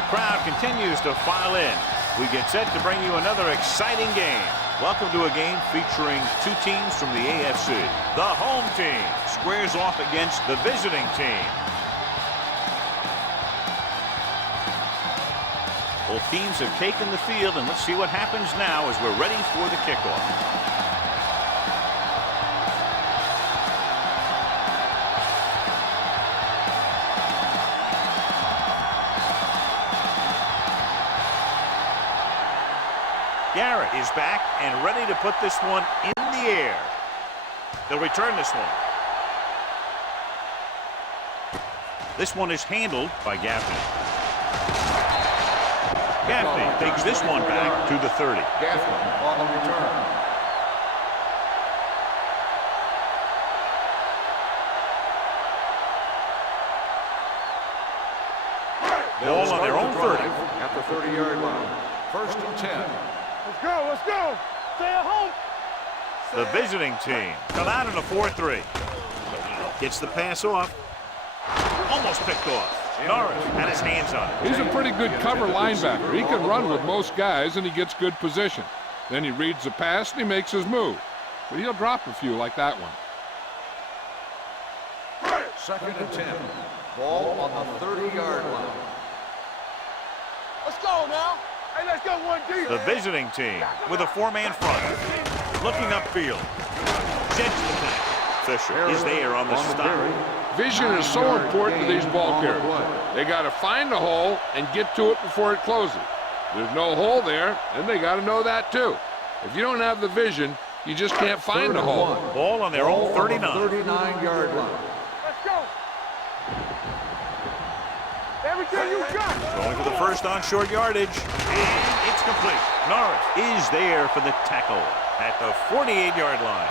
The crowd continues to file in. We get set to bring you another exciting game. Welcome to a game featuring two teams from the AFC. The home team squares off against the visiting team. Both teams have taken the field, and let's see what happens now as we're ready for the kickoff. Garrett is back and ready to put this one in the air. They'll return this one. This one is handled by Gaffney. Gaffney takes this one back to the 30. Gaffney on the return. Ball on their own 30. At the 30-yard line. 1st and 10. Let's go, let's go. Stay at home. The visiting team come out in a 4-3. Gets the pass off. Almost picked off. Norris had his hands on it. He's a pretty good cover linebacker. He can run with most guys, and he gets good position. Then he reads the pass, and he makes his move. But he'll drop a few like that one. 2nd and 10. Ball on the 30-yard line. Let's go now. Hey, let's go one deep. The visiting team with a four-man front. Looking upfield. Jets the pass. Fisher is there on the stop. Vision is so important to these ball carriers. They got to find the hole and get to it before it closes. There's no hole there, and they got to know that too. If you don't have the vision, you just can't find the hole. Ball on their own 39. 39-yard line. Let's go. Everything you got. Going for the first on short yardage. And it's complete. Norris is there for the tackle at the 48-yard line.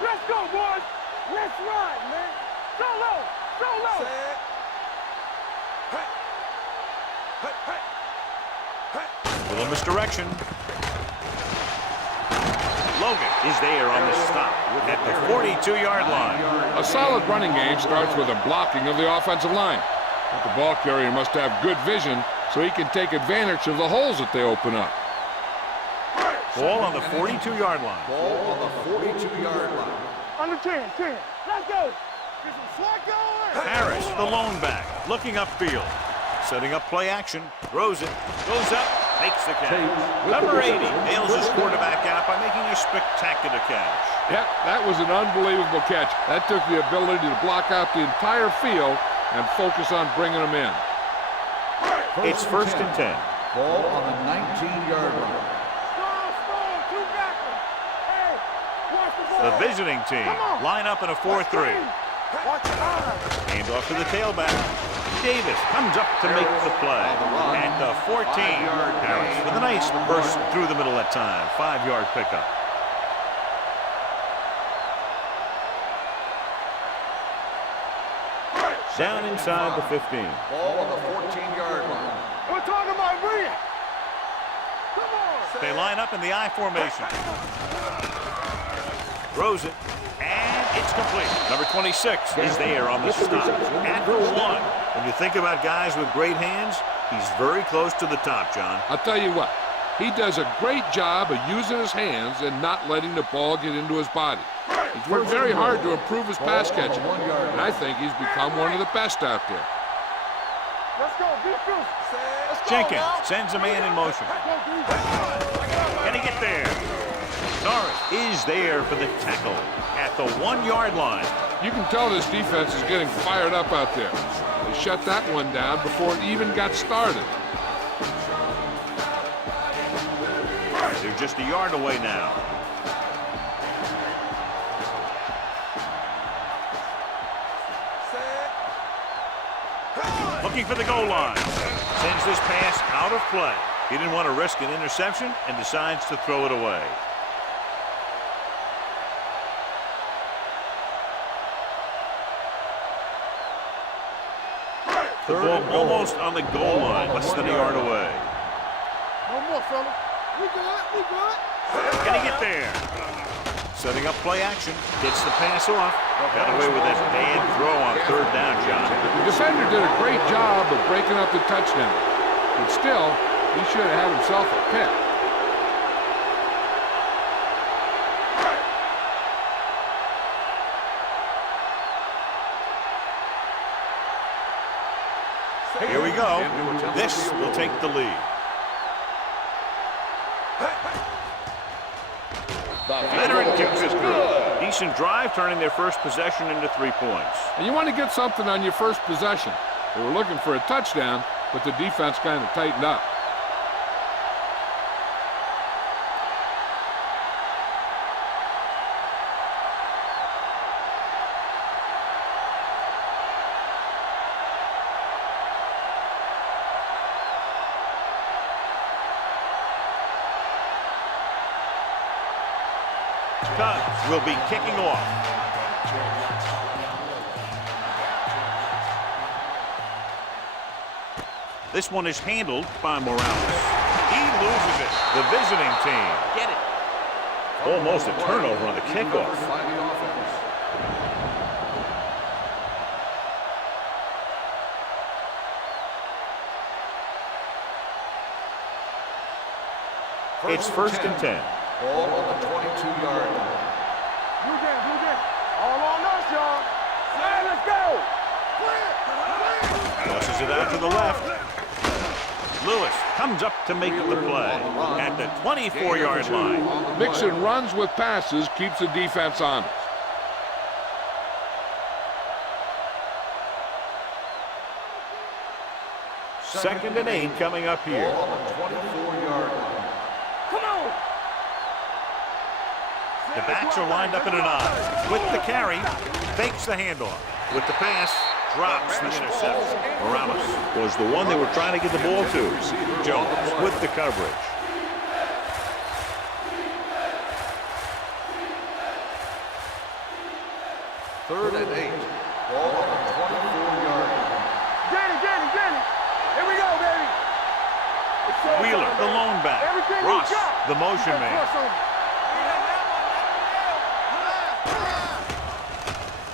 Let's go, boys. Let's ride, man. Solo, solo. Little misdirection. Logan is there on the stop at the 42-yard line. A solid running game starts with a blocking of the offensive line. But the ball carrier must have good vision so he can take advantage of the holes that they open up. Ball on the 42-yard line. Ball on the 42-yard line. Under 10. Let's go. Get some slack going. Harris, the lone back, looking upfield. Setting up play action. Throws it. Goes up. Makes the catch. Number 80 nails his quarterback out by making a spectacular catch. Yep, that was an unbelievable catch. That took the ability to block out the entire field and focus on bringing them in. It's 1st and 10. Ball on the 19-yard line. The visiting team line up in a 4-3. Hand off to the tailback. Davis comes up to make the play. At the 14, Harris with a nice burst through the middle that time. 5-yard pickup. Down inside the 15. Ball on the 14-yard line. We're talking about Rhea. Come on. They line up in the I formation. Throws it, and it's complete. Number 26 is there on the stop at the 1. When you think about guys with great hands, he's very close to the top, John. I'll tell you what, he does a great job of using his hands and not letting the ball get into his body. He's worked very hard to improve his pass catching, and I think he's become one of the best out there. Let's go, defense. Jenkins sends a man in motion. Can he get there? Norris is there for the tackle at the 1-yard line. You can tell this defense is getting fired up out there. They shut that one down before it even got started. They're just a yard away now. Looking for the goal line. Sends this pass out of play. He didn't want to risk an interception and decides to throw it away. The ball almost on the goal line, less than a yard away. No more, fella. We good, we good. Can he get there? Setting up play action. Gets the pass off. Got away with that bad throw on third down, John. The defender did a great job of breaking up the touchdown. But still, he should have had himself a pick. Here we go. This will take the lead. Veteran kicks it good. Decent drive, turning their first possession into 3 points. And you want to get something on your first possession. They were looking for a touchdown, but the defense kind of tightened up. Cougars will be kicking off. This one is handled by Morales. He loses it. The visiting team get it. Almost a turnover on the kickoff. It's first and 10. Ball on the 22-yard line. Blue game. All on us, y'all. Hey, let's go. Tosses it out to the left. Lewis comes up to make the play at the 24-yard line. Mixing runs with passes keeps the defense honest. Second and 8 coming up here. Ball on the 24-yard line. Come on. The backs are lined up in an I. With the carry, fakes the handoff. With the pass, drops the interception. Morales was the one they were trying to get the ball to. Jones with the coverage. Third and 8. Ball on the 24-yard line. Get it. Here we go, baby. Wheeler, the lone back. Ross, the motion man.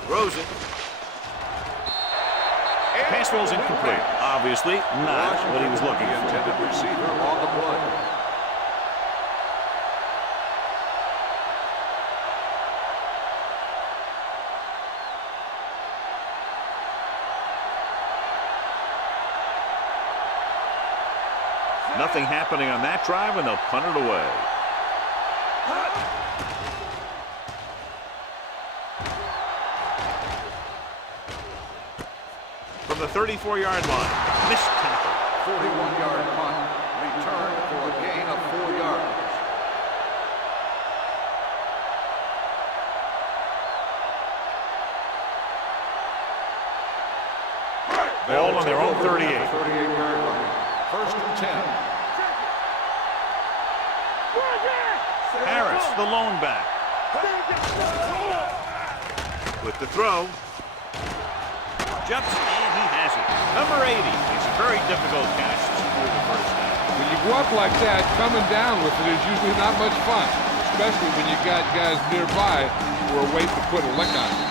Throws it. Pass rolls incomplete. Obviously not what he was looking for. Intended receiver on the play. Nothing happening on that drive, and they'll punt it away. From the 34-yard line, missed tackle. 41-yard punt. Return for a gain of 4 yards. Ball on their own 38. 38-yard line. First and 10. Harris, the lone back. With the throw. Jumps, and he has it. Number 80. It's a very difficult catch to secure the first down. When you go up like that, coming down with it is usually not much fun, especially when you got guys nearby who are waiting to put a lick on you.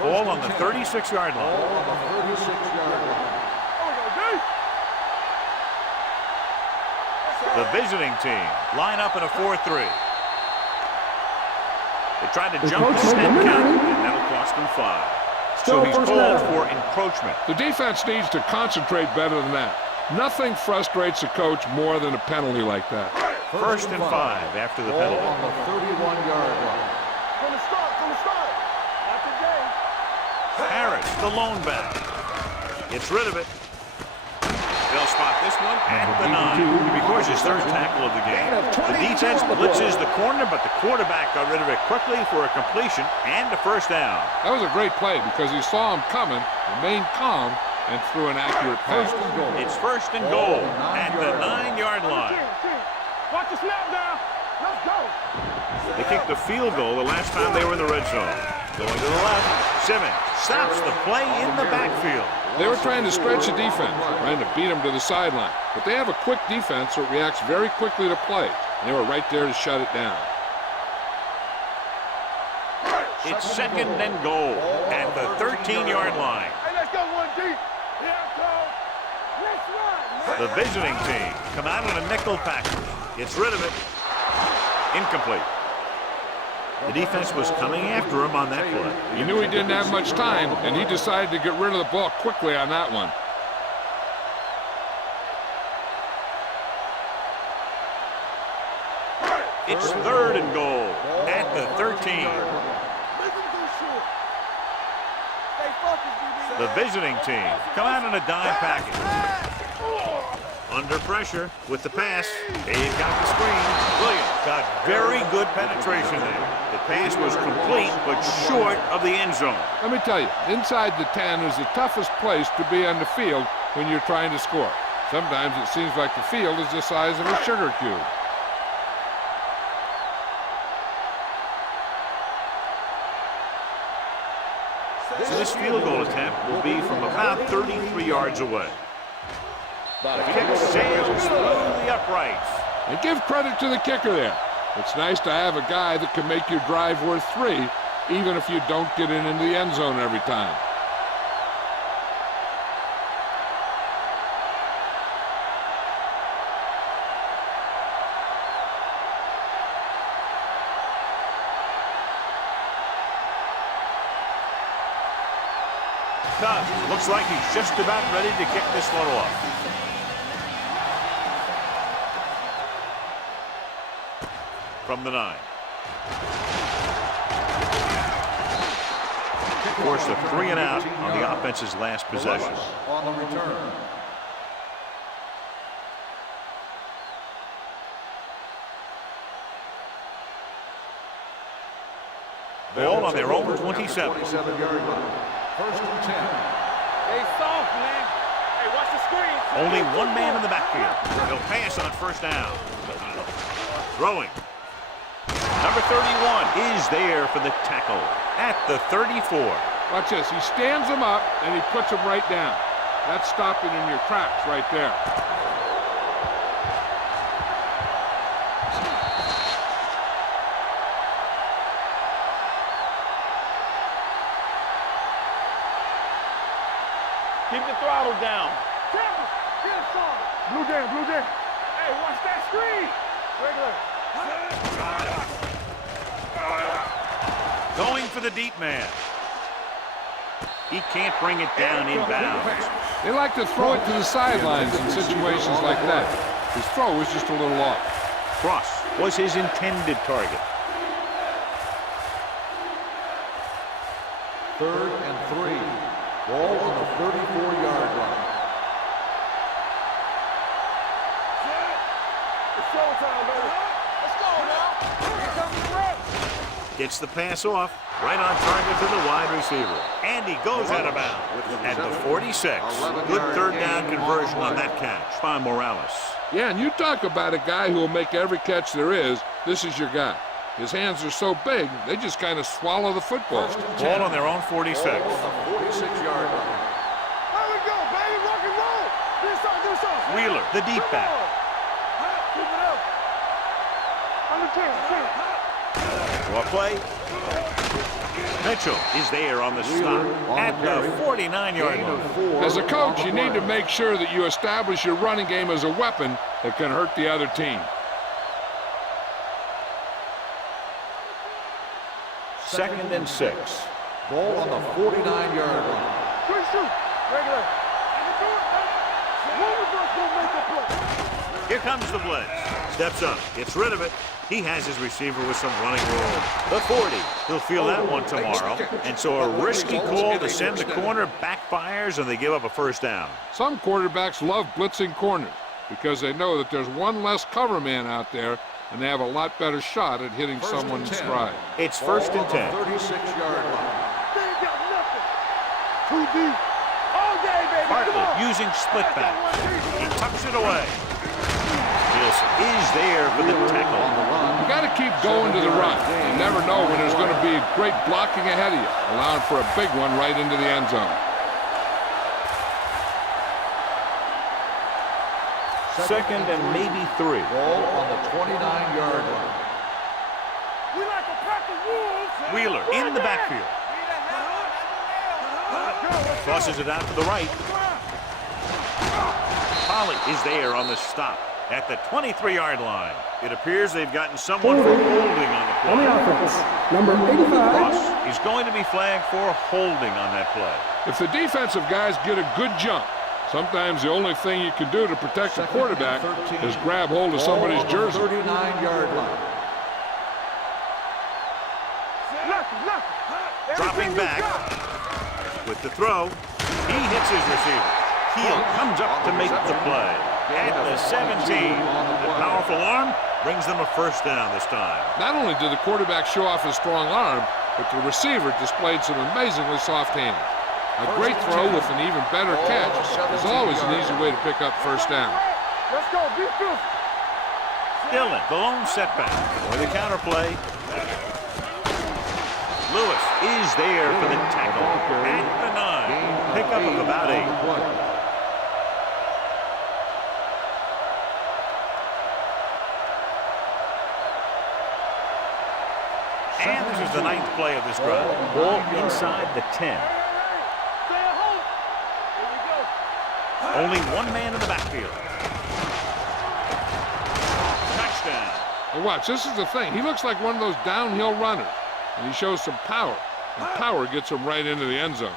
Ball on the 36-yard line. Ball on the 36-yard line. The visiting team line up in a 4-3. They tried to jump the snap count, and that'll cost them 5. So he's called for encroachment. The defense needs to concentrate better than that. Nothing frustrates a coach more than a penalty like that. First and 5 after the Ball penalty. on the 31-yard line. From the start. Not today. Harris, the lone back. Gets rid of it. They'll spot this one at the 9. Because his third tackle of the game. The defense blitzes the corner, but the quarterback got rid of it quickly for a completion and a first down. That was a great play because he saw him coming, remained calm, and threw an accurate pass. It's first and goal at the 9-yard line. Watch the snap down. No They kicked the field goal the last time they were in the red zone. Going to the left. Simmons stops the play in the backfield. They were trying to stretch the defense, trying to beat them to the sideline. But they have a quick defense that reacts very quickly to play. And they were right there to shut it down. It's second and goal at the 13-yard line. Hey, let's go one deep. Here I come. Let's run. The visiting team come out in a nickel package. Gets rid of it. Incomplete. The defense was coming after him on that play. He knew he didn't have much time, and he decided to get rid of the ball quickly on that one. It's third and goal at the 13. The visiting team come out in a dime package. Under pressure with the pass. They've got the screen. Williams got very good penetration there. The pass was complete, but short of the end zone. Let me tell you, inside the 10 is the toughest place to be on the field when you're trying to score. Sometimes it seems like the field is the size of a sugar cube. So this field goal attempt will be from about 33 yards away. The kick sails through the uprights. And give credit to the kicker there. It's nice to have a guy that can make your drive worth 3, even if you don't get it into the end zone every time. Looks like he's just about ready to kick this one off. From the 9. Force a 3 and out on the offense's last possession. On the return. Ball on their own 27. 27-yard line. First and 10. Hey, soft, man. Hey, watch the screen. Only one man in the backfield. He'll pass on first down. Throwing. Number 31 is there for the tackle at the 34. Watch this. He stands him up, and he puts him right down. That's stopping in your tracks right there. Keep the throttle down. Get it, son. Blue down, blue down. Hey, watch that screen. Regular. Going for the deep man. He can't bring it down inbounds. They like to throw it to the sidelines in situations like that. His throw was just a little off. Cross was his intended target. Third and 3. Ball on the 34-yard line. It's showtime, baby. Let's go now. Here comes the rep. Gets the pass off. Right on target to the wide receiver. And he goes out of bounds at the 46. Good third down conversion on that catch by Morales. Yeah, and you talk about a guy who will make every catch there is. This is your guy. His hands are so big, they just kind of swallow the football. Ball on their own 46. Ball on the 46-yard line. There we go, baby. Rock and roll. Do something. Wheeler, the deep back. Keep it up. On the 10. Draw play. Mitchell is there on the stop at the 49-yard line. As a coach, you need to make sure that you establish your running game as a weapon that can hurt the other team. Second and 6. Ball on the 49-yard line. Quick shoot. Regular. Here comes the blitz. Steps up, gets rid of it. He has his receiver with some running room. The 40. He'll feel that one tomorrow. And so a risky call to send the corner backfires, and they give up a first down. Some quarterbacks love blitzing corners because they know that there's one less cover man out there, and they have a lot better shot at hitting someone in stride. It's first and 10. 36-yard line. They ain't got nothing. Too deep. All day, baby. Come Bartlett on. using split back. He tucks it away. Morales is there for the tackle. You got to keep going to the run. You never know when there's going to be great blocking ahead of you, allowing for a big one right into the end zone. Second and maybe 3. Ball on the 29-yard line. We like to crack the wolves. Wheeler in the backfield. Tosses it out to the right. Pallet is there on the stop at the 23-yard line. It appears they've gotten someone for holding on the play. On the offense, number 85. Ross is going to be flagged for holding on that play. If the defensive guys get a good jump, sometimes the only thing you can do to protect the quarterback is grab hold of somebody's jersey. 39-yard line. Dropping back with the throw. He hits his receiver. Heel comes up to make the play. At the 17, the powerful arm brings them a first down this time. Not only did the quarterback show off his strong arm, but the receiver displayed some amazingly soft hands. A great throw with an even better catch is always an easy way to pick up first down. Let's go, be good. Dillon, the lone setback for the counter play. Lewis is there for the tackle at the 9. Pickup of about 8. And this is the 9th play of this drive. Ball inside the 10. Only one man in the backfield. Touchdown. And watch, this is the thing. He looks like one of those downhill runners, and he shows some power. And power gets him right into the end zone.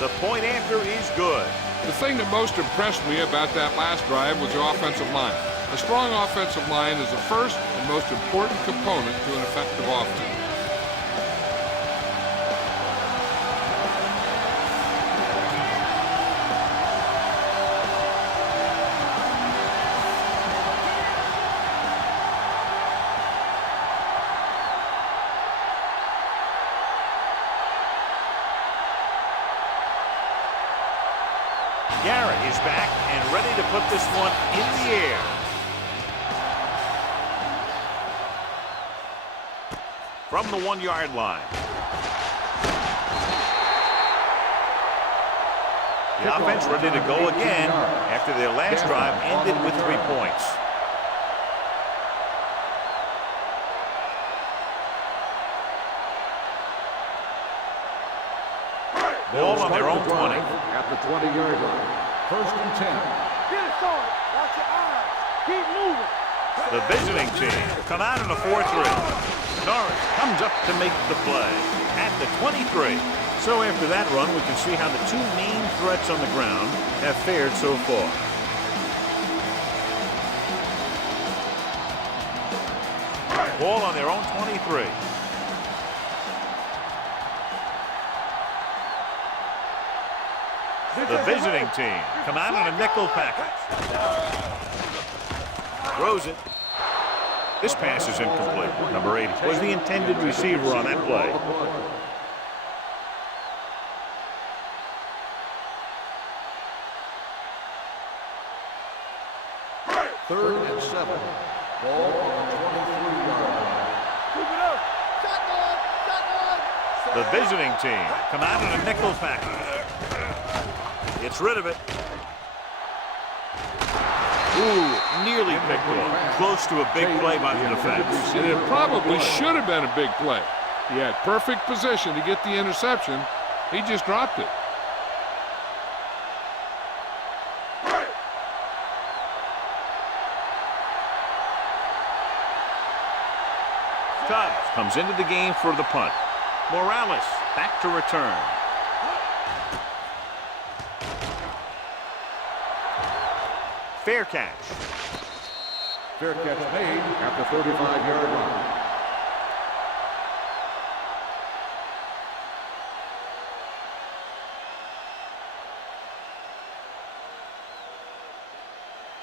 The point after is good. The thing that most impressed me about that last drive was the offensive line. A strong offensive line is the first and most important component to an effective offense. Garrett is back and ready to put this one in the air. From the 1-yard line. The offense ready to go again after their last drive ended with 3 points. Ball on their own 20. At the 20-yard line. First and 10. Get it started. Watch your eyes. Keep moving. The visiting team come out in a 4-3. Norris comes up to make the play at the 23. So after that run, we can see how the 2 main threats on the ground have fared so far. Ball on their own 23. The visiting team come out in a nickel package. Throws it. This pass is incomplete. Number 8 was the intended receiver on that play. Third and 7. Ball on the 23-yard line. Keep it up. Shotgun. Shotgun. The visiting team come out in a nickel package. Gets rid of it. Ooh, nearly picked off. Close to a big play by the defense. And it probably should have been a big play. He had perfect position to get the interception. He just dropped it. Tubbs comes into the game for the punt. Morales back to return. Fair catch. Fair catch made at the 35-yard line.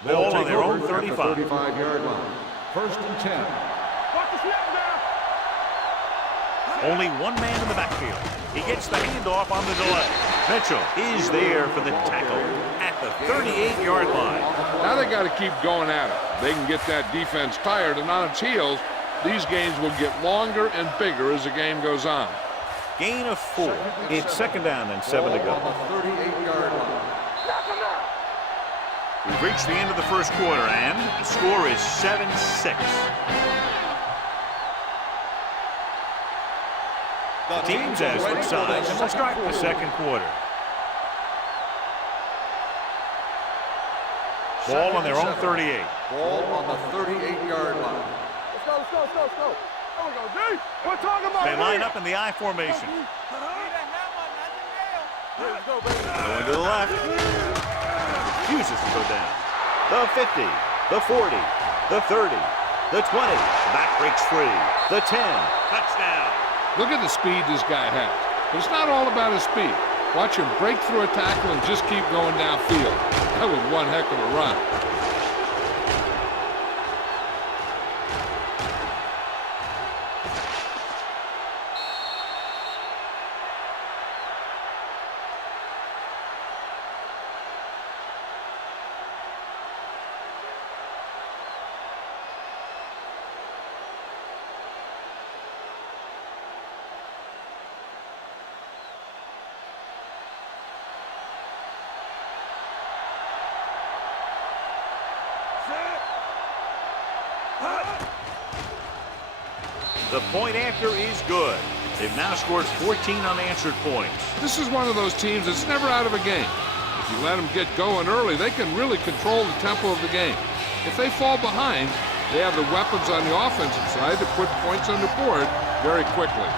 Ball on their own 35. 35-yard line. 1st and 10. Watch the snap now. Only one man in the backfield. He gets the handoff on the delay. Mitchell is there for the tackle at the 38-yard line. Now they got to keep going at it. They can get that defense tired and on its heels. These games will get longer and bigger as the game goes on. Gain of 4. It's 2nd down and 7 to go. On the 38-yard line. We've reached the end of the first quarter, and the score is 7-6. The teams as switch sides, and we'll start the second quarter. Ball on their own 38. Ball on the 38-yard line. Let's go, let's go, let's go, let's go. There we go, D. We're talking about They line up in the I formation. Let's go, baby. Going to the left. Refuses to go down. The 50, the 40, the 30, the 20. Back breaks free. The 10. Touchdown. Look at the speed this guy has. But it's not all about his speed. Watch him break through a tackle and just keep going downfield. That was one heck of a run. The point after is good. They've now scored 14 unanswered points. This is one of those teams that's never out of a game. If you let them get going early, they can really control the tempo of the game. If they fall behind, they have the weapons on the offensive side to put points on the board very quickly.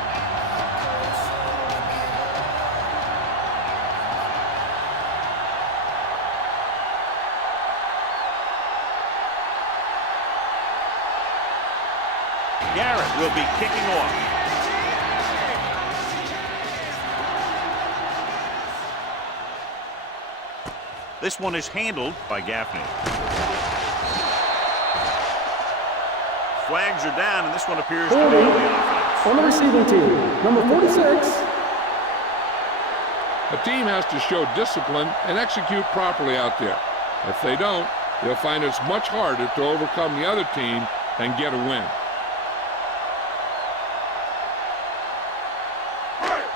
Garrett will be kicking off. This one is handled by Gaffney. Flags are down, and this one appears to be on the offense. On the receiving team, number 46. A team has to show discipline and execute properly out there. If they don't, they'll find it's much harder to overcome the other team and get a win.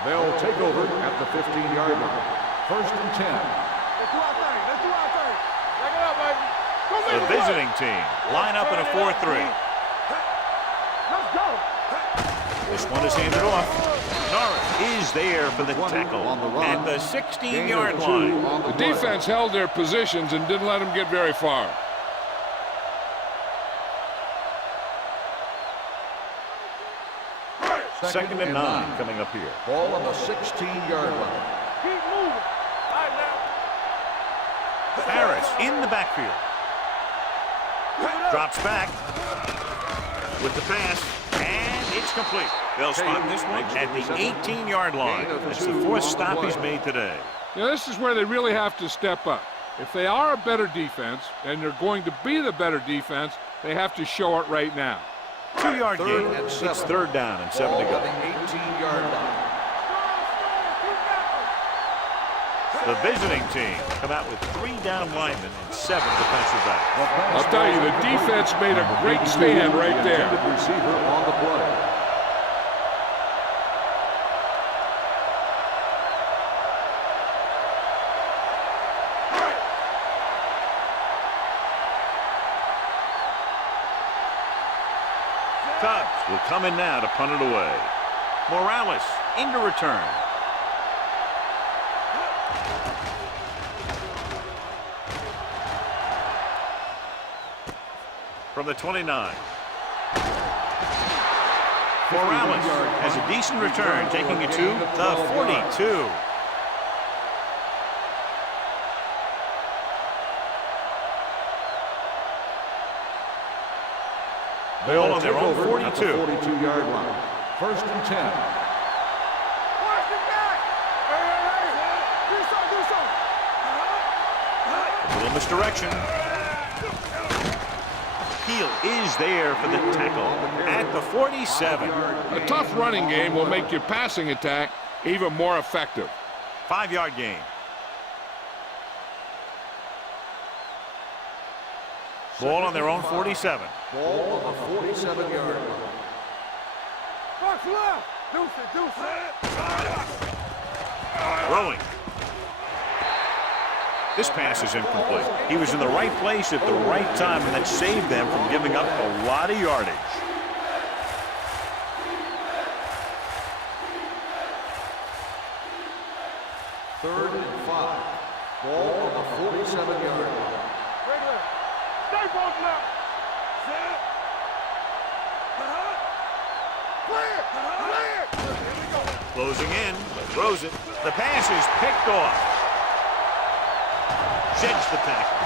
They'll take over at the 15-yard line. 1st and 10. Let's do our thing. Let's do our thing. Back it up, baby. Go, The baby, visiting team line up in a 4-3. Let's go. This one is handed off. Norris is there for the tackle at the 16-yard line. The defense held their positions and didn't let them get very far. Second and 9 coming up here. Ball on the 16-yard line. Keep moving. All right, now. Harris in the backfield. Drops back with the pass, and it's complete. They'll spot this one at the 18-yard line. That's the 4th stop he's made today. Now, this is where they really have to step up. If they are a better defense, and they're going to be the better defense, they have to show it right now. 2-yard gain. Third and 7. It's 3rd down and 7 to Ball go. on the 18-yard line. The visiting team come out with 3 down linemen and 7 defensive backs. I'll tell you, the defense made a great stand right there. The receiver on the play. Cubs will come in now to punt it away. Morales into return. From the 29. Morales has a decent return, taking it to the 42. Ball on their own 42. 42-yard line. 1st and 10. Watch the back. Hey. Do something. A little misdirection. Heel is there for the tackle at the 47. A tough running game will make your passing attack even more effective. 5-yard gain. Ball on their own 47. Ball on the 47-yard line. Box left. Deuce it. Throwing. This pass is incomplete. He was in the right place at the right time, and that saved them from giving up a lot of yardage. Third and 5. Ball on the 47-yard line. Regular. Stay both left. Set. Clear. Here we go. Closing in, throws it. The pass is picked off. Sheds the tackle.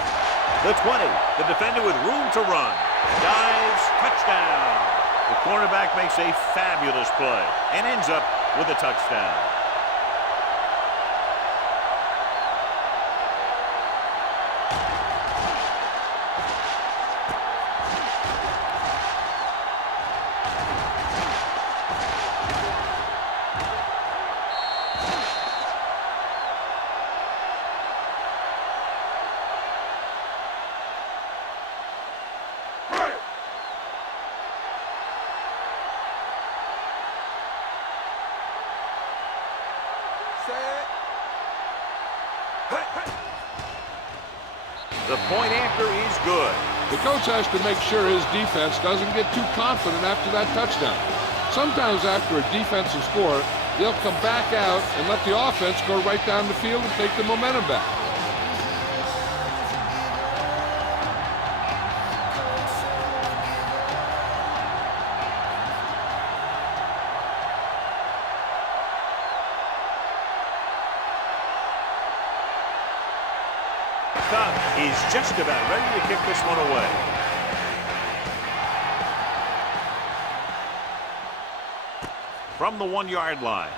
The 20. The defender with room to run. Dives. Touchdown. The cornerback makes a fabulous play and ends up with a touchdown. The point after is good. The coach has to make sure his defense doesn't get too confident after that touchdown. Sometimes after a defensive score, they'll come back out and let the offense go right down the field and take the momentum back. Is just about ready to kick this one away. From the 1-yard line.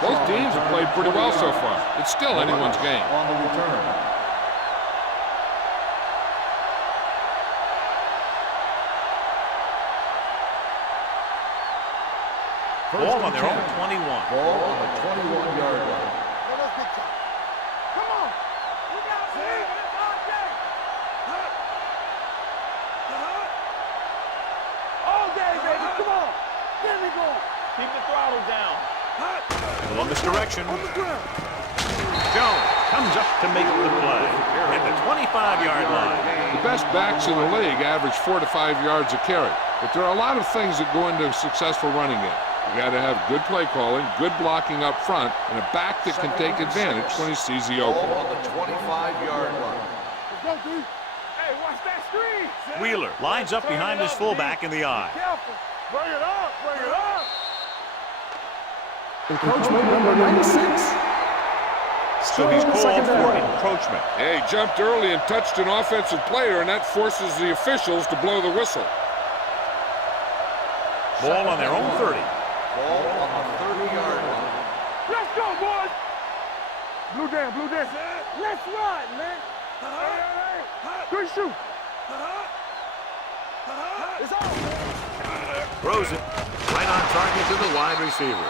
Both teams have played pretty well so far. It's still anyone's game. On the return. Ball on their own 21. Ball on the 21-yard line. Come on. You got to believe it. It's our day. All day, baby. Come on. Get me going. Keep the throttle down. A little misdirection. Jones comes up to make the play at the 25-yard line. The best backs in the league average 4 to 5 yards a carry. But there are a lot of things that go into a successful running game. You got to have good play calling, good blocking up front, and a back that can take advantage when he sees the opening. Ball on the 25-yard line. Let's go, D. Hey, watch that screen. Wheeler lines up behind his fullback in the eye. Careful. Bring it up. Bring it up. Encroachment number 96. So he's called for encroachment. Hey, he jumped early and touched an offensive player, and that forces the officials to blow the whistle. Ball on their own 30. Ball on the 30-yard line. Let's go, boys. Blue down. Let's ride, man. Good shoot. It's on. Throws it right on target to the wide receiver.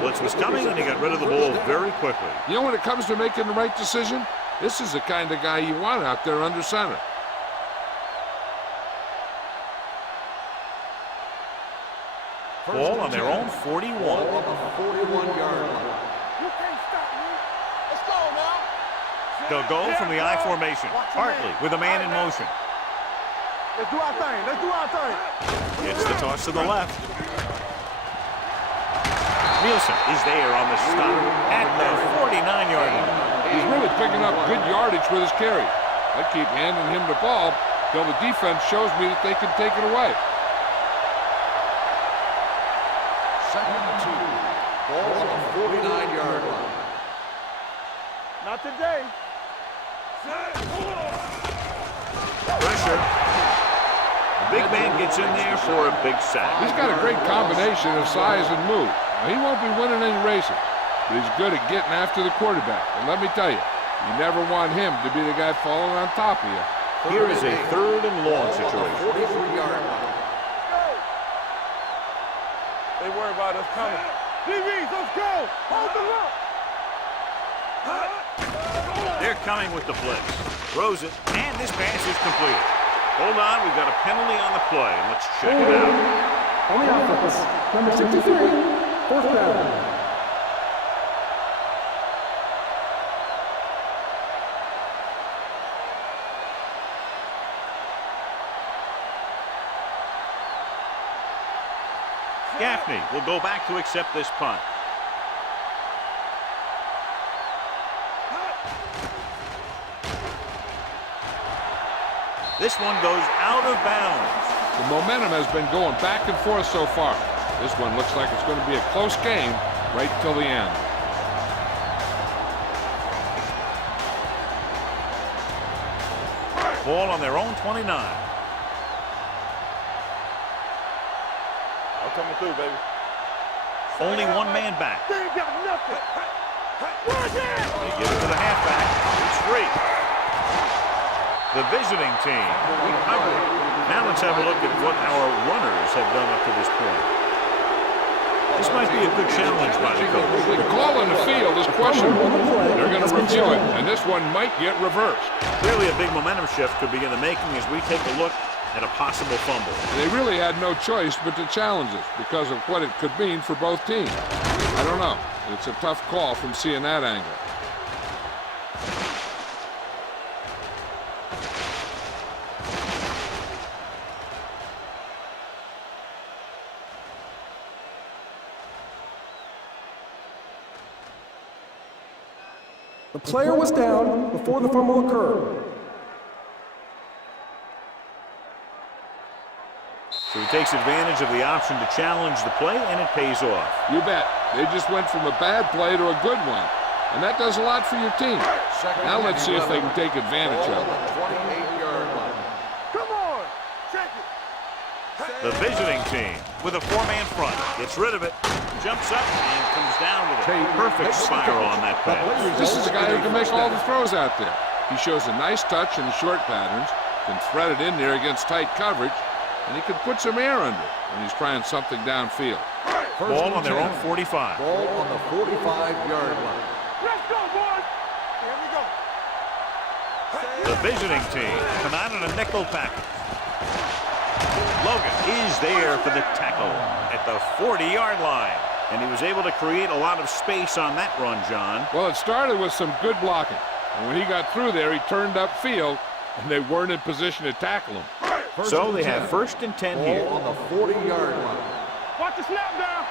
Blitz was coming, and he got rid of the ball very quickly. You know, when it comes to making the right decision, this is the kind of guy you want out there under center. Ball on their own 41. Ball on the 41-yard line. You can't stop me. Let's go now. They'll go from the I formation. Hartley with a man in motion. Let's do our thing. It's the toss to the left. Nielsen is there on the stop at the 49-yard line. He's really picking up good yardage with his carry. I keep handing him the ball till the defense shows me that they can take it away. 2nd and 2. Ball on the 49-yard line. Not today. Pressure. big man gets in there for a big sack. He's got a great combination of size and move. Now, he won't be winning any races, but he's good at getting after the quarterback. And let me tell you, you never want him to be the guy falling on top of you. Here is a 3rd and long situation. 43-yard line. They worry about us coming. DBs, let's go. Hold them up. They're coming with the blitz. Throws it, and this pass is completed. Hold on, we've got a penalty on the play. Let's check it out. On the offense, number 63, 4th down. Gaffney will go back to accept this punt. This one goes out of bounds. The momentum has been going back and forth so far. This one looks like it's going to be a close game right till the end. Ball on their own 29. I'm coming through, baby. Only one man back. They ain't got nothing. Run down. They give it to the halfback. It's free. The visiting team recovered. Now let's have a look at what our runners have done up to this point. This might be a good challenge by the coach. The call on the field is questionable. They're going to review it, and this one might get reversed. Clearly a big momentum shift could be in the making as we take a look at a possible fumble. They really had no choice but to challenge this because of what it could mean for both teams. I don't know. It's a tough call from seeing that angle. The player was down before the fumble occurred. So he takes advantage of the option to challenge the play, and it pays off. You bet. They just went from a bad play to a good one. And that does a lot for your team. Now let's see if they can take advantage of it. 28-yard line. Come on. Check it. The visiting team with a 4-man front gets rid of it, jumps up, and comes down with a perfect spiral on that pass. This is a guy who can make all the throws out there. He shows a nice touch in the short patterns, can thread it in there against tight coverage, and he can put some air under it when he's trying something downfield. Ball on their own 45. Ball on the 45-yard line. Let's go, boys. Here we go. The visiting team come out in a nickel package. Logan is there for the tackle at the 40-yard line. And he was able to create a lot of space on that run, John. Well, it started with some good blocking. And when he got through there, he turned upfield, and they weren't in position to tackle him. So they have 1st and 10 here. Ball on the 40-yard line. Watch the snap down.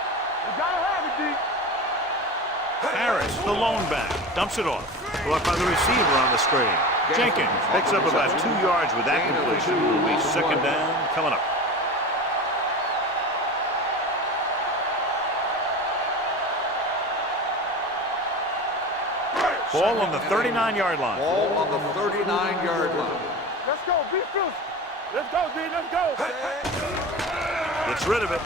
You gotta have it, D. Harris, the lone back, dumps it off. Brought by the receiver on the screen. Jenkins picks up about 2 yards with that completion. It'll be 2nd down coming up. Ball on the 39-yard line. Ball on the 39-yard line. Let's go. Be fierce. Let's go, D. Let's go. Gets rid of it.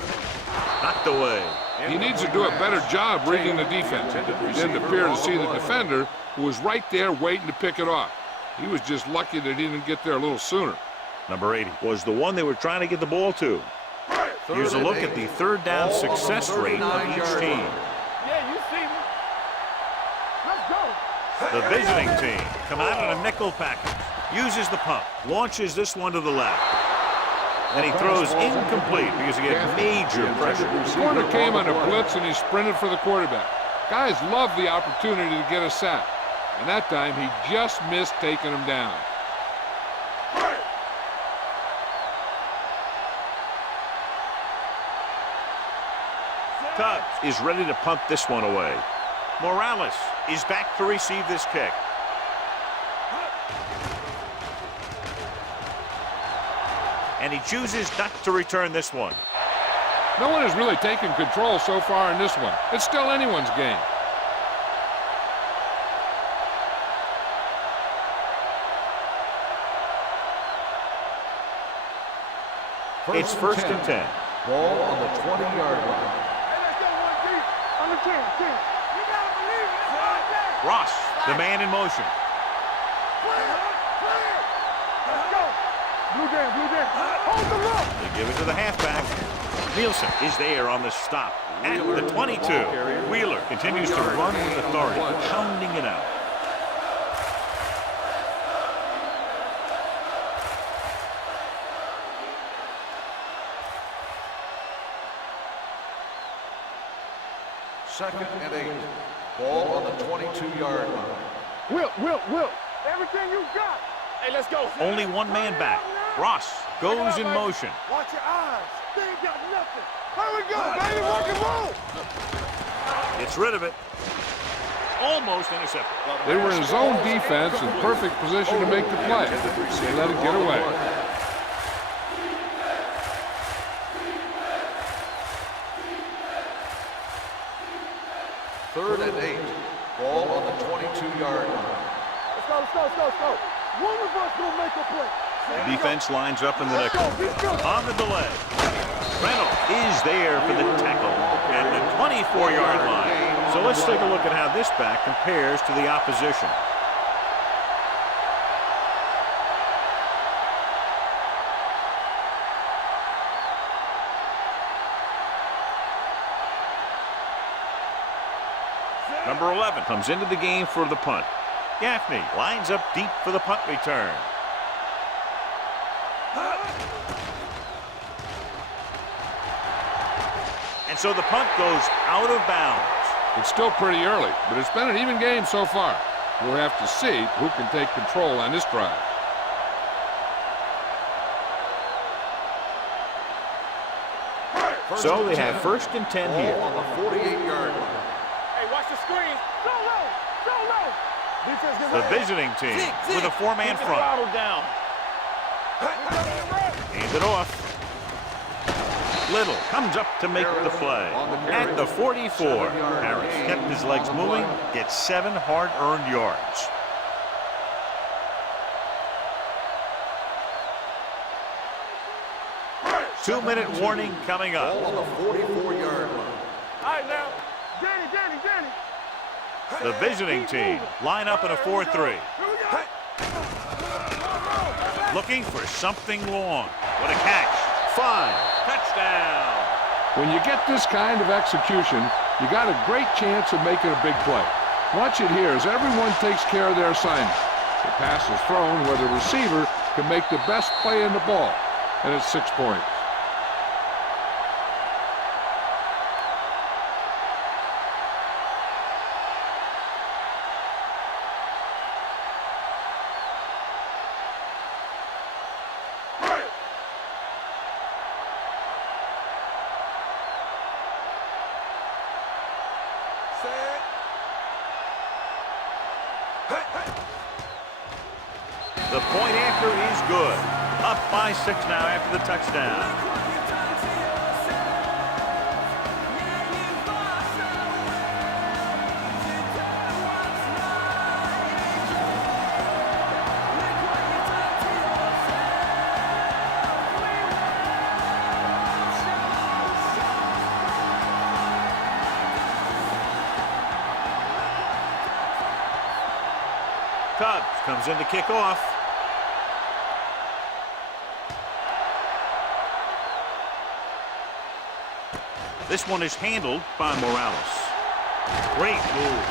Knocked away. He needs to do a better job reading the defense. He didn't appear to see the defender, who was right there waiting to pick it off. He was just lucky that he didn't get there a little sooner. Number 80 was the one they were trying to get the ball to. Here's a look at the 3rd down success rate of each team. Yeah, you see me. Let's go. The visiting team come out in a nickel package. Uses the pump. Launches this one to the left. And he throws incomplete because he had major pressure. The corner came on a blitz, and he sprinted for the quarterback. Guys love the opportunity to get a sack. And that time, he just missed taking him down. Tubbs is ready to punt this one away. Morales is back to receive this kick. And he chooses not to return this one. No one has really taken control so far in this one. It's still anyone's game. It's first and 10. Ball on the 20-yard line. Hey, let's go, 1 deep. On the 10. You gotta believe it. It's all day. Ross, the man in motion. Clear. Let's go. Blue jam. Hold the look. They give it to the halfback. Nielsen is there on the stop at the 22. Wheeler continues to run with authority, pounding it out. Second and 8. Ball on the 22-yard line. Will. Everything you got. Hey, let's go. Only one man back. Ross goes in motion. Watch your eyes. They ain't got nothing. Here we go, baby. Rock and roll. Gets rid of it. Almost intercepted. They were in zone defense in perfect position to make the play. They let it get away. Third and 8. Ball on the 22-yard line. Let's go. One of us will make a play. Defense lines up in the next on the delay. Reynolds is there for the tackle at the 24-yard line. So let's take a look at how this back compares to the opposition. Number 11 comes into the game for the punt. Gaffney lines up deep for the punt return. And so the punt goes out of bounds. It's still pretty early, but it's been an even game so far. We'll have to see who can take control on this drive. So they have first and 10 here. On the 48-yard line. Hey, watch the screen. Go low. Defense get The ready. visiting team with a four-man front. Throttle down. Hands it off. Little comes up to make the play. At the 44, Harris kept his legs moving, gets 7 hard-earned yards. Two-minute warning coming up. Ball on the 44-yard line. All right, now. Danny. The visiting team line up in a 4-3. Here we go. Looking for something long. What a catch. 5. Touchdown. When you get this kind of execution, you got a great chance of making a big play. Watch it here as everyone takes care of their assignment. The pass is thrown where the receiver can make the best play in the ball, and it's 6 points. The point after is good. Up by 6 now after the touchdown. Tubbs comes in to kick off. This one is handled by Morales. Great move.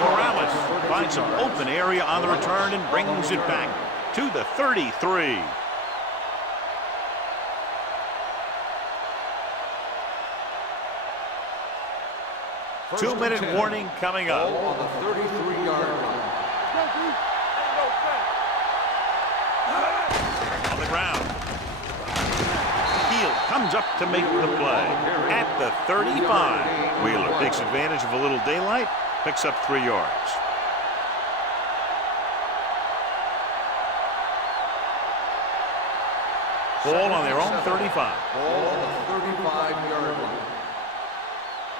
Morales finds some open area on the return and brings it back to the 33. Two-minute warning coming up. Ball on the 33-yard line. On the ground. Heel comes up to make the play at the 35. Wheeler takes advantage of a little daylight, picks up 3 yards. Ball on their own 35. Ball on the 35-yard line.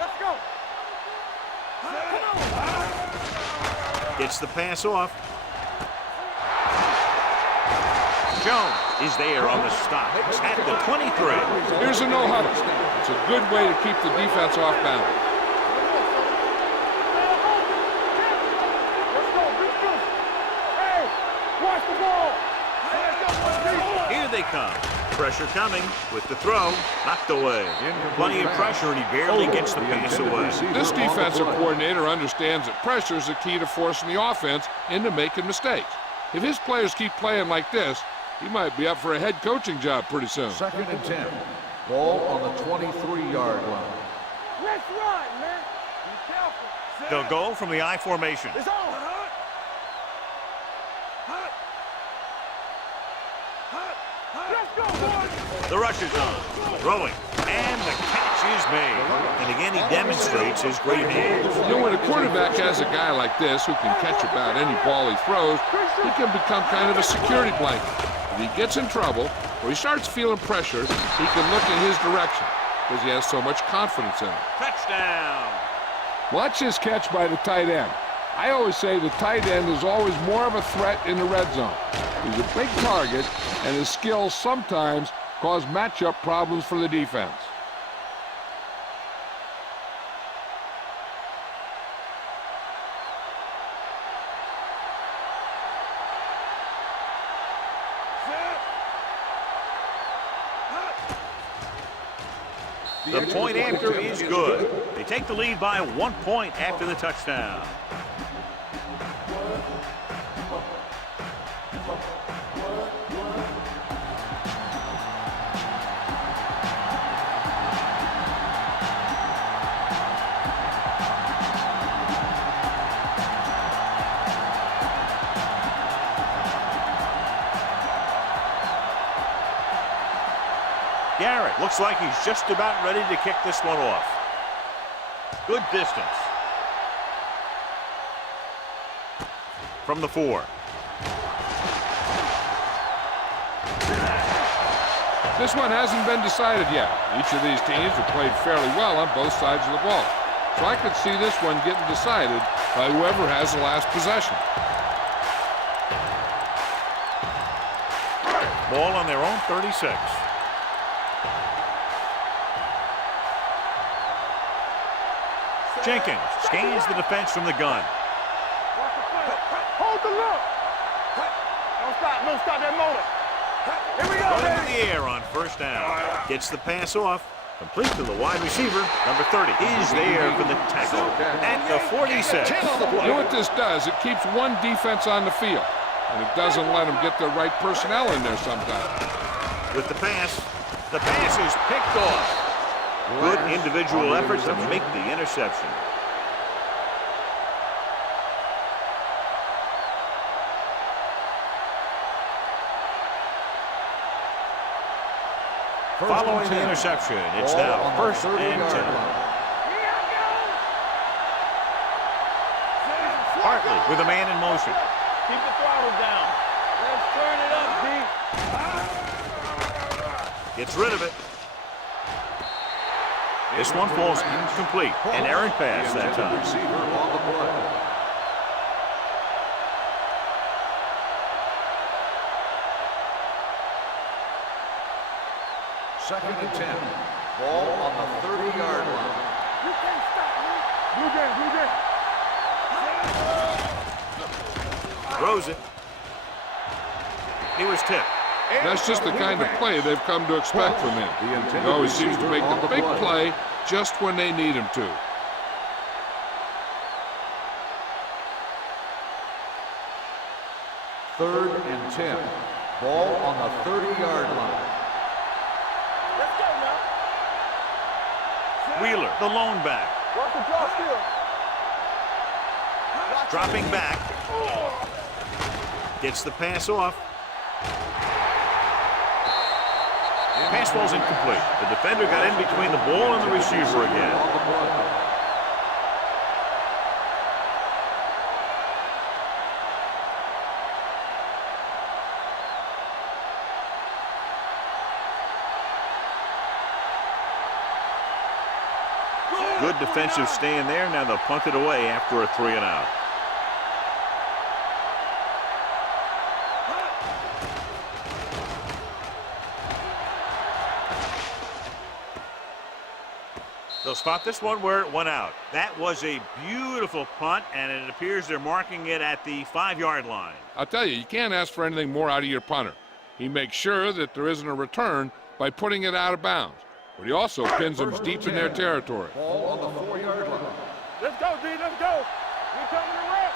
Let's go. Gets the pass off. Jones is there on the stop at the 23. Here's a no-huddle. It's a good way to keep the defense off balance. Hey, watch the ball. Here they come. Pressure coming with the throw. Knocked away. Plenty of pressure, and he barely gets the pass away. This defensive coordinator understands that pressure is the key to forcing the offense into making mistakes. If his players keep playing like this, he might be up for a head coaching job pretty soon. 2nd and 10. Ball on the 23-yard line. Let's run, man. Be careful. They'll go from the I formation. It's on, Hut. Let's go, boys. The rush is on. Throwing. And the catch is made. And again, he demonstrates his great hands. You know, when a quarterback has a guy like this who can catch about any ball he throws, he can become kind of a security blanket. If he gets in trouble or he starts feeling pressure, he can look in his direction because he has so much confidence in him. Touchdown. Watch his catch by the tight end. I always say the tight end is always more of a threat in the red zone. He's a big target, and his skills sometimes cause matchup problems for the defense. The point after is good. They take the lead by 1 point after the touchdown. Garrett looks like he's just about ready to kick this one off. Good distance. From the 4. This one hasn't been decided yet. Each of these teams have played fairly well on both sides of the ball. So I could see this one getting decided by whoever has the last possession. Ball on their own 36. Jenkins scans the defense from the gun. Hold the look. Don't stop that motor. Here we go, Running in baby. the air on first down. Gets the pass off. Complete to the wide receiver. Number 30 is there for the tackle at the 46. You know what this does? It keeps one defense on the field, and it doesn't let them get the right personnel in there sometimes. With the pass is picked off. Good individual effort to make the interception. Following the interception, it's now 1st and 10. Hartley with a man in motion. Keep the throttle down. Let's turn it up, D. Gets rid of it. This one falls incomplete. An errant pass that time. Receiver on the play. Second and 10. Ball on the 30-yard line. You can't stop me. Blue game, blue game. Throws it. He was tipped. That's just the kind of play they've come to expect from him. He always seems to make the big play just when they need him to. Third and 10. Ball on the 30-yard line. Let's go now. Wheeler, the lone back. Watch the draw still. Dropping back. Gets the pass off. Pass ball's incomplete. The defender got in between the ball and the receiver again. Good defensive stand there. Now they'll punt it away after a 3 and out. They'll spot this one where it went out. That was a beautiful punt, and it appears they're marking it at the 5-yard line. I'll tell you, you can't ask for anything more out of your punter. He makes sure that there isn't a return by putting it out of bounds, but he also pins them deep in their territory. Ball on the 4-yard line. Let's go, D. Let's go. We coming to rep.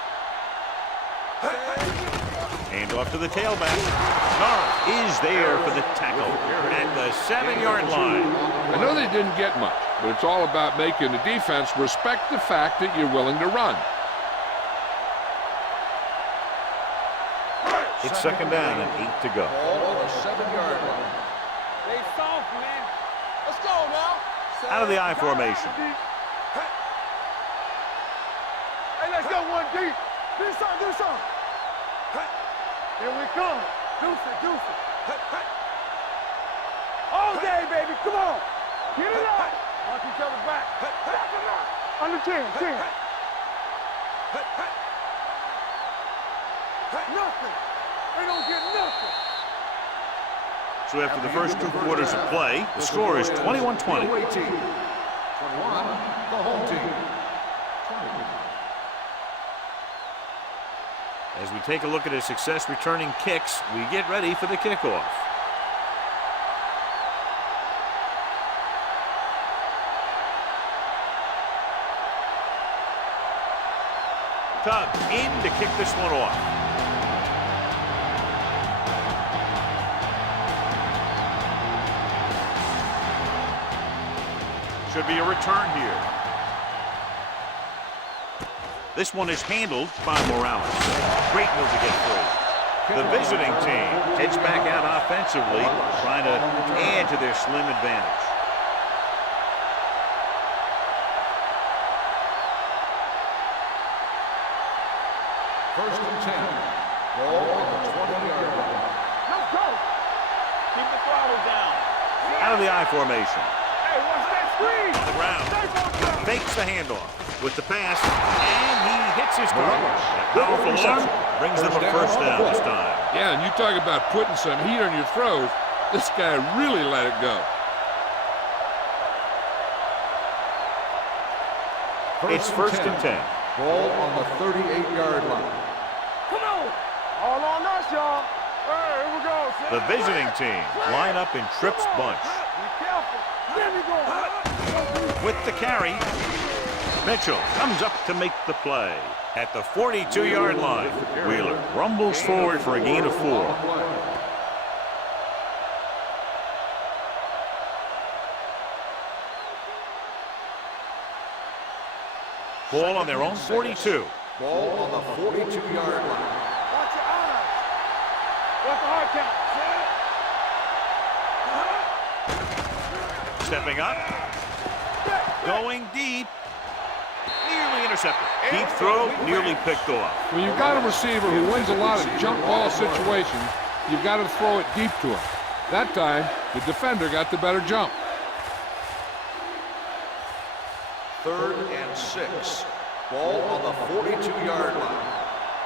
Hand off to the tailback. Nara is there for the tackle at the 7-yard line. I know they didn't get much, but it's all about making the defense respect the fact that you're willing to run. It's second down and 8 to go. Ball on the 7-yard line. They soft, man. Let's go now. Out of the I formation. Hey, let's go, 1D. Do something. Here we come. Deuce it. All day, baby. Come on. Get it up. Watch each other back. Under 10. Nothing. They don't get nothing. So after the first 2 quarters of play, the score is 21-20. Away team. 21, the home team. As we take a look at his success returning kicks, we get ready for the kickoff. Tug in to kick this one off. Should be a return here. This one is handled by Morales. Great move to get through. The visiting team heads back out offensively, trying to add to their slim advantage. First and 10. Ball on the 20-yard line. Let's go. Keep the throttle down. Out of the I formation. Hey, watch that screen. On the ground. Fakes the handoff with the pass, and he hits his target. That powerful arm brings them a first down this time. Yeah, and you talk about putting some heat on your throws. This guy really let it go. It's first and 10. Ball on the 38-yard line. Come on. All on us, y'all. Here we go. The visiting team line up in trips bunch. Be careful. There we go. With the carry, Mitchell comes up to make the play. At the 42-yard line, Wheeler rumbles forward for a gain of 4. Ball on their own 42. Ball on the 42-yard line. Watch your eyes. What's the hard count? Stepping up. Going deep. Nearly intercepted. Deep throw, nearly picked off. When you've got a receiver who wins a lot of jump ball situations, you've got to throw it deep to him. That time, the defender got the better jump. Third and 6. Ball on the 42-yard line.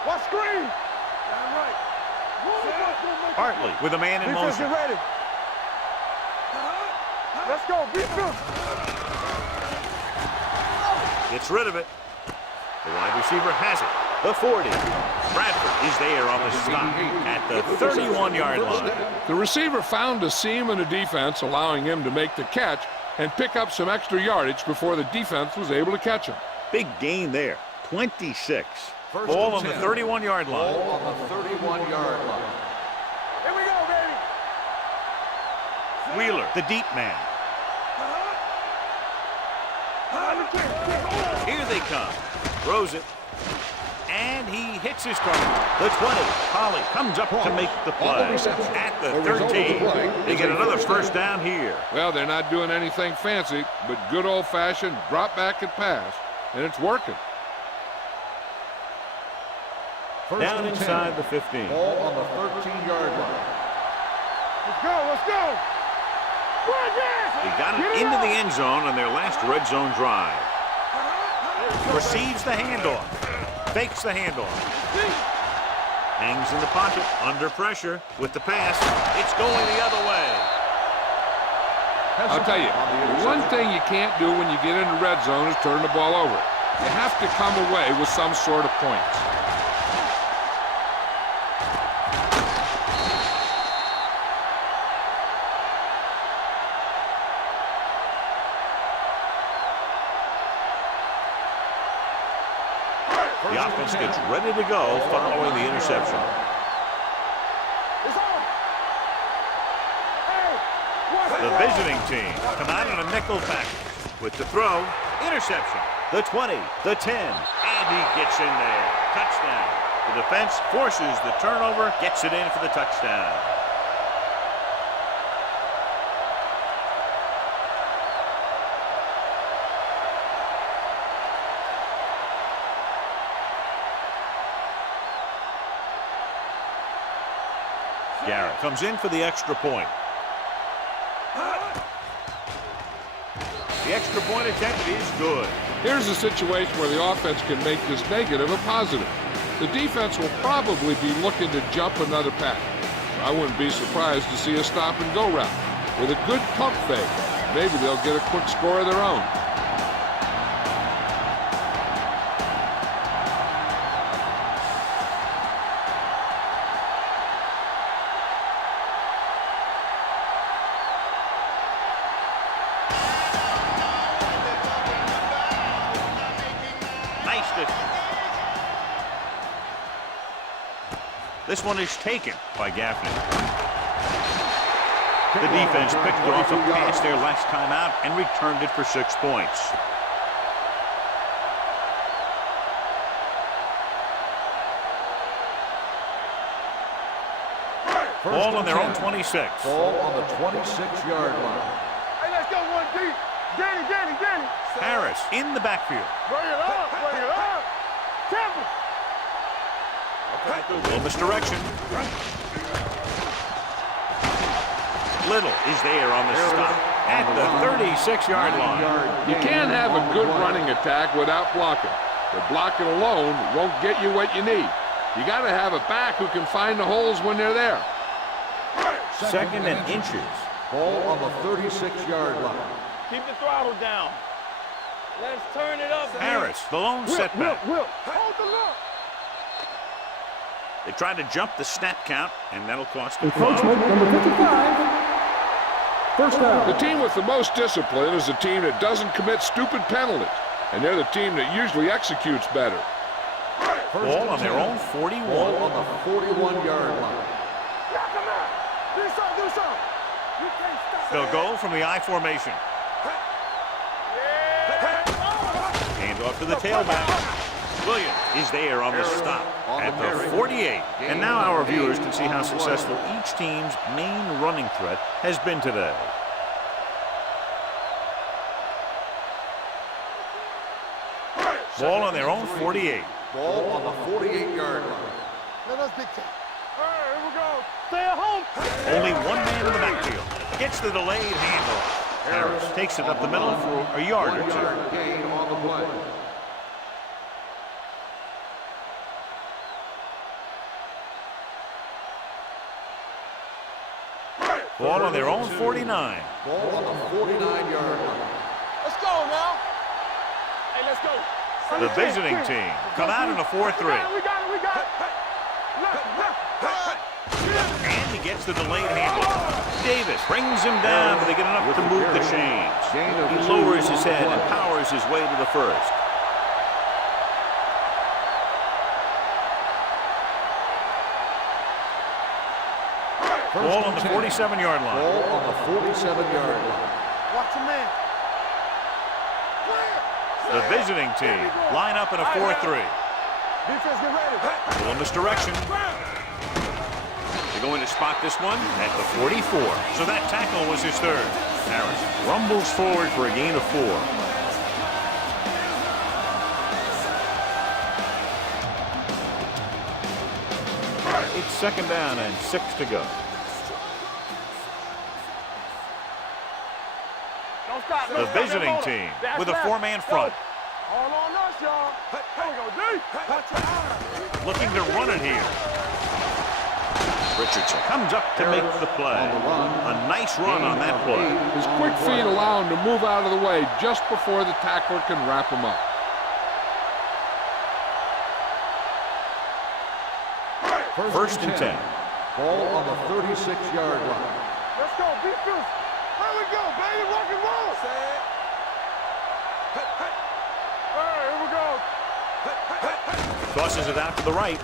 What screen? Damn right. Hartley with a man in Defense, motion. get ready. Let's go. Beat them. Gets rid of it. The wide receiver has it. The 40. Bradford is there on the stop at the 31-yard line. The receiver found a seam in the defense, allowing him to make the catch and pick up some extra yardage before the defense was able to catch him. Big gain there. 26. First Ball and on the 10. 31-yard line. Ball on the 31-yard line. Here we go, baby. Wheeler, the deep man. Here they come. Throws it. And he hits his target. The 20. Holly comes up to make the play. At the 13. They get another first down here. Well, they're not doing anything fancy, but good old-fashioned drop back and pass, and it's working. First Down and 10. inside the 15. Ball on the 13-yard line. Let's go. They got it into the end zone on their last red zone drive. Receives the handoff. Fakes the handoff. Hangs in the pocket, under pressure with the pass. It's going the other way. I'll tell you, the one thing you can't do when you get in the red zone is turn the ball over. You have to come away with some sort of points. The offense gets ready to go following the interception. The visiting team come out in a nickel package with the throw, interception, the 20, the 10, and he gets in there. Touchdown. The defense forces the turnover, gets it in for the touchdown. Garrett comes in for the extra point. The extra point attempt is good. Here's a situation where the offense can make this negative a positive. The defense will probably be looking to jump another pack. I wouldn't be surprised to see a stop-and-go route. With a good pump fake, maybe they'll get a quick score of their own. This one is taken by Gaffney. The defense picked off a pass there last time out and returned it for 6 points. Ball on their own 26. Ball on the 26-yard line. Hey, let's go one deep. Danny. Harris in the backfield. Bring it up. Temple. A little misdirection. Little is there on the stop at the 36-yard line. You can't have a good running attack without blocking. But blocking alone won't get you what you need. You got to have a back who can find the holes when they're there. Second and inches. Ball on the 36-yard line. Keep the throttle down. Let's turn it up. Harris, the lone setback. Will. Hold the look. They tried to jump the snap count, and that'll cost them. Encroachment, number 55. First down. The team with the most discipline is the team that doesn't commit stupid penalties. And they're the team that usually executes better. Ball on their own 41. Ball on the 41-yard line. Knock him out. Do something. You can't stop. They'll go from the I formation. Hand off to the tailback. Williams is there on the stop at the 48. And now our viewers can see how successful each team's main running threat has been today. Ball on their own 48. Ball on the 48-yard line. Let us dictate. All right, here we go. Stay at home. Only one man in the backfield. Gets the delayed handoff. Harris takes it up the middle for a yard or two. 1-yard gain on the play. Ball on their own 49. Ball on the 49-yard line. Let's go now. Hey, let's go. The visiting team come out in a 4-3. We got it. And he gets the delayed handoff. Davis brings him down, but they get enough to move the chains. He lowers his head and powers his way to the first. Ball on the 47-yard line. Ball on the 47-yard line. Watch him man. The visiting team line up in a 4-3. Defense, get ready. A little misdirection. They're going to spot this one at the 44. So that tackle was his third. Harris rumbles forward for a gain of 4. It's second down and 6 to go. The visiting team with a 4-man front. All on us, y'all. There we go, D. Looking to run it here. Richardson comes up to make the play. A nice run on that play. His quick feet allow him to move out of the way just before the tackler can wrap him up. First and 10. Ball on the 36-yard line. Let's go, beat this. Here we go, baby, rock and roll. All right, here we go. Tosses it out to the right.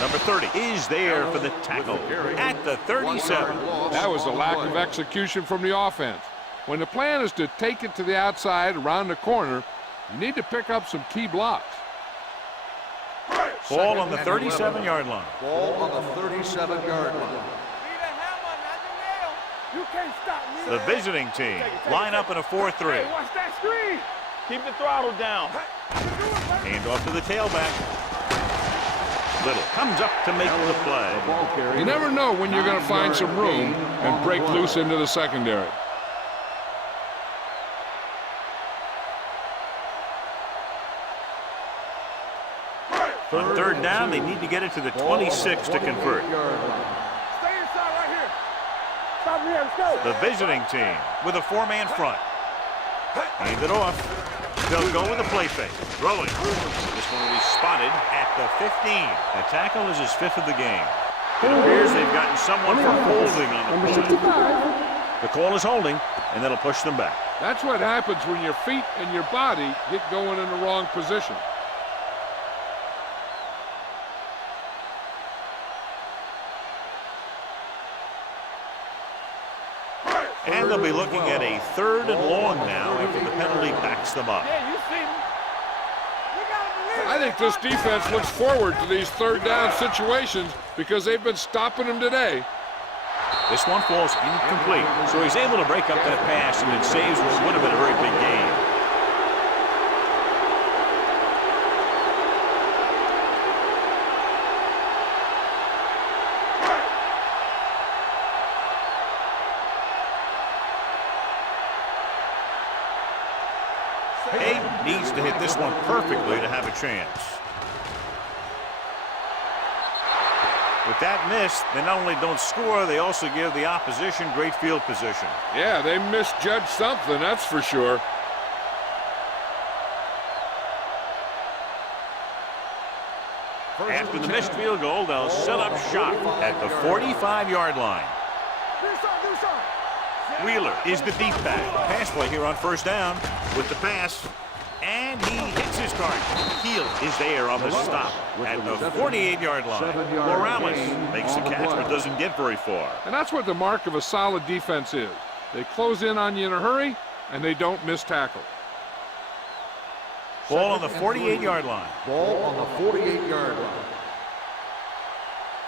Number 30 is there for the tackle at the 37. That was a lack of execution from the offense. When the plan is to take it to the outside around the corner, you need to pick up some key blocks. Ball on the 37-yard line. Ball on the 37-yard line. You can't stop me. The visiting team line up in a 4-3. Hey, watch that screen. Keep the throttle down. Hand off to the tailback. Little comes up to make the play. You never know when you're going to find some room and break loose into the secondary. On third down, they need to get it to the 26 to convert. Stay inside right here. Stop me here. Let's go. The visiting team with a 4-man front. Hand it off. They'll go with a play fake. Throwing. This one will be spotted at the 15. The tackle is his 5th of the game. It appears they've gotten someone for holding on the play. The call is holding, and that'll push them back. That's what happens when your feet and your body get going in the wrong position. And they'll be looking at a 3rd and long now after the penalty backs them up. Yeah, you see me. You gotta believe I think this defense looks forward to these third down situations because they've been stopping them today. This one falls incomplete, so he's able to break up that pass, and it saves what would have been a very big gain. Abe needs to hit this one perfectly to have a chance. With that miss, they not only don't score, they also give the opposition great field position. Yeah, they misjudged something, that's for sure. After the missed field goal, they'll set up shop at the 45-yard line. Wheeler is the deep back. Pass play here on first down with the pass. And he hits his target. Heel is there on the stop at the 48-yard line. Morales makes the catch but doesn't get very far. And that's what the mark of a solid defense is. They close in on you in a hurry, and they don't miss tackle. Ball on the 48-yard line. Ball on the 48-yard line.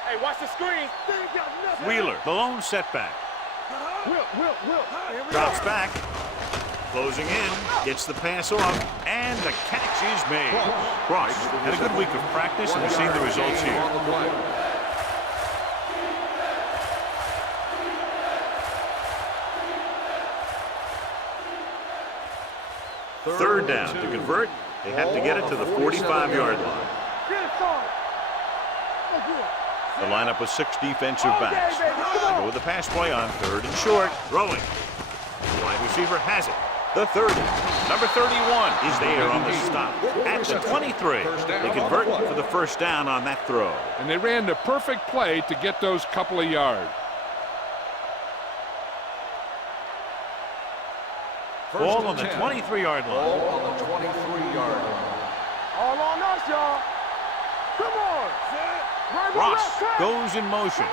Hey, watch the screen. Wheeler, the lone setback. Drops back. Closing in, gets the pass off, and the catch is made. Cross had a good week of practice, and we've seen the results here. Third down to convert. They have to get it to the 45-yard line. The lineup with 6 defensive backs. They go with the pass play on 3rd and short. Throwing. The wide receiver has it. The 30. Number 31 is there on the stop at the 23. They convert for the first down on that throw. And they ran the perfect play to get those couple of yards. Ball on the 23-yard line. Ball on the 23-yard line. All on us, y'all. Come on. Right, Ross goes in motion.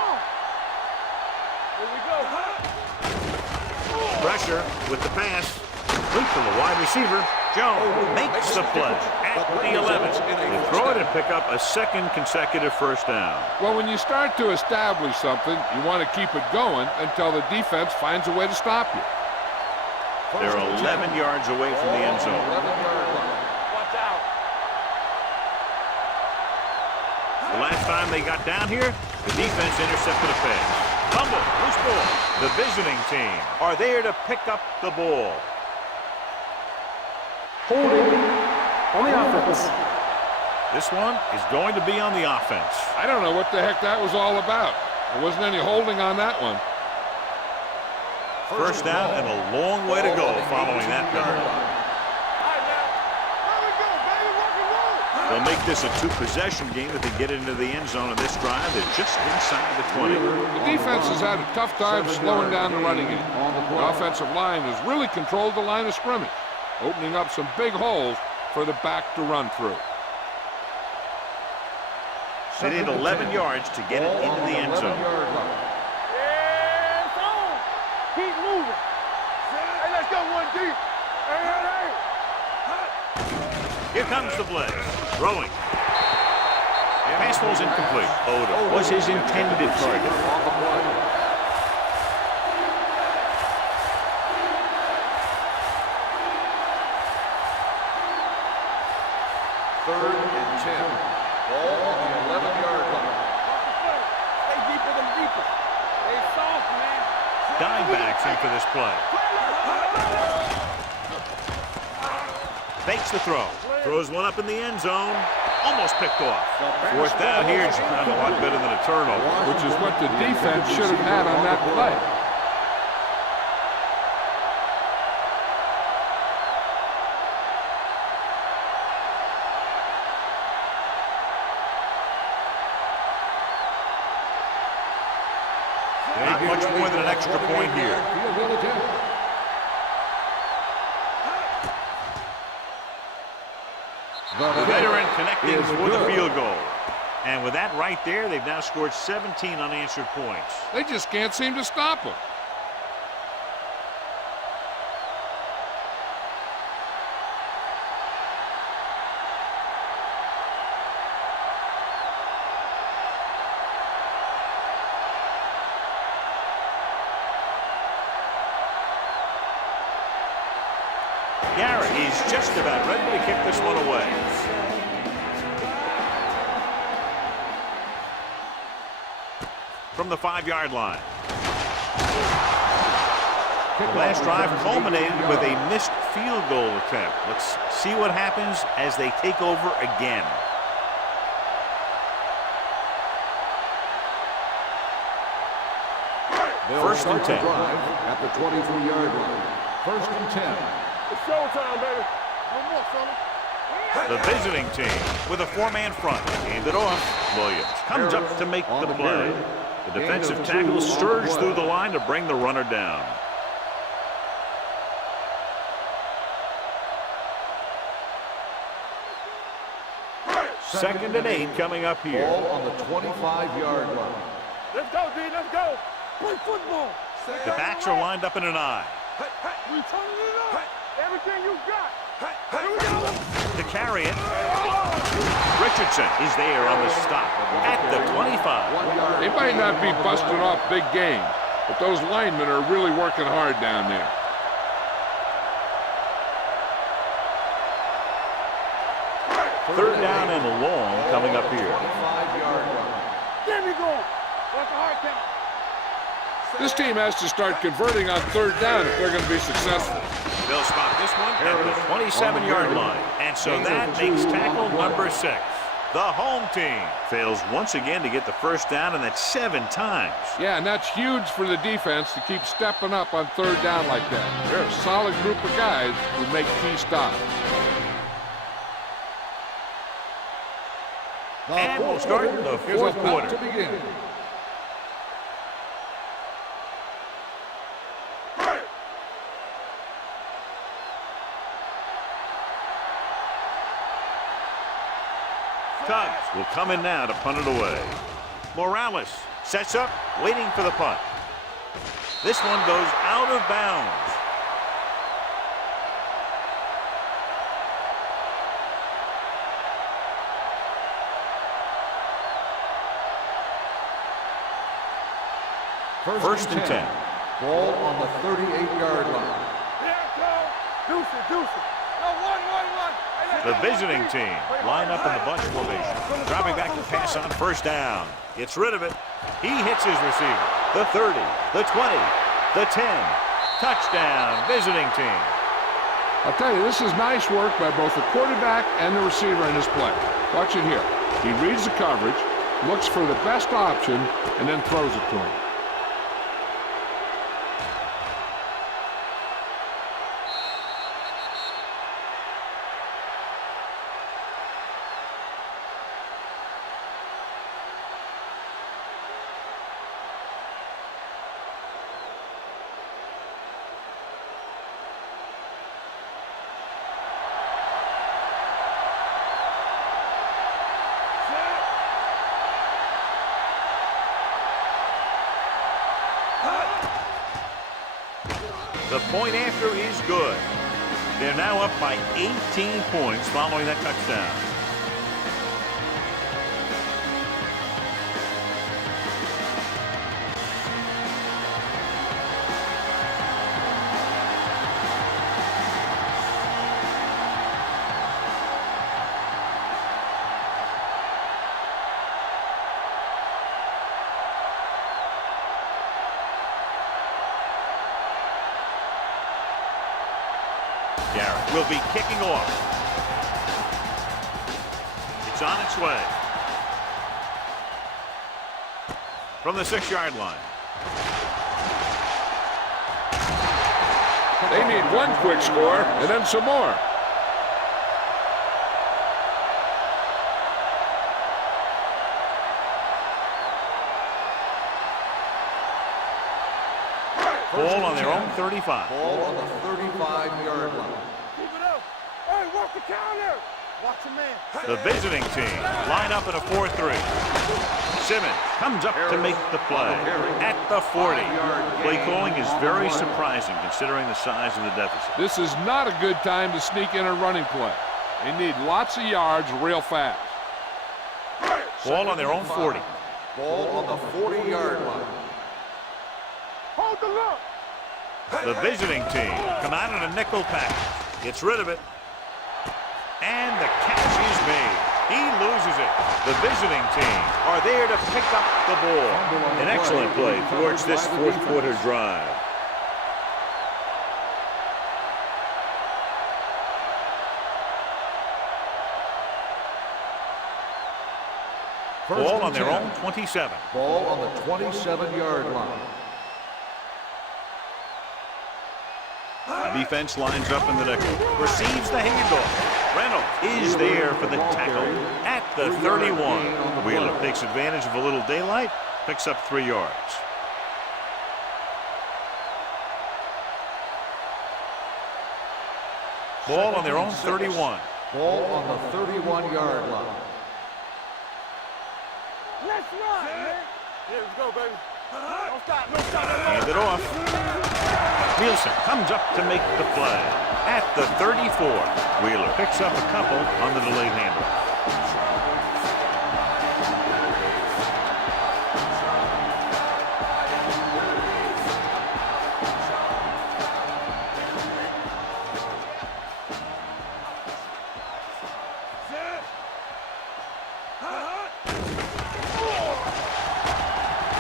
Here we go. Pressure with the pass. Link from the wide receiver. Jones makes the play at the 11. They throw it and pick up a 2nd consecutive first down. Well, when you start to establish something, you want to keep it going until the defense finds a way to stop you. They're 11 yards away from the end zone. Watch out. The last time they got down here, the defense intercepted a pass. Fumble, loose ball. The visiting team are there to pick up the ball. Holding on the offense. This one is going to be on the offense. I don't know what the heck that was all about. There wasn't any holding on that one. First down and a long way to go following that penalty. They'll make this a two-possession game if they get into the end zone in this drive. They're just inside the 20. The defense has had a tough time slowing down the running game. The offensive line has really controlled the line of scrimmage, opening up some big holes for the back to run through. They need 11 yards to get it into the end zone. Yeah, it's on. Keep moving. Hey, let's go one deep. Hey. Here comes the blitz. Throwing. Pass ball's incomplete. Oda was his intended target. Third and 10. Ball on the 11-yard line. Stay deeper than deeper. Stay soft, man. Dime backs in for this play. Fakes the throw. Throws one up in the end zone. Almost picked off. Fourth down here is a lot better than a turnover. Which is what the defense should have had on that play. Not much more than an extra point here. The veteran connecting for the field goal. And with that right there, they've now scored 17 unanswered points. They just can't seem to stop him. Garrett is just about ready to kick this one away. From the 5-yard line. The last drive culminated with a missed field goal attempt. Let's see what happens as they take over again. First and 10. At the 23-yard line. First and 10. It's showtime, baby. No more, fella. The visiting team with a 4-man front. Hand it off. Williams comes up to make the play. The defensive tackle surged through the line to bring the runner down. Second and 8 coming up here. Ball on the 25-yard line. Let's go, D. Let's go. Play football. The backs are lined up in an eye. We turning it up. Everything you got. Here we go. To carry it. Richardson is there on the stop at the 25. They might not be busting off big games, but those linemen are really working hard down there. Third down and long coming up here. 25-yard line. There we go. That's a hard count. This team has to start converting on third down if they're going to be successful. They'll spot this one at the 27-yard line. And so that makes tackle number 6. The home team fails once again to get the first down, and that's 7 times. Yeah, and that's huge for the defense to keep stepping up on third down like that. They're a solid group of guys who make key stops. And we'll start the fourth quarter. To begin. Cougars will come in now to punt it away. Morales sets up, waiting for the punt. This one goes out of bounds. First and 10. Ball on the 38-yard line. Here it goes. Deuce it, deuce it. No, one. The visiting team line up in the bunch formation. Dropping back to pass on first down. Gets rid of it. He hits his receiver. The 30, the 20, the 10. Touchdown, visiting team. I'll tell you, this is nice work by both the quarterback and the receiver in this play. Watch it here. He reads the coverage, looks for the best option, and then throws it to him. The point after is good. They're now up by 18 points following that touchdown. Garrett will be kicking off. It's on its way. From the 6-yard line. They need one quick score and then some more. Ball on their own 35. Ball on the 35-yard line. Keep it up. Hey, work the counter. Watch a man. The visiting team line up in a 4-3. Simmons comes up to make the play at the 40. Play calling is very surprising considering the size of the deficit. This is not a good time to sneak in a running play. They need lots of yards real fast. Ball on their own 40. Ball on the 40-yard line. Hold the look. The visiting team come out in a nickel package. Gets rid of it. And the catch is made. He loses it. The visiting team are there to pick up the ball. An excellent play towards this fourth quarter drive. Ball on their own 27. Ball on the 27-yard line. Defense lines up in the nickel. Receives the handoff. Reynolds is there for the tackle at the 31. Wheeler takes advantage of a little daylight. Picks up 3 yards. Ball on their own 31. Ball on the 31-yard line. Let's run, man. Yeah, let's go, baby. Don't stop, don't stop. Hand it off. Nielsen comes up to make the play at the 34. Wheeler picks up a couple on the delayed handoff.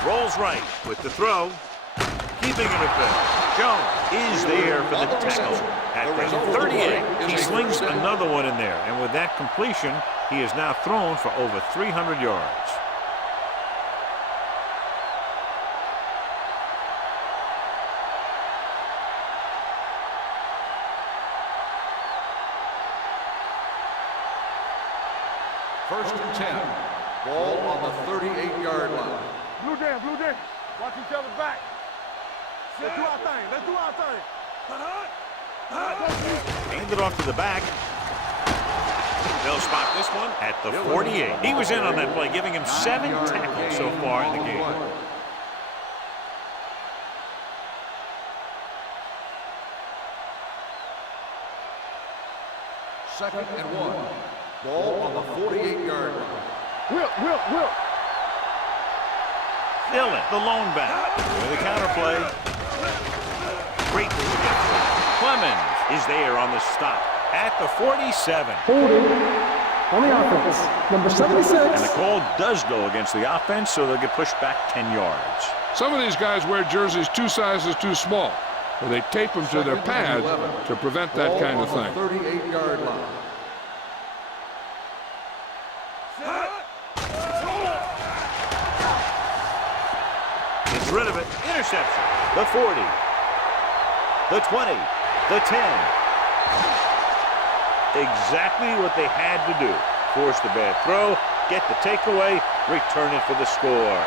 Rolls right with the throw. Keeping it at bay. Jones is there for the tackle at the 38. He slings another one in there, and with that completion, he has now thrown for over 300 yards. First and 10. Ball on the 38-yard line. Blue down, blue down. Watch each other back. Let's do our thing. Let's do our thing. Hand it off to the back. They'll spot this one at the 48. He was in on that play, giving him 7 tackles so far in the game. Second and 1. Ball on the 48-yard line. Whip. Dillon, the lone back. With a counter play. Great move. Clemens is there on the stop at the 47. Holding on the offense, number 76. And the call does go against the offense, so they'll get pushed back 10 yards. Some of these guys wear jerseys 2 sizes too small, or they tape them to their pads to prevent that kind of thing. 38-yard line. Gets rid of it. Interception. The 40. The 20. The 10. Exactly what they had to do. Force the bad throw, get the takeaway, return it for the score.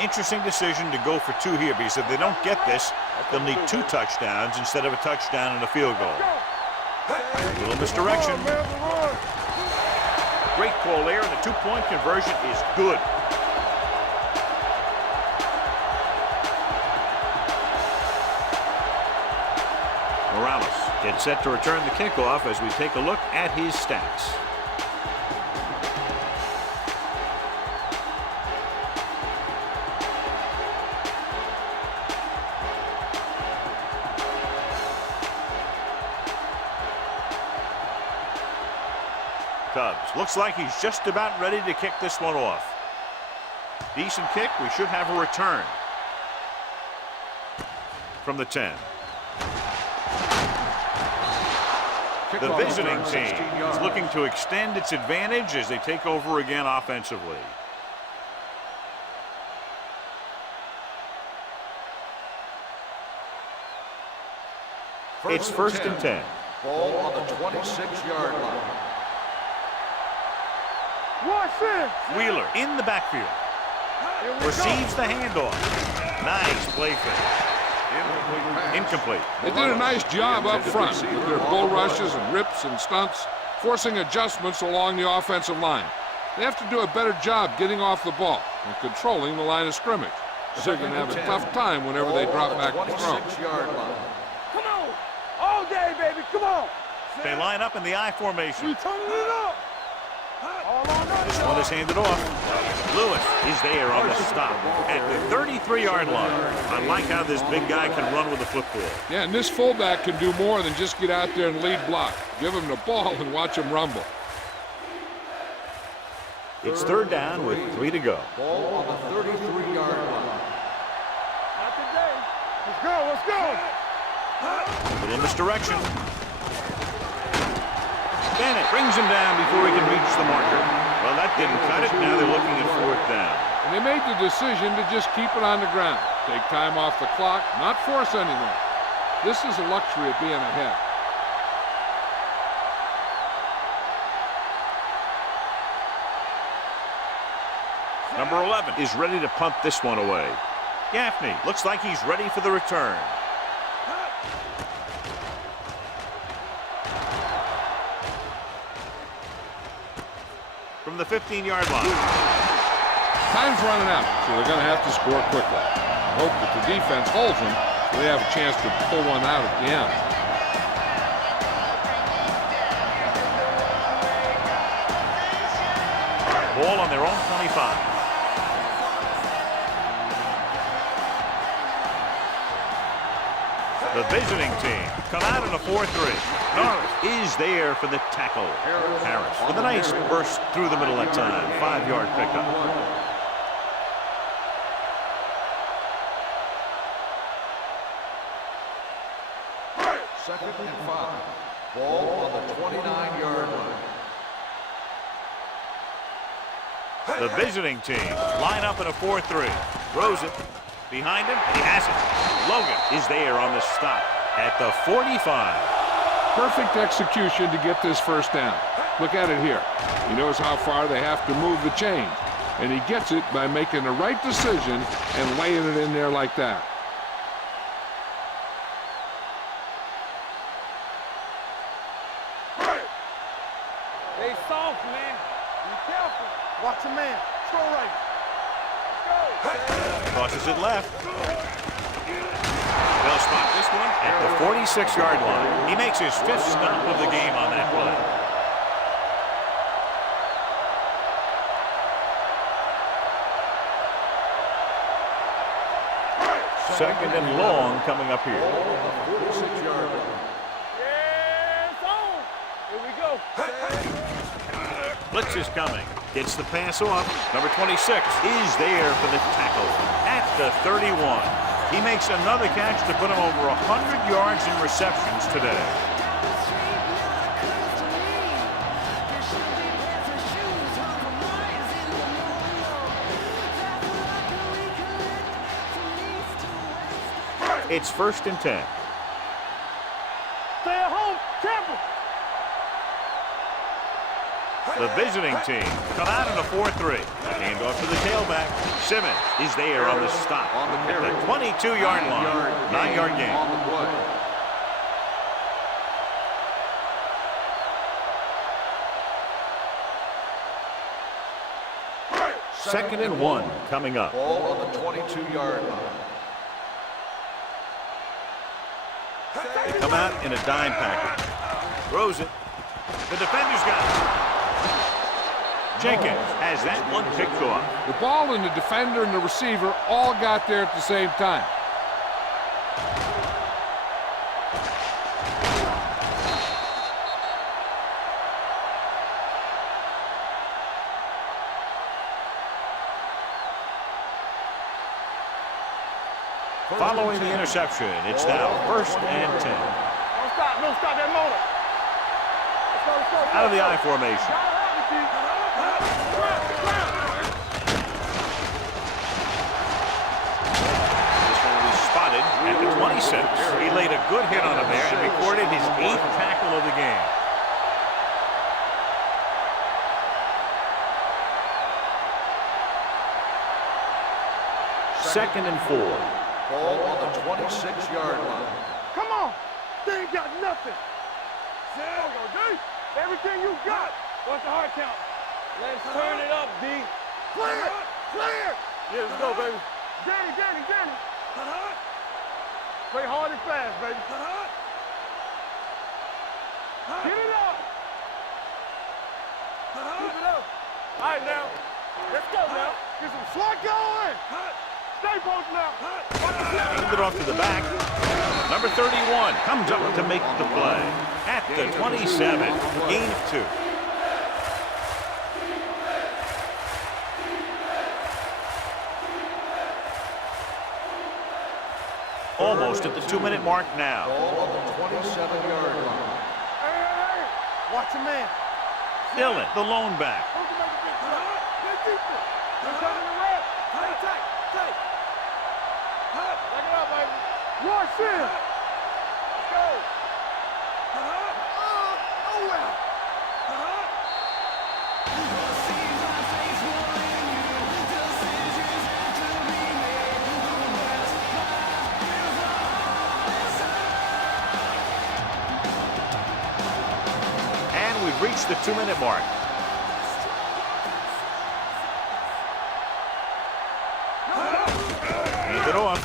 Interesting decision to go for 2 here, because if they don't get this, they'll need 2 touchdowns instead of a touchdown and a field goal. A little misdirection. Great call there, and the two-point conversion is good. Morales gets set to return the kickoff as we take a look at his stats. Cubs. Looks like he's just about ready to kick this one off. Decent kick. We should have a return from the 10. The visiting team is looking to extend its advantage as they take over again offensively. It's first and 10. Ball on the 26-yard line. Watch this. Wheeler in the backfield. Receives the handoff. Nice play fake. Incomplete. They did a nice job up front with their bull rushes and rips and stunts, forcing adjustments along the offensive line. They have to do a better job getting off the ball and controlling the line of scrimmage. They're going to have a tough time whenever they drop back to throw. Come on. All day, baby. Come on. They line up in the I formation. We turning it up. All on us. This one is handed off. Lewis is there on the stop at the 33-yard line. I like how this big guy can run with the football. Yeah, and this fullback can do more than just get out there and lead block. Give him the ball and watch him rumble. It's third down with 3 to go. Ball on the 33-yard line. Not today. Let's go. Let's go. Little misdirection. Bennett brings him down before he can reach the marker. Well, that didn't cut it. Now they're looking at fourth down. And they made the decision to just keep it on the ground. Take time off the clock, not force anything. This is a luxury of being ahead. Number 11 is ready to punt this one away. Gaffney looks like he's ready for the return. From the 15-yard line. Time's running out, so they're going to have to score quickly. I hope that the defense holds them so they have a chance to pull one out at the end. Ball on their own 25. The visiting team come out in a 4-3. Norris is there for the tackle. Harris with a nice burst through the middle that time. 5-yard pickup. Second and 5. Ball on the 29-yard line. The visiting team line up in a 4-3. Throws it. Behind him, he has it. Logan is there on the stop at the 45. Perfect execution to get this first down. Look at it here. He knows how far they have to move the chain, and he gets it by making the right decision and laying it in there like that. Stay soft, man. Be careful. Watch a man. Throw right. Tosses it left. They'll spot this one at the 46-yard line. He makes his 5th stop of the game on that play. Second and long coming up here. 46-yard line. Yeah, it's on. Here we go. Blitz is coming. Gets the pass off. Number 26 is there for the tackle at the 31. He makes another catch to put him over 100 yards in receptions today. It's first and 10. Stay at home. Careful. The visiting team come out in a 4-3. Hand off to the tailback. Simmons is there on the stop at the 22-yard line. 9-yard gain. On the play. Second and 1 coming up. Ball on the 22-yard line. They come out in a dime package. Throws it. The defender's got it. Jenkins has that one picked off. The ball and the defender and the receiver all got there at the same time. Following the interception, it's now first and 10. Don't stop that motor. Let's go. Out of the I formation. This one will be spotted at the 26. He laid a good hit on him there and recorded his 8th tackle of the game. Second and 4. Ball on the 26-yard line. Come on. They ain't got nothing. Go, D. Everything you got. What's the hard count? Let's turn it up, D. Clear. Clear. Yeah, let's go, baby. Danny. Play hard and fast, baby. Get it up. Keep it up. All right, now. Let's go now. Get some slot going. Stay post now. Hand it off to the back. Number 31 comes up to make the play. At the 27, gain of 2. Almost at the 2-minute mark now. Ball on the 27-yard line. Hey. Watch your man. Dillon, the lone back. Watch him. Let's go. Oh, well. And we've reached the 2-minute mark. Hand it off.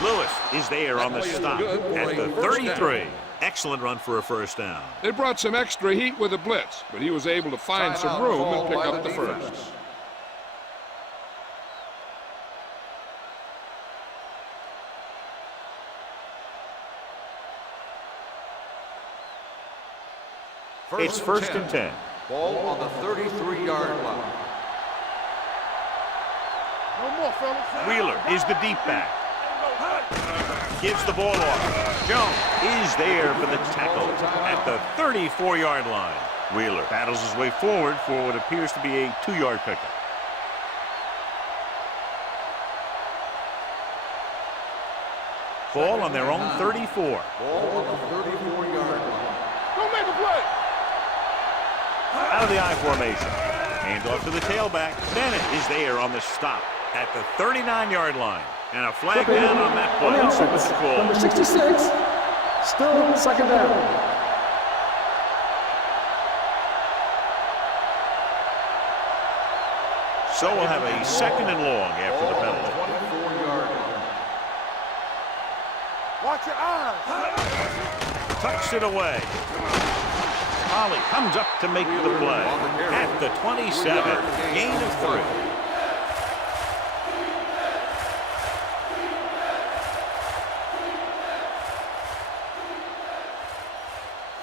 Lewis is there on the stop at the 33. Excellent run for a first down. They brought some extra heat with a blitz, but he was able to find some room and pick up the first. It's first and 10. Ball on the 33-yard line. No more, fellas. Wheeler is the deep back. Gives the ball off. Jones is there for the tackle at the 34-yard line. Wheeler battles his way forward for what appears to be a 2-yard pickup. Ball on their own 34. Ball on the 34-yard line. Don't make a play. Out of the I formation. Hand off to the tailback. Bennett is there on the stop at the 39-yard line. And a flag down on that play. Number 66, still second down. So we'll have a second and long after the penalty. 24-yard line. Watch your eyes. Tucks it away. Holly comes up to make the play at the 27. Gain of 3.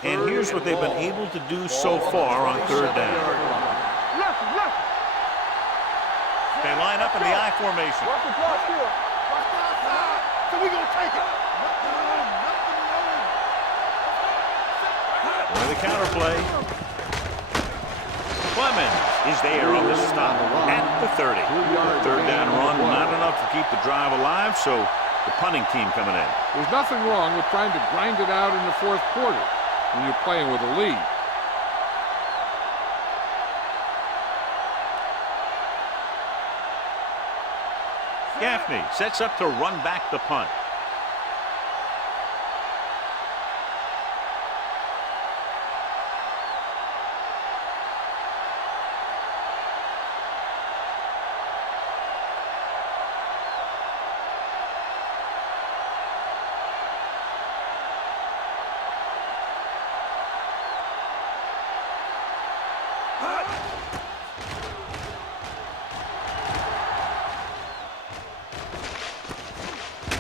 And here's what they've been able to do so far on third down. Left. They line up in the I formation. Watch the block here. Watch the outside. So we gonna take it. With the counter play. Clemens is there on the stop at the 30. Third down run, not enough to keep the drive alive, so the punting team coming in. There's nothing wrong with trying to grind it out in the fourth quarter when you're playing with a lead. Gaffney sets up to run back the punt.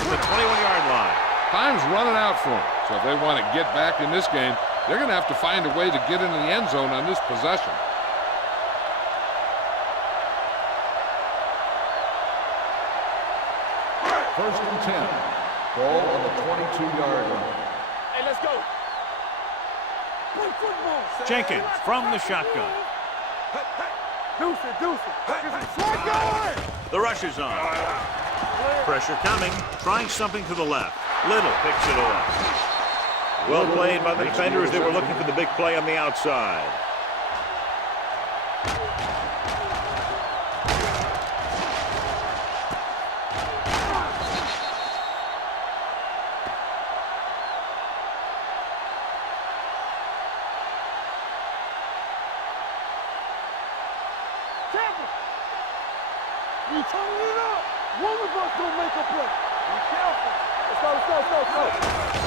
The 21-yard line. Time's running out for them. So if they want to get back in this game, they're going to have to find a way to get into the end zone on this possession. First and 10. Ball on the 22-yard line. Hey, let's go. Play football. Jenkins from the shotgun. Deuce it, deuce it. Slide going! The rush is on. Pressure coming. Trying something to the left. Little picks it off. Well played by the defenders. They were looking for the big play on the outside. You turning it up. One of us gonna make a play. Be careful. Let's go, let's go, let's go, let's go.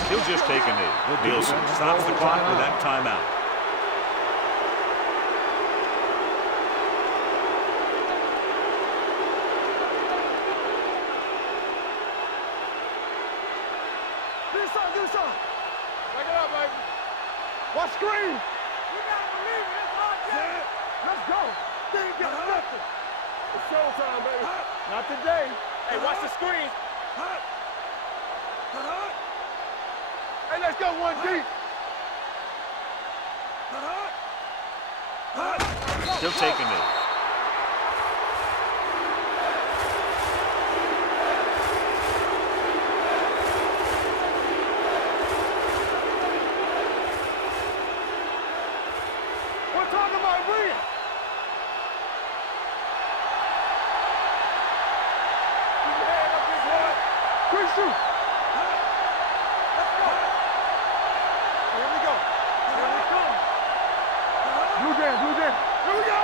He'll just take a knee. Nielsen stops the clock with that timeout. This side, this side. Back it up, baby. Watch screen. You gotta believe it. It's hard, yeah. Let's go. They ain't got nothing. It's showtime, baby. Not today. Hey, watch the screen. Hey, let's go one deep. He'll take a knee. We're talking about Rhea. Keep your head up, big boy. Quick shoot. Let's go. Here we go. Here we come. Blue jam, blue jam. Here we go.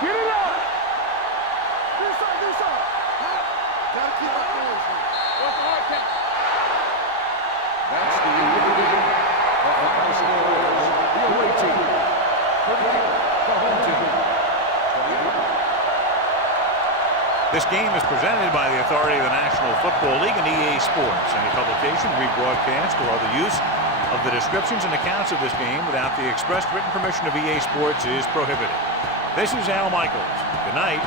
Get it out. This side, this side. Gotta keep our hands in. What's the hard count? That's the end of the game. The final score is the away team 38, the home team 28. This game is presented by the authority of the National Football League and EA Sports. Any publication, rebroadcast, or other use of the descriptions and accounts of this game without the expressed written permission of EA Sports is prohibited. This is Al Michaels. Good night.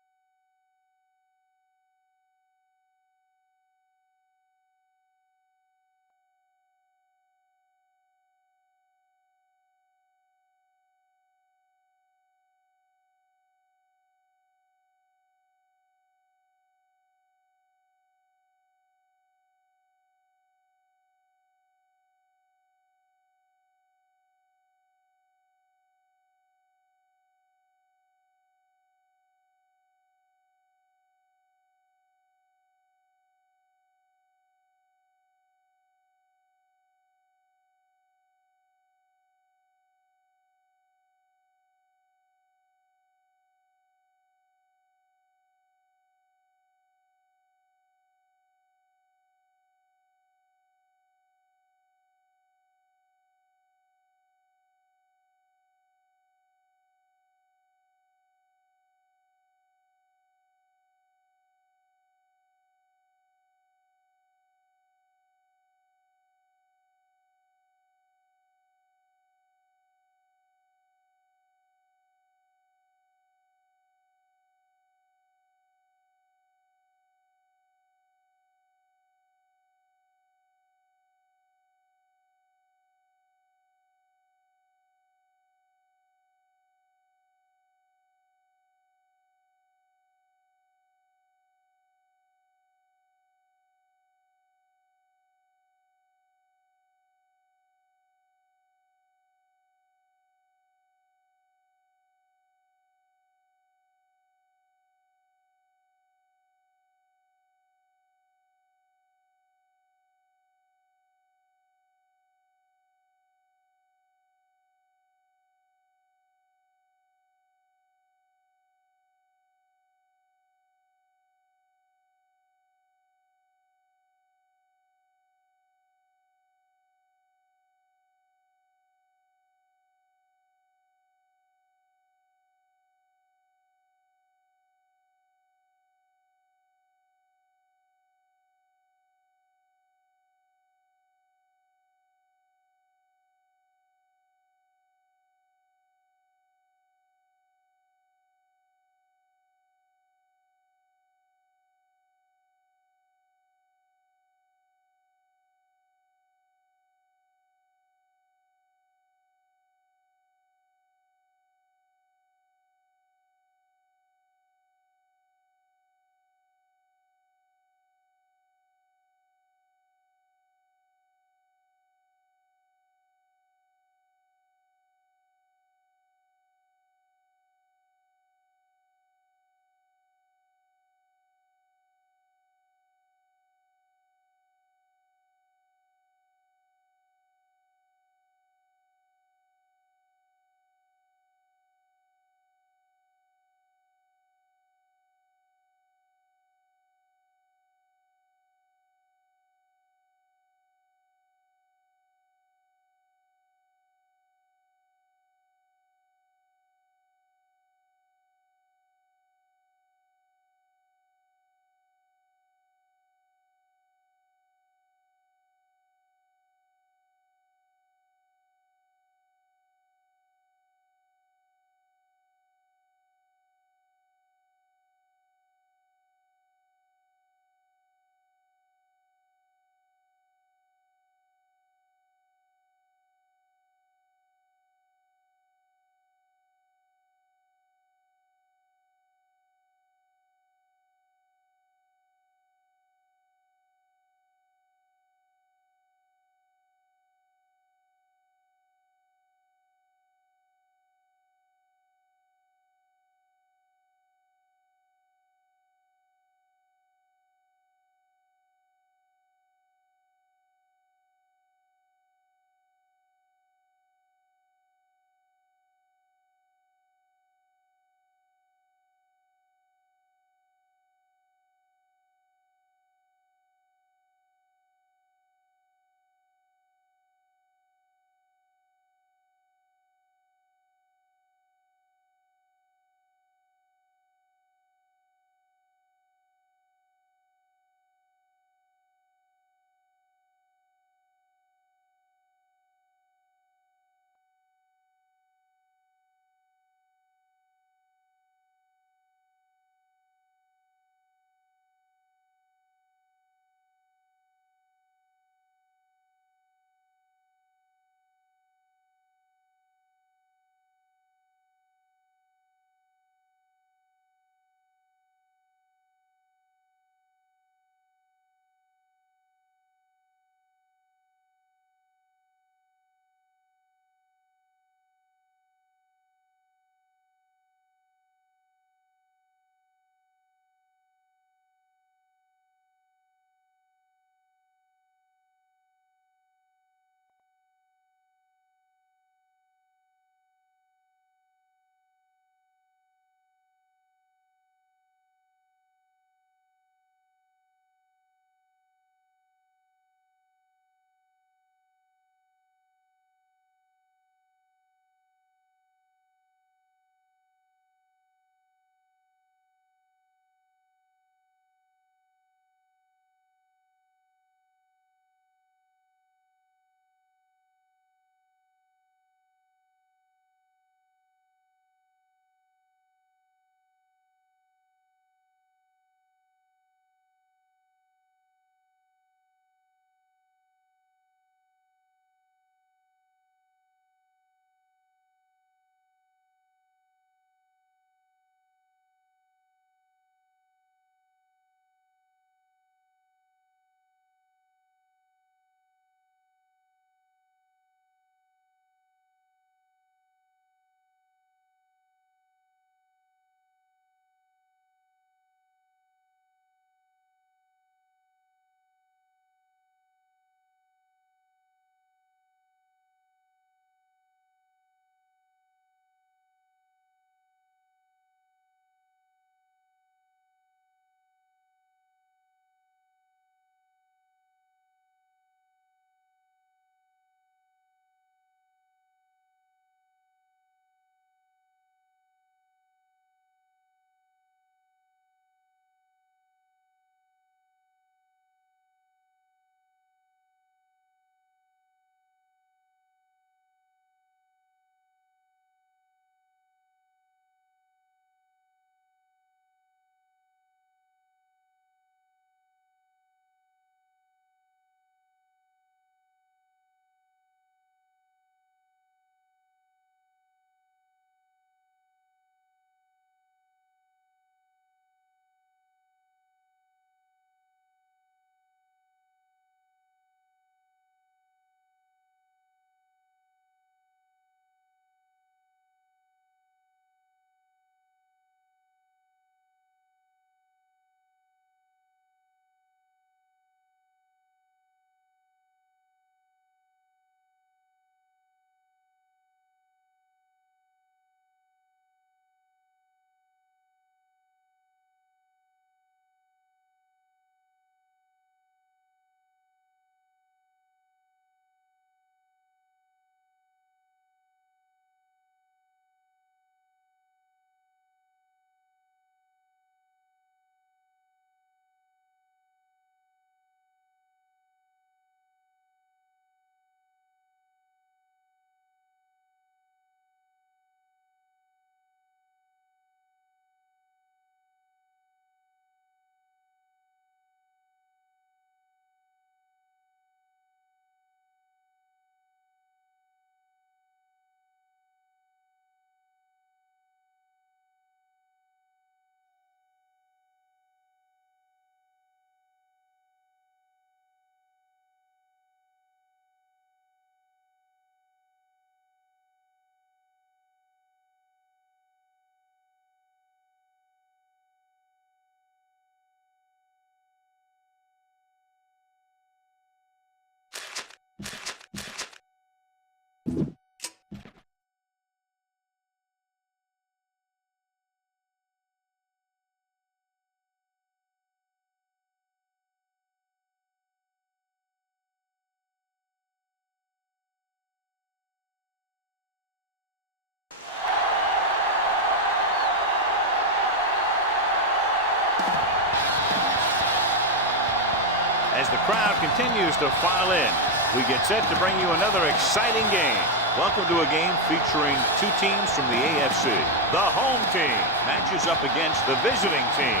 as the crowd continues to file in. We get set to bring you another exciting game. Welcome to a game featuring two teams from the AFC. The home team matches up against the visiting team.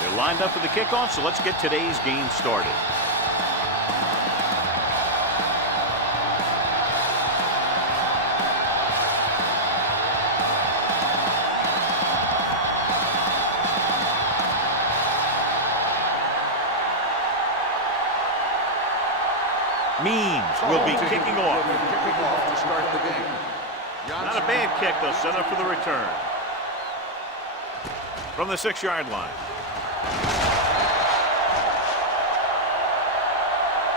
They're lined up for the kickoff, so let's get today's game started. Will be kicking off. To start the game. Not a bad kick. They'll set up for the return. From the 6-yard line.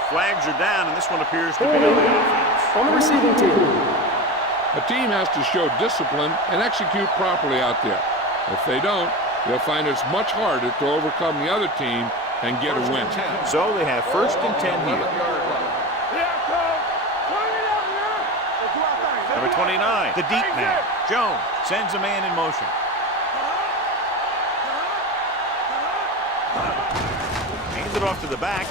Flags are down, and this one appears to be on the offense. On the receiving team. A team has to show discipline and execute properly out there. If they don't, they'll find it's much harder to overcome the other team and get a win. So they have 1st and 10 here. Number 29, the deep man. Jones sends a man in motion. Hands it off to the back.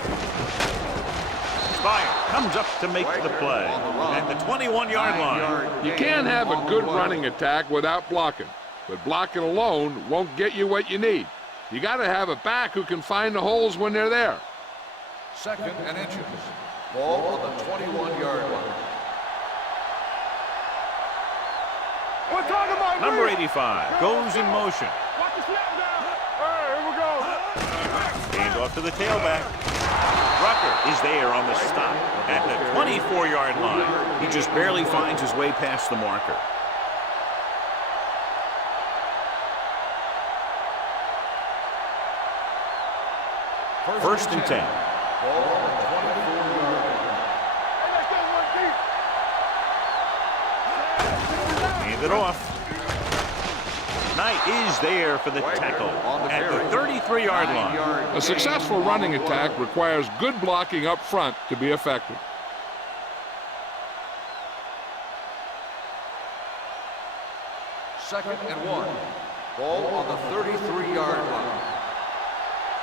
Spire comes up to make the play at the 21-yard line. You can't have a good running attack without blocking, but blocking alone won't get you what you need. You got to have a back who can find the holes when they're there. 2nd and inches. Ball on the 21-yard line. We're talking about Number 85 goes in motion. Watch the snap down. All right, here we go. Hand off to the tailback. Rucker is there on the stop at the 24-yard line. He just barely finds his way past the marker. First and 10. Hand it off. Knight is there for the tackle at the 33-yard line. A successful running attack requires good blocking up front to be effective. Second and 1. Ball on the 33-yard line.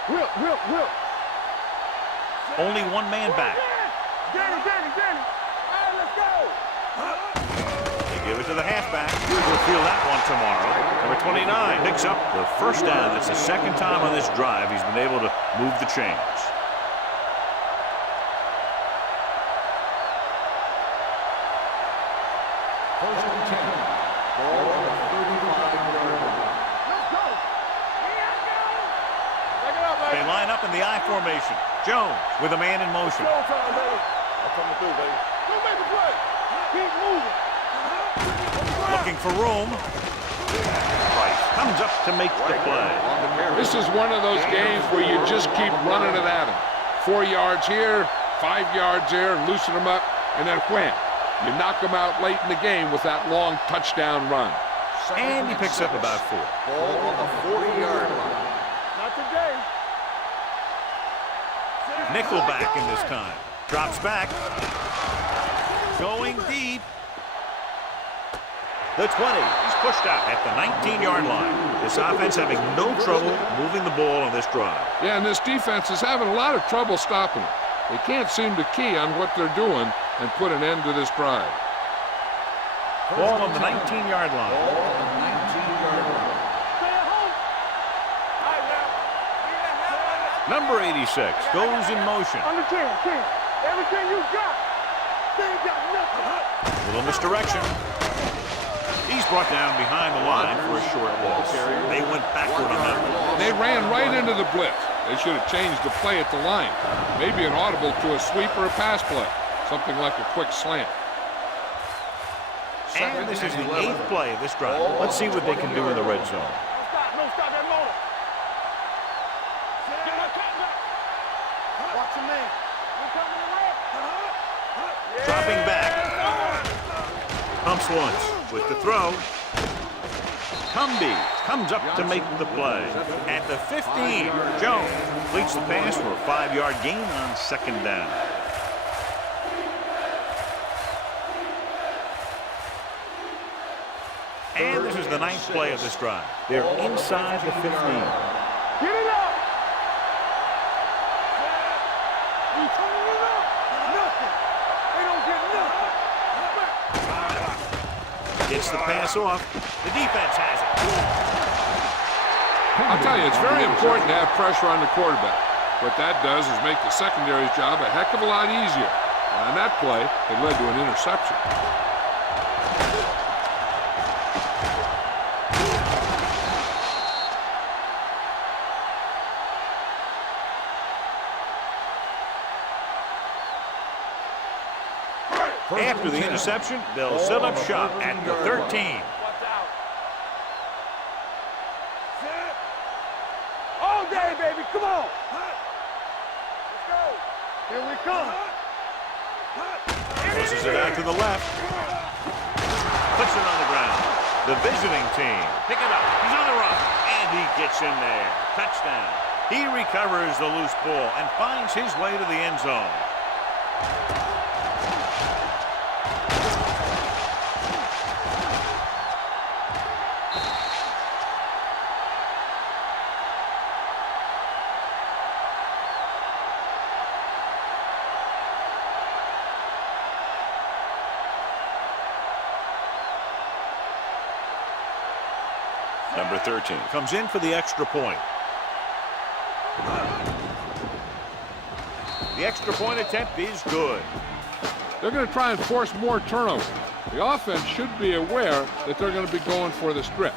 Whip. Only one man back. Danny. All right, let's go. They give it to the halfback. We'll feel that one tomorrow. Number 29 picks up the first down. That's the second time on this drive he's been able to move the chains. First and 10. Ball on the 35-yard line. Let's go. Back it up, baby. They line up in the I formation. Jones with a man in motion. Go time, baby. I'm coming through, baby. Go make the play. Keep moving. Looking for room. Price comes up to make the play. This is one of those games where you just keep running it at them. 4 yards here, 5 yards there, loosen them up, and then wham. You knock them out late in the game with that long touchdown run. And he picks up about 4. Ball on the 40-yard line. Not today. Nickelback in this time. Drops back. Going deep. The 20. He's pushed out at the 19-yard line. This offense having no trouble moving the ball on this drive. Yeah, and this defense is having a lot of trouble stopping it. They can't seem to key on what they're doing and put an end to this drive. Ball on the 19-yard line. Ball on the 19-yard line. Stay at home. All right, now. Number 86 goes in motion. Under 10. Everything you got. They ain't got nothing. Little misdirection. He's brought down behind the line for a short loss. They went backward on that one. They ran right into the blitz. They should have changed the play at the line. Maybe an audible to a sweep or a pass play. Something like a quick slant. And this is the 8th play of this drive. Let's see what they can do in the red zone. No, stop that motor. Get my cut back. Watch your man. We're coming to red. Dropping back. Pumps once with the throw. Cumby comes up to make the play. At the 15, Jones completes the pass for a 5-yard gain on second down. And this is the 9th play of this drive. They're inside the 15. Get it up! You turning it up? Nothing. They don't get nothing. Gets the pass off. The defense has it. I'll tell you, it's very important to have pressure on the quarterback. What that does is make the secondary's job a heck of a lot easier. And on that play, it led to an interception. After the interception, they'll set up shop at the 13. All day, baby. Come on. Let's go. Here we come. Pushes it out to the left. Puts it on the ground. The visiting team. Pick it up. He's on the run. And he gets in there. Touchdown. He recovers the loose ball and finds his way to the end zone. Number 13 comes in for the extra point. The extra point attempt is good. They're going to try and force more turnovers. The offense should be aware that they're going to be going for the strip.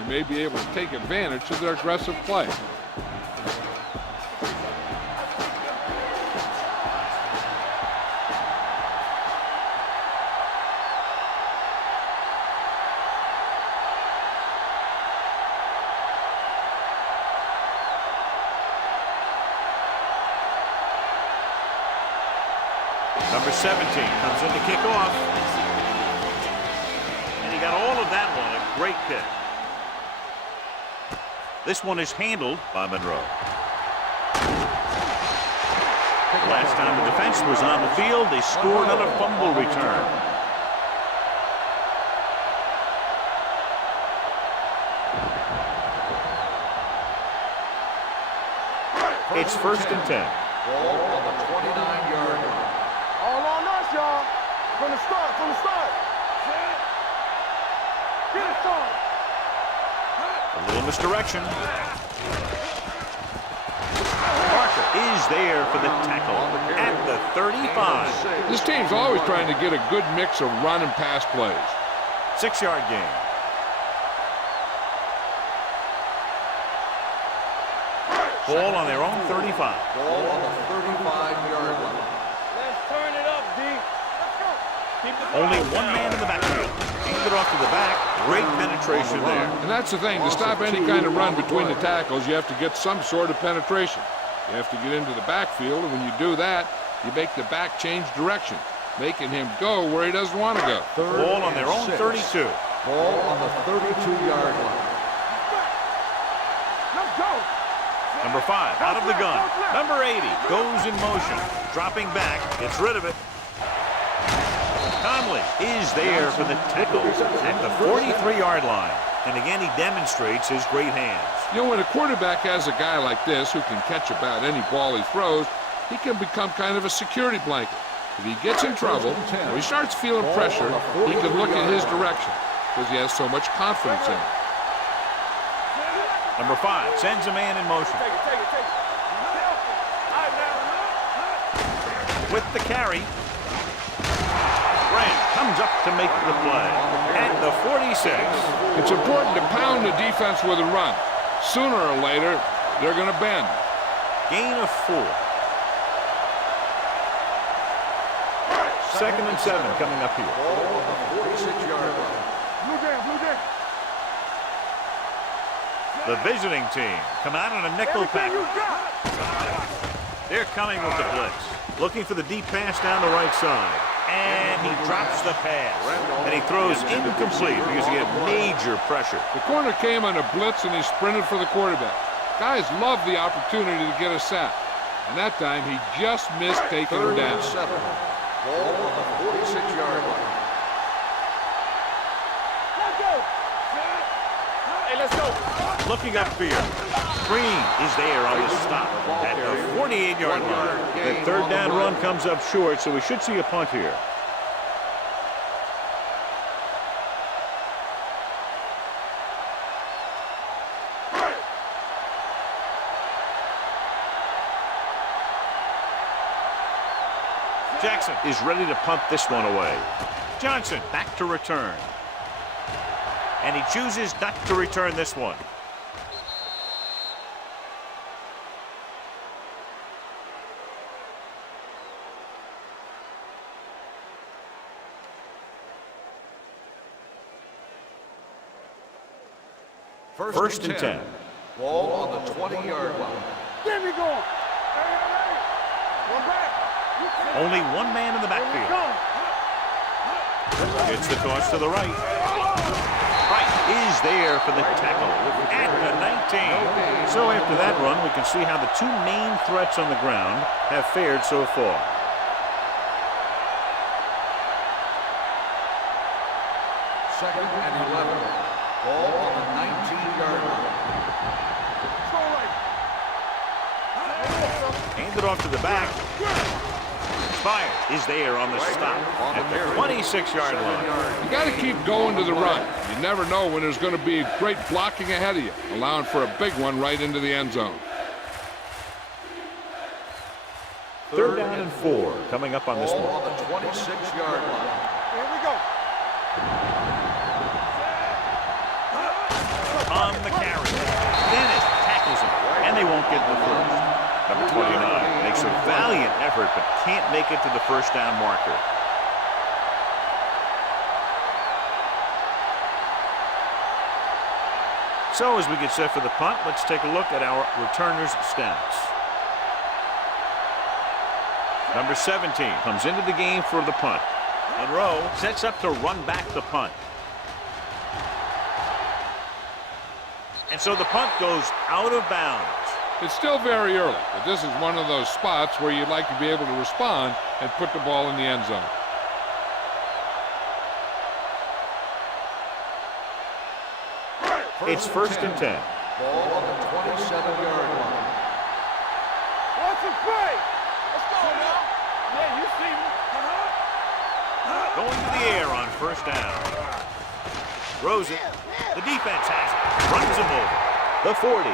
They may be able to take advantage of their aggressive play. Number 17 comes in to kick off. And he got all of that one. A great kick. This one is handled by Monroe. Last time the defense was on the field, they scored on a fumble return. It's 1st and 10. Ball on the 29-yard line. All on us, y'all. From the start, from the start. Get it, son. A little misdirection. Parker is there for the tackle at the 35. This team's always trying to get a good mix of run and pass plays. 6-yard gain. Ball on their own 35. Ball on the 35-yard line. Let's turn it up, D. Let's go. Keep the Only one man in the backfield. Hand it off to the back. Great penetration there. And that's the thing. To stop any kind of run between the tackles, you have to get some sort of penetration. You have to get into the backfield, and when you do that, you make the back change direction, making him go where he doesn't want to go. Ball on their own 32. Ball on the 32-yard line. Let's go. Number 5 out of the gun. Number 80 goes in motion. Dropping back, gets rid of it. Conley is there for the tackle at the 43-yard line. And again, he demonstrates his great hands. You know, when a quarterback has a guy like this who can catch about any ball he throws, he can become kind of a security blanket. If he gets in trouble, or he starts feeling pressure, he can look in his direction because he has so much confidence in him. Number 5 sends a man in motion. Take it. With the carry. Grant comes up to make the play at the 46. It's important to pound the defense with a run. Sooner or later, they're going to bend. Gain of 4. 2nd and 7 coming up here. Ball on the 46-yard line. Blue jam. The visiting team come out on a nickel Everything you package. got. They're coming with the blitz. Looking for the deep pass down the right side. And he drops the pass. And he throws incomplete because he had major pressure. The corner came on a blitz and he sprinted for the quarterback. Guys love the opportunity to get a sack. And that time he just missed taking him 3rd down. and 7. Ball on the 46-yard line. Let's go. looking upfield. Green is there on the stop at the 48-yard line. The third down run comes up short, so we should see a punt here. Jackson is ready to punt this one away. Johnson back to return. And he chooses not to return this one. First and 10. Ball on the 20-yard line. Get me going. Hey. One back. Only one man in the backfield. It's the toss to the right. Right is there for the tackle at the 19. So after that run, we can see how the two main threats on the ground have fared so far. Second and 11. Ball on the 19-yard line. Hand it off to the back. Fire is there on the stop at the 26-yard line. You got to keep going to the run. You never know when there's going to be great blocking ahead of you, allowing for a big one right into the end zone. Third down and 4 coming up on this one. On the 26-yard line. Here we go. On the carry. Dennis tackles him, and they won't get the first. Number 29 makes a valiant effort, but can't make it to the first down marker. So as we get set for the punt, let's take a look at our returners' stats. Number 17 comes into the game for the punt. Monroe sets up to run back the punt. And so the punt goes out of bounds. It's still very early, but this is one of those spots where you'd like to be able to respond and put the ball in the end zone. It's first and 10. Ball on the 27-yard line. Watch him play. Let's go now. Yeah, you see me. Going to the air on first down. Throws it. The defense has it. Runs him over. The 40.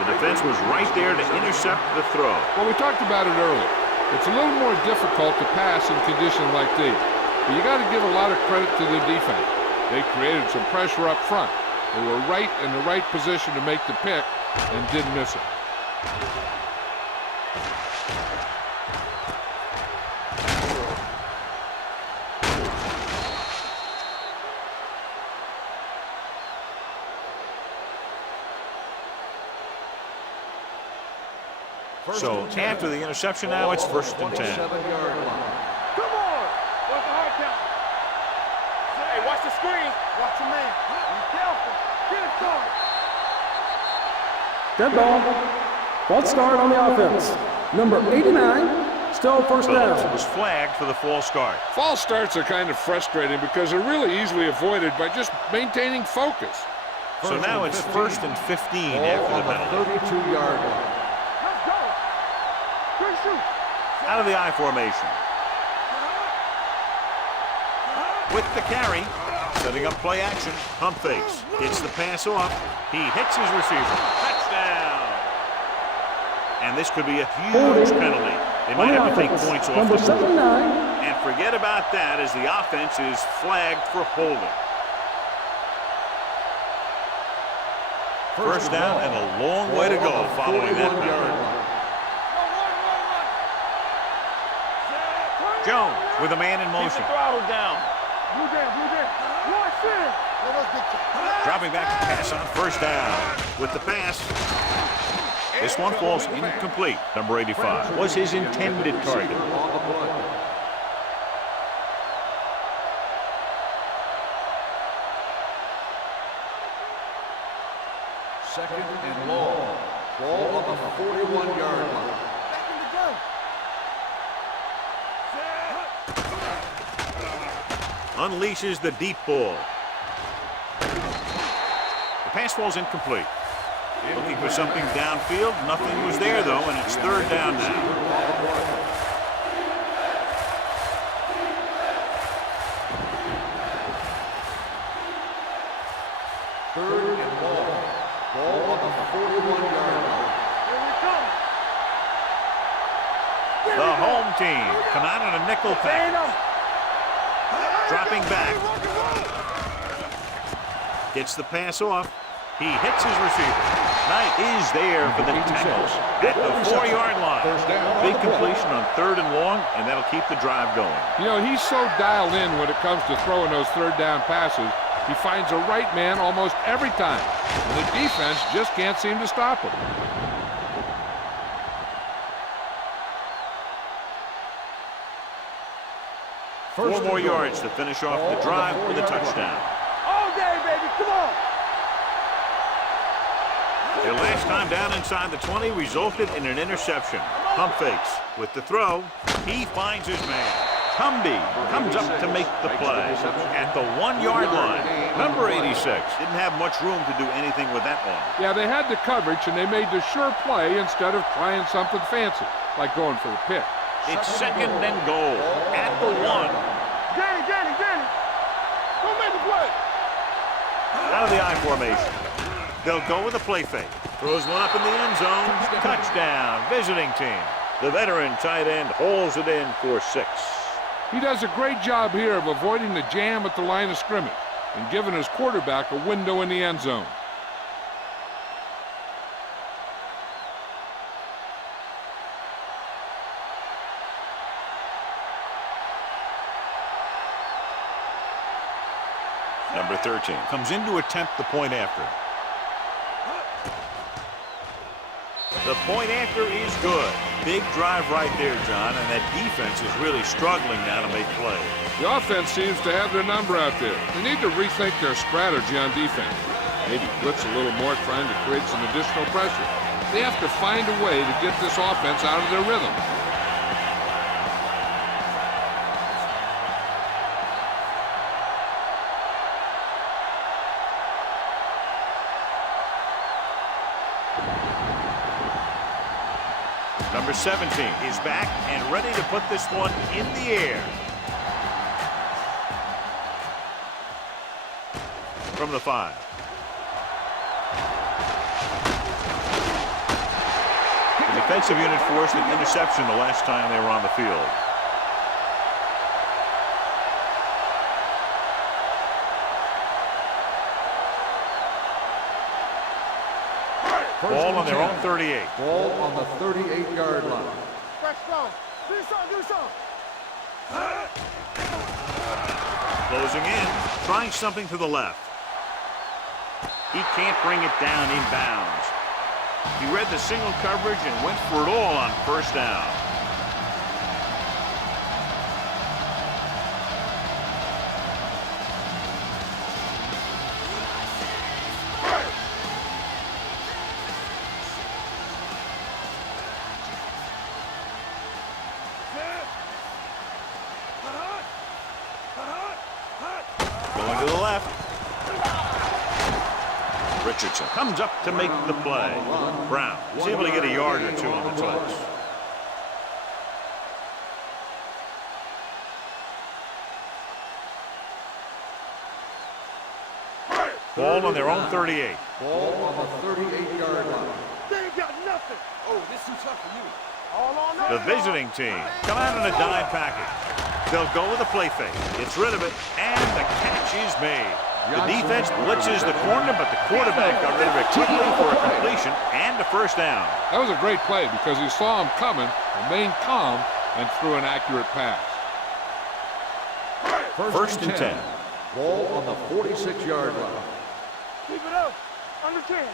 The defense was right there to intercept the throw. Well, we talked about it earlier. It's a little more difficult to pass in conditions like these. But you got to give a lot of credit to the defense. They created some pressure up front. They were right in the right position to make the pick and didn't miss it. So after the interception now, it's first and 10. 27-yard line. Come on. What's the hard count? Hey, watch the screen. Watch your man. Be careful. Get it started. Dead ball. False start on the offense. Number 89, still first Phillips down. was flagged for the false start. False starts are kind of frustrating because they're really easily avoided by just maintaining focus. So now it's first and 15 after the penalty. 32-yard line. Let's go. Good shoot. Out of the I formation. With the carry, setting up play action, pump fakes. Gets the pass off. He hits his receiver. Touchdown. And this could be a huge penalty. They might have to take points off Number the board. 79. And forget about that as the offense is flagged for holding. First down and a long way to go following that penalty. Jones with a man in motion. Throttle down. Blue down. Watch it. Dropping back to pass on first down. With the pass. This one falls incomplete. Number 85 was his intended target. On the play. Second and long. Ball on the 41-yard line. Unleashes the deep ball. The pass falls incomplete. Looking for something downfield. Nothing was there, though, and it's third down now. Third and ball. Ball on the 41-yard line. Here we come. The home team come out in a nickel package. Dropping back. Gets the pass off. He hits his receiver. Knight is there for the tackle at the 4-yard line. Big completion on third and long, and that'll keep the drive going. You know, he's so dialed in when it comes to throwing those third down passes. He finds a right man almost every time, and the defense just can't seem to stop him. Four more yards to finish off the drive with a touchdown. All day, baby. Come on. Their last time down inside the 20 resulted in an interception. Pump fakes with the throw. He finds his man. Cumby comes up to make the play at the 1-yard line. Number 86 didn't have much room to do anything with that one. Yeah, they had the coverage, and they made the sure play instead of trying something fancy, like going for the pick. It's second and goal at the 1. Danny. Go make the play. Out of the I formation. They'll go with a play fake. Throws one up in the end zone. Touchdown, visiting team. The veteran tight end holds it in for 6. He does a great job here of avoiding the jam at the line of scrimmage and giving his quarterback a window in the end zone. Number 13 comes in to attempt the point after. The point after is good. Big drive right there, John, and that defense is really struggling now to make plays. The offense seems to have their number out there. They need to rethink their strategy on defense. Maybe blitz a little more, trying to create some additional pressure. They have to find a way to get this offense out of their rhythm. Number 17 is back and ready to put this one in the air. From the 5. The defensive unit forced an interception the last time they were on the field. Ball on their own 38. Ball on the 38-yard line. Fresh throw. Do something. Closing in, trying something to the left. He can't bring it down inbounds. He read the single coverage and went for it all on first down. Going to the left. Richardson comes up to make the play. Brown is able to get a yard or two on the toss. Ball on their own 38. Ball on the 38-yard line. They ain't got nothing. Oh, this too tough for you. All on us. The visiting team come out in a dime package. They'll go with a play fake. Gets rid of it, and the catch is made. The defense blitzes the corner, but the quarterback got rid of it quickly for a completion and a first down. That was a great play because he saw him coming, remained calm, and threw an accurate pass. First and 10. Ball on the 46-yard line. Keep it up. Under 10.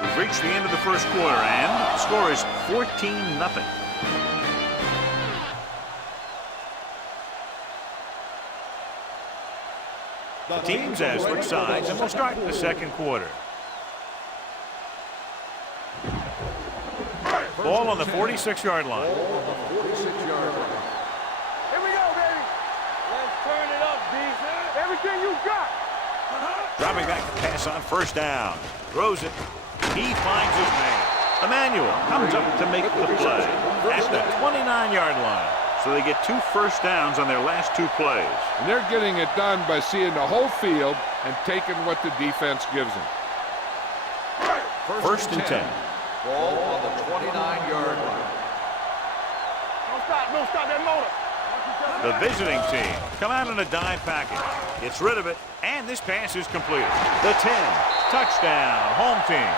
We've reached the end of the first quarter, and the score is 14-0. The teams as switch sides, and we'll start the second quarter. Ball on the 46-yard line. Ball on the 46-yard line. Here we go, baby. Let's turn it up, defense. Everything you got. coming back to pass on first down. Throws it. He finds his man. Emmanuel comes up to make the play at the 29-yard line. So they get 2 first downs on their last 2 plays. And they're getting it done by seeing the whole field and taking what the defense gives them. First and 10. Ball on the 29-yard line. Don't stop that motor. The visiting team come out in a dime package. Gets rid of it, and this pass is completed. The 10. Touchdown, home team.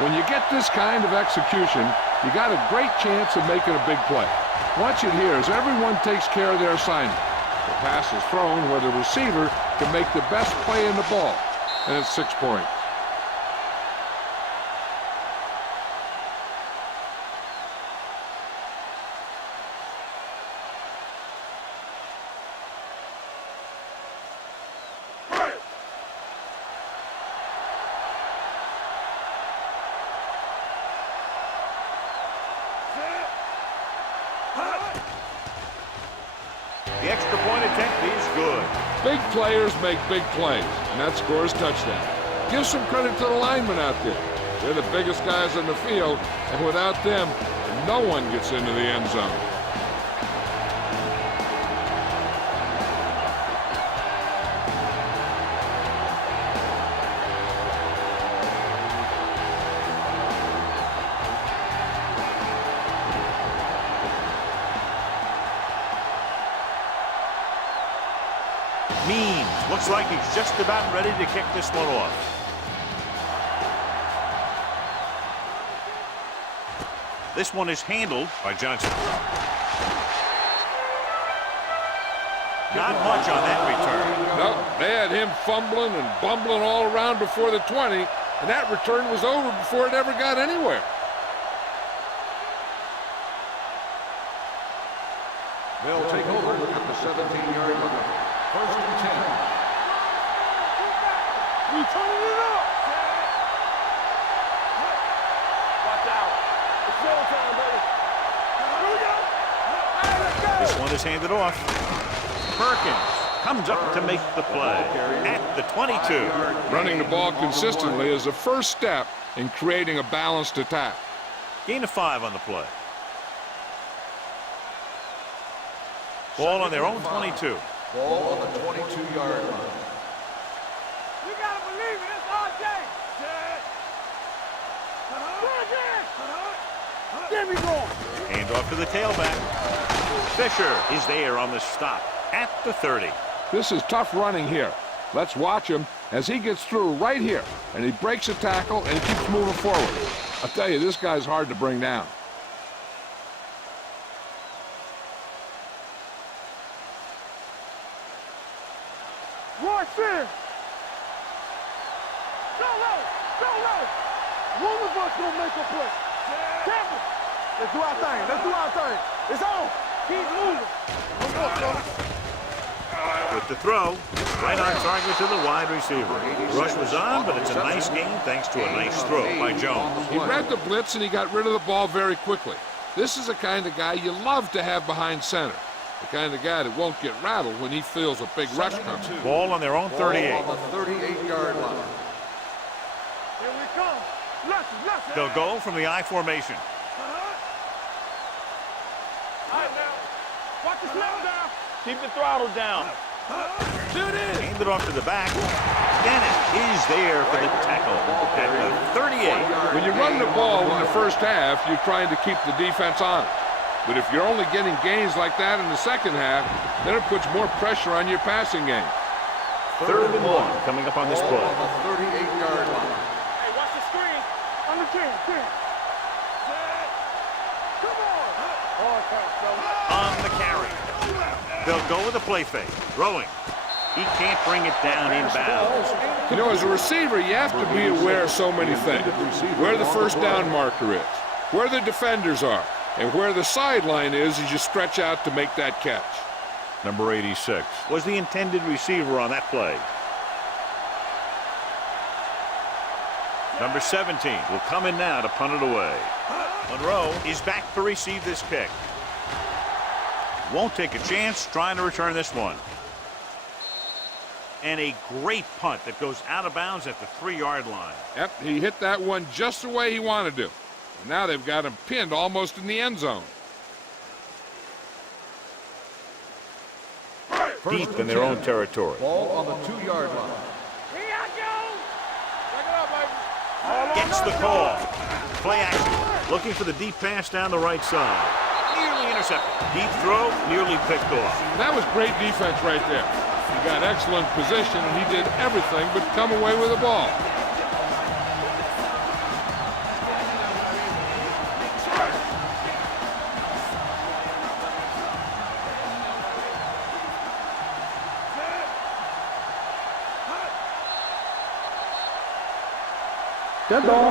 When you get this kind of execution, you got a great chance of making a big play. Watch it here as everyone takes care of their assignment. The pass is thrown where the receiver can make the best play in the ball, and it's 6 points. The extra point attempt is good. Big players make big plays, and that scores touchdown. Give some credit to the linemen out there. They're the biggest guys on the field, and without them, no one gets into the end zone. Means looks like he's just about ready to kick this one off. This one is handled by Johnson. Not much on that return. No, they had him fumbling and bumbling all around before the 20, and that return was over before it ever got anywhere. They'll take over at the 17-yard line. First and 10. We turning it up. Watch out. It's showtime, baby. Here we go. Hey, let's go. This one is handed off. Perkins comes up to make the play at the 22. Running the ball consistently is the first step in creating a balanced attack. Gain of 5 on the play. Ball on their own 22. Ball on the 22-yard line. You gotta believe it. It's RJ. Get me going. Hand off to the tailback. Fisher is there on the stop at the 30. This is tough running here. Let's watch him as he gets through right here, and he breaks a tackle and keeps moving forward. I'll tell you, this guy's hard to bring down. Roy Finn. Go low. Go low. One of us gonna make a play. Campbell. Let's do our thing. Let's do our thing. It's on. Keep moving. Come on, Tony. With the throw, right on target to the wide receiver. Rush was on, but it's a nice gain thanks to a nice throw by Jones. He read the blitz and he got rid of the ball very quickly. This is the kind of guy you love to have behind center. The kind of guy that won't get rattled when he feels a big rush coming. Ball on their own 38. Ball on the 38-yard line. Here we come. Listen. They'll go from the I formation. All right, now. Watch the slap down. Keep the throttle down. Hand it off to the back. Dennett is there for the tackle at the 38. When you run the ball in the first half, you're trying to keep the defense on it. But if you're only getting gains like that in the second half, then it puts more pressure on your passing game. 3rd and 1 coming up on this play. On the 38-yard line. Hey, watch the screen. On the 10. Come on. Hard pass, fella. On the carry. They'll go with a play fake. Throwing. He can't bring it down inbounds. You know, as a receiver, you have to be aware of so many things. Where the first down marker is, where the defenders are, and where the sideline is as you stretch out to make that catch. Number 86 was the intended receiver on that play. Number 17 will come in now to punt it away. Monroe is back to receive this kick. Won't take a chance trying to return this one. And a great punt that goes out of bounds at the 3-yard line. Yep, he hit that one just the way he wanted to. And now they've got him pinned almost in the end zone. Deep in their own territory. Ball on the 2-yard line. Here I go. Check it out, baby. Gets the call. Play action. Looking for the deep pass down the right side. Nearly intercepted. Deep throw, nearly picked off. That was great defense right there. He got excellent position, and he did everything but come away with the ball. Dead ball.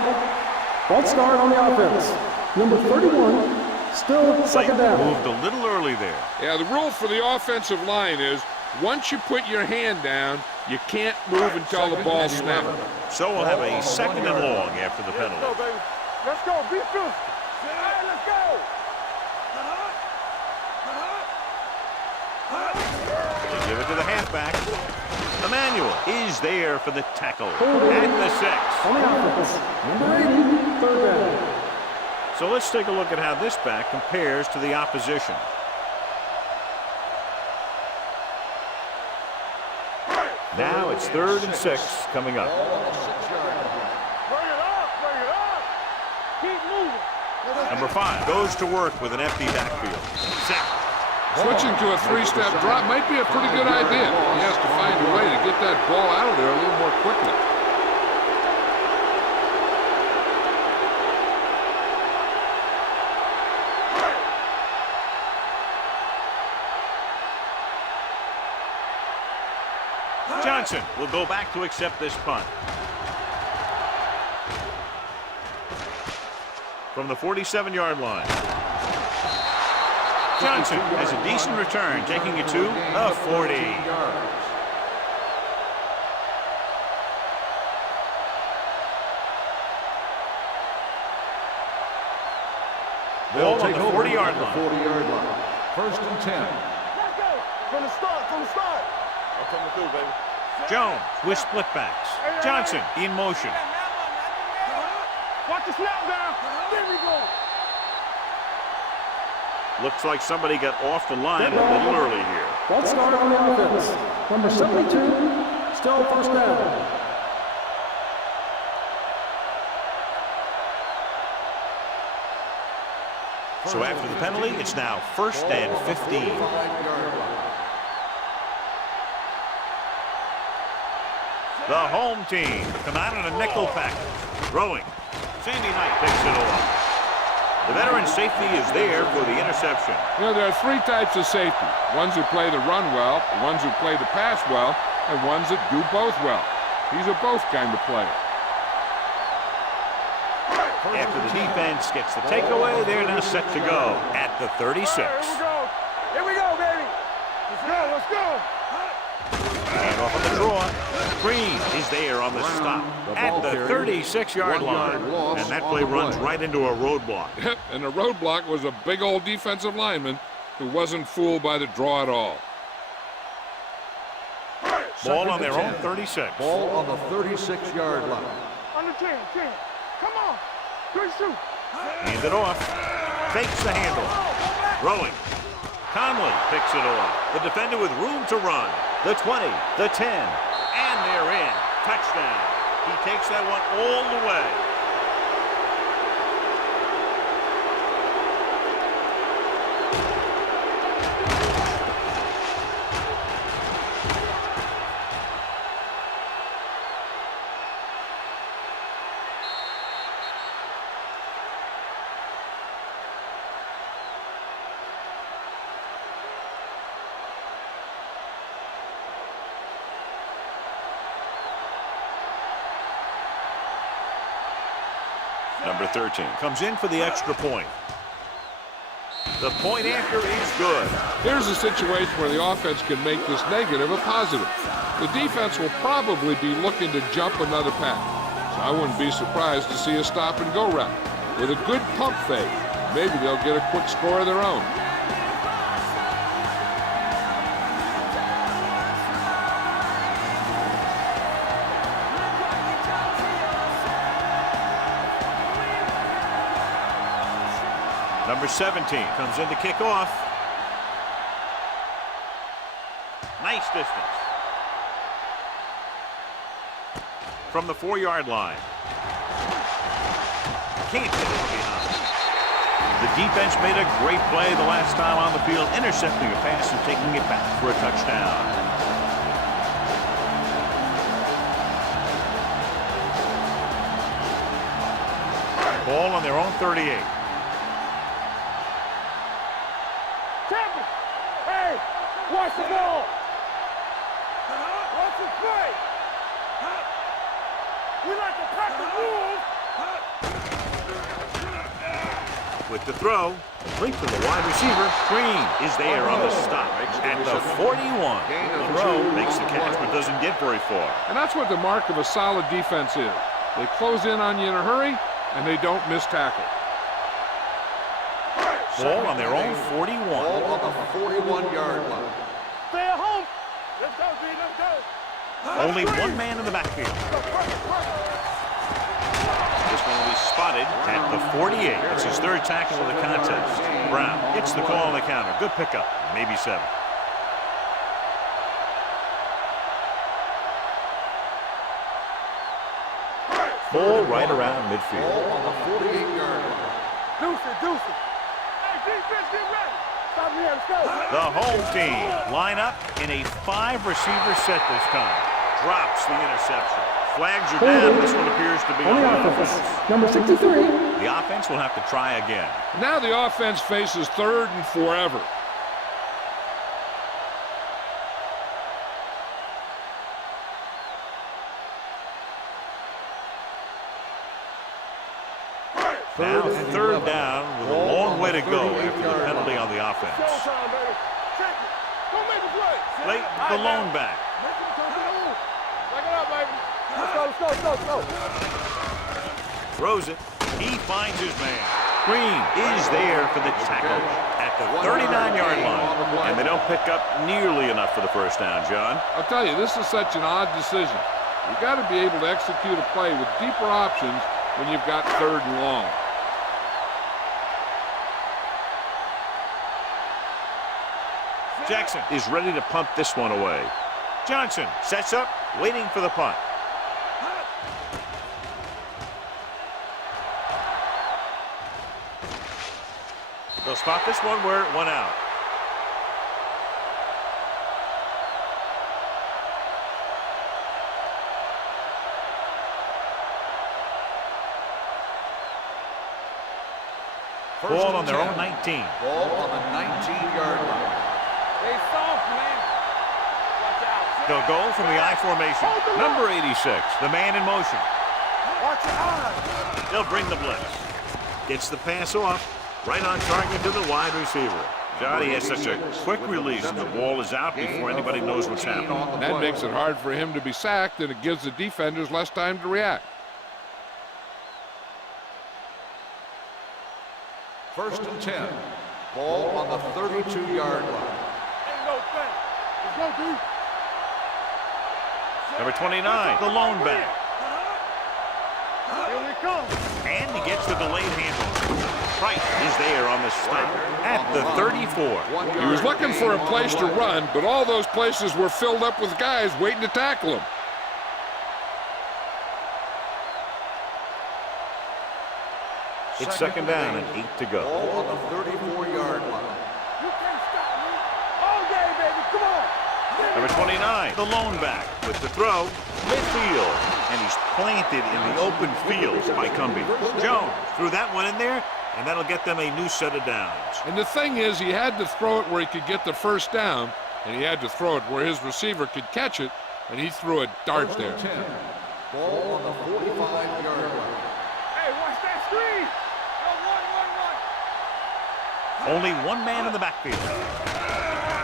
False start on the offense. Number 31, still second down. Moved a little early there. Yeah, the rule for the offensive line is once you put your hand down, you can't move until the ball snaps. So we'll have a second and long after the penalty. Let's go, baby. Let's go. Be physical. Hey, let's go. They give it to the halfback. Emmanuel is there for the tackle at the 6. On the offense. Number 80, third down. So let's take a look at how this back compares to the opposition. Now it's 3rd and 6 coming up. Bring it up. Bring it up. Keep moving. Number 5 goes to work with an empty backfield. Set. Switching to a 3-step drop might be a pretty good idea. He has to find a way to get that ball out of there a little more quickly. Johnson will go back to accept this punt. From the 47-yard line. Johnson has a decent return, taking it to the 40. Ball on the 40-yard line. 40-yard line. 1st and 10. Let's go. From the start. From the start. I'm coming through, baby. Jones with split backs. Johnson in motion. Watch the snap down. There we go. Looks like somebody got off the line a little early here. False start on the offense. Number 72, still first down. So after the penalty, it's now 1st and 15. The home team come out in a nickel package. Throwing. Sandy Knight picks it off. The veteran safety is there for the interception. You know, there are 3 types of safety. Ones who play the run well, the ones who play the pass well, and ones that do both well. He's a both kind of player. After the defense gets the takeaway, they're now set to go at the 36. Here we go. Here we go, baby. Let's go. Let's go. And off of the draw. Green is there on the stop at the 36-yard line. And that play runs right into a roadblock. And the roadblock was a big old defensive lineman who wasn't fooled by the draw at all. Ball on their own 36. Ball on the 36-yard line. Under 10. Come on. Good shoot. Hand it off. Fakes the handoff. Throwing. Conley picks it off. The defender with room to run. The 20, the 10, and they're in. Touchdown. He takes that one all the way. Number 13 comes in for the extra point. The point after is good. Here's a situation where the offense can make this negative a positive. The defense will probably be looking to jump another pack. So I wouldn't be surprised to see a stop and go route. With a good pump fake, maybe they'll get a quick score of their own. Number 17 comes in to kick off. Nice distance. From the 4-yard line. Can't get it behind. The defense made a great play the last time on the field, intercepting a pass and taking it back for a touchdown. Ball on their own 38. Tampa! Hey! Watch the ball! Watch the play! We like to pack the rules! With the throw, complete to the wide receiver. Green is there on the stop at the 41. The throw makes the catch but doesn't get very far. And that's what the mark of a solid defense is. They close in on you in a hurry, and they don't miss tackle. Ball on their own 41. Ball on the 41-yard line. Stay at home! Let's go, G, let's go! Only one man in the backfield. This one will be spotted at the 48. It's his third tackle of the contest. Brown gets the call on the counter. Good pickup, maybe 7. Ball right around midfield. Ball on the 48-yard line. Deuce it, deuce it! Hey, defense, get ready! Stop here, let's go! The home team line up in a 5-receiver set this time. Drops the interception. Flags are down. This one appears to be On the offense, number 63. The offense will have to try again. Now the offense faces 3rd and forever. Now 3rd down with a long way to go after the penalty on the offense. Showtime, baby! Check it! Don't make a play! Late, the lone back. Back it up, baby! Let's go, let's go, let's go, let's go! Throws it. He finds his man. Green is there for the tackle at the 39-yard line. And they don't pick up nearly enough for the first down, John. I'll tell you, this is such an odd decision. You've got to be able to execute a play with deeper options when you've got 3rd and long. Jackson is ready to punt this one away. Johnson sets up, waiting for the punt. They'll spot this one where it went out. Ball on their own 19. Ball on the 19-yard line. They soft, man! Watch out! They'll go from the I formation. Number 86, the man in motion. Watch your eyes! They'll bring the blitz. Gets the pass off. Right on target to the wide receiver. Johnny has such a quick release, and the ball is out before anybody knows what's happening. And that makes it hard for him to be sacked, and it gives the defenders less time to react. 1st and 10. Ball on the 32-yard line. Ain't no thing! Let's go, D! Number 29, the lone back. Here we come! And he gets the delayed handle. Price is there on the stop at the 34. He was looking for a place to run, but all those places were filled up with guys waiting to tackle him. It's 2nd down and 8 to go. Ball on the 34-yard line. You can't stop me! All day, baby! Come on! Number 29, the lone back with the throw, midfield, and he's planted in the open fields by Cumbie. Jones threw that one in there, and that'll get them a new set of downs. And the thing is, he had to throw it where he could get the 1st down, and he had to throw it where his receiver could catch it, and he threw it darts there. 10. Ball on the 45-yard line. Hey, watch that screen! Go, run! Only one man in the backfield.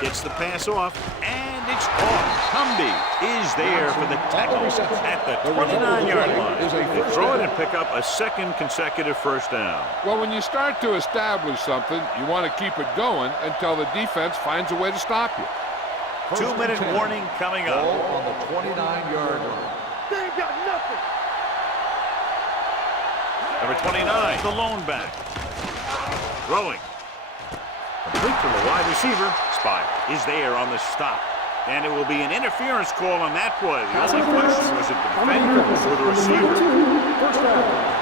Gets the pass off, and it's caught. Cumbie is there for the tackle at the 29-yard line. They throw it and pick up a 2nd consecutive 1st down. Well, when you start to establish something, you want to keep it going until the defense finds a way to stop you. 2-minute warning coming up. Ball on the 29-yard line. They ain't got nothing! Number 29, the lone back. Throwing. Complete to the wide receiver. Spire is there on the stop. And it will be an interference call on that play. The only question was it the defender or the receiver? First down.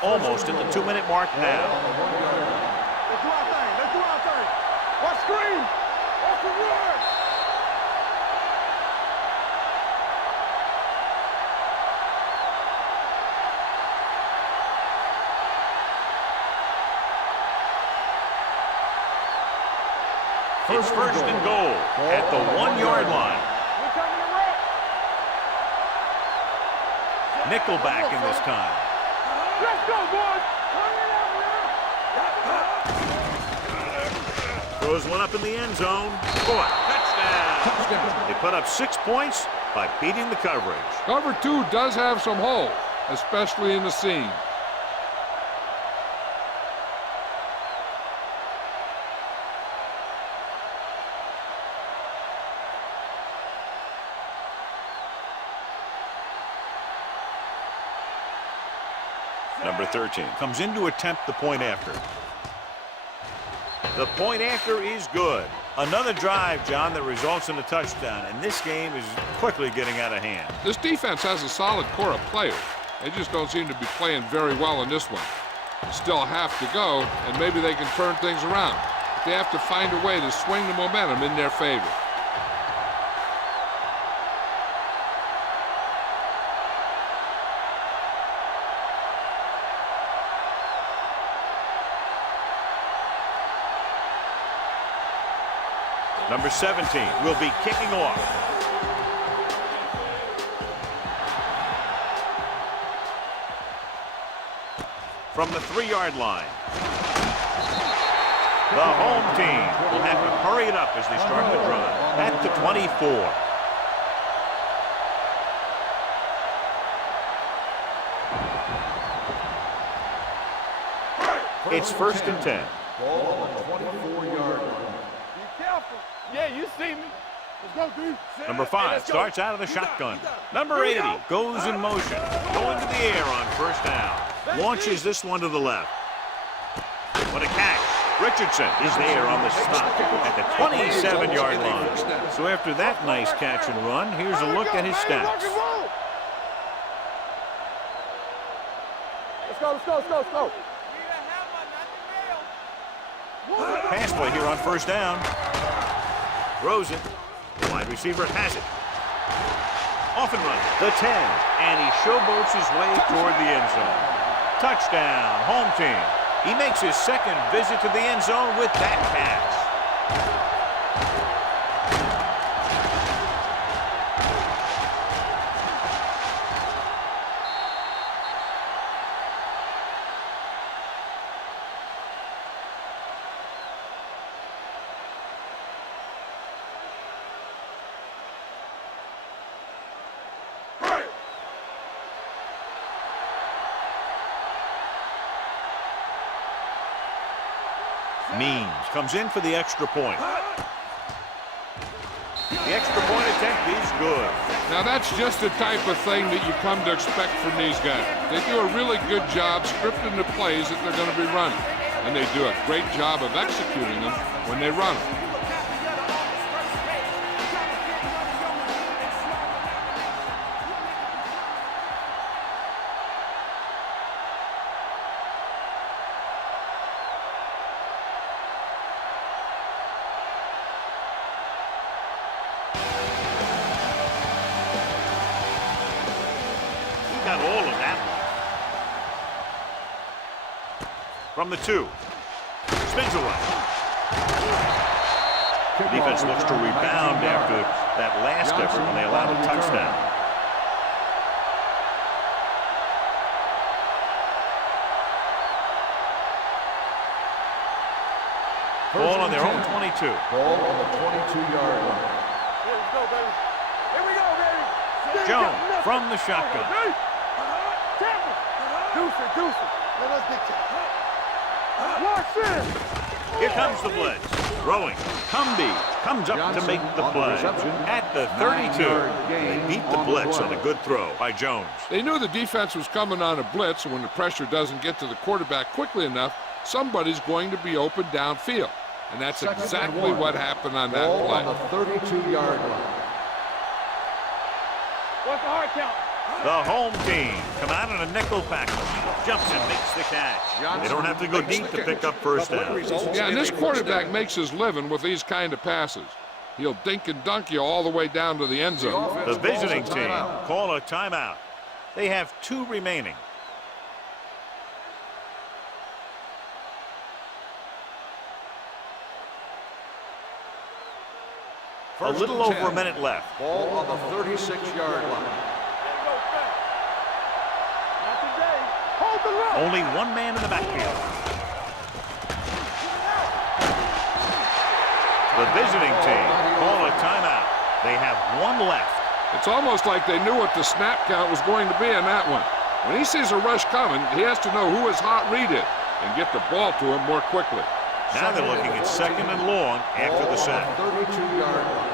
Almost at the 2-minute mark now. Let's do our thing. Let's do our thing. Watch screen. Watch the run. It's first and goal at the 1-yard line. We're coming to run. Nickelback in this time. Let's go, boys. Turn it out now. Throws one up in the end zone. Caught. Touchdown. They put up 6 points by beating the coverage. Cover 2 does have some hole, especially in the seam. Number 13 comes in to attempt the point after. The point after is good. Another drive, John, that results in a touchdown, and this game is quickly getting out of hand. This defense has a solid core of players. They just don't seem to be playing very well in this one. They still have to go, and maybe they can turn things around. But they have to find a way to swing the momentum in their favor. Number 17 will be kicking off. From the 3-yard line. The home team will have to hurry it up as they start the drive. At the 24. It's first and 10. Ball on the 24-yard line. Be careful. Yeah, you see me. Let's go, D. Number 5 starts out of the shotgun. Number 80 goes in motion. Going to the air on first down. Launches this one to the left. What a catch. Richardson is there on the stop at the 27-yard line. So after that nice catch and run, here's a look at his stats. Let's go, let's go, let's go, let's go. Pass play here on first down. Throws it. The wide receiver has it. Off and running. The 10. And he showboats his way toward the end zone. Touchdown, home team. He makes his second visit to the end zone with that catch. Means comes in for the extra point. The extra point attempt is good. Now that's just the type of thing that you come to expect from these guys. They do a really good job scripting the plays that they're going to be running. And they do a great job of executing them when they run them. Got all of that one. From the 2. Spins away. Defense looks to rebound after that last effort when they allowed a touchdown. Ball on their own 22. Ball on the 22-yard line. Here we go, baby. Here we go, baby. Jones from the shotgun. Deuce it, deuce it. Let us get you. Watch this. Here comes the blitz. Throwing. Cumby comes up to make the play. At the 32. They beat the blitz on a good throw by Jones. They knew the defense was coming on a blitz, and when the pressure doesn't get to the quarterback quickly enough, somebody's going to be open downfield. And that's exactly what happened on that play. On the 32-yard line. What's the hard count? The home team come out in a nickel package. Jumps and makes the catch. They don't have to go deep to pick up first down. Yeah, and this quarterback makes his living with these kind of passes. He'll dink and dunk you all the way down to the end zone. The visiting team call a timeout. They have 2 remaining. A little over a minute left. Ball on the 36-yard line. Not today. Hold the rope. Only 1 man in the backfield. The visiting team call a timeout. They have 1 left. It's almost like they knew what the snap count was going to be on that one. When he sees a rush coming, he has to know who his hot read is and get the ball to him more quickly. Now they're looking at 2nd and long after the sack. 32-yard line.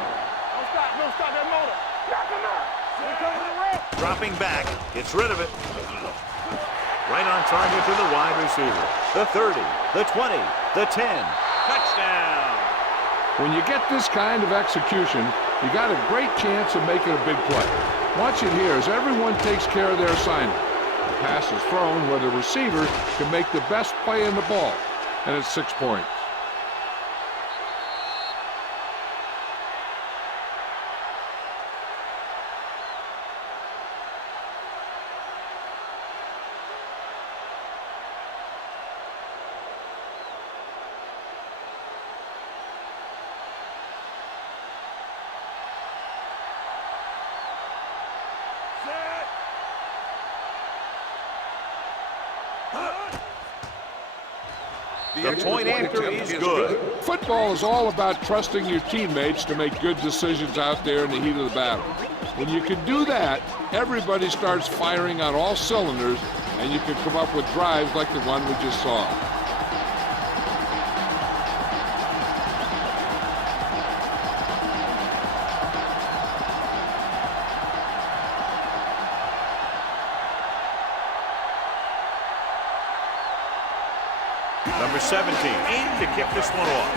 Don't stop that motor. Knock him out. Here comes the red. Dropping back, gets rid of it. Right on target to the wide receiver. The 30, the 20, the 10. Touchdown. When you get this kind of execution, you got a great chance of making a big play. Watch it here as everyone takes care of their assignment. The pass is thrown where the receiver can make the best play in the ball, and it's 6 points. The point after is good. Football is all about trusting your teammates to make good decisions out there in the heat of the battle. When you can do that, everybody starts firing on all cylinders, and you can come up with drives like the one we just saw. Number 17, in to kick this one off.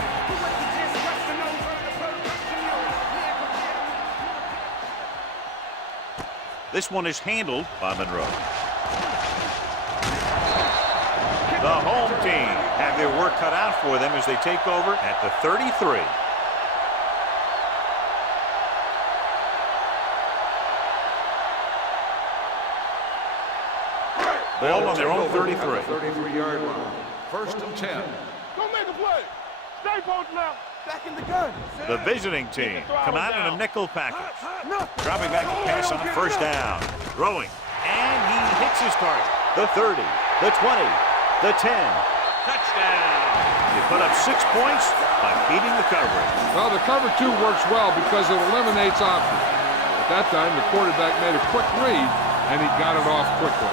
This one is handled by Monroe. The home team have their work cut out for them as they take over at the 33. Ball on their own 33. 33-yard line. 1st and 10. Go make a play. Stay post now. Back in the gun. The visiting team come out in a nickel package. Dropping back to pass on 1st down. Throwing. And he hits his target. The 30, the 20, the 10. Touchdown. They put up 6 points by beating the coverage. Well, the cover 2 works well because it eliminates options. At that time, the quarterback made a quick read, and he got it off quickly.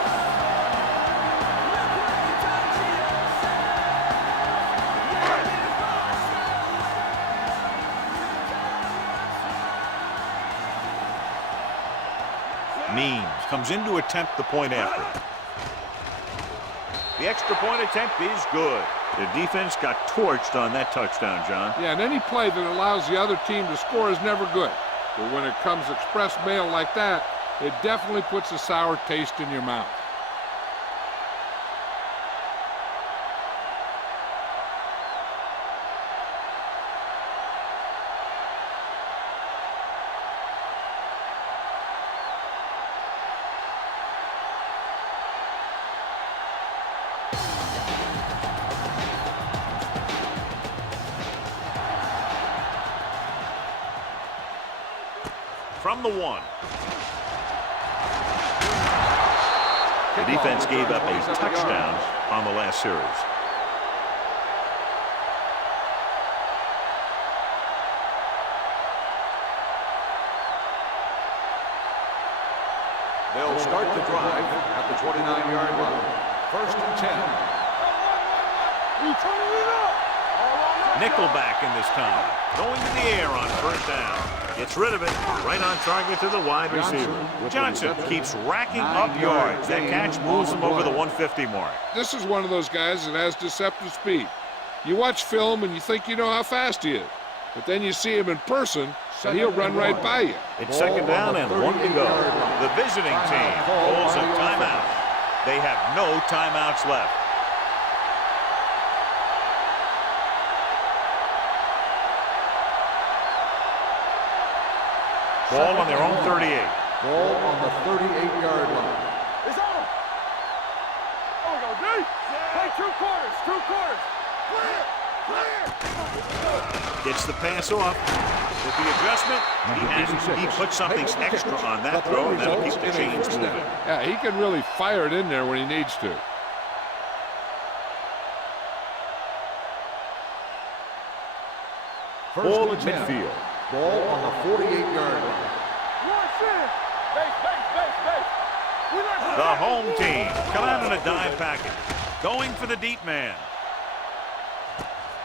Means comes in to attempt the point after. The extra point attempt is good. The defense got torched on that touchdown, John. Yeah, and any play that allows the other team to score is never good. But when it comes express mail like that, it definitely puts a sour taste in your mouth. From the 1. The defense gave up a touchdown on the last series. They'll start the drive at the 29-yard line. 1st and 10. Keep turning it up. Nickelback in this time. Going to the air on first down. Gets rid of it. Right on target to the wide receiver. Johnson keeps racking up yards. That catch moves him over the 150 mark. This is one of those guys that has deceptive speed. You watch film and you think you know how fast he is. But then you see him in person, and he'll run right by you. It's second down and 1 to go. The visiting team calls a timeout. They have no timeouts left. Ball on their own 38. Ball on the 38-yard line. It's on. Oh, we go deep. Play 2 quarters. 2 quarters. Clear. Gets the pass off. With the adjustment, he puts something extra on that throw, and that'll keep the chains moving. Yeah, he can really fire it in there when he needs to. Ball at midfield. Ball on the 48-yard line. The home team come out in a dime package. Going for the deep man.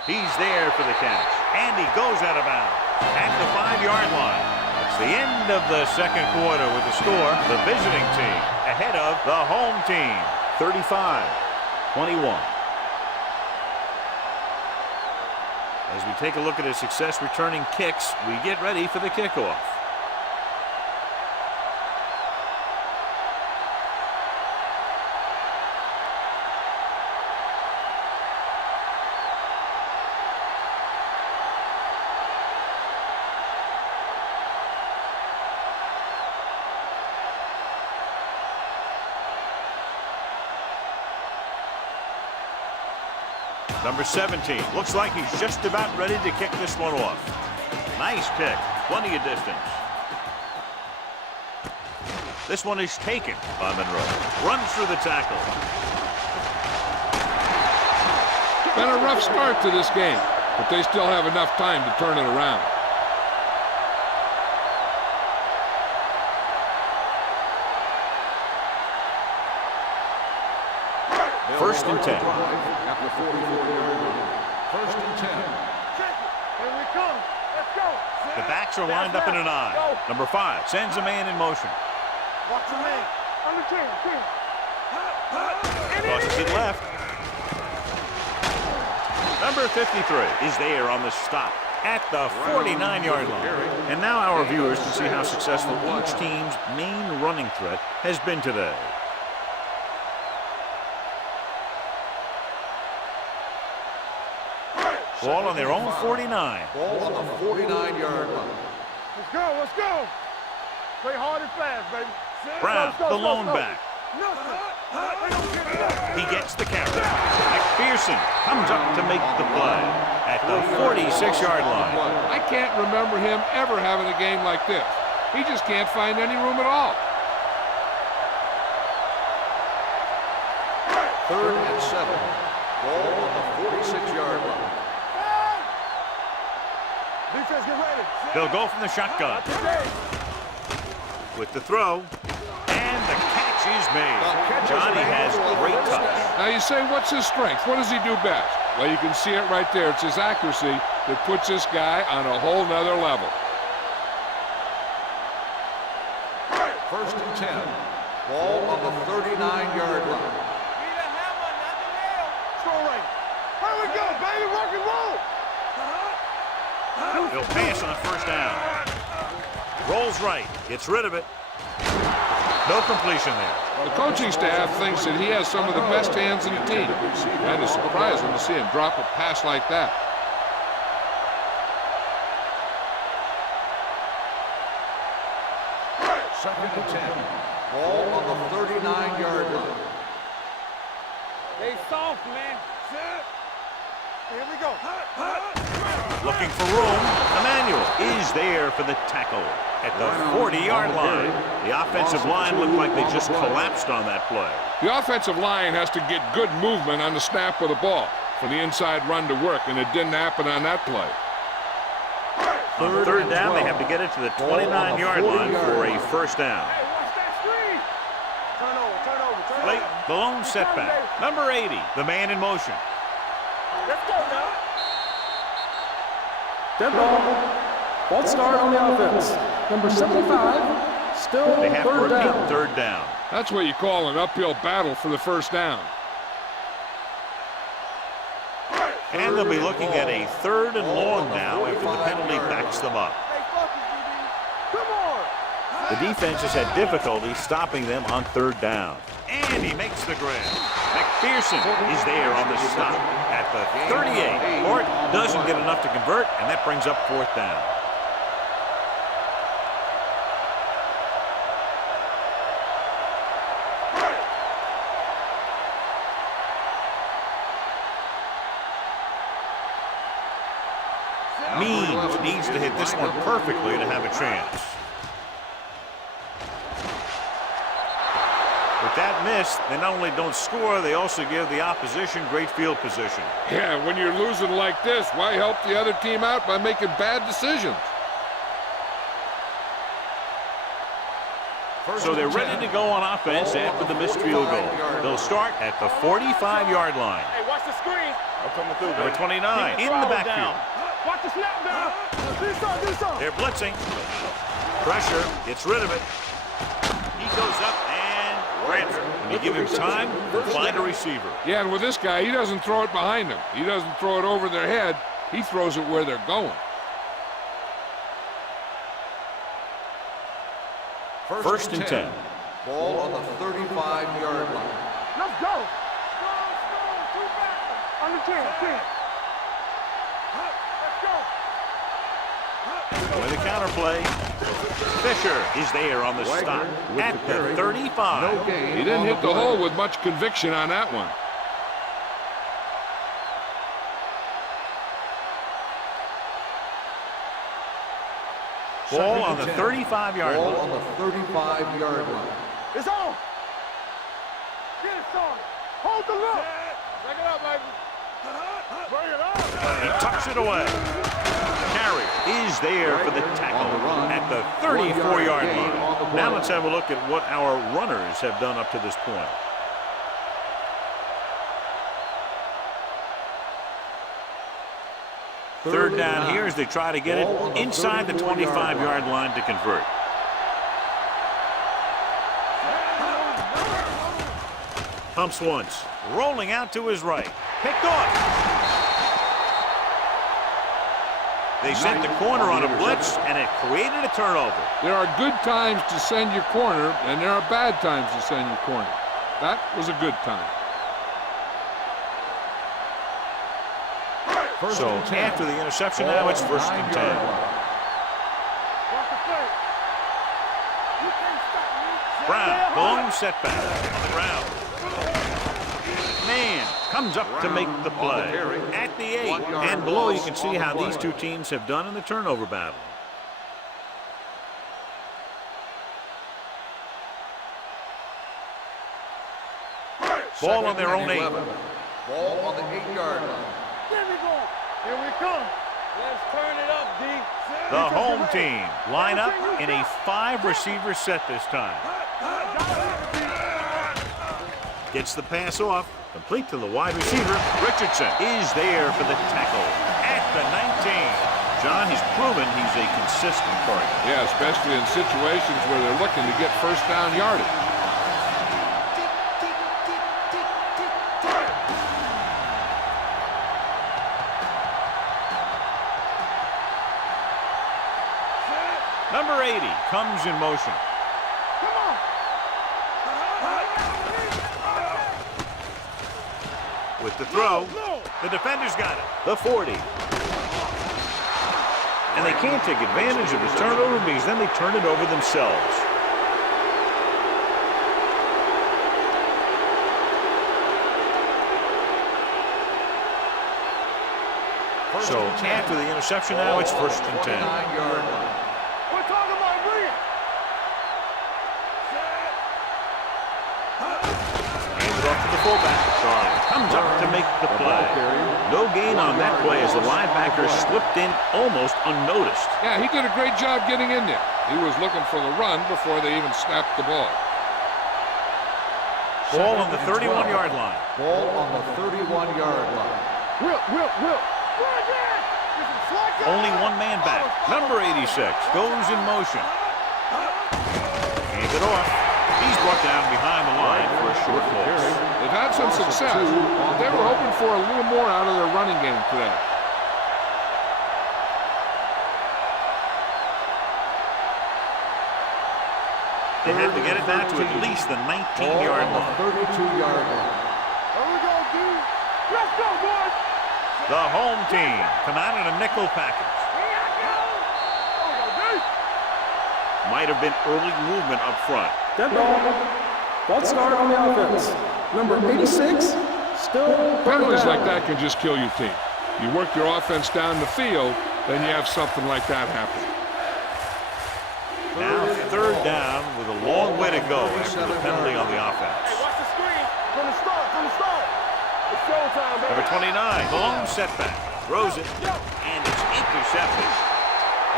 He's there for the catch. And he goes out of bounds at the 5-yard line. It's the end of the second quarter with the score. The visiting team ahead of the home team. 35-21. As we take a look at his success returning kicks, we get ready for the kickoff. Number 17. Looks like he's just about ready to kick this one off. Nice kick. Plenty of distance. This one is taken by Monroe. Runs through the tackle. Been a rough start to this game, but they still have enough time to turn it around. First and 10. At the 44-yard line. First and 10. Here we come. Let's go. The backs are lined up in an I. Number 5 sends a man in motion. Watch the man. On the 10. Tosses it left. Number 53 is there on the stop at the 49-yard line. And now our viewers can see how successful each team's main running threat has been today. Ball on their own 49. Ball on the 49-yard line. Let's go. Let's go. Play hard and fast, baby. Brown, the lone back. He gets the carry. McPherson comes up to make the play at the 46-yard line. I can't remember him ever having a game like this. He just can't find any room at all. Third and 7. Ball on the 46-yard line. Defense, get ready. They'll go from the shotgun. With the throw. And the catch is made. Johnny has great touch. Now you say, what's his strength? What does he do best? Well, you can see it right there. It's his accuracy that puts this guy on a whole nother level. First and 10. Ball on the 39-yard line. Here we go, baby. Rock and roll. He'll pass on first down. Rolls right. Gets rid of it. No completion there. The coaching staff thinks that he has some of the best hands in the team. And it's surprising to see him drop a pass like that. Second and 10. Ball on the 39-yard line. They soft, man. Here we go. Looking for room. Emmanuel is there for the tackle at the 40-yard line. The offensive line looked like they just collapsed on that play. The offensive line has to get good movement on the snap of the ball for the inside run to work, and it didn't happen on that play. On third down, they have to get it to the 29-yard line for a first down. Hey, watch that screen. Turn over. Late, the lone setback. Number 80, the man in motion. Dead ball. False start on the offense. Number 75, still They have to third repeat down. third down. That's what you call an uphill battle for the first down. And they'll be looking at a third and long now after the penalty backs them up. Hey, focus, DB. Come on. The defense has had difficulty stopping them on third down. And he makes the grab. McPherson is there on the stop at the 38. Hort doesn't get enough to convert, and that brings up fourth down. Means needs to hit this one perfectly to have a chance. With that miss, they not only don't score, they also give the opposition great field position. Yeah, when you're losing like this, why help the other team out by making bad decisions? So they're ready to go on offense after the missed field goal. They'll start at the 45-yard line. Hey, watch the screen. I'm coming through, Number 29 in the backfield. Watch the snap down. Do something. They're blitzing. Pressure, gets rid of it. He goes up and grabs it. When you give him time, he'll find a receiver. Yeah, and with this guy, he doesn't throw it behind him. He doesn't throw it over their head. He throws it where they're going. First and 10. Ball on the 35-yard line. Let's go. Two back. On the 10. Let's go. With a counter play, Fisher is there on the stop at the 35. He didn't hit the hole with much conviction on that one. Ball on the 35-yard Ball line. on the 35-yard line. It's on. Get it started. Hold the look. Bring it up, baby. Bring it up. He tucks it away. Carrier is there for the tackle at the 34-yard line. Now let's have a look at what our runners have done up to this point. Third down here as they try to get it inside the 25-yard line to convert. Pumps once, rolling out to his right. Picked off. They sent the corner on a blitz, and it created a turnover. There are good times to send your corner, and there are bad times to send your corner. That was a good time. So after the interception, now it's first and 10. Watch the play. You can't stop me. Brown, long setback on the ground. Man comes up to make the play at the 8. And below you can see how these two teams have done in the turnover battle. Ball on their own 8. Ball on the 8-yard line. Here we come. Let's turn it up, D. The home team line up in a 5-receiver set this time. Gets the pass off, complete to the wide receiver. Richardson is there for the tackle at the 19. John, he's proven he's a consistent target. Yeah, especially in situations where they're looking to get first down yardage. Number 80 comes in motion. Come on. With the throw, the defender's got it. The 40. And they can't take advantage of the turnover because then they turn it over themselves. So after the interception now, it's first and 10. 9-yard line. We're talking about bring it. Hands it off to the fullback. Garland comes up to make the play. No gain on that play as the linebacker slipped in almost unnoticed. Yeah, he did a great job getting in there. He was looking for the run before they even snapped the ball. Ball on the 31-yard line. Ball on the 31-yard line. Whip. Bring it. Only one man back. Number 86 goes in motion. Hands it off. He's brought down behind the line for a short loss. They've had some success, but they were hoping for a little more out of their running game today. They have to get it down to at least the 19-yard line. 32-yard line. Here we go, D. Let's go, boys. The home team come out in a nickel package. Might have been early movement up front. Dead ball. False start on the offense. Number 86, still Penalties like that can just kill your team. You work your offense down the field, then you have something like that happen. Now third down with a long way to go after the penalty on the offense. Hey, watch the screen. From the start, from the start. It's showtime, baby. Number 29, the lone setback. Throws it, and it's intercepted.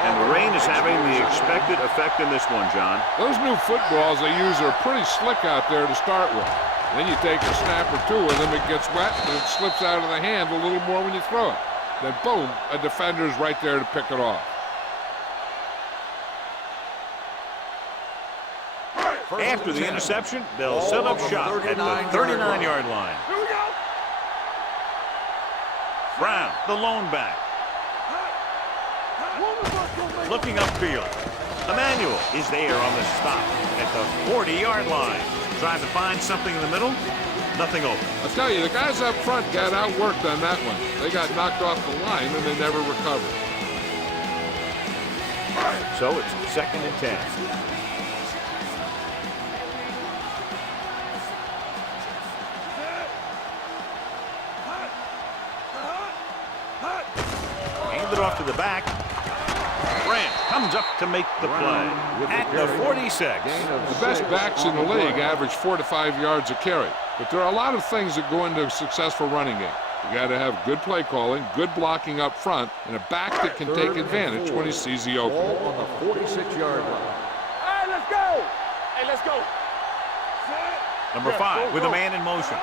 And the rain is having the expected effect in this one, John. Those new footballs they use are pretty slick out there to start with. Then you take a snap or two of them, it gets wet, and it slips out of the hand a little more when you throw it. Then boom, a defender's right there to pick it off. After the interception, they'll set up shop at the 39-yard line. Here we go. Brown, the lone back. Looking upfield. Emmanuel is there on the stop at the 40-yard line. Trying to find something in the middle. Nothing open. I'll tell you, the guys up front got outworked on that one. They got knocked off the line and they never recovered. So it's 2nd and 10. Hand it off to the back. Grant comes up to make the play at the 46. The best backs in the league average 4 to 5 yards a carry. But there are a lot of things that go into a successful running game. You got to have good play calling, good blocking up front, and a back that can take advantage when he sees the opening. Ball on the 46-yard line. All right, let's go. Hey, let's go. Number 5 with a man in motion.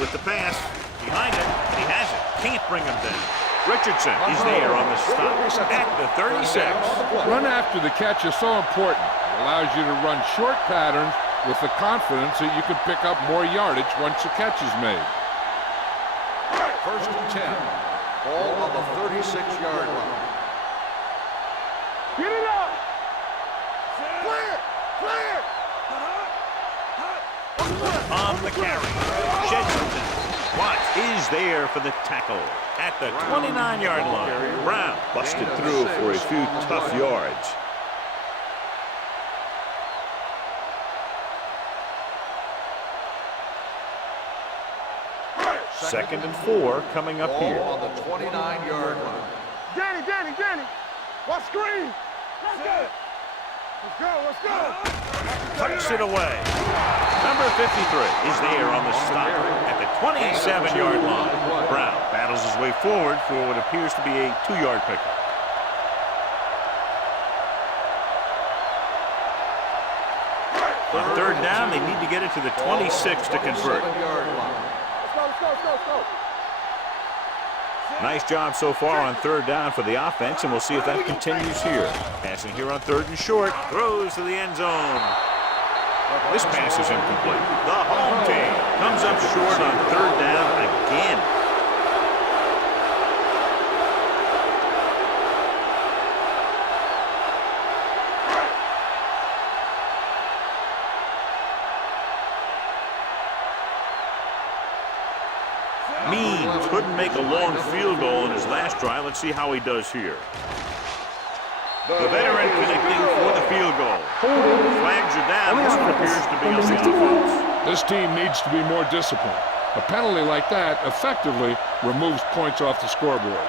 With the pass, behind it, he has it. Can't bring him down. Richardson is there on the stop at the 36. Run after the catch is so important. It allows you to run short patterns with the confidence that you can pick up more yardage once the catch is made. 1st and 10. Ball on the 36-yard line. Get it up. Clear. Clear. On the carry. Richardson. Watts is there for the tackle at the 29-yard line. Brown busted through for a few tough yards. Second and 4 coming up here. Ball on the 29-yard line. Danny. Watch screen. Let's go. Let's go. Let's go. Tucks it away. Number 53 is there on the stop at the 27-yard line. Brown battles his way forward for what appears to be a 2-yard pickup. On third down, they need to get it to the 26 to convert. Let's go. Nice job so far on third down for the offense, and we'll see if that continues here. Passing here on 3rd and short. Throws to the end zone. This pass is incomplete. The home team comes up short on 3rd down again. Means couldn't make a long field goal in his last try. Let's see how he does here. The veteran connecting for the field goal. Flags are down. This one appears to be on the offense. This team needs to be more disciplined. A penalty like that effectively removes points off the scoreboard.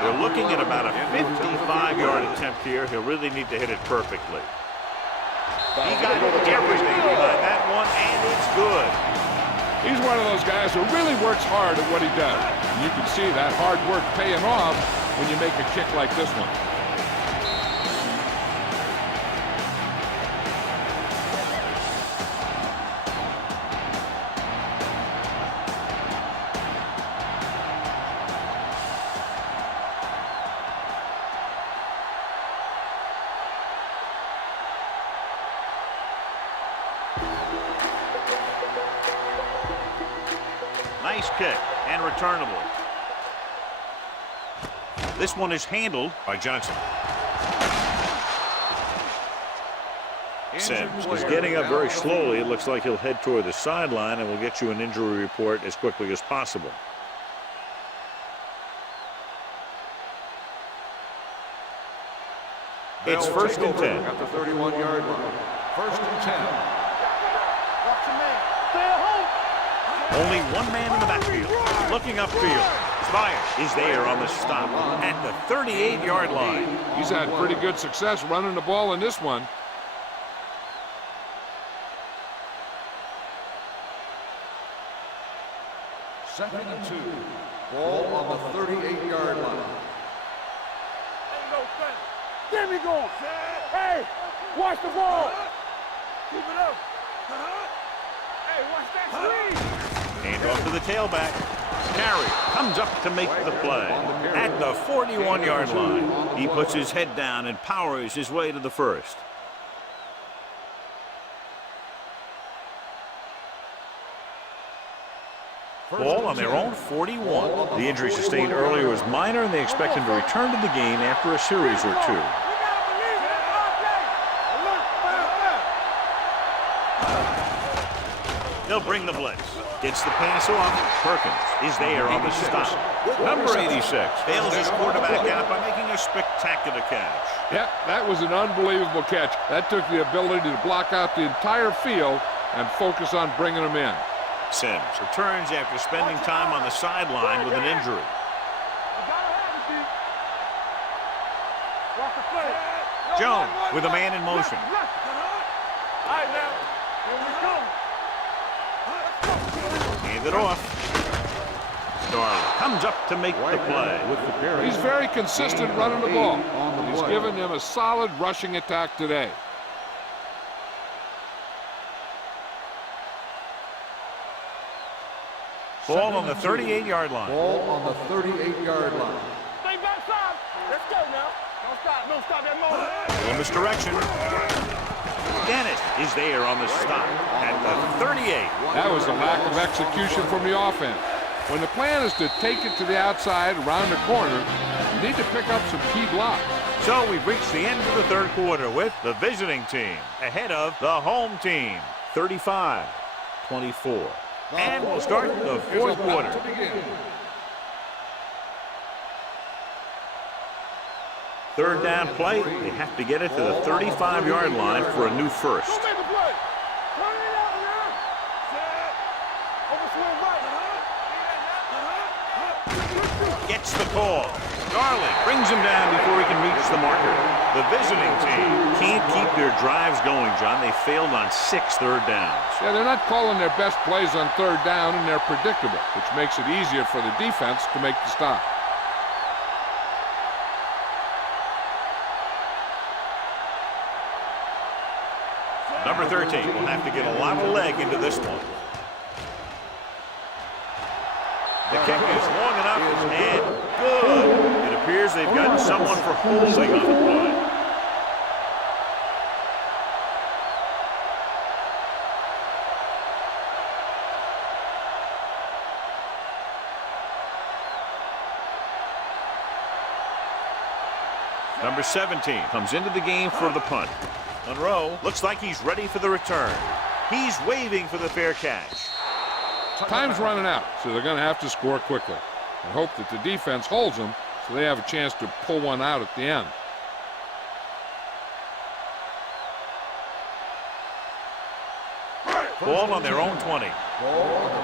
They're looking at about a 55-yard attempt here. He'll really need to hit it perfectly. He got everything behind that one, and it's good. He's one of those guys who really works hard at what he does. And you can see that hard work paying off when you make a kick like this one. Nice kick and returnable. This one is handled by Johnson. Sims is getting up very slowly. It looks like he'll head toward the sideline, and we'll get you an injury report as quickly as possible. It's first and 10. At the 31-yard line. First and 10. Watch your man. Stay at home. Only one man in the backfield. Looking upfield. Spire is there on the stop at the 38-yard line. He's had pretty good success running the ball in this one. Second and 2. Ball on the 38-yard line. Ain't no thing. Get me going. Hey, watch the ball. Keep it up. Hey, watch that screen. Hand off to the tailback. Carry comes up to make the play at the 41-yard line. He puts his head down and powers his way to the first. Ball on their own 41. The injury sustained earlier was minor, and they expect him to return to the game after a series or two. They'll bring the blitz. Gets the pass off. Perkins is there on the stop. Number 86 bails his quarterback out by making a spectacular catch. Yep, that was an unbelievable catch. That took the ability to block out the entire field and focus on bringing them in. Sims returns after spending time on the sideline with an injury. Jones with a man in motion. All right, now. Here we go. Hand it off. Darling comes up to make the play. He's very consistent running the ball. He's given them a solid rushing attack today. Ball on the 38-yard line. Ball on the 38-yard line. Stay backside. Let's go now. Don't stop. Don't stop that moment. Full misdirection. Dennis is there on the stop at the 38. That was a lack of execution from the offense. When the plan is to take it to the outside around the corner, you need to pick up some key blocks. So we've reached the end of the third quarter with the visiting team ahead of the home team, 35-24. And we'll start the fourth quarter. Third down play. They have to get it to the 35-yard line for a new first. Don't make a play. Turn it out now. Set. Overswing right. Gets the call. Darling brings him down before he can reach the marker. The visiting team can't keep their drives going, John. They failed on 6 third downs. Yeah, they're not calling their best plays on third down, and they're predictable, which makes it easier for the defense to make the stop. Number 13 will have to get a lot of leg into this one. The kick is long enough and good. It appears they've got someone for holding on the play. Number 17 comes into the game for the punt. Monroe looks like he's ready for the return. He's waving for the fair catch. Time's running out, so they're going to have to score quickly and hope that the defense holds them so they have a chance to pull one out at the end. Ball on their own 20. Ball on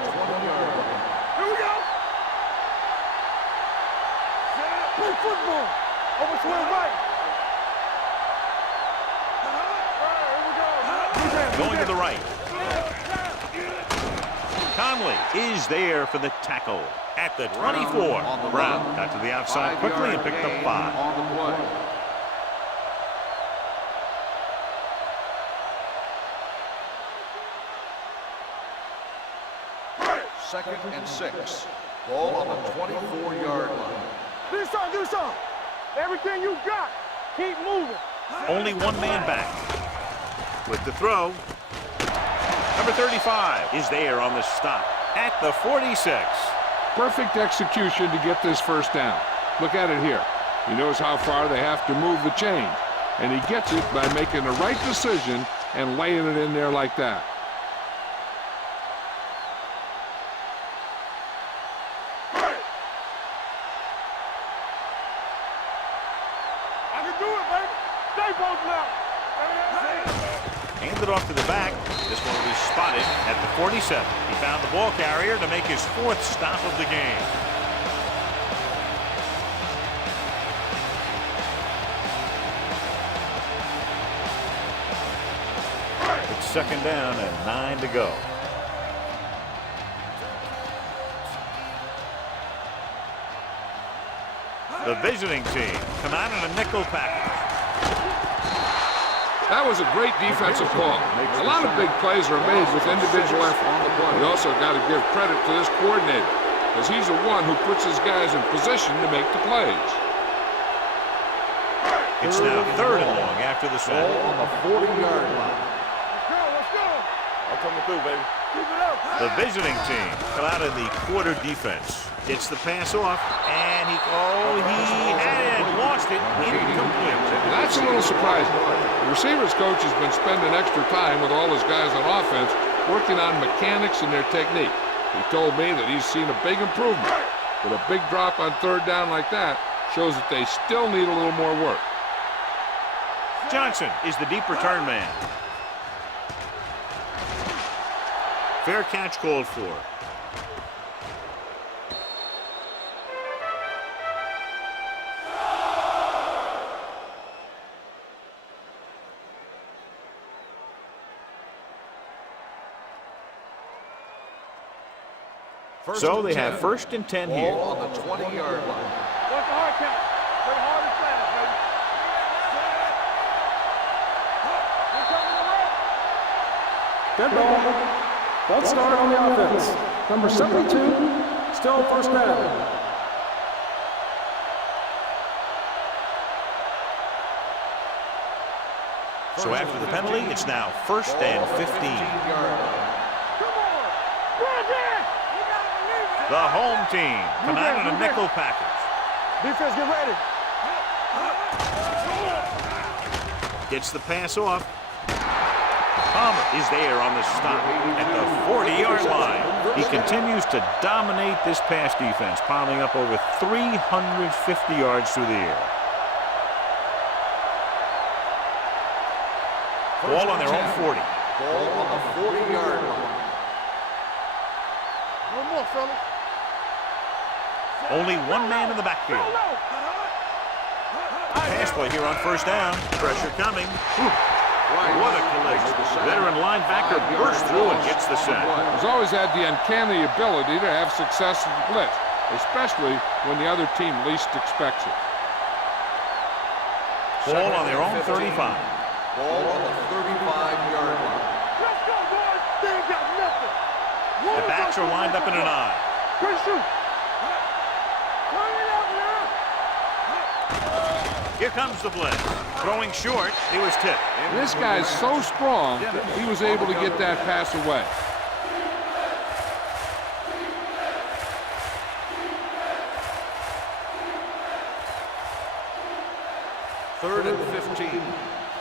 the 20-yard line. Here we go. Play football. Overswing right. Going to the right. Conley is there for the tackle at the 24. Brown got to the outside quickly and picked up 5. On the play. Second and 6. Ball on the 24-yard line. Do something. Everything you got, keep moving. Only one man back. With the throw. Number 35 is there on the stop at the 46. Perfect execution to get this first down. Look at it here. He knows how far they have to move the chain, and he gets it by making the right decision and laying it in there like that. I can do it, baby. Stay both left. Handed off to the back. This one will be spotted at the 47. He found the ball carrier to make his 4th stop of the game. It's second down and 9 to go. The visiting team come out in a nickel package. That was a great defensive call. A lot of big plays are made with individual effort. You also got to give credit to this coordinator, because he's the one who puts his guys in position to make the plays. It's now 3rd and long after the snap. Ball on the 40-yard line. Let's go. I'm coming through, baby. Keep it up. The visiting team come out in the quarter defense. Gets the pass off, and he had it, lost it, incomplete. That's a little surprising. The receivers coach has been spending extra time with all his guys on offense working on mechanics and their technique. He told me that he's seen a big improvement, but a big drop on 3rd down like that shows that they still need a little more work. Johnson is the deep return man. Fair catch called for. So they have 1st and 10 here. Ball on the 20-yard line. What's the hard count? Play hard and fast, baby. Dead ball. False start on the offense. Number 72, still first down. So after the penalty, it's now 1st and 15. The home team come out in a nickel package. Defense, get ready. Gets the pass off. Palmer is there on the stop at the 40-yard line. He continues to dominate this pass defense, piling up over 350 yards through the air. Ball on their own 40. Ball on the 40-yard line. One more, fellas. Only one man in the backfield. Pass play here on 1st down. Pressure coming. What a collision. Veteran linebacker bursts through and gets the sack. He's always had the uncanny ability to have success in the blitz, especially when the other team least expects it. Ball on their own 35. Ball on the 35-yard line. Let's go, boys. They ain't got nothing. The backs are lined up in an I. Good shoot. Turn it up now. Here comes the blitz. Throwing short, he was tipped. This guy's so strong, he was able to get that pass away. Third and 15.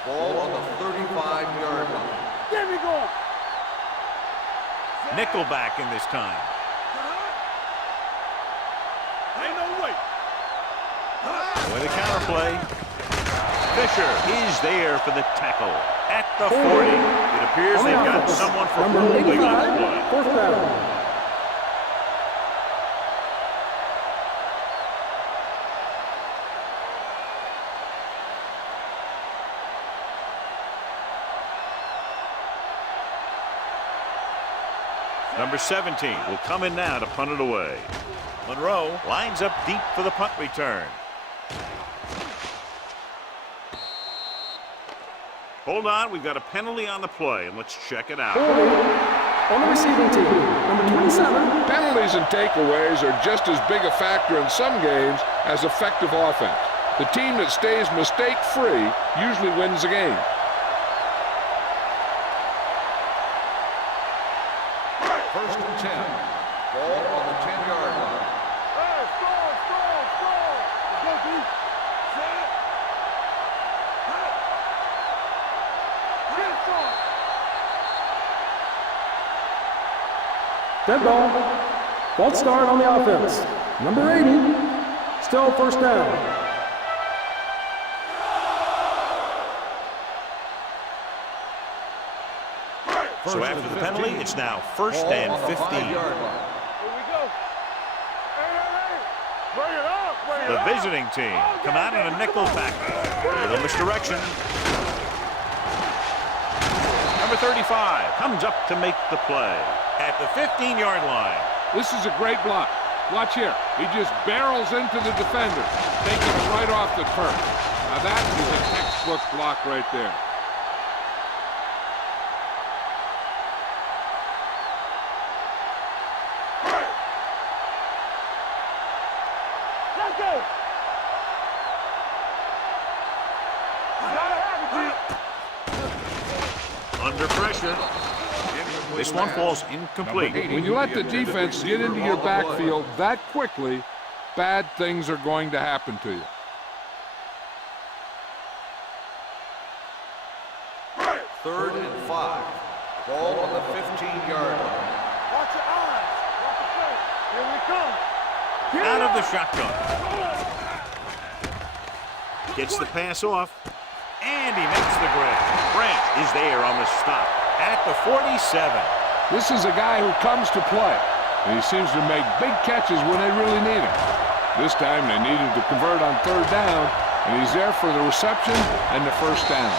Ball on the 35-yard line. Get me going. Nickelback in this time. Ain't no way. With a counterplay. Fisher is there for the tackle at the 40. It appears they've got someone for Number holding on the 85, play. 4th down. Number 17 will come in now to punt it away. Monroe lines up deep for the punt return. Hold on, we've got a penalty on the play, and let's check it out. On the receiving team, number 27. Penalties and takeaways are just as big a factor in some games as effective offense. The team that stays mistake-free usually wins the game. First and 10. Ball on the 10-yard line. Hey, score! Go deep. Set. Get on. Dead ball. False start on the offense. Number 80. Still first down. So after the penalty, it's now first and 15. Here we go. Hey. Bring it up. The visiting team come out in a nickel package. Little misdirection. Number 35 comes up to make the play at the 15-yard line. This is a great block. Watch here. He just barrels into the defender, taking it right off the turf. Now that is a textbook block right there. Let's go. Under pressure. This one falls incomplete. When you let the defense get into your backfield that quickly, bad things are going to happen to you. Third and 5. Ball on the 15-yard line. Watch your eyes. Watch the play. Here we come. Out of the shotgun. Gets the pass off. And he makes the grab. Grant is there on the stop at the 47. This is a guy who comes to play, and he seems to make big catches when they really need him. This time they needed to convert on third down, and he's there for the reception and the first down.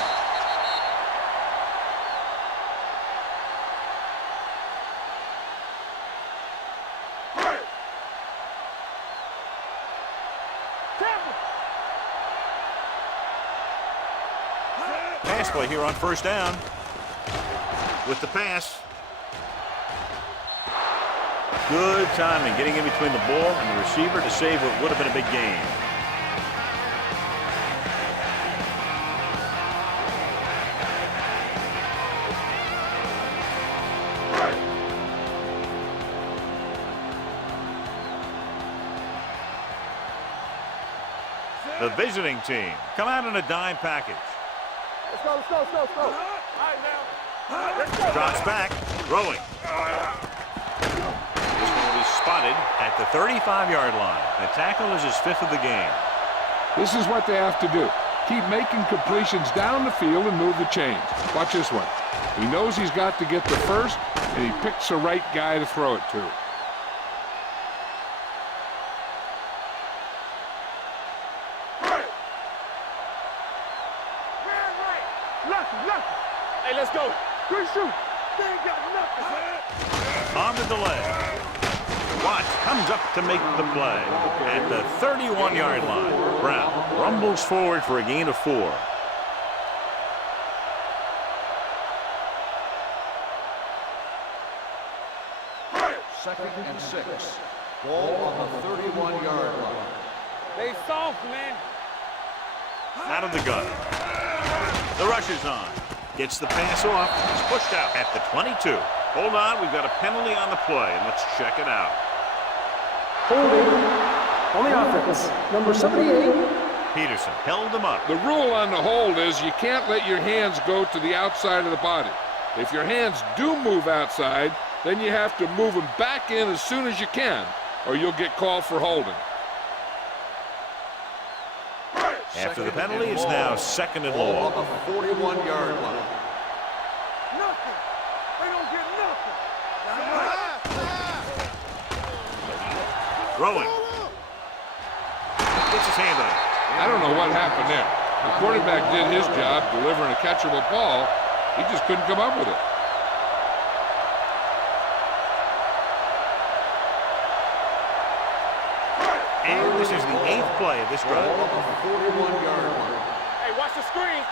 Pass play here on first down. With the pass. Good timing, getting in between the ball and the receiver to save what would have been a big game. The visiting team come out in a dime package. Let's go. All right, now. Let's go. Drops back, throwing. This one will be spotted at the 35-yard line. The tackle is his 5th of the game. This is what they have to do. Keep making completions down the field and move the chains. Watch this one. He knows he's got to get the first, and he picks the right guy to throw it to. Lucky. Hey, let's go. Good shoot. They ain't got nothing. On the delay. Watts comes up to make the play at the 31-yard line. Brown rumbles forward for a gain of 4. Second and 6. Ball on the 31-yard line. They soft, man. Out of the gun. The rush is on. Gets the pass off. He's pushed out at the 22. Hold on, we've got a penalty on the play, and let's check it out. Holding on the offense. Number 78. Peterson held him up. The rule on the hold is you can't let your hands go to the outside of the body. If your hands do move outside, then you have to move them back in as soon as you can, or you'll get called for holding. After the penalty, it's now second and Ball long. on the 41-yard line. Nothing. They don't get nothing. Throwing. Gets his hand on it. I don't know what happened there. The quarterback did his job delivering a catchable ball. He just couldn't come up with it. And this is the 8th play of this drive. The 41-yard line. Hey, watch the screen.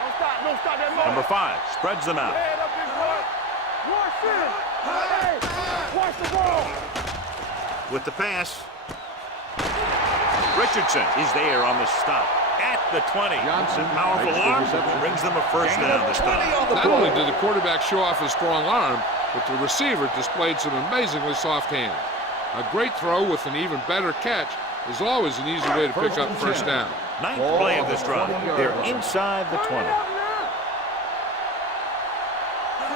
Don't stop that motor. Number 5 spreads them out. Head up this boy. Watch it. Hey, watch the ball. With the pass. Richardson is there on the stop. At the 20. Johnson The powerful makes the arm reception. brings them a first down this time. Not only did the quarterback show off his strong arm, but the receiver displayed some amazingly soft hands. A great throw with an even better catch is always an easy way to pick up first down. 9th play of this drive. They're inside the 20.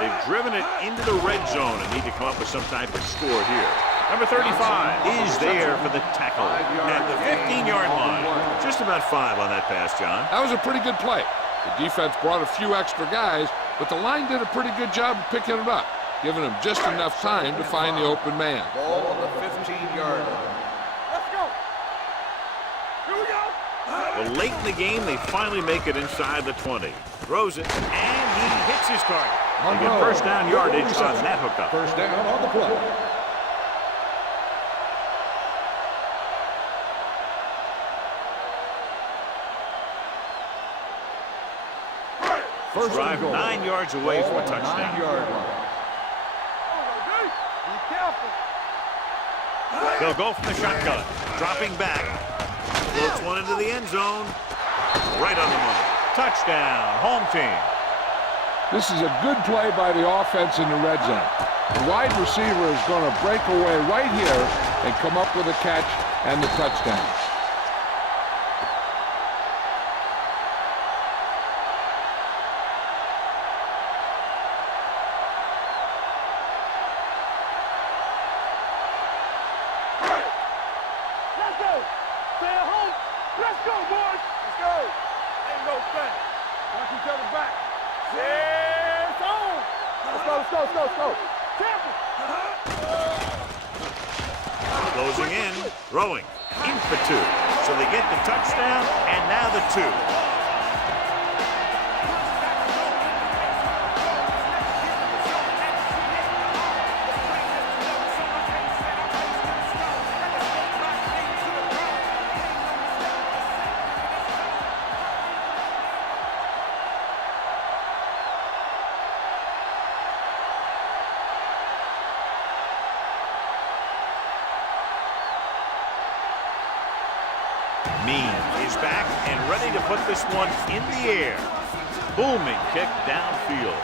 They've driven it into the red zone and need to come up with some type of score here. Number 35 is there for the tackle at the 15-yard line. Just about 5 on that pass, John. That was a pretty good play. The defense brought a few extra guys, but the line did a pretty good job of picking it up, giving them just enough time to find the open man. Ball on the 15-yard line. Let's go. Here we go. Well, late in the game, they finally make it inside the 20. Throws it, and he hits his target. They get first down yardage on that hookup. First down on the play. First drive 9 yards away from a touchdown. 9-yard line. Be careful. They'll go from the shotgun, dropping back. Floats one into the end zone. Right on the money. Touchdown, home team. This is a good play by the offense in the red zone. The wide receiver is going to break away right here and come up with a catch and the touchdown. Let's go. Stay at home. Let's go, boys. Let's go. Ain't no thing. Watch each other back. It's on. Let's go. Careful. Closing in, throwing, in for 2. So they get the touchdown, and now the 2. Is back and ready to put this one in the air. Booming kick downfield.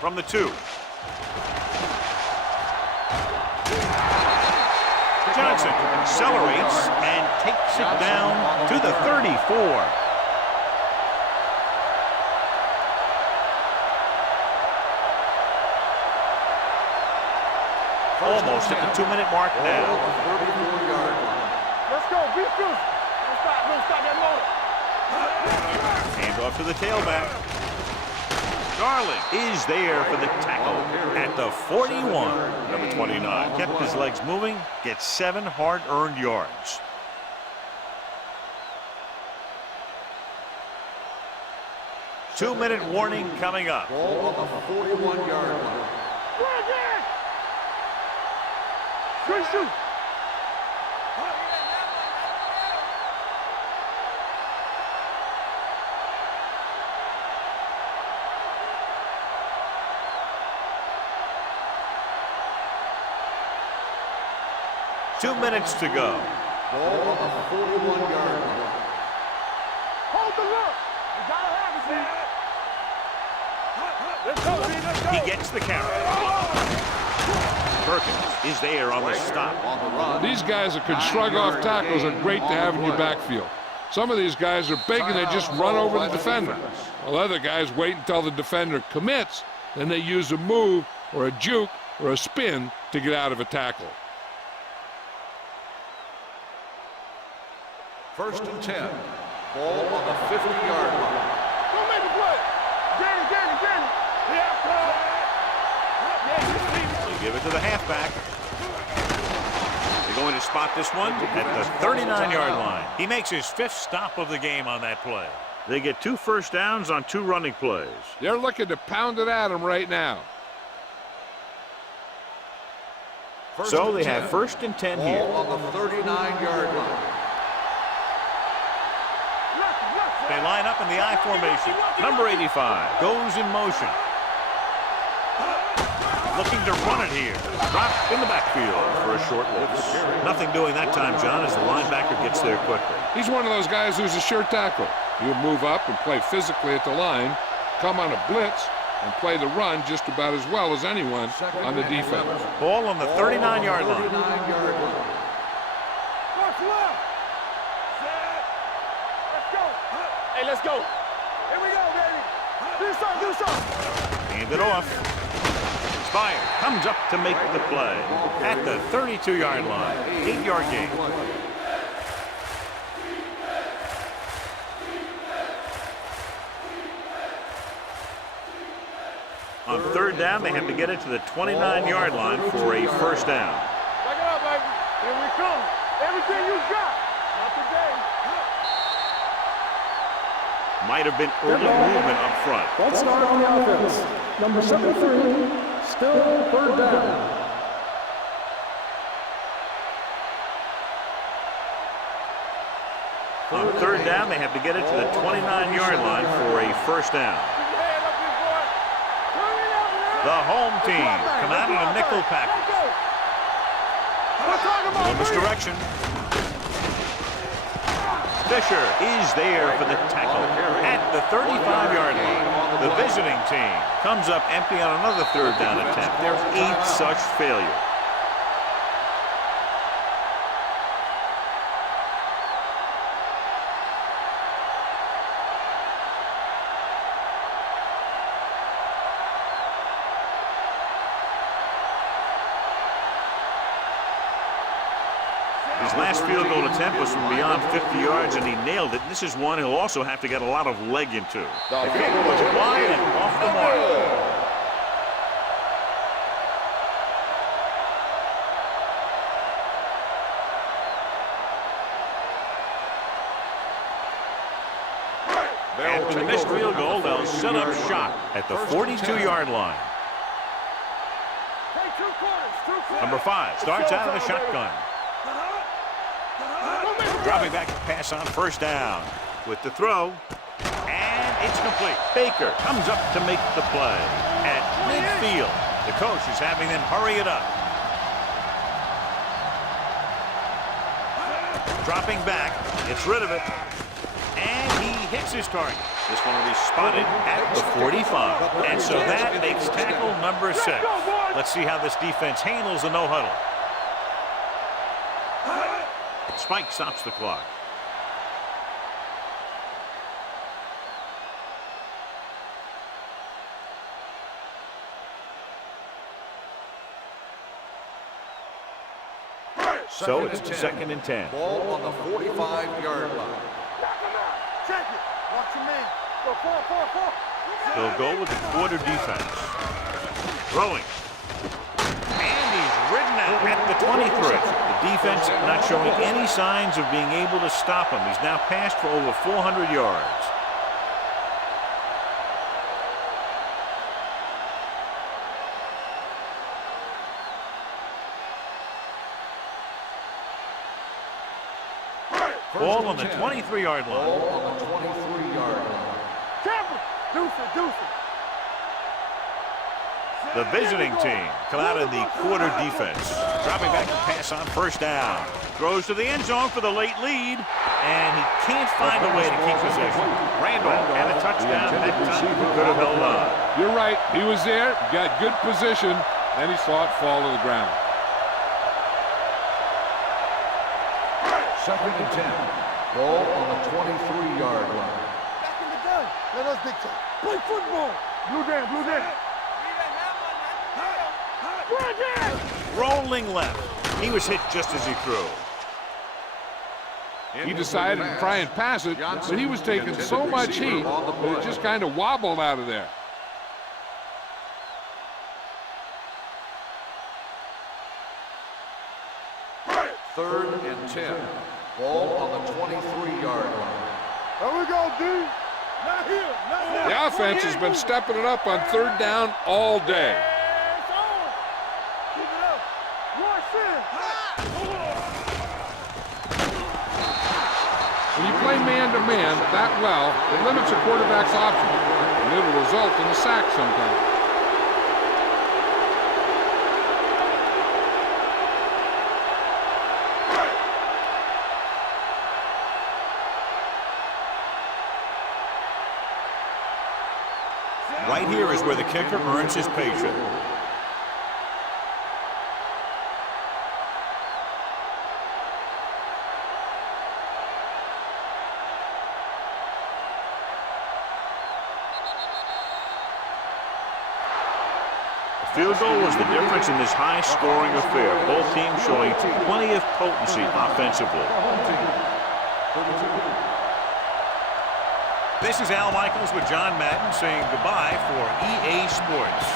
From the 2. Johnson accelerates and takes it down to the 34. Almost at the 2-minute mark now. 34-yard line. Let's go. Be fierce. Don't stop that motor. Hand off to the tailback. Darling is there for the tackle at the 41. Number 29 kept his legs moving, gets 7 hard-earned yards. Two-minute warning coming up. Ball on the 41-yard line. Shoot. 2 minutes to go. Ball on the 41-yard line. Hold the look. You gotta have it, let's go. He gets the carry. Perkins is there on the stop. On the run. These guys that can shrug off tackles are great to have in your backfield. Some of these guys are big and they just run over the defender. While other guys wait until the defender commits, then they use a move or a juke or a spin to get out of a tackle. First and 10. Ball on the 50-yard line. Don't make a play. Danny. They'll give it to the halfback. They're going to spot this one at the 39-yard line. He makes his 5th stop of the game on that play. They get 2 first downs on 2 running plays. They're looking to pound it at him right now. So they have 1st and 10 here. Ball on the 39-yard line. They line up in the I formation. Number 85 goes in motion. Looking to run it here. Drop in the backfield for a short loss. Nothing doing that time, John, as the linebacker gets there quickly. He's one of those guys who's a sure tackle. He'll move up and play physically at the line, come on a blitz, and play the run just about as well as anyone on the defense. Ball on the 39-yard line. 39-yard line. Watch left. Set. Let's go. Hey, let's go. Here we go, baby. Do something. Hand it off. Spire comes up to make the play at the 32-yard line. 8-yard gain. On 3rd down, they have to get it to the 29-yard line for a 1st down. Back it up, baby. Here we come. Everything you got. Not today. Might have been early movement up front. Let's start on the offense. Number 73, still 3rd down. On 3rd down, they have to get it to the 29-yard line for a 1st down. The home team come out in a nickel package. In this direction. Fisher is there for the tackle at the 35-yard line. The visiting team comes up empty on another 3rd down attempt. Their 8th such failure. His last field goal attempt was from beyond 50 yards, and he nailed it. This is one he'll also have to get a lot of leg into. The kick was wide and off the mark. After the missed field goal, they'll set up shop at the 42-yard line. Number 5 starts out of the shotgun. Dropping back to pass on 1st down with the throw, and it's complete. Baker comes up to make the play at midfield. The coach is having them hurry it up. Dropping back, gets rid of it, and he hits his target. This one will be spotted at the 45, and so that makes tackle number 6. Let's see how this defense handles the no-huddle. Spike stops the clock. So it's 2nd and 10. Ball on the 45-yard line. Check it. Watch your man. Go, 4. They'll go with the quarter defense. Throwing. And he's ridden out at the 23. The defense not showing any signs of being able to stop him. He's now passed for over 400 yards. Ball on the 23-yard line. Ball on the 23-yard line. Careful. Deuce it. The visiting team come out in the quarter defense. Dropping back to pass on 1st down. Throws to the end zone for the late lead, and he can't find a way to keep possession. Randolph had a touchdown that time. He could have held on. You're right. He was there, got good position, and he saw it fall to the ground. 2nd and 10. Ball on the 23-yard line. Back in the gun. Let us dictate. Play football. Blue down. Rolling left. He was hit just as he threw. He decided to try and pass it, but he was taking so much heat that it just kind of wobbled out of there. Third and 10. Ball on the 23-yard line. There we go, D. Not here. The offense has been stepping it up on 3rd down all day. Keep it up. Rush When you play man-to-man that well, it limits a quarterback's options, and it'll result in a sack sometimes. Right here is where the kicker earns his paycheck. Field goal was the difference in this high-scoring affair. Both teams showing plenty of potency offensively. This is Al Michaels with John Madden saying goodbye for EA Sports.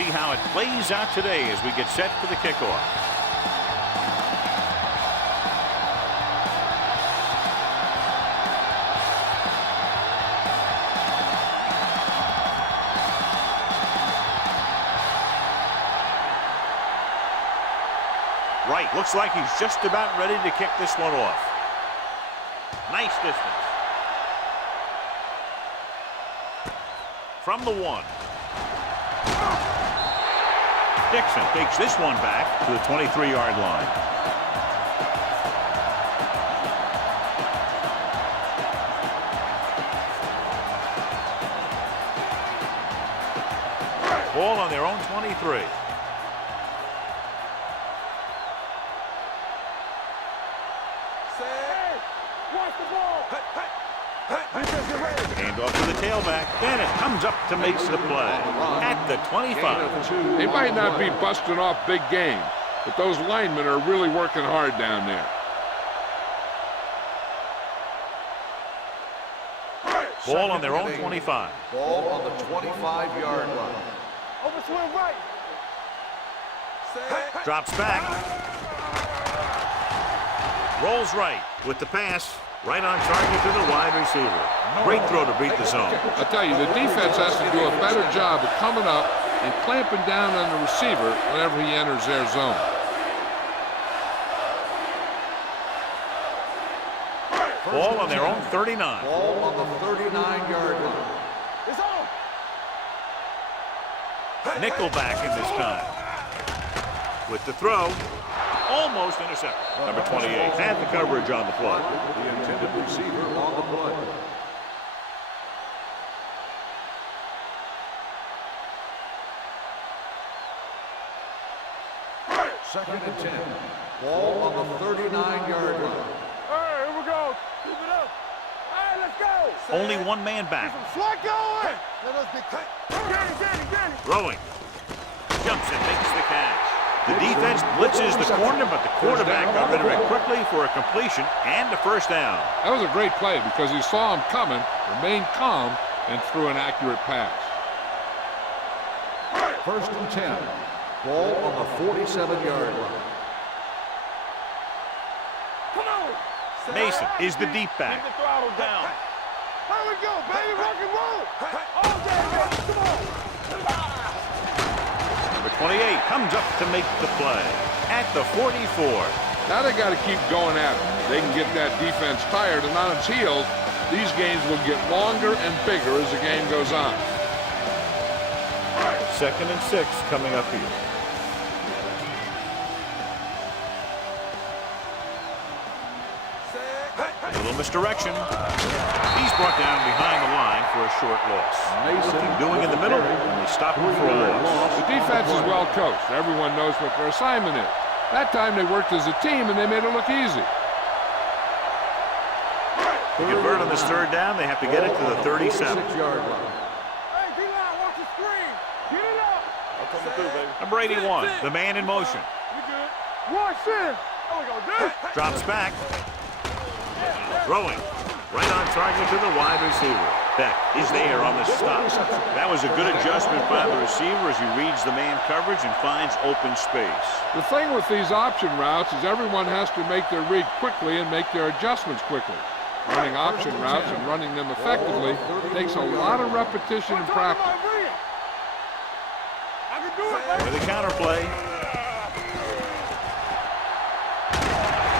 see how it plays out today as we get set for the kickoff. Right, looks like he's just about ready to kick this one off. Nice distance. From the 1. Dixon takes this one back to the 23-yard line. Ball on their own 23. Hand off to the tailback. Bennett comes up to make the play at the 25. They might not be busting off big game, but those linemen are really working hard down there. Ball on their own 25. Ball on the 25-yard line. Over swing right. Drops back. Rolls right with the pass. Right on target to the wide receiver. Great throw to beat the zone. I tell you, the defense has to do a better job of coming up and clamping down on the receiver whenever he enters their zone. Ball on their own 39. Ball on the 39-yard line. It's on. Nickelback in this time. With the throw. Almost intercepted. Number 28 had the coverage on the play. The intended receiver on the play. Second and 10. Ball on the 39-yard line. All right, here we go. Keep it up. All right, let's go. Only one man back. Slide going. Let us be cut. Danny. Throwing. Jumps and makes the catch. The defense blitzes the corner, but the quarterback got rid of it quickly for a completion and a first down. That was a great play because he saw him coming, remained calm, and threw an accurate pass. First and 10. Ball on the 47-yard line. Come on. Mason is the deep back. Keep the throttle down. Here we go, baby. Rock and roll. All day, baby. Come on. Number 28 comes up to make the play at the 44. Now they got to keep going at it. They can get that defense tired and on its heels. These games will get longer and bigger as the game goes on. Second and 6 coming up here. A little misdirection. He's brought down behind the line for a short loss. Mason Doing in the middle, and they stop him for a loss. The defense is well coached. Everyone knows what their assignment is. That time they worked as a team and they made it look easy. To convert on this third down, they have to get it to the 37. 46-yard line. Hey, D-line, watch the screen. Get it up. I'm coming through, baby. Number 81, the man in motion. You good. Watch this. There we go, dude. Drops back. Throwing. Right on target to the wide receiver. Beck is there on the stop. That was a good adjustment by the receiver as he reads the man coverage and finds open space. The thing with these option routes is everyone has to make their read quickly and make their adjustments quickly. Running option routes and running them effectively takes a lot of repetition and practice. I can do it, baby. With a counterplay.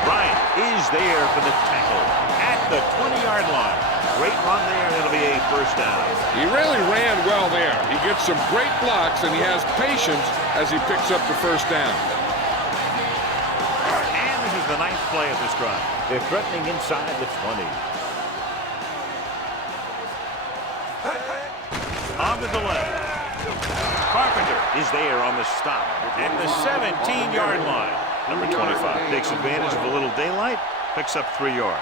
Bryant is there for the tackle at the 20-yard line. Great run there, and it'll be a first down. He really ran well there. He gets some great blocks, and he has patience as he picks up the first down. And this is the 9th play of this drive. They're threatening inside the 20. On the delay. Carpenter is there on the stop at the 17-yard line. Number 25 takes advantage of a little daylight, picks up 3 yards.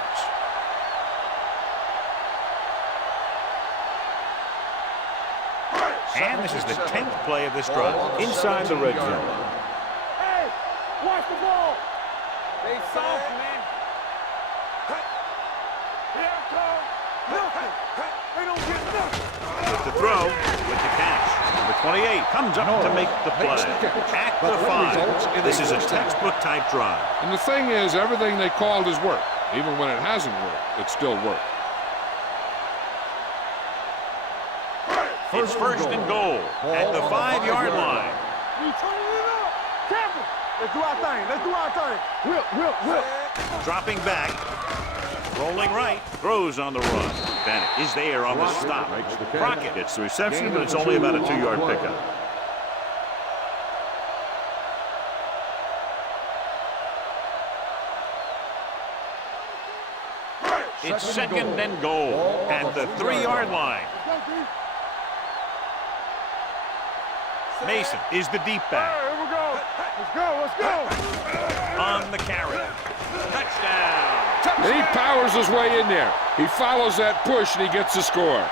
And this is the 10th play of this drive, inside the red zone. Hey, watch the ball. They soft, man. Here it comes. Nothing. They don't get nothing. With the throw, with the catch. Number 28 comes up to make the play. At the 5. This is a textbook type drive. And the thing is, everything they called has worked. Even when it hasn't worked, it still worked. It's first and goal at the 5-yard line. We turning it up. Careful. Let's do our thing. Let's do our thing. Whip. Dropping back. Rolling right. Throws on the run. Bennett is there on the stop. Crockett gets the reception, but it's only about a 2-yard pickup. It's second and goal at the 3-yard line. Mason is the deep back. Here we go. Let's go. On the carry. Touchdown. And he powers his way in there. He follows that push and he gets the score.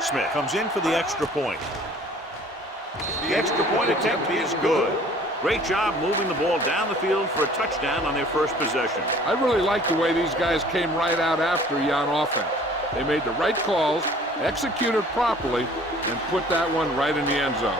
Smith comes in for the extra point. The extra point attempt is good. Great job moving the ball down the field for a touchdown on their first possession. I really like the way these guys came right out after you on offense. They made the right calls, executed properly, and put that one right in the end zone.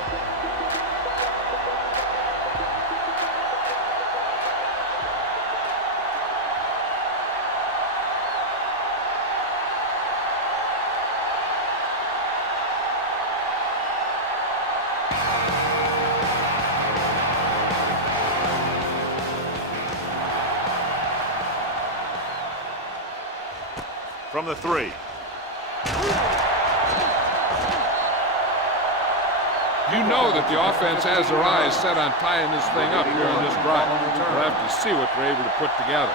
From the 3. You know that the offense has their eyes set on tying this thing up here on this drive. We'll have to see what they're able to put together.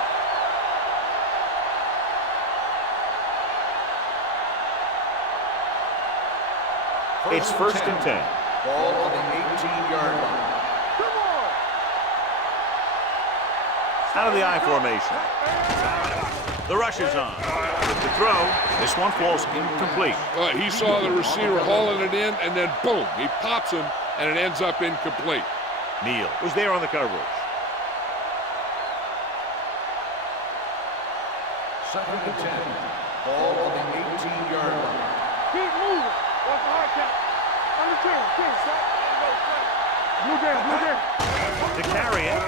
It's first and 10. Ball on the 18-yard line. Come on. Out of the I formation. The rush is on. With the throw, this one falls incomplete. He saw the receiver hauling it in, and then boom, he pops him, and it ends up incomplete. Neal was there on the coverage. Second and 10. Ball on the 18-yard line. Keep moving. Watch the hard count. Under 10. Blue down. To carry it.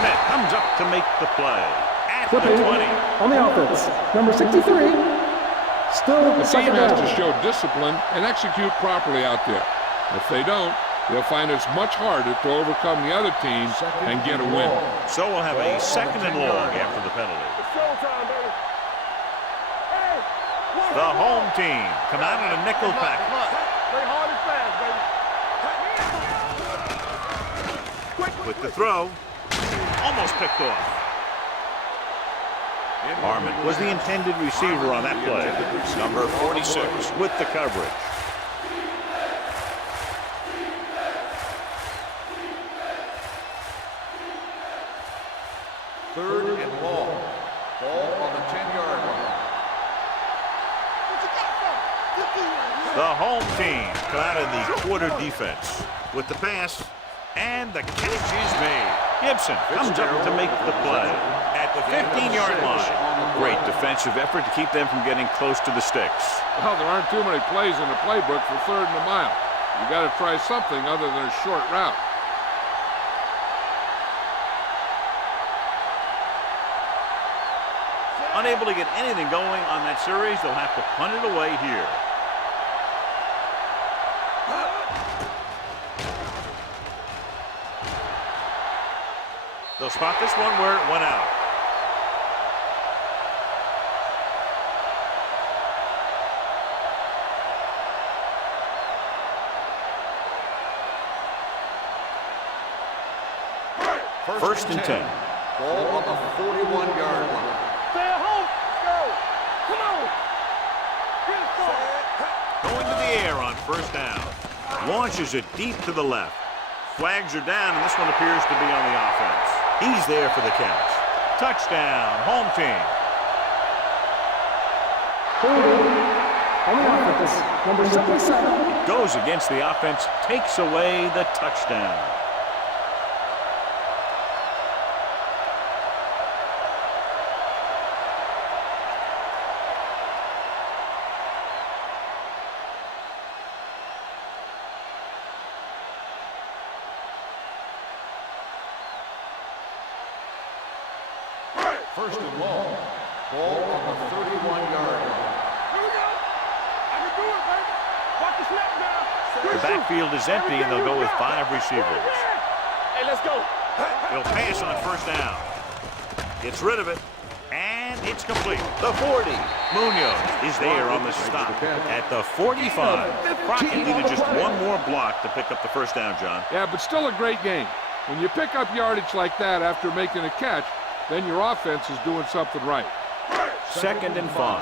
Smith comes up to make the play. At the Flipping 20. on the offense. Number 63. Still The team second has down. to show discipline and execute properly out there. If they don't, they'll find it's much harder to overcome the other team and get a win. So we'll have a second and long after the penalty. It's showtime, baby. Hey, watch The home team come out in a nickel package. Play hard and fast, baby. With the throw, almost picked off. Harmon was the intended receiver on that play. Number 46 with the coverage. Third and long. Ball on the 10-yard line. The home team come out in the quarter defense with the pass, and the catch is made. Gibson comes up to make the play at the 15-yard line. Great defensive effort to keep them from getting close to the sticks. Well, there aren't too many plays in the playbook for third and a mile. You got to try something other than a short route. Unable to get anything going on that series, they'll have to punt it away here. They'll spot this one where it went out. First and 10. Ball on the 41-yard line. Stay at home. Go. going to the air on first down. Launches it deep to the left. Flags are down, and this one appears to be on the offense. He's there for the catch. Touchdown, home team. On the offense, number 77. Goes against the offense, takes away the touchdown. First and long. Ball on the 31-yard line. Here we go. I can do it, baby. Watch the snap now. The backfield is empty, and they'll go with 5 receivers. Hey, let's go. He'll pass on first down. Gets rid of it, and it's complete. The 40. Munoz is there on the stop at the 45. Crockett needed just one more block to pick up the first down, John. Yeah, but still a great game. When you pick up yardage like that after making a catch, then your offense is doing something right. Second and 5.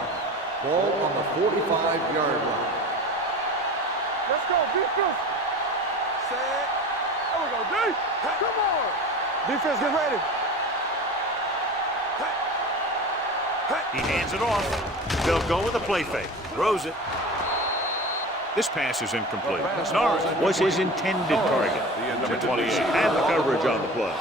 Ball on the 45-yard line. Let's go. Defense. Set. There we go. D. Come on. Defense, get ready. He hands it off. They'll go with a play fake. Throws it. This pass is incomplete. Norris was his intended target. Number 28 had the coverage on the play.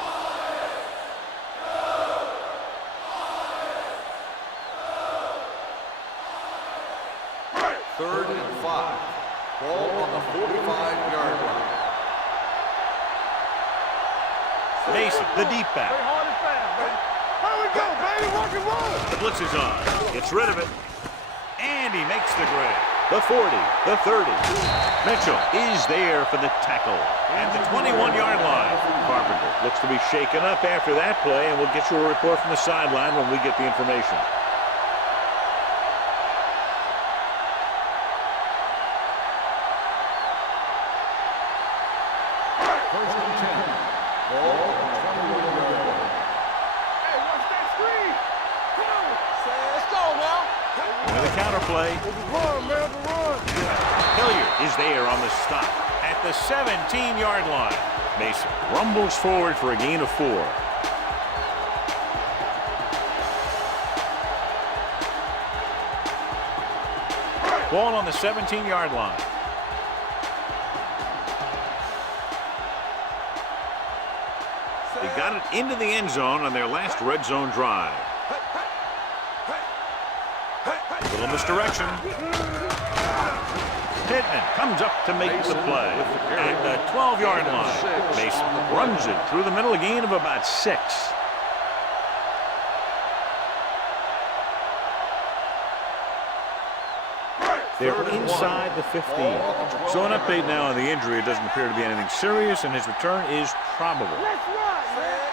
Third and 5. Ball on the 45-yard line. Mason, the deep back. Play hard and fast, baby. Here we go, baby. Rock and roll. The blitz is on. Gets rid of it. And he makes the grab. The 40, the 30. Mitchell is there for the tackle at the 21-yard line. Carpenter looks to be shaken up after that play, and we'll get you a report from the sideline when we get the information. First and 10. Ball on the 21-yard line. Hey, watch that screen. Come on. Let's go now. With a counter play, Run, man, run. Hilliard is there on the stop at the 17-yard line. Mason rumbles forward for a gain of 4. Ball on the 17-yard line. They got it into the end zone on their last red zone drive. Little misdirection. Pittman comes up to make the play at the 12-yard line. Mason runs it through the middle, a gain of about 6. They're inside the 15. So an update now on the injury. It doesn't appear to be anything serious, and his return is probable. Let's run, man.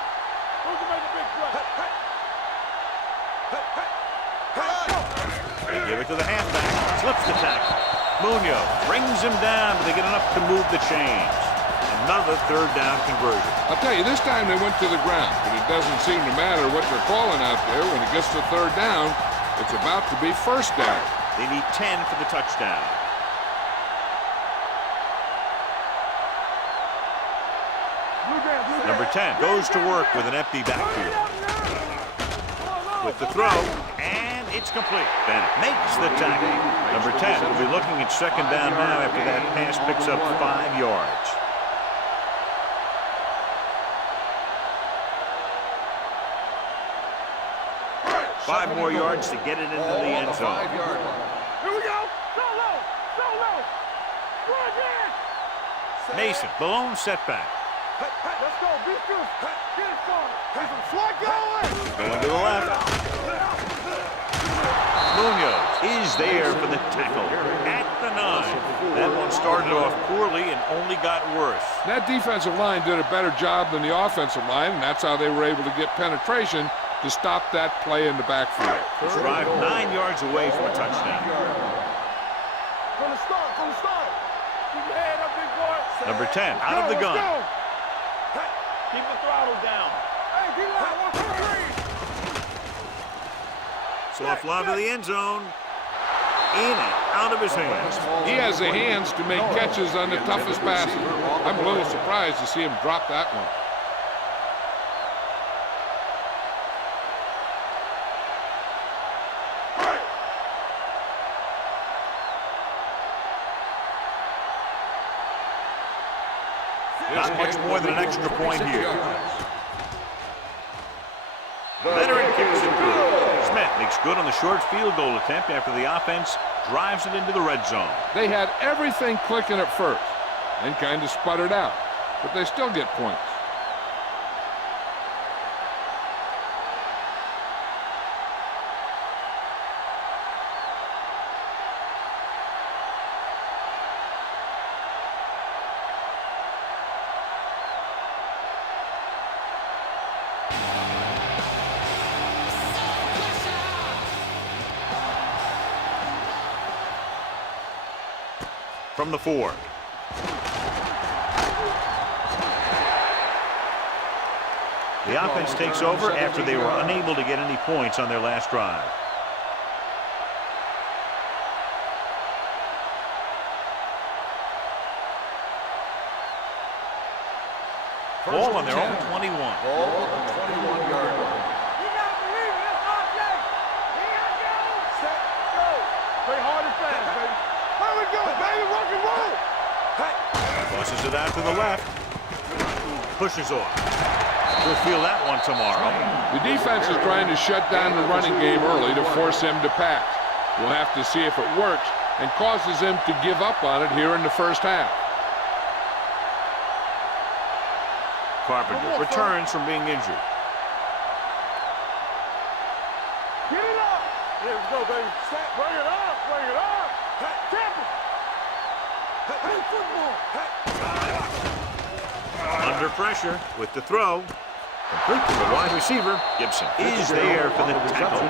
Who can make a big play? They give it to the halfback. Slips the tackle. Munoz brings him down, but they get enough to move the chains. Another third down conversion. I'll tell you, this time they went to the ground, but it doesn't seem to matter what they're calling out there. When it gets to third down, it's about to be first down. They need 10 for the touchdown. Number 10 goes to work with an empty backfield. With the throw, and it's complete. Bennett makes the tackle. Number 10 will be looking at second down now after that pass picks up 5 yards. Five more yards to get it into the end zone. Here we go. So low. So low. Run in. Mason, the lone setback. Let's go. Defense. Get it started. Get some swag going. Going to the left. Munoz is there for the tackle at the 9. That one started off poorly and only got worse. That defensive line did a better job than the offensive line, and that's how they were able to get penetration to stop that play in the backfield. This drive 9 yards away from a touchdown. From the start. From the start. Keep your head up, big boy. Number 10 out of the gun. Keep the throttle down. Hey, get out. 1, 2, 3. Soft lob to the end zone. in and out of his hands. He has the hands to make catches on the toughest passes. I'm a little surprised to see him drop that one. Not much more than an extra point here. Veteran kicks it good. Smith makes good on the short field goal attempt after the offense drives it into the red zone. They had everything clicking at first and kind of sputtered out, but they still get points. From the 4. The offense takes over after they were unable to get any points on their last drive. Ball on their own 21. Ball on the 21-yard line. You gotta believe it. That's our play. Here I go. Set, go. Play hard and fast, baby. There we go, baby. Rock and roll. Hey. Tosses it out to the left. Pushes off. We'll feel that one tomorrow. The defense is trying to shut down the running game early to force him to pass. We'll have to see if it works and causes him to give up on it here in the first half. Carpenter returns from being injured. Get it up. There we go, baby. Set. Bring it up. Bring it up. Hey, Tampa. Hey, football. Under pressure with the throw. Complete to the wide receiver. Gibson is there for the tackle.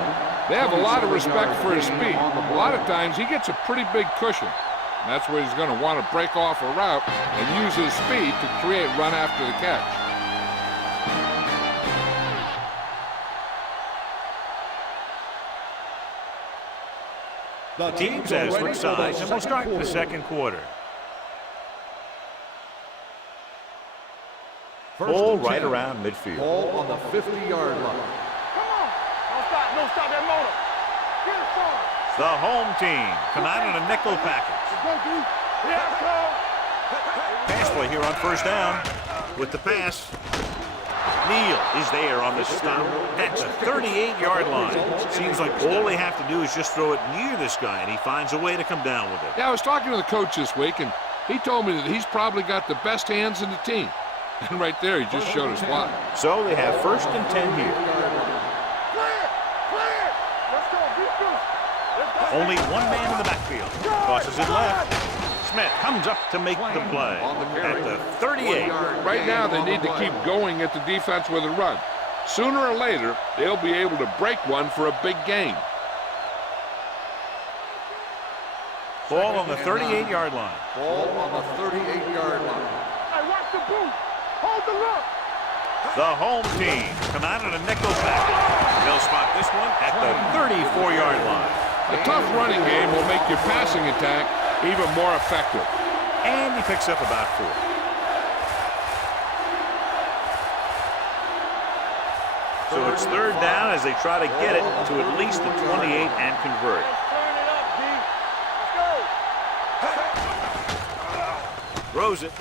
They have a lot of respect for his speed. A lot of times he gets a pretty big cushion. And that's where he's going to want to break off a route and use his speed to create run after the catch. The teams as switch sides, and we'll start the second quarter. Ball right around midfield. Ball on the 50-yard line. Come on. Don't stop. Don't stop that motor. Get it forward. The home team come out in a nickel package. Go, D. Yeah, go. Pass play here on first down with the pass. Neal is there on the stop at the 38-yard line. Seems like all they have to do is just throw it near this guy, and he finds a way to come down with it. Yeah, I was talking to the coach this week, and he told me that he's probably got the best hands in the team. And right there, he just showed us why. So they have first and 10 here. Clear. Clear. Let's go. Let's go. Only one man in the backfield. Tosses it left. Smith comes up to make the play at the 38. Right now, they need to keep going at the defense with a run. Sooner or later, they'll be able to break one for a big gain. Ball on the 38-yard line. Ball on the 38-yard line. Hey, watch the boot. Hold the look. The home team come out in a nickel package. They'll spot this one at the 34-yard line. A tough running game will make your passing attack even more effective. And he picks up about 4. So it's third down as they try to get it to at least the 28 and convert. Turn it up, D. Let's go. Throws it.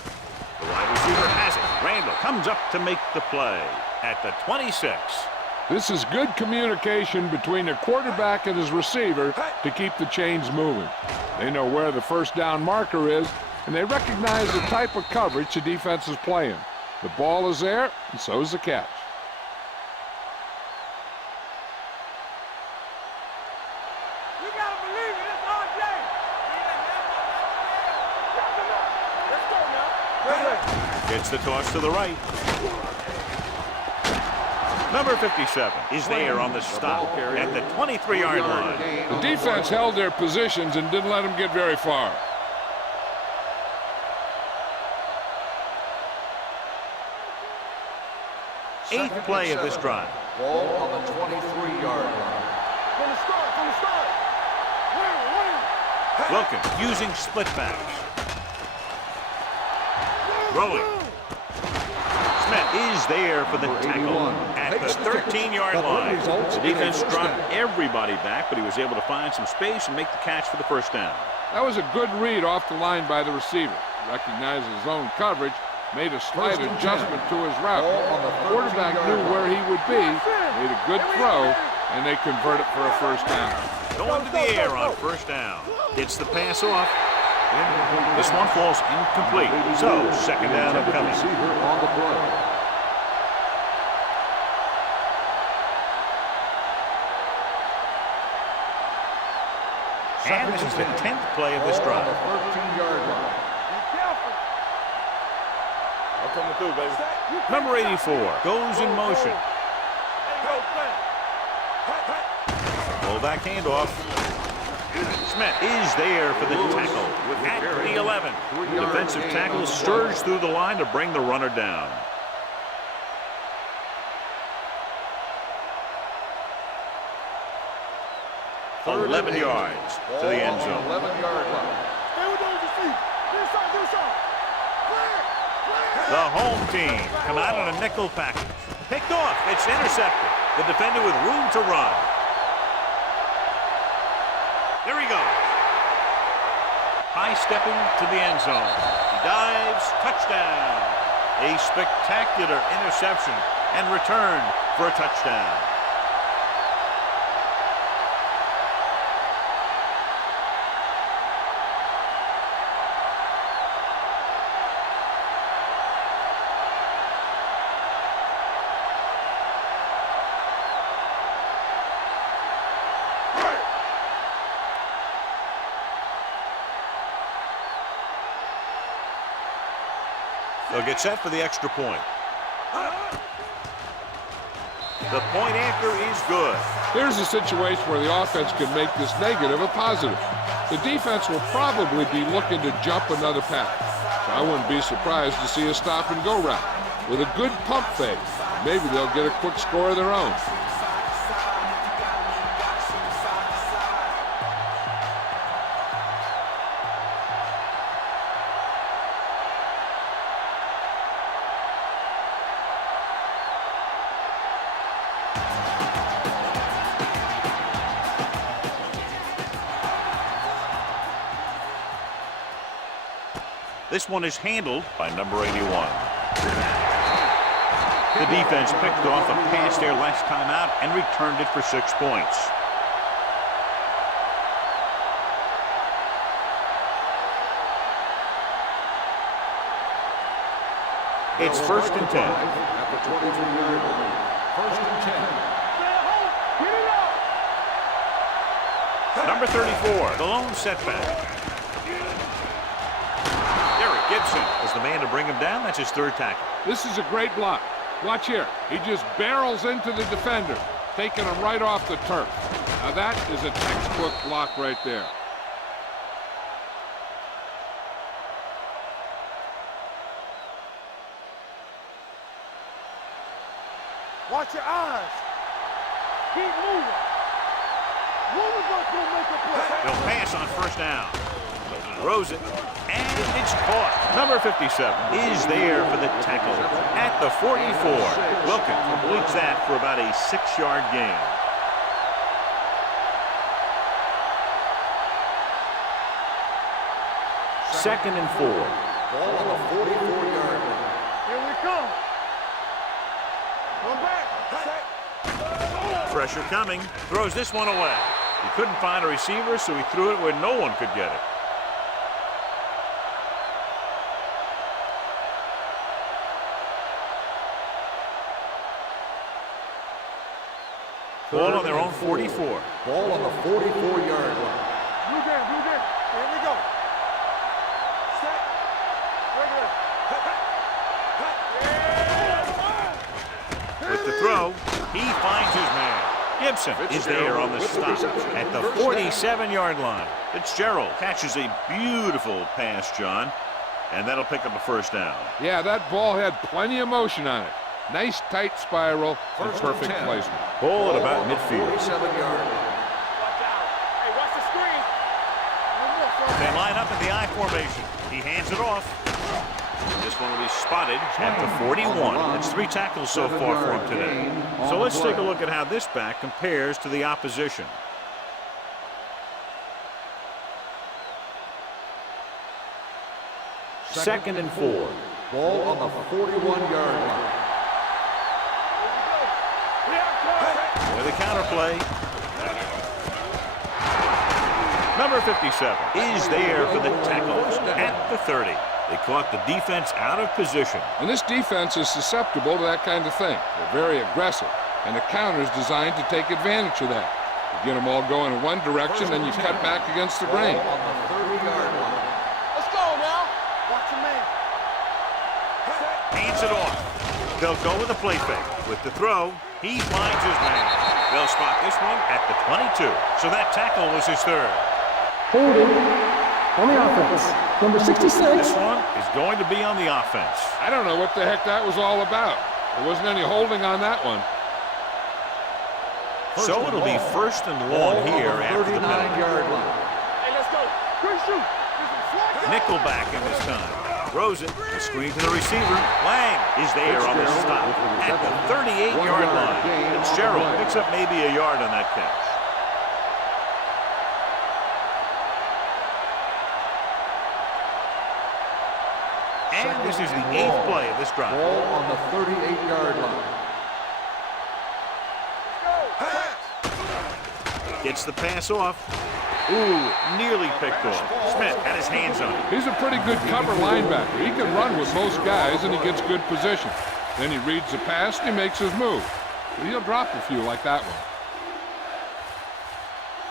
The wide receiver has it. Randall comes up to make the play at the 26. This is good communication between the quarterback and his receiver to keep the chains moving. They know where the first down marker is, and they recognize the type of coverage the defense is playing. The ball is there, and so is the catch. You gotta believe it. It's our play. Let's go now. Gets the toss to the right. Number 57 is there on the stop at the 23-yard line. The defense held their positions and didn't let them get very far. Eighth play of this drive. Ball on the 23-yard line. From the start. Win. Wilkins using split backs. Rolling. Smith is there for the tackle at the 13-yard line. The defense dropped everybody back, but he was able to find some space and make the catch for the first down. That was a good read off the line by the receiver. Recognized his zone coverage, made a slight adjustment to his route. The quarterback knew where he would be, made a good throw, and they convert it for a first down. Going to the air on first down. Gets the pass off. This one falls incomplete. So, second down and coming. And this is the 10th play of this drive. 13-yard line. I'm coming through, baby. Number 84 goes in motion. Fullback handoff. Smith is there for the tackle at the 11. The defensive tackle surged through the line to bring the runner down. Third 11 yards to the end zone. 11-yard line. Stay with those your feet. Do something. The home team come out on a nickel package. Picked off. It's intercepted. The defender with room to run. There he goes. High stepping to the end zone. He dives. Touchdown. A spectacular interception and return for a touchdown. They'll get set for the extra point. The point after is good. Here's a situation where the offense can make this negative a positive. The defense will probably be looking to jump another pass. So I wouldn't be surprised to see a stop-and-go route. With a good pump fake, maybe they'll get a quick score of their own. This one is handled by number 81. The defense picked off a pass there last time out and returned it for 6 points. It's 1st and 10. At the 23-yard line. 1st and 10. Number 34, the lone setback. Gibson is the man to bring him down. That's his 3rd tackle. This is a great block. Watch here. He just barrels into the defender, taking him right off the turf. Now that is a textbook block right there. Watch your eyes. Keep moving. Who's going to make a play? They'll pass on 1st down. Throws it, and it's caught. Number 57 is there for the tackle at the 44. Wilkins completes that for about a 6-yard gain. Second and 4. Ball on the 44-yard line. Here we come. Come back. Pressure coming. Throws this one away. He couldn't find a receiver, so he threw it where no one could get it. Ball on their own 44. Ball on the 44-yard line. Blue game. Here we go. Set. With the throw, he finds his man. Gibson is there on the stop at the 47-yard line. Fitzgerald catches a beautiful pass, John, and that'll pick up a 1st down. Yeah, that ball had plenty of motion on it. Nice tight spiral and perfect placement. Ball at about midfield. 47-yard line. Watch out. Hey, watch the screen. One more. formation. He hands it off. This one will be spotted at the 41. That's 3 tackles so far for him today. So let's take a look at how this back compares to the opposition. Second and 4. Ball on the 41-yard line. With a counter play. Number 57 is there for the tackles at the 30. They caught the defense out of position. And this defense is susceptible to that kind of thing. They're very aggressive, and the counter is designed to take advantage of that. You get them all going in one direction, then you cut back against the grain. On the 30-yard line. Let's go now. Watch your man. Hands it off. They'll go with a play fake. With the throw, he finds his man. They'll spot this one at the 22. So that tackle was his third. Holding on the offense. Number 66. This one is going to be on the offense. I don't know what the heck that was all about. There wasn't any holding on that one. So it'll be first and long here after the penalty. 39-yard line. Hey, let's go. Good shoot. Nickelback in this time. Throws it. The screen to the receiver. Lang is there on the stop at the 38-yard line. Fitzgerald picks up maybe a yard on that catch. And this is the 8th play of this drive. Ball on the 38-yard line. Gets the pass off. Ooh, nearly picked off. Smith had his hands on it. He's a pretty good cover linebacker. He can run with most guys, and he gets good position. Then he reads the pass, and he makes his move. But he'll drop a few like that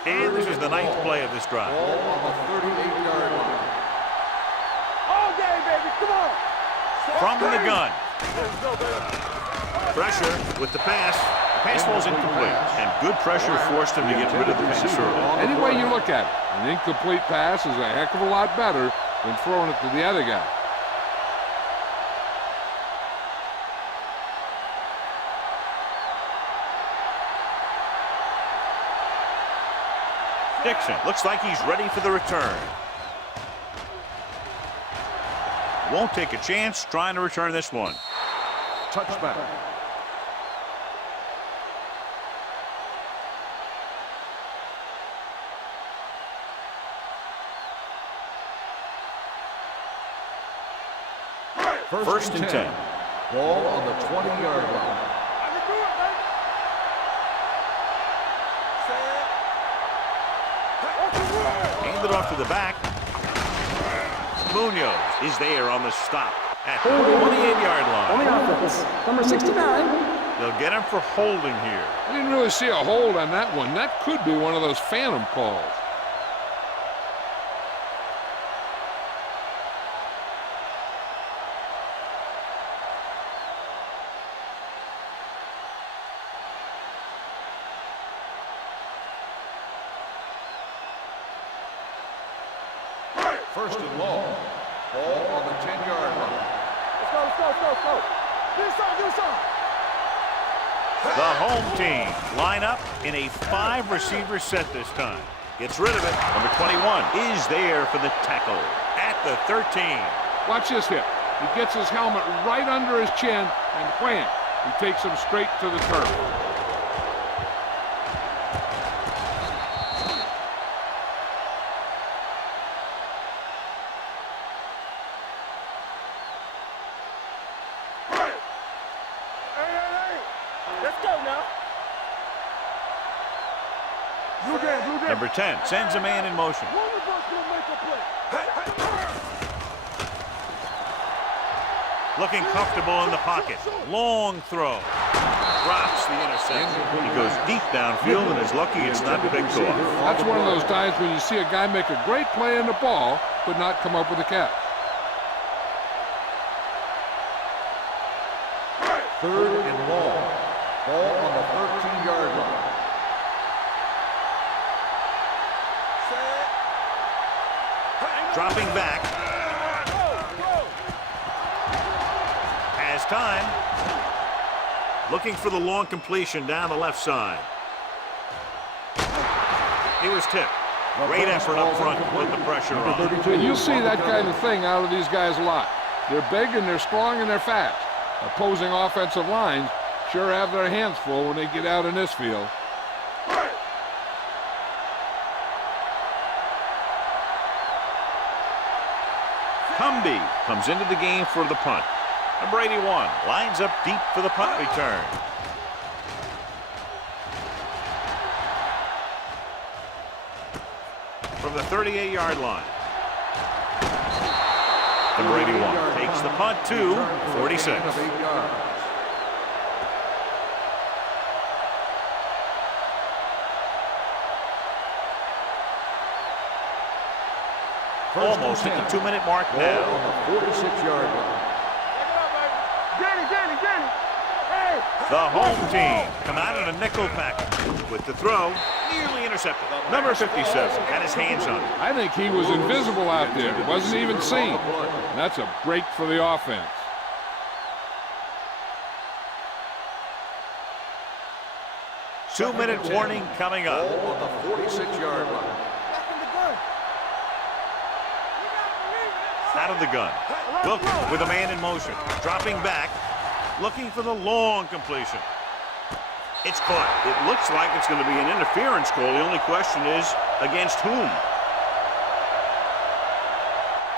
one. And this is the 9th play of this drive. Ball on the 38-yard line. All day, baby. Come on. From the gun. Pressure with the pass. The pass falls incomplete. And good pressure forced him to get rid of the pass early. Any way you look at it, an incomplete pass is a heck of a lot better than throwing it to the other guy. Dixon looks like he's ready for the return. Won't take a chance trying to return this one. Touchback. First and 10. Ball on the 20-yard line. Handed off to the back. Munoz is there on the stop at the Holding 28-yard on line. the offense. Number 69. They'll get him for holding here. I didn't really see a hold on that one. That could be one of those phantom calls. First and long. Ball on the 10-yard line. Let's go. This side. The home team line up in a 5-receiver set this time. Gets rid of it. Number 21 is there for the tackle at the 13. Watch this hit. He gets his helmet right under his chin, and wham, he takes him straight to the turf. Number 10 sends a man in motion. One of us will make a play. Looking comfortable in the pocket. Long throw. Drops the interception. He goes deep downfield and is lucky it's not picked off. That's one of those times when you see a guy make a great play in the ball, but not come up with a catch. Third and long. Ball on the 13-yard line. Dropping back. Has time. Looking for the long completion down the left side. He was tipped. Great effort up front to put the pressure on. You see that kind of thing out of these guys a lot. They're big and they're strong and they're fast. Opposing offensive lines sure have their hands full when they get out in this field. Cumby comes into the game for the punt. Number 81 lines up deep for the punt return. From the 38-yard line. Number 81 takes the punt to 46. Almost at the 2-minute mark now. On the 46-yard line. The home team come out in a nickel package with the throw nearly intercepted. Number 57 had his hands on it. I think he was invisible out there. Wasn't even seen. And that's a break for the offense. Two-minute warning coming up. On the 46-yard line. Out of the gun. Look with a man in motion. Dropping back. Looking for the long completion. It's caught. It looks like it's going to be an interference call. The only question is against whom?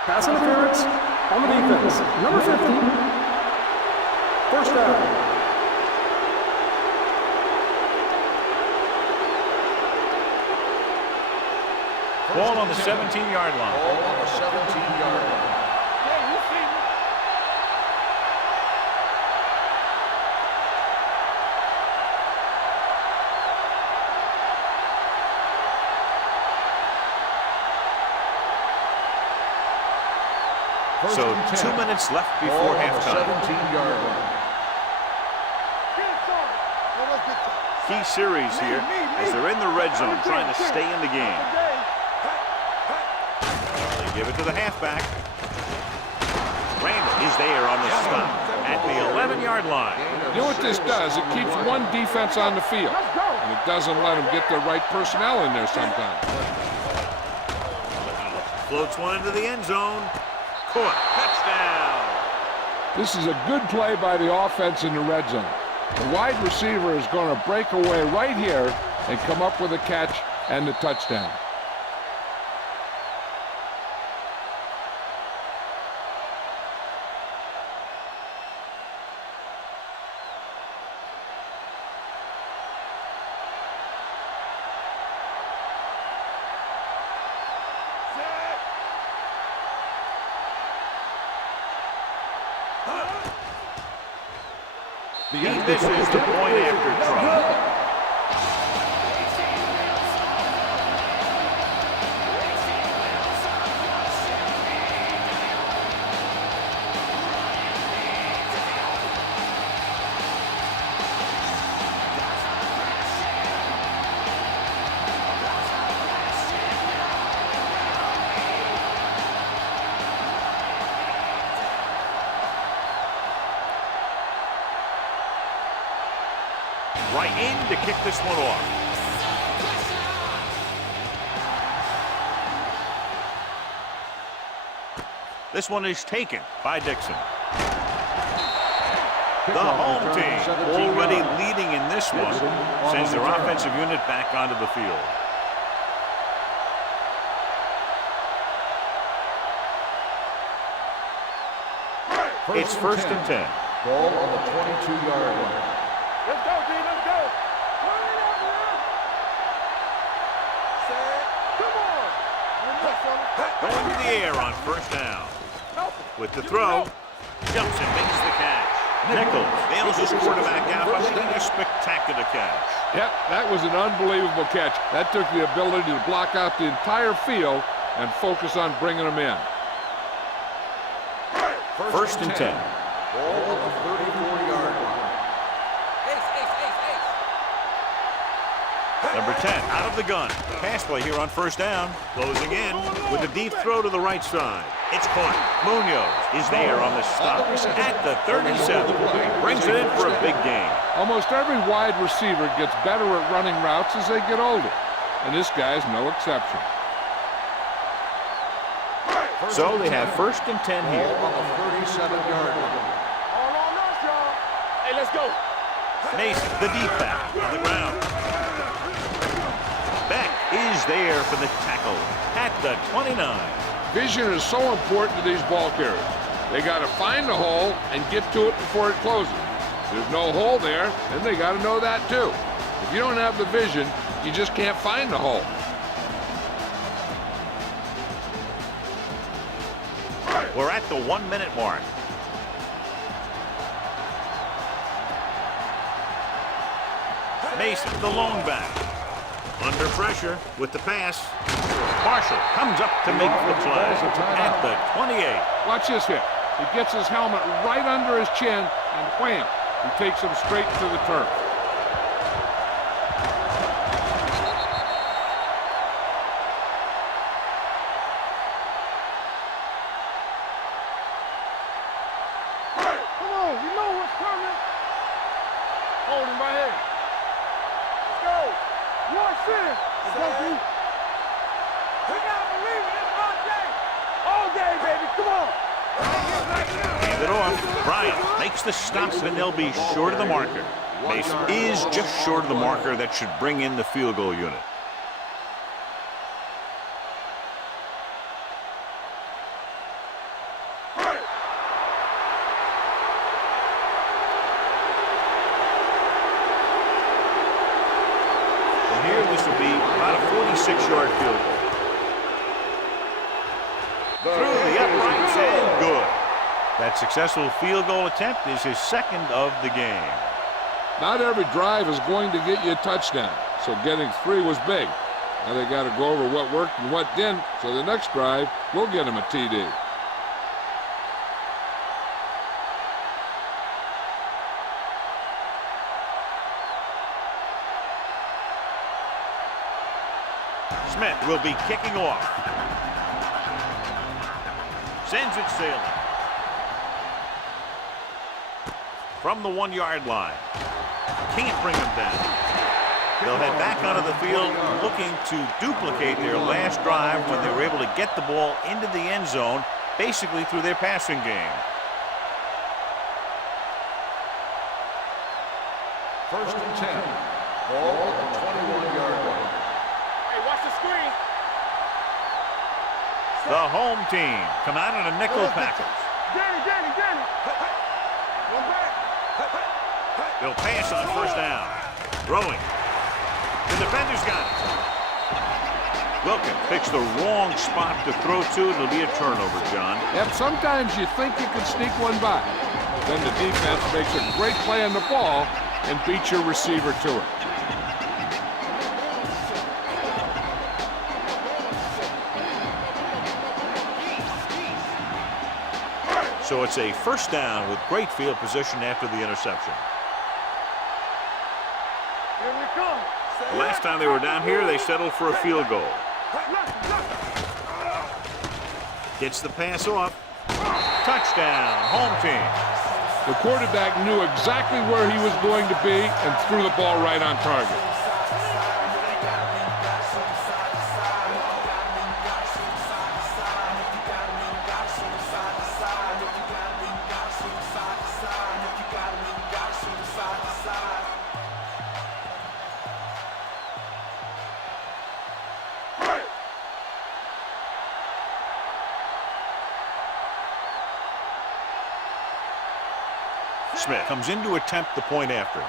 Pass interference on the defense. Number 15. First down. Ball on the 17-yard line. Ball on the 17-yard line. So 2 minutes left before halftime. 17-yard line. Key series here as they're in the red zone trying to stay in the game. They give it to the halfback. Randall is there on the stop at the 11-yard line. You know what this does? It keeps one defense on the field. And it doesn't let them get the right personnel in there sometimes. Floats one into the end zone. Caught. Touchdown. This is a good play by the offense in the red zone. The wide receiver is going to break away right here and come up with a catch and the touchdown. He misses the point after try. Right in to kick this one off. This one is taken by Dixon. The home team already leading in this one sends their offensive unit back onto the field. It's first and 10. Ball on the 22-yard line. Let's go, D. Let's go. Going to the air on first down. With the throw, jumps and makes the catch. Nichols bails his quarterback out by making a spectacular catch. Yep, that was an unbelievable catch. That took the ability to block out the entire field and focus on bringing them in. First and 10. Ball on the 34-yard line. Number 10 out of the gun. Pass play here on first down. Closing in with a deep throw to the right side. It's caught. Munoz is there on the stop at the 37. Brings it in for a big gain. Almost every wide receiver gets better at running routes as they get older, and this guy's no exception. So they have 1st and 10 here. On the 37-yard line. All on us, y'all. Hey, let's go. Mason, the deep back, on the ground. Beck is there for the tackle at the 29. Vision is so important to these ball carriers. They got to find the hole and get to it before it closes. There's no hole there, and they got to know that too. If you don't have the vision, you just can't find the hole. We're at the 1-minute mark. Mason, the lone back. Under pressure with the pass. Marshall comes up to make the play at the 28. Watch this hit. He gets his helmet right under his chin, and wham, he takes him straight to the turf. Come on, you know what's coming. Hold him right here. Let's go. Watch this. Let's go, D. We gotta believe it. It's all day. All day, baby. Come on. Hand it off. Bryant makes the stop, and they'll be short of the marker. Mason is just short of the marker. That should bring in the field goal unit. From here, this will be about a 46-yard field goal. Through the uprights and good. That successful field goal attempt is his 2nd of the game. Not every drive is going to get you a touchdown, so getting 3 was big. Now they got to go over what worked and what didn't, so the next drive will get him a TD. Smith will be kicking off. Sends it sailing. From the 1-yard line. Can't bring him down. They'll head back onto the field looking to duplicate their last drive when they were able to get the ball into the end zone, basically through their passing game. 1st and 10. Ball at the 21-yard line. Hey, watch the screen. The home team come out in a nickel package. Danny. One back. They'll pass on 1st down. Throwing. The defender's got it. Wilkins picks the wrong spot to throw to. It'll be a turnover, John. Yep, sometimes you think you can sneak one by. Then the defense makes a great play on the ball and beats your receiver to it. So it's a 1st down with great field position after the interception. Here we come. The last time they were down here, they settled for a field goal. Gets the pass off. Touchdown, home team. The quarterback knew exactly where he was going to be and threw the ball right on target. Smith comes in to attempt the point after.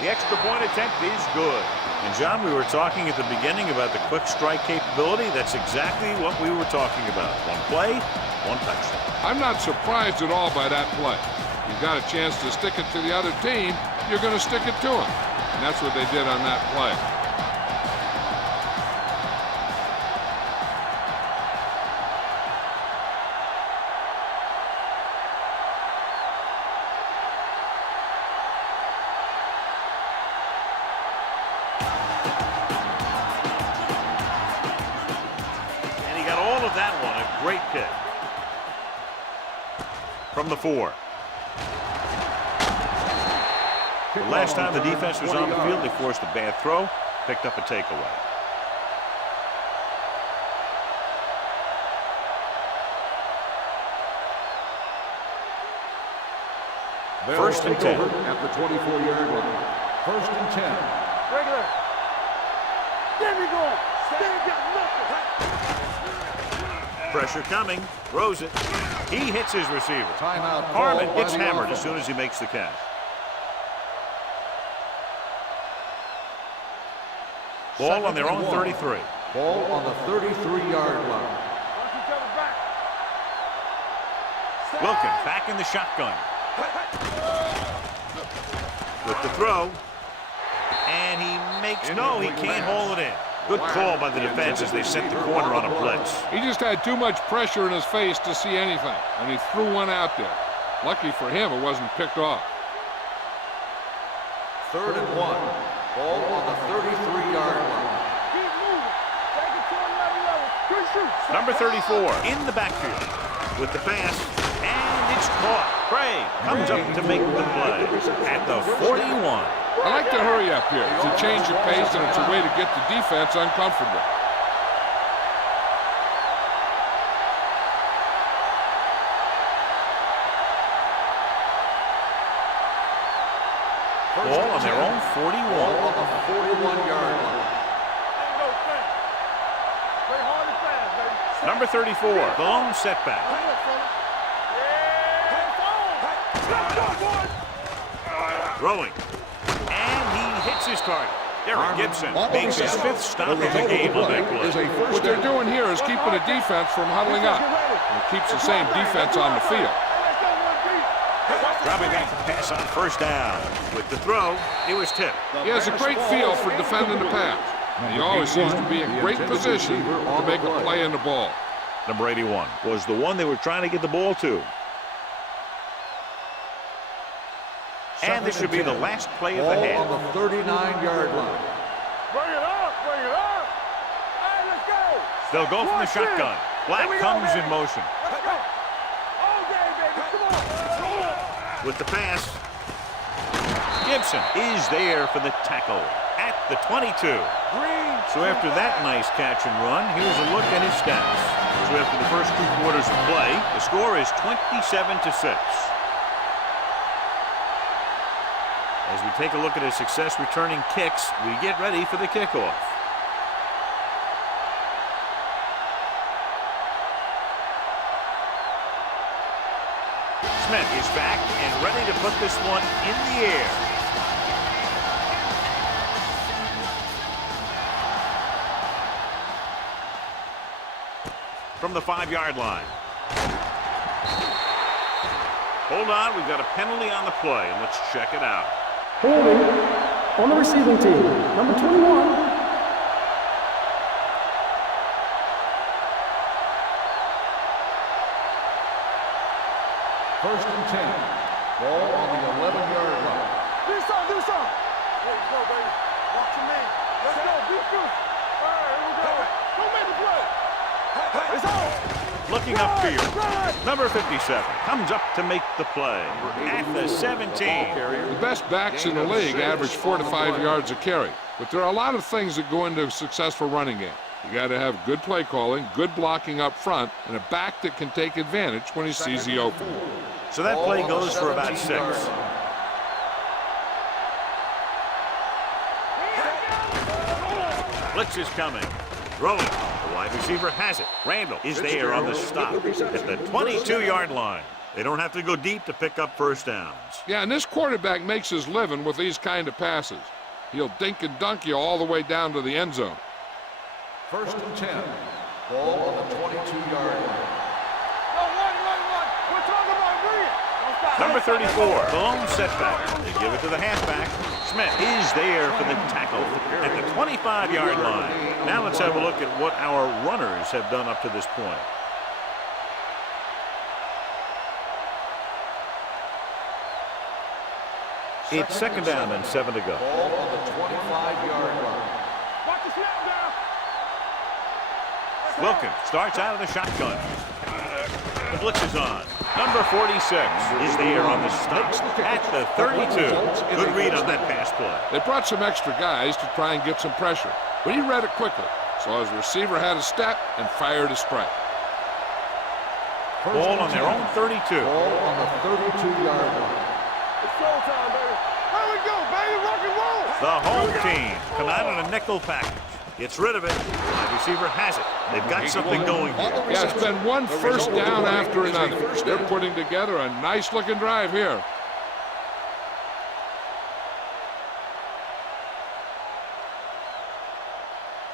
The extra point attempt is good. And John, we were talking at the beginning about the quick strike capability. That's exactly what we were talking about. One play, one touchdown. I'm not surprised at all by that play. You've got a chance to stick it to the other team, you're going to stick it to them. And that's what they did on that play. That one, a great kick. From the 4. The last time the defense was on the field, they forced a bad throw, picked up a takeaway. First and 10. At the 24-yard line. First and 10. Regular. There we go. Stand got nothing. Pressure coming. Throws it. He hits his receiver. Timeout. Harmon call gets by the hammered as offense. soon as he makes the catch. Ball on their own 33. Ball on the 33-yard line. Watch each other back. Wilkins back in the shotgun. With the throw. And he makes no, he can't hold it in. Good call by the defense as they set the corner on a blitz. He just had too much pressure in his face to see anything, and he threw one out there. Lucky for him, it wasn't picked off. Third and 1. Ball on the 33-yard line. Keep moving. Take it to another level. Good shoot. Number 34 in the backfield with the pass, and it's caught. Craig comes up to make the play at the 41. I like to hurry up here. It's a change of pace, and it's a way to get the defense uncomfortable. Ball on their own 41. Ball on the 41-yard line. Ain't no thing. Play hard and fast, baby. Number 34, the lone setback. Yeah, it's on. Let's go, boys. Throwing. And he hits his target. Derek Gibson makes his 5th stop of the game on that play. What they're doing here is keeping the defense from huddling up. And it keeps the same defense on the field. Let's go, 1-3. Dropping back to pass on first down. With the throw, it was tipped. He has a great feel for defending the pass. And he always seems to be in great position to make a play in the ball. Number 81 was the one they were trying to get the ball to. And this should be the last play of the Ball half. on the 39-yard line. Bring it up, bring it up. Hey, let's go. They'll go from the shotgun. Black Here we go, comes in baby. motion. Let's go. All day, baby. Come on. With the pass, Gibson is there for the tackle at the 22. So after that nice catch and run, here's a look at his stats. So after the first 2 quarters of play, the score is 27-6. As we take a look at his success returning kicks, we get ready for the kickoff. Smith is back and ready to put this one in the air. From the 5-yard line. Hold on, we've got a penalty on the play, and let's check it out. Holding on the receiving team. Number 21. First and 10. Ball on the 11-yard line. Do something, do something. There you go, baby. Watch your man. Let's go, be good. All right, here we go. Don't make the play. It's on. Looking upfield, number 57 comes up to make the play at the 17. The best backs in the league average 4 to 5 yards a carry. But there are a lot of things that go into a successful running game. You got to have good play calling, good blocking up front, and a back that can take advantage when he sees the open. So that play goes for about 6. Blitz is coming. Throwing. The wide receiver has it. Randall is there on the stop at the 22-yard line. They don't have to go deep to pick up first downs. Yeah, and this quarterback makes his living with these kind of passes. He'll dink and dunk you all the way down to the end zone. First and 10. Ball on the 22-yard line. We're talking about brilliant. Don't stop. Number 34, the lone setback. They give it to the halfback. Smith is there for the tackle at the 25-yard line. Now let's have a look at what our runners have done up to this point. It's second down and 7 to go. Ball on the 25-yard line. Watch the snap now. Wilkins starts out of the shotgun. The blitz is on. Number 46 is there on the stop at the 32. Good read on that pass play. They brought some extra guys to try and get some pressure, but he read it quickly. So his receiver had a step and fired a strike. Ball on their own 32. Ball on the 32-yard line. It's showtime, baby. Here we go, baby. Rock and roll. The home team come out in a nickel package. Gets rid of it. The receiver has it. They've got something going here. Yeah, it's been one first down after another. They're putting together a nice-looking drive here.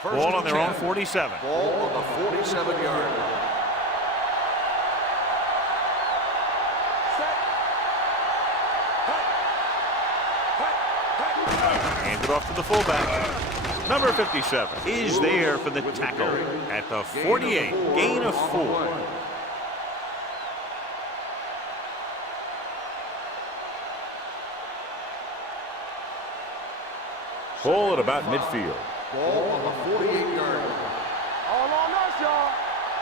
Ball on their own 47. Ball on the 47-yard line. Hand it off to the fullback. Number 57 is there for the tackle at the 48. Gain of 4. Ball at about midfield. Ball on the 48-yard line. All on us, y'all.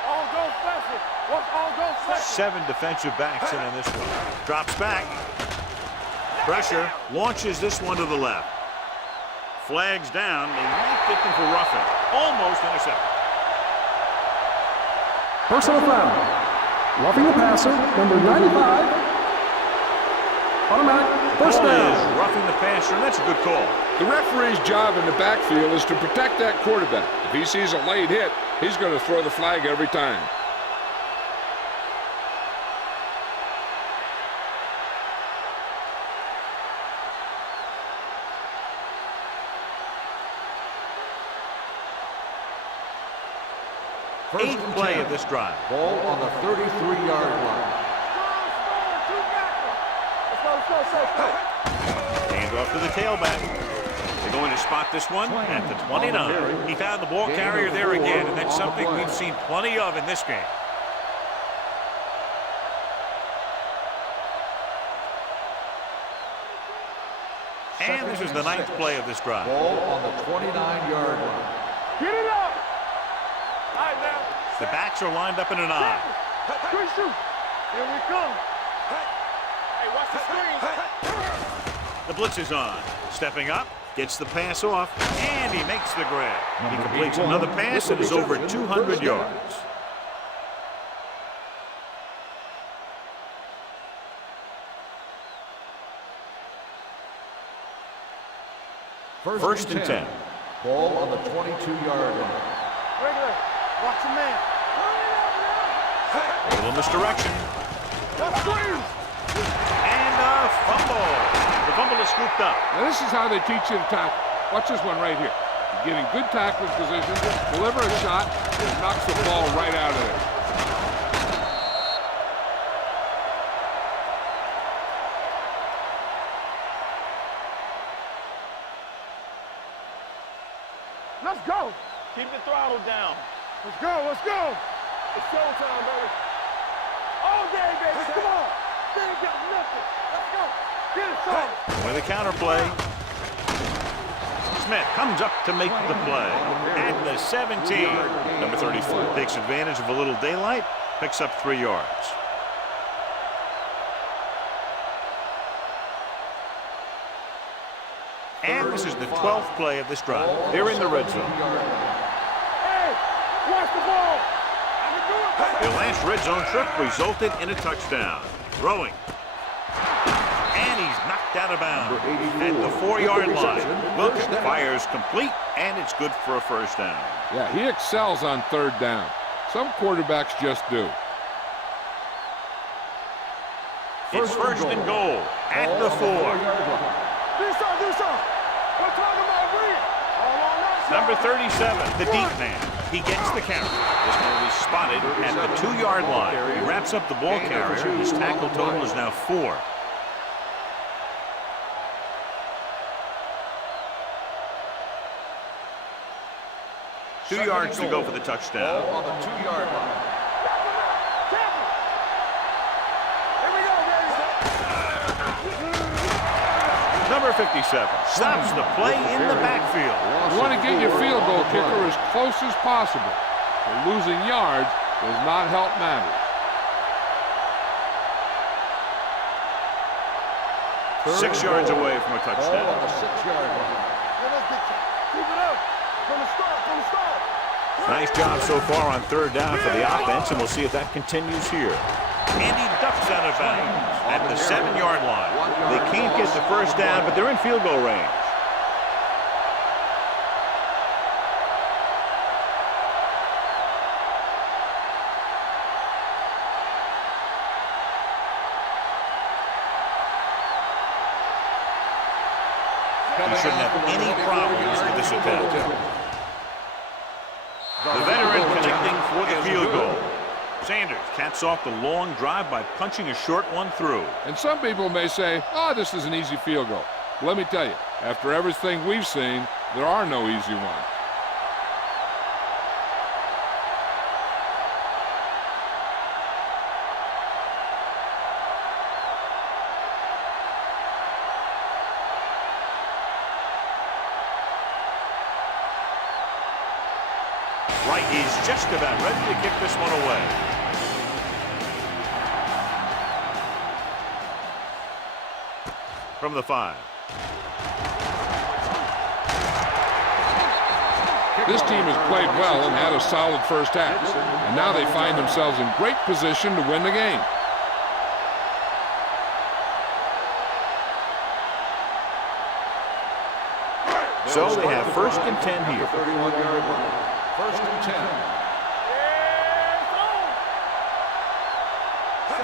All go special. What's all go special? 7 defensive backs in on this one. Drops back. Pressure. Launches this one to the left. Flags down. They might get them for roughing. Almost intercepted. Personal foul. Roughing the passer, number 95. Automatic first Ball down. is roughing the passer, and that's a good call. The referee's job in the backfield is to protect that quarterback. If he sees a late hit, he's going to throw the flag every time. Eighth play of this drive. Ball on the 33-yard line. Hand off to the tailback. They're going to spot this one at the 29. He found the ball carrier there again, and that's something we've seen plenty of in this game. And this is the 9th play of this drive. Ball on the 29-yard line. Get it up. All right, now. The backs are lined up in an I. Quick shoot. Here we come. Hey, watch the screen. The blitz is on. Stepping up, gets the pass off, and he makes the grab. He completes another pass and is over 200 yards. First and 10. Ball on the 22-yard line. Regular. Watch your man. A little misdirection. Let's squeeze. And a fumble. The fumble is scooped up. Now, this is how they teach you to tackle. Watch this one right here. You get in good tackling position, deliver a shot, and knocks the ball right out of there. Let's go. Keep the throttle down. Let's go. Let's go. It's showtime, baby. All day, baby. Come on. They ain't got nothing. Let's go. Get it, son. With a counter play. Smith comes up to make the play. At the 17. Number 34 takes advantage of a little daylight. Picks up 3 yards. And this is the 12th play of this drive. They're in the red zone. Hey, watch the ball. I can do it. Their last red zone trip resulted in a touchdown. Throwing. And he's knocked out of bounds at the 4-yard line. Wilkins fires complete, and it's good for a first down. Yeah, he excels on third down. Some quarterbacks just do. It's first and goal at the 4. Do something. We're talking about Reed. All on us. Number 37, the deep man. He gets the carry. This one will be spotted at the 2-yard line. He wraps up the ball carrier. His tackle total is now 4. Two yards to go for the touchdown. Ball on the 2-yard line. Here we go, baby. Number 57 stops the play in the backfield. You want to get your field goal kicker as close as possible. But losing yards does not help matters. Third 6 yards away from a Ball touchdown. on the 6-yard line. Let's get you. Keep it up. From the start. Nice job so far on third down for the offense, and we'll see if that continues here. And he ducks out of bounds at the 7-yard line. They can't get the first down, but they're in field goal range. He shouldn't have any problems with this attempt. The veteran connecting for the field goal. Sanders caps off the long drive by punching a short one through. And some people may say, oh, this is an easy field goal. Let me tell you, after everything we've seen, there are no easy ones. Wright is just about ready to kick this one away. From the 5. This team has played well and had a solid first half. And now they find themselves in great position to win the game. So they have 1st and 10 here. 31-yard line. 1st and 10.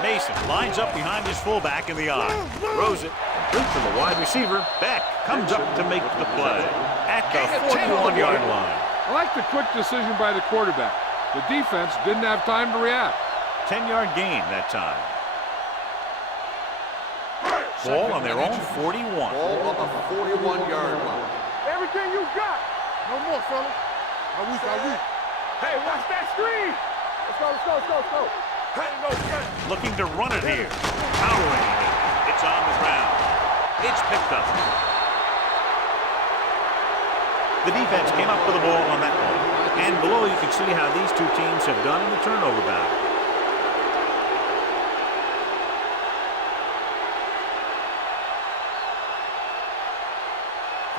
Mason lines up behind his fullback in the eye. Throws it. Brings to the wide receiver. Beck comes up to make the play at the 41-yard line. I like the quick decision by the quarterback. The defense didn't have time to react. 10-yard gain that time. Ball on their own 41. Ball on the 41-yard line. Everything you got. No more, fellas. How weak, how weak. Hey, watch that screen. Let's go, let's go, let's go, let's go. Hey, no, Looking to run it here. Powering it. It's on the ground. It's picked up. The defense came up with the ball on that one. And below you can see how these two teams have done in the turnover battle.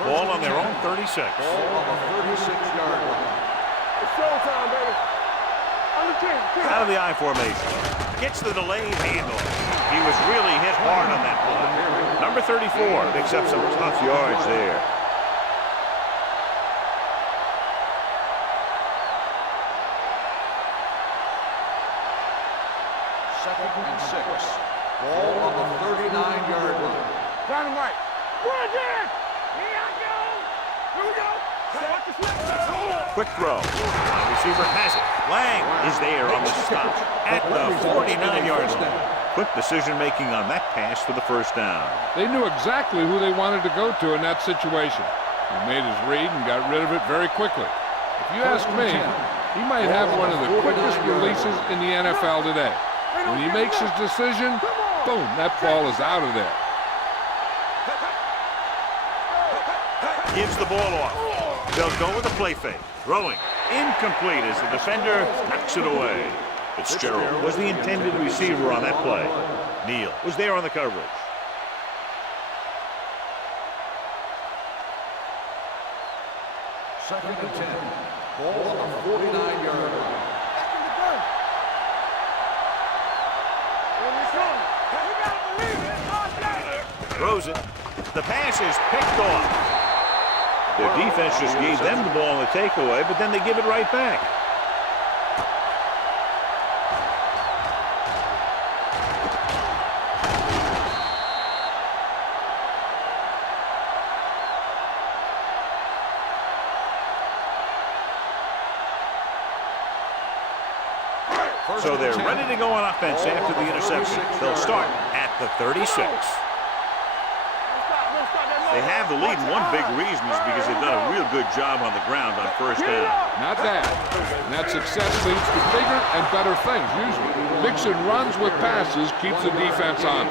Ball on their own 36. Ball on the 36-yard line. it's showtime, baby. On the 10. Out of the I formation. Gets the delayed handoff. He was really hit hard on that play. Number 34 picks up some tough yards there. Second and 6. Ball on the 39-yard line. Dynamite. Run again. Here I go. Here we go. Watch the slip. Quick throw. Wide receiver has it. Lang is there on the stop at the 49-yard line. Quick decision-making on that pass for the first down. They knew exactly who they wanted to go to in that situation. He made his read and got rid of it very quickly. If you ask me, he might have one of the quickest releases in the NFL today. When he makes his decision, boom, that ball is out of there. Gives the ball off. They'll go with a play fake. Throwing. Incomplete as the defender knocks it away. Fitzgerald was the intended receiver on that play. Neal was there on the coverage. Second and 10. Ball on the 49-yard line. Throws it. The pass is picked off. Their defense just gave them the ball in the takeaway, but then they give it right back. So they're ready to go on offense after the interception. They'll start at the 36. They have the lead, and one big reason is because they've done a real good job on the ground on first down. Not bad. And that success leads to bigger and better things, usually. Mixing runs with passes keeps the defense on.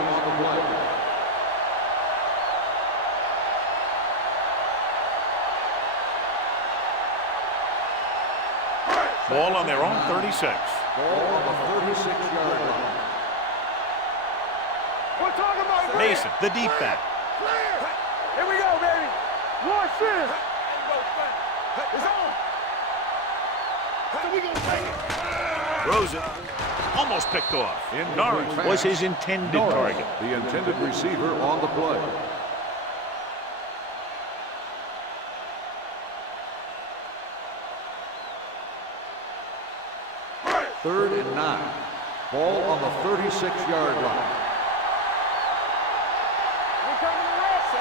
Ball on their own 36. Ball on the 36-yard line. We're talking about Mason, the deep back. Here we go, baby. One sin. It's on. So we gonna take it. Throws it. almost picked off. Incomplete Norris pass. was his intended Norris, target. the intended receiver on the play. Third and 9. Ball on the 36-yard line.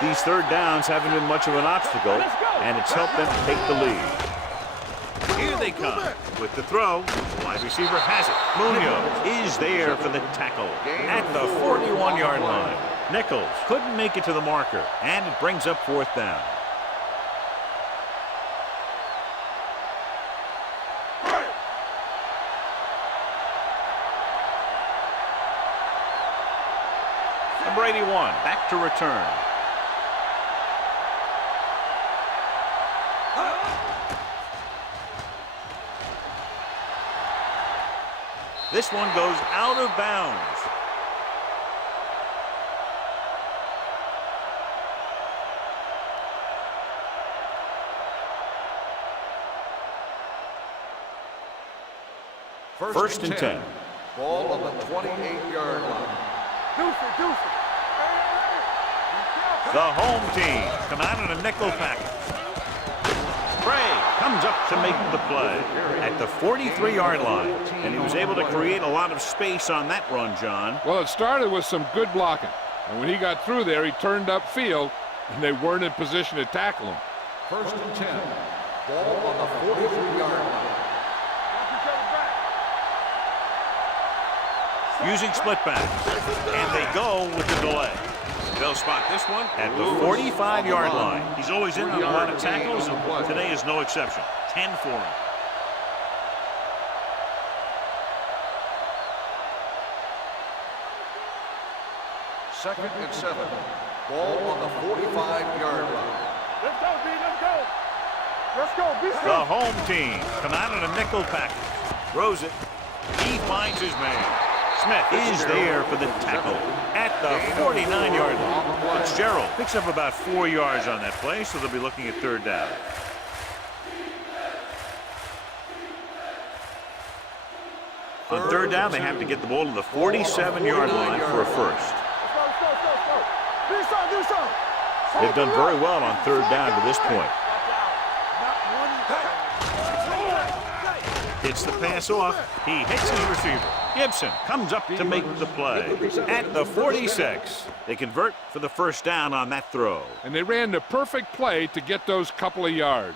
These third downs haven't been much of an obstacle, and it's helped them take the lead. Here they come with the throw. Wide receiver has it. Munoz is there for the tackle at the 41-yard line. Nichols couldn't make it to the marker, and it brings up fourth down. Number 81 back to return. This one goes out of bounds. First and 10. Ball on the 28-yard line. Deuce it. The home team come out in a nickel package. Bray comes up to make the play at the 43-yard line, and he was able to create a lot of space on that run, John. Well, it started with some good blocking. And when he got through there, he turned upfield, and they weren't in position to tackle him. First and 10. Ball on the 43-yard line. Using split backs, and they go with the delay. They'll spot this one at the 45-yard line. He's always in on a lot of tackles, and today is no exception. 10 for him. Second and 7. Ball on the 45-yard line. Let's go, B. Let's go. Let's go. Be The home team come out in a nickel package. Throws it. He finds his man. Smith is there for the tackle at the 49-yard line. Fitzgerald picks up about 4 yards on that play, so they'll be looking at third down. On third down, they have to get the ball to the 47-yard line for a first. They've done very well on third down to this point. Hits the pass off. He hits his receiver. Gibson comes up to make the play at the 46. They convert for the first down on that throw. And they ran the perfect play to get those couple of yards.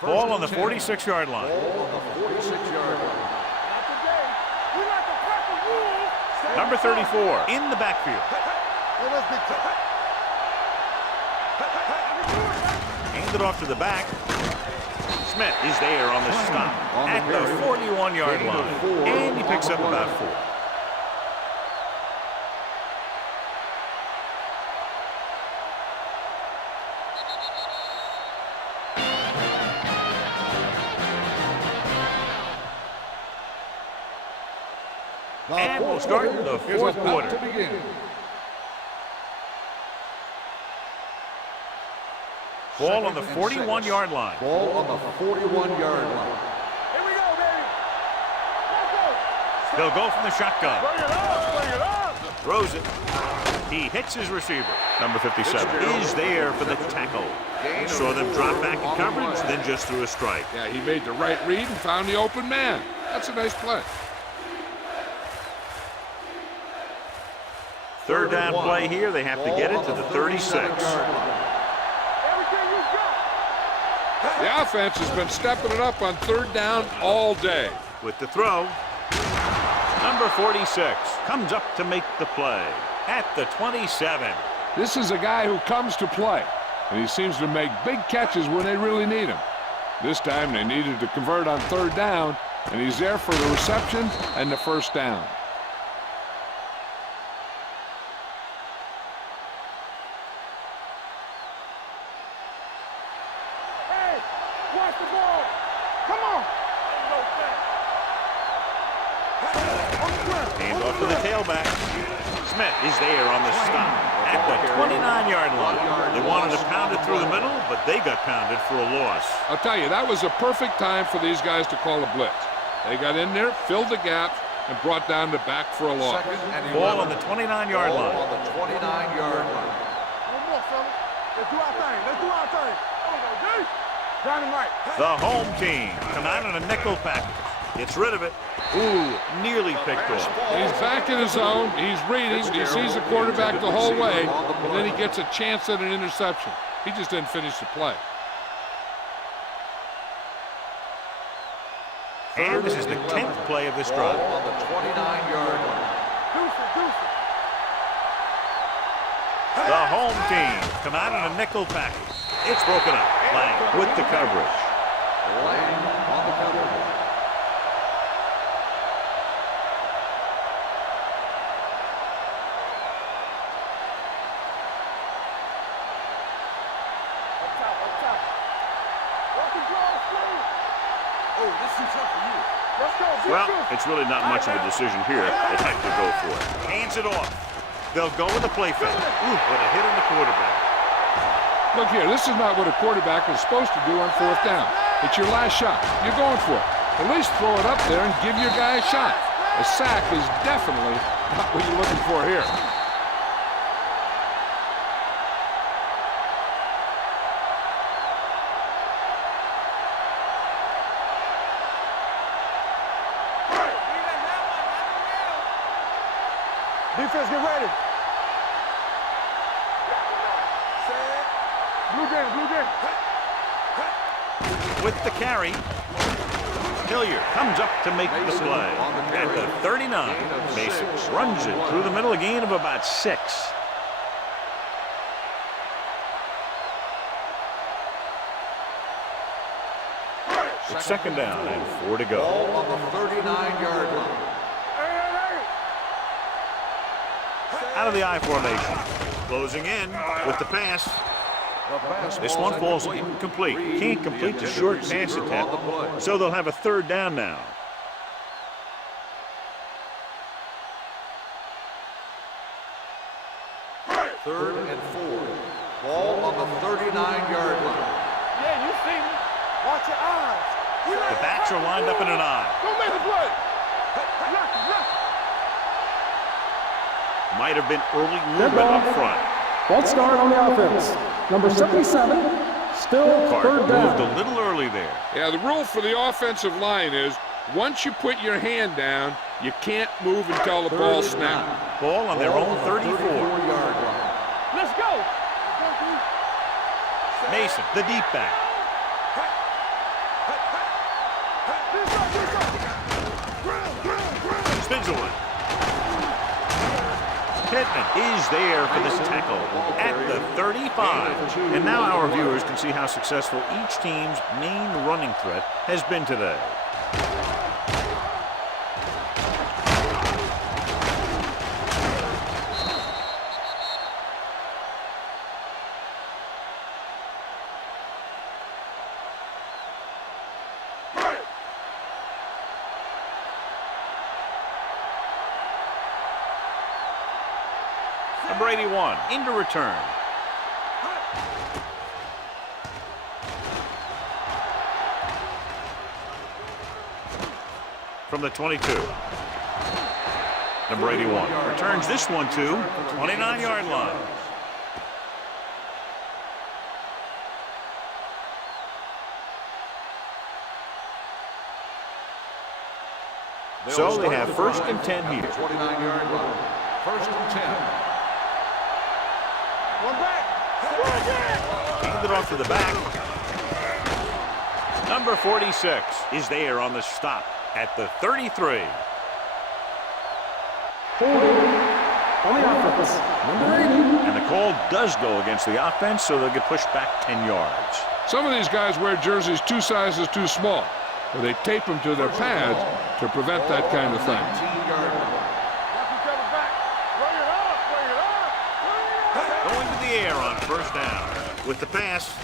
Ball on the 46-yard line. Ball on the 46-yard line. Number 34 in the backfield. Hand it off to the back. Smith is there on the stop at the 41-yard line, and he picks up about 4. And we'll start the fourth quarter. To begin. Ball on the 41-yard line. Ball on the 41-yard line. Here we go, baby. Let's go. They'll go from the shotgun. Bring it up. Throws it. He hits his receiver. Number 57 is there for the tackle. Saw them drop back in coverage, then just threw a strike. Yeah, he made the right read and found the open man. That's a nice play. Third down play here. They have to get it to the 36. The offense has been stepping it up on third down all day. With the throw, number 46 comes up to make the play at the 27. This is a guy who comes to play, and he seems to make big catches when they really need him. This time they needed to convert on third down, and he's there for the reception and the first down. Watch the ball. Come on. Hand off to the tailback. Smith is there on the stop at the 29-yard line. They wanted to pound it through the middle, but they got pounded for a loss. I'll tell you, that was a perfect time for these guys to call a blitz. They got in there, filled the gaps, and brought down the back for a loss. Ball on the 29-yard line. On the 29-yard line. One more, fellas. Let's do our thing. Let's do our thing. There we go, D. Dynamite. The home team come out in a nickel package. Gets rid of it. Ooh, nearly picked off. He's back in his zone. He's reading. He sees the quarterback the whole way, and then he gets a chance at an interception. He just didn't finish the play. And this is the 10th play of this drive. On the 29-yard line. Deuce it. The home team come out in a nickel package. It's broken up. Lang with the coverage. Lang on the coverage. Up top. Rock and draw, slow. Oh, this is tough for you. Let's go. Well, it's really not much of a decision here. They have to go for it. Hands it off. They'll go with the play fake. Ooh, what a hit on the quarterback. Look here, this is not what a quarterback is supposed to do on fourth down. It's your last shot. You're going for it. At least throw it up there and give your guy a shot. A sack is definitely not what you're looking for here. Defense, get ready. Blue game. With the carry, Hilliard comes up to make the play. At the 39, Mason runs it through the middle, a gain of about 6. It's second down and 4 to go. Ball on the 39-yard line. Out of the I formation. Closing in with the pass. This one falls incomplete. Can't complete the short pass attempt, so they'll have a third down now. Third and 4. Ball on the 39-yard line. Yeah, you see me. Watch your eyes. The backs are lined up in an I. Don't make a play. Might have been early movement up front. False start on the offense. Number 77, still Clark third moved down. a little early there. Yeah, the rule for the offensive line is once you put your hand down, you can't move until the ball snaps. Ball on their own 34. 34-yard line. Let's go. Mason, the deep back. Spins away. Pittman is there for this tackle at the 35. And now our viewers can see how successful each team's main running threat has been today. Number 81 into return. From the 22. Number 81 returns this one to 29-yard line. So they have first and 10 here. 29-yard line. First and 10. One back. Hand it off to the back. Number 46 is there on the stop at the 33. Holding on the offense. Number 80. And the call does go against the offense, so they'll get pushed back 10 yards. Some of these guys wear jerseys 2 sizes too small, or they tape them to their pads to prevent that kind of thing. 19-yard line. Going to the air on first down with the pass,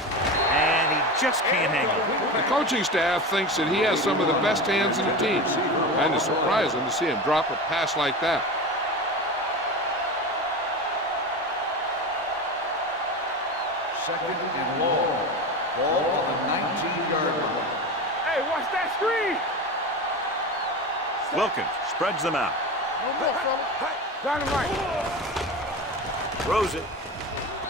and he just can't hang on. The coaching staff thinks that he has some of the best hands in the team. Kind of surprising to see him drop a pass like that. Second and long. Ball on the 19-yard line. Hey, watch that screen. Wilkins spreads them out. No more, fella. Dynamite. Throws it.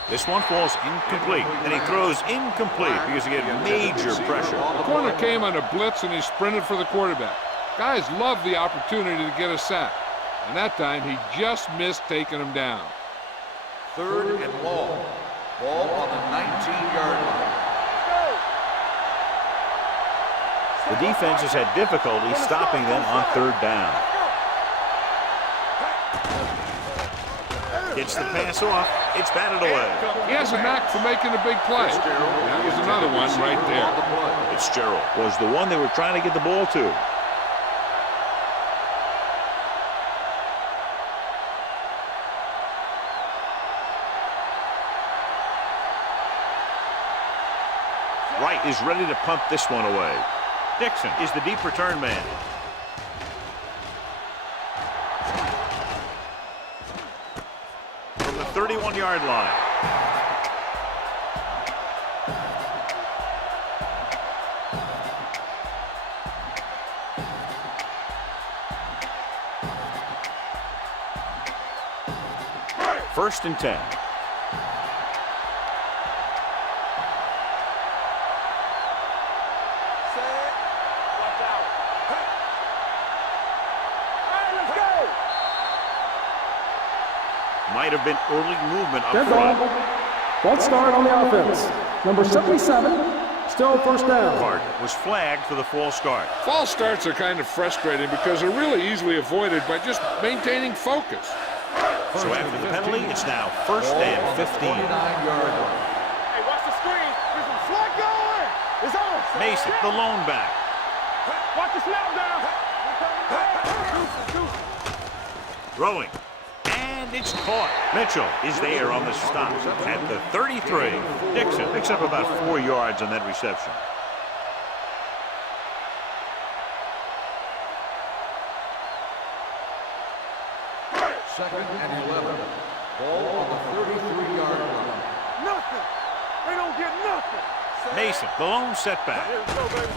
This one falls incomplete, and he throws incomplete because he had major pressure. The corner came on a blitz, and he sprinted for the quarterback. Guys love the opportunity to get a sack, and that time he just missed taking him down. Third and long. Ball on the 19-yard line. The defense has had difficulty stopping them on third down. Gets the pass off. It's batted away. He has a knack for making a big play. That was another one right there. Fitzgerald was the one they were trying to get the ball to. Wright is ready to punt this one away. Dixon is the deep return man. From the 31-yard line. First and 10. Might have been early movement up front. False start on the offense. Number 77, still first down. Clark was flagged for the false start. False starts are kind of frustrating because they're really easily avoided by just maintaining focus. So after the penalty, it's now first and 15. 29-yard line. Hey, watch the screen. There's a flag going. It's on. Mason, the lone back. Watch the snap down. Throwing. And it's caught. Mitchell is there on the stop at the 33. Dixon picks up about 4 yards on that reception. Second and 11. Ball on the 33-yard line. Nothing. They don't get nothing. Mason, the lone setback. Here we go, baby.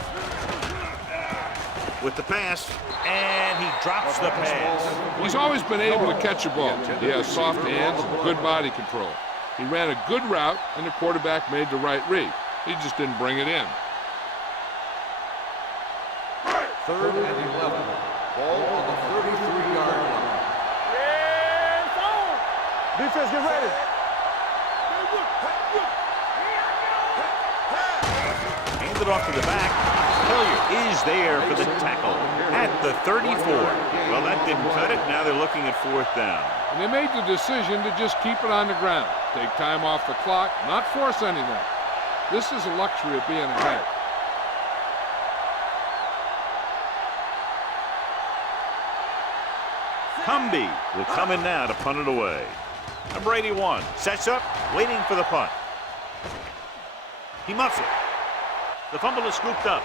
With the pass, and he drops the pass. He's always been able to catch a ball. He has soft hands and good body control. He ran a good route, and the quarterback made the right read. He just didn't bring it in. Third and 11. Ball on the 33-yard line. Yeah, it's on. Defense, get ready. Handed off to the back. Hilliard is there for the tackle at the 34. Well, that didn't cut it. Now they're looking at fourth down. And they made the decision to just keep it on the ground. Take time off the clock, not force anything. This is a luxury of being ahead. Cumby will come in now to punt it away. Number 81 sets up, waiting for the punt. He muffs it. The fumble is scooped up.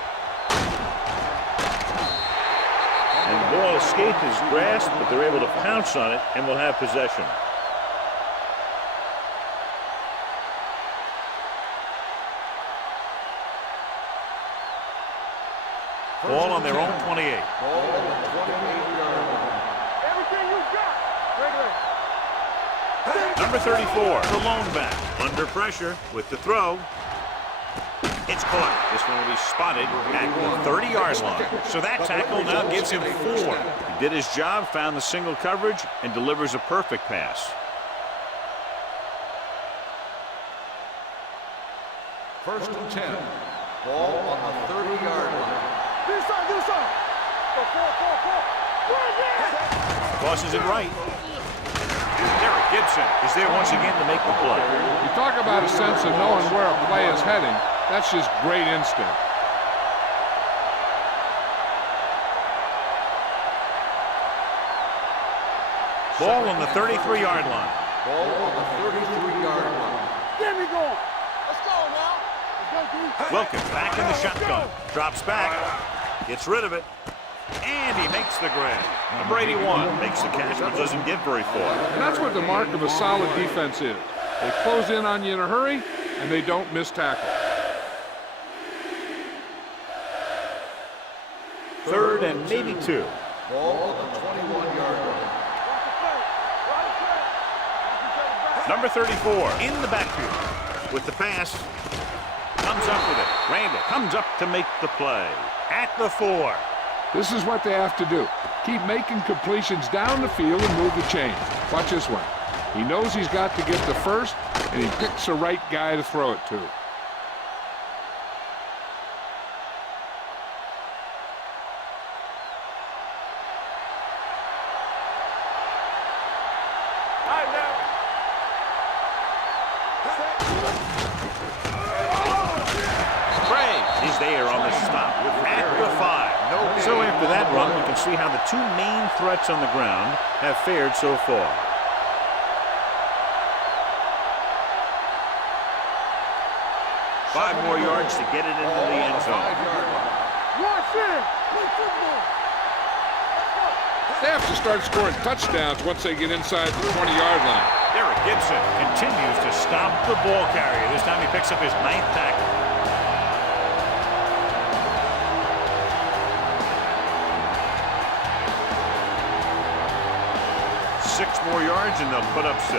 And the ball escaped his grasp, but they're able to pounce on it and will have possession. Ball on their own 28. Ball on the 28-yard line. Everything you got. Regular. Number 34, the lone back. Under pressure with the throw. It's caught. This one will be spotted at the 30-yard line. So that tackle now gives him 4. He did his job, found the single coverage, and delivers a perfect pass. First and 10. Ball on the 30-yard line. Do something. Go, four. Tosses it right. Derek Gibson is there once again to make the play. You talk about a sense of knowing where a play is heading. That's just great instinct. Ball on the 33-yard line. Ball on the 33-yard line. Get me going. Let's go now. Let's go, dude. Wilkins back in the shotgun. Drops back. Gets rid of it. And he makes the grab. Number 81 makes the catch, but doesn't get very far. And that's what the mark of a solid defense is. They close in on you in a hurry, and they don't miss tackle. 3rd and maybe 2. Ball on the 21-yard line. Number 34 in the backfield with the pass. Comes up with it. Randall comes up to make the play at the 4. This is what they have to do. Keep making completions down the field and move the chains. Watch this one. He knows he's got to get the first, and he picks the right guy to throw it to. There on the stop at the 5. So after that run, we can see how the 2 main threats on the ground have fared so far. Five more yards to get it into the end zone. They have to start scoring touchdowns once they get inside the 20-yard line. Derek Gibson continues to stop the ball carrier. This time he picks up his 9th tackle. 6 more yards and they'll put up 6.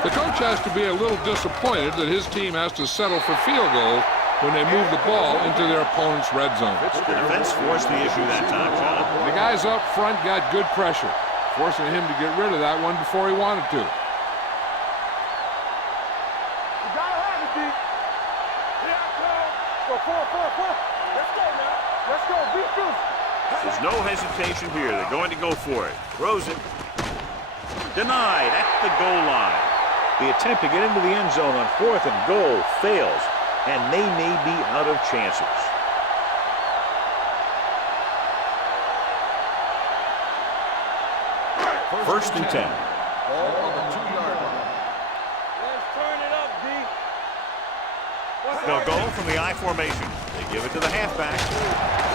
The coach has to be a little disappointed that his team has to settle for field goals when they move the ball into their opponent's red zone. The defense forced the issue that time, John. The guys up front got good pressure, forcing him to get rid of that one before he wanted to. You gotta have it, D. Yeah, go. Go, 4. Let's go now. Let's go. Beat this. There's no hesitation here. They're going to go for it. Throws it. Denied at the goal line. The attempt to get into the end zone on 4th and goal fails, and they may be out of chances. First and 10. Ball on the 2-yard line. Let's turn it up, D. They'll go from the I formation. They give it to the halfback.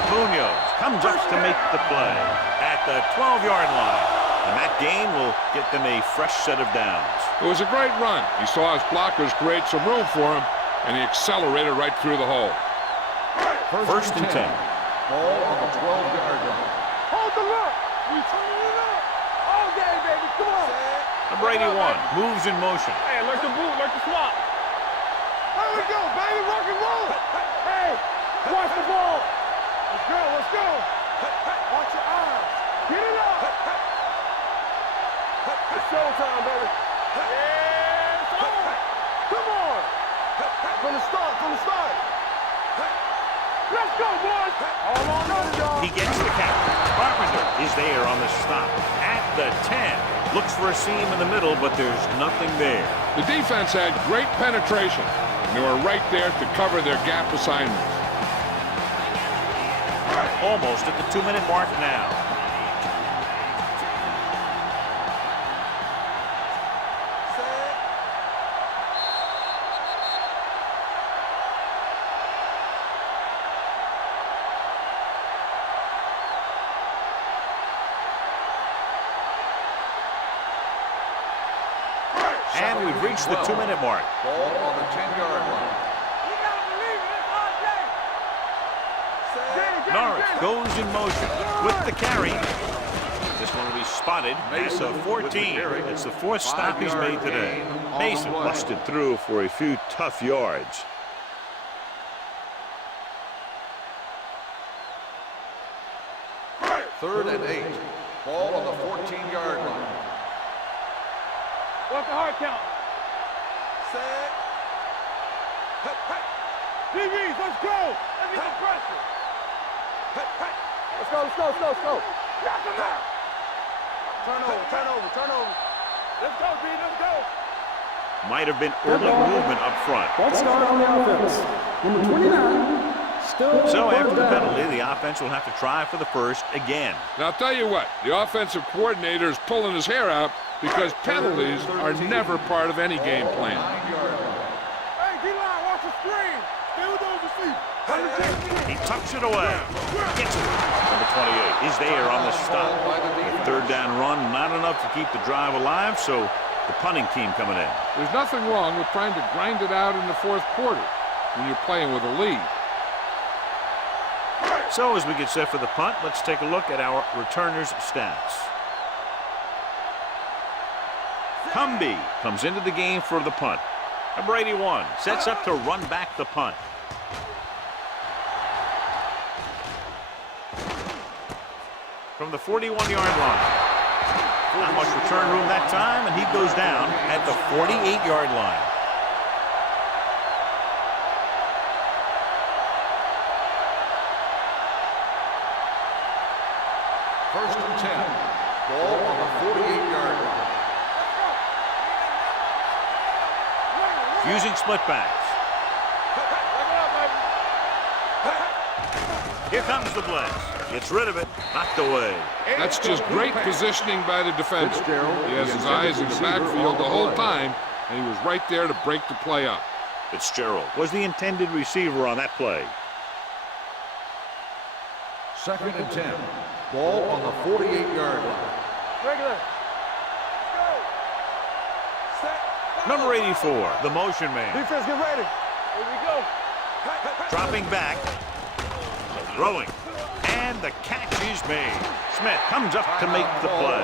Munoz comes up to make the play at the 12-yard line. And that gain will get them a fresh set of downs. It was a great run. He saw his blockers create some room for him, and he accelerated right through the hole. First and 10. Ball on the 12-yard line. Hold the look. We turning it up. All day, baby. Come on. Number 81 moves in motion. Hey, like the boot, like the swap. There we go, baby. Rock and roll. Hey, watch the ball. Let's go, let's go. Watch your eyes. Get it up. It's showtime, baby. Yeah, it's on. Come on. From the start. Let's go, boys. All on underdog. He gets the count. Carpenter is there on the stop at the 10. Looks for a seam in the middle, but there's nothing there. The defense had great penetration, and they were right there to cover their gap assignments. Almost at the 2-minute mark now. And we've reached the 2-minute mark. Ball on the 10-yard line. You gotta believe it. It's all day. Norris goes in motion with the carry. This one will be spotted. Mason of 14. It's the 4th stop he's made today. Mason busted through for a few tough yards. Third and 8. Ball on the 14-yard line. What's the hard count? Set. DBs, let's go. Let's get the pressure. Let's go. Got them out. Turn over. Let's go, D, let's go. Might have been early movement up front. Let's start on the offense. Number 29. So after the penalty, the offense will have to try for the first again. Now, I'll tell you what, the offensive coordinator is pulling his hair out because penalties are never part of any game plan. Hey, D-line, watch the screen. Stay with those receivers. He tucks it away. Gets it. Number 28 is there on the stop. Third down run, not enough to keep the drive alive, so the punting team coming in. There's nothing wrong with trying to grind it out in the fourth quarter when you're playing with a lead. So as we get set for the punt, let's take a look at our returners' stats. Cumby comes into the game for the punt. Number 81 sets up to run back the punt. From the 41-yard line. Not much return room that time, and he goes down at the 48-yard line. First and 10. Ball on the 48-yard line. Using split backs. Here comes the blitz. Gets rid of it. Knocked away. That's just great positioning by the defender. He has his eyes in the backfield the whole time, and he was right there to break the play up. Fitzgerald was the intended receiver on that play. Second and 10. Ball on the 48-yard line. Regular. Go. Set. Number 84, the motion man. Defense, get ready. Here we go. Dropping back. Throwing. And the catch is made. Smith comes up to make the play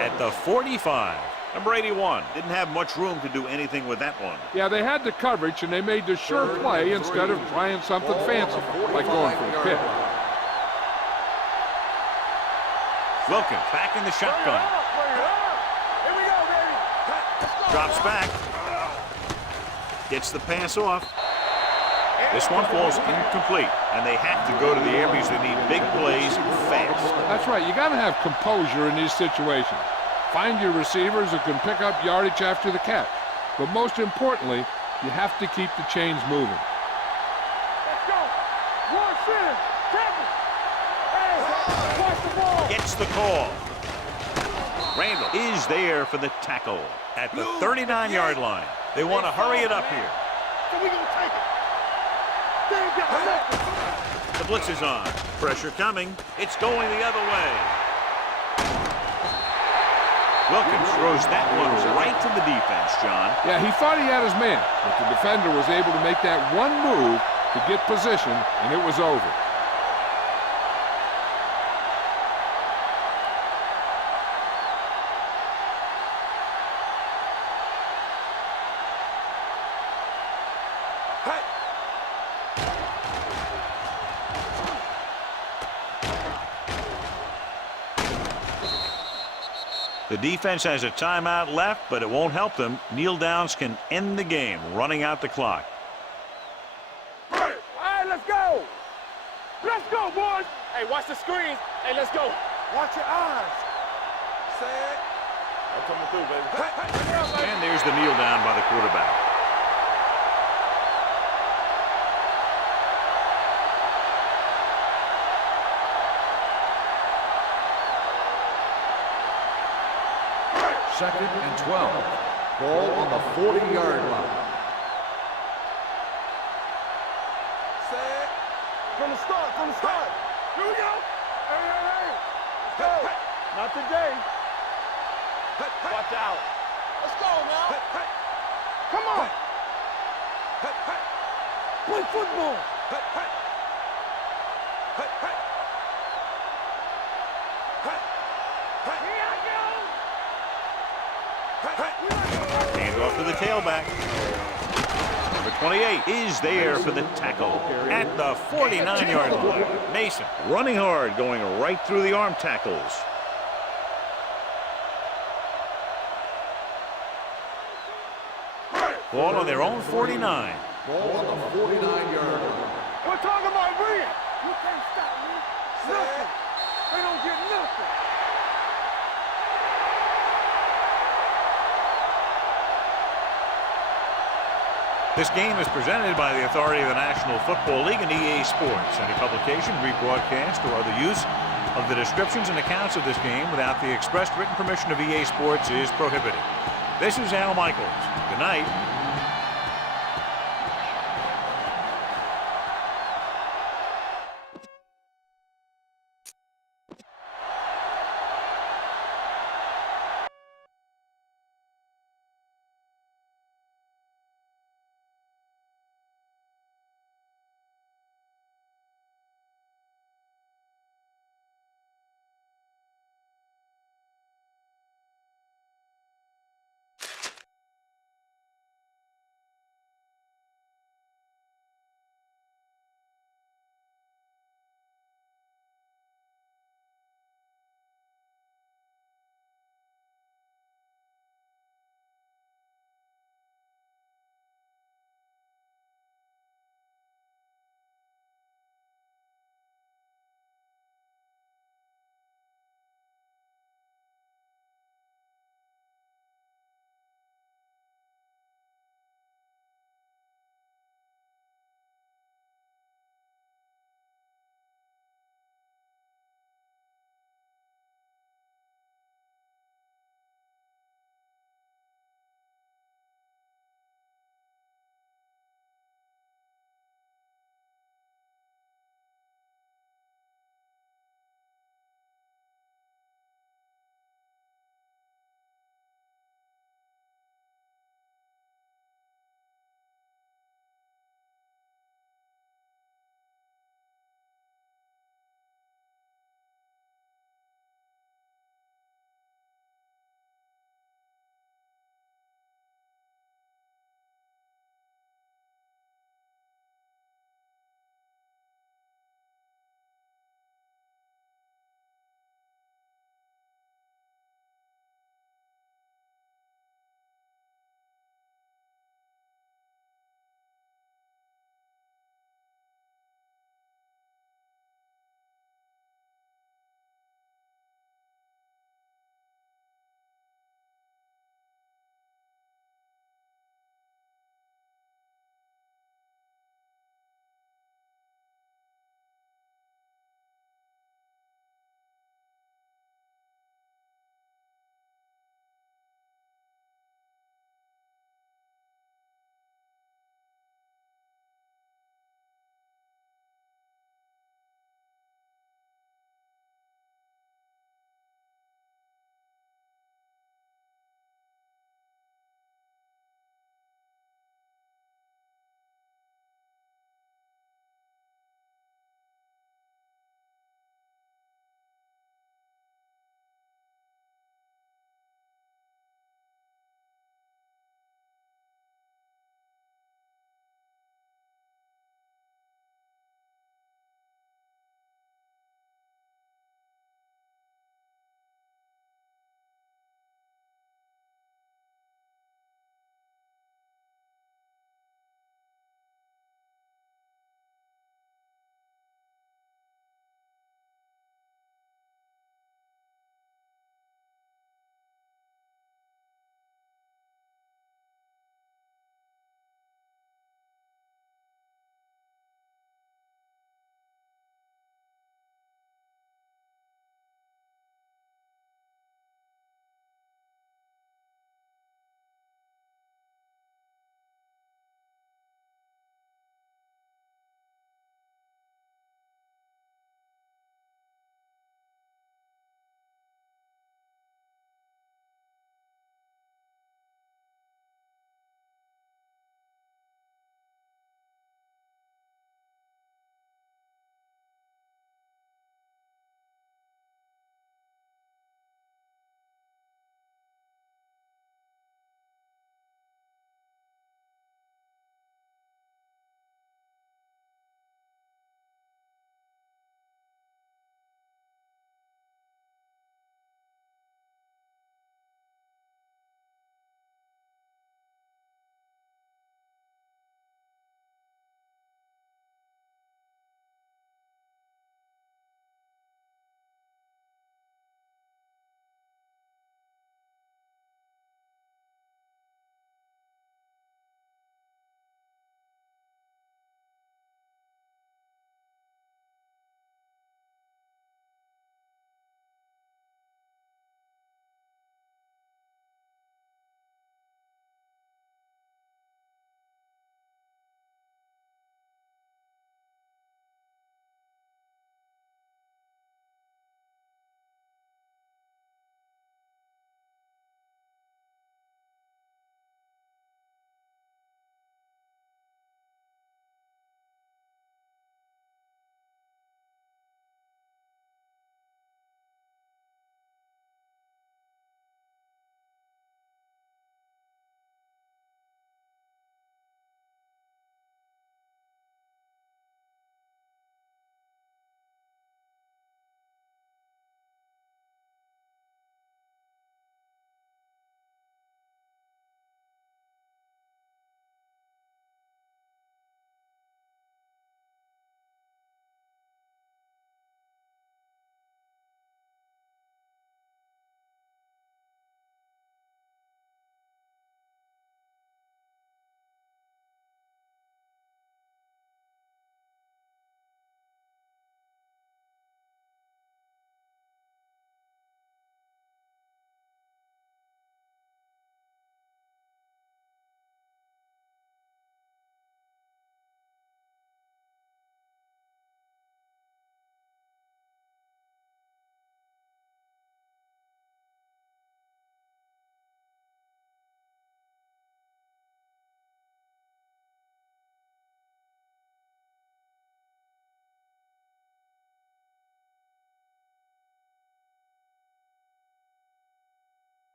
at the 45. Number 81 didn't have much room to do anything with that one. Yeah, they had the coverage, and they made the sure play instead of trying something fancy, like going for the pick. Wilkins back in the shotgun. Here we go, baby. Drops back. Gets the pass off. This one falls incomplete, and they have to go to the air because they need big plays fast. That's right. You got to have composure in these situations. Find your receivers who can pick up yardage after the catch. But most importantly, you have to keep the chains moving. Let's go. One center. Tackle. Hey, watch the ball. Gets the call. Randall is there for the tackle at the 39-yard line. They want to hurry it up here. So we gonna take it. The blitz is on. Pressure coming. It's going the other way. Wilkins throws that one right to the defense, John. Yeah, he thought he had his man, but the defender was able to make that one move to get position, and it was over. The defense has a timeout left, but it won't help them. Kneel downs can end the game, running out the clock. All right, let's go. Let's go, boys. Hey, watch the screen. Hey, let's go. Watch your eyes. Set. I'm coming through, baby. And there's the kneel down by the quarterback. Second and 12. Ball on the 40-yard line. Set. From the start, from the start. Here we go. Hey, hey, hey. Let's go. Not today. Watch out. Let's go now. Come on. Play football. Hand off to the tailback. Number 28 is there for the tackle at the 49-yard line. Mason running hard, going right through the arm tackles. Ball on their own 49. Ball on the 49-yard line. We're talking about Reed. You can't stop me. Nothing. They don't get nothing. This game is presented by the authority of the National Football League and EA Sports. Any publication, rebroadcast, or other use of the descriptions and accounts of this game without the expressed written permission of EA Sports is prohibited. This is Al Michaels. Good night.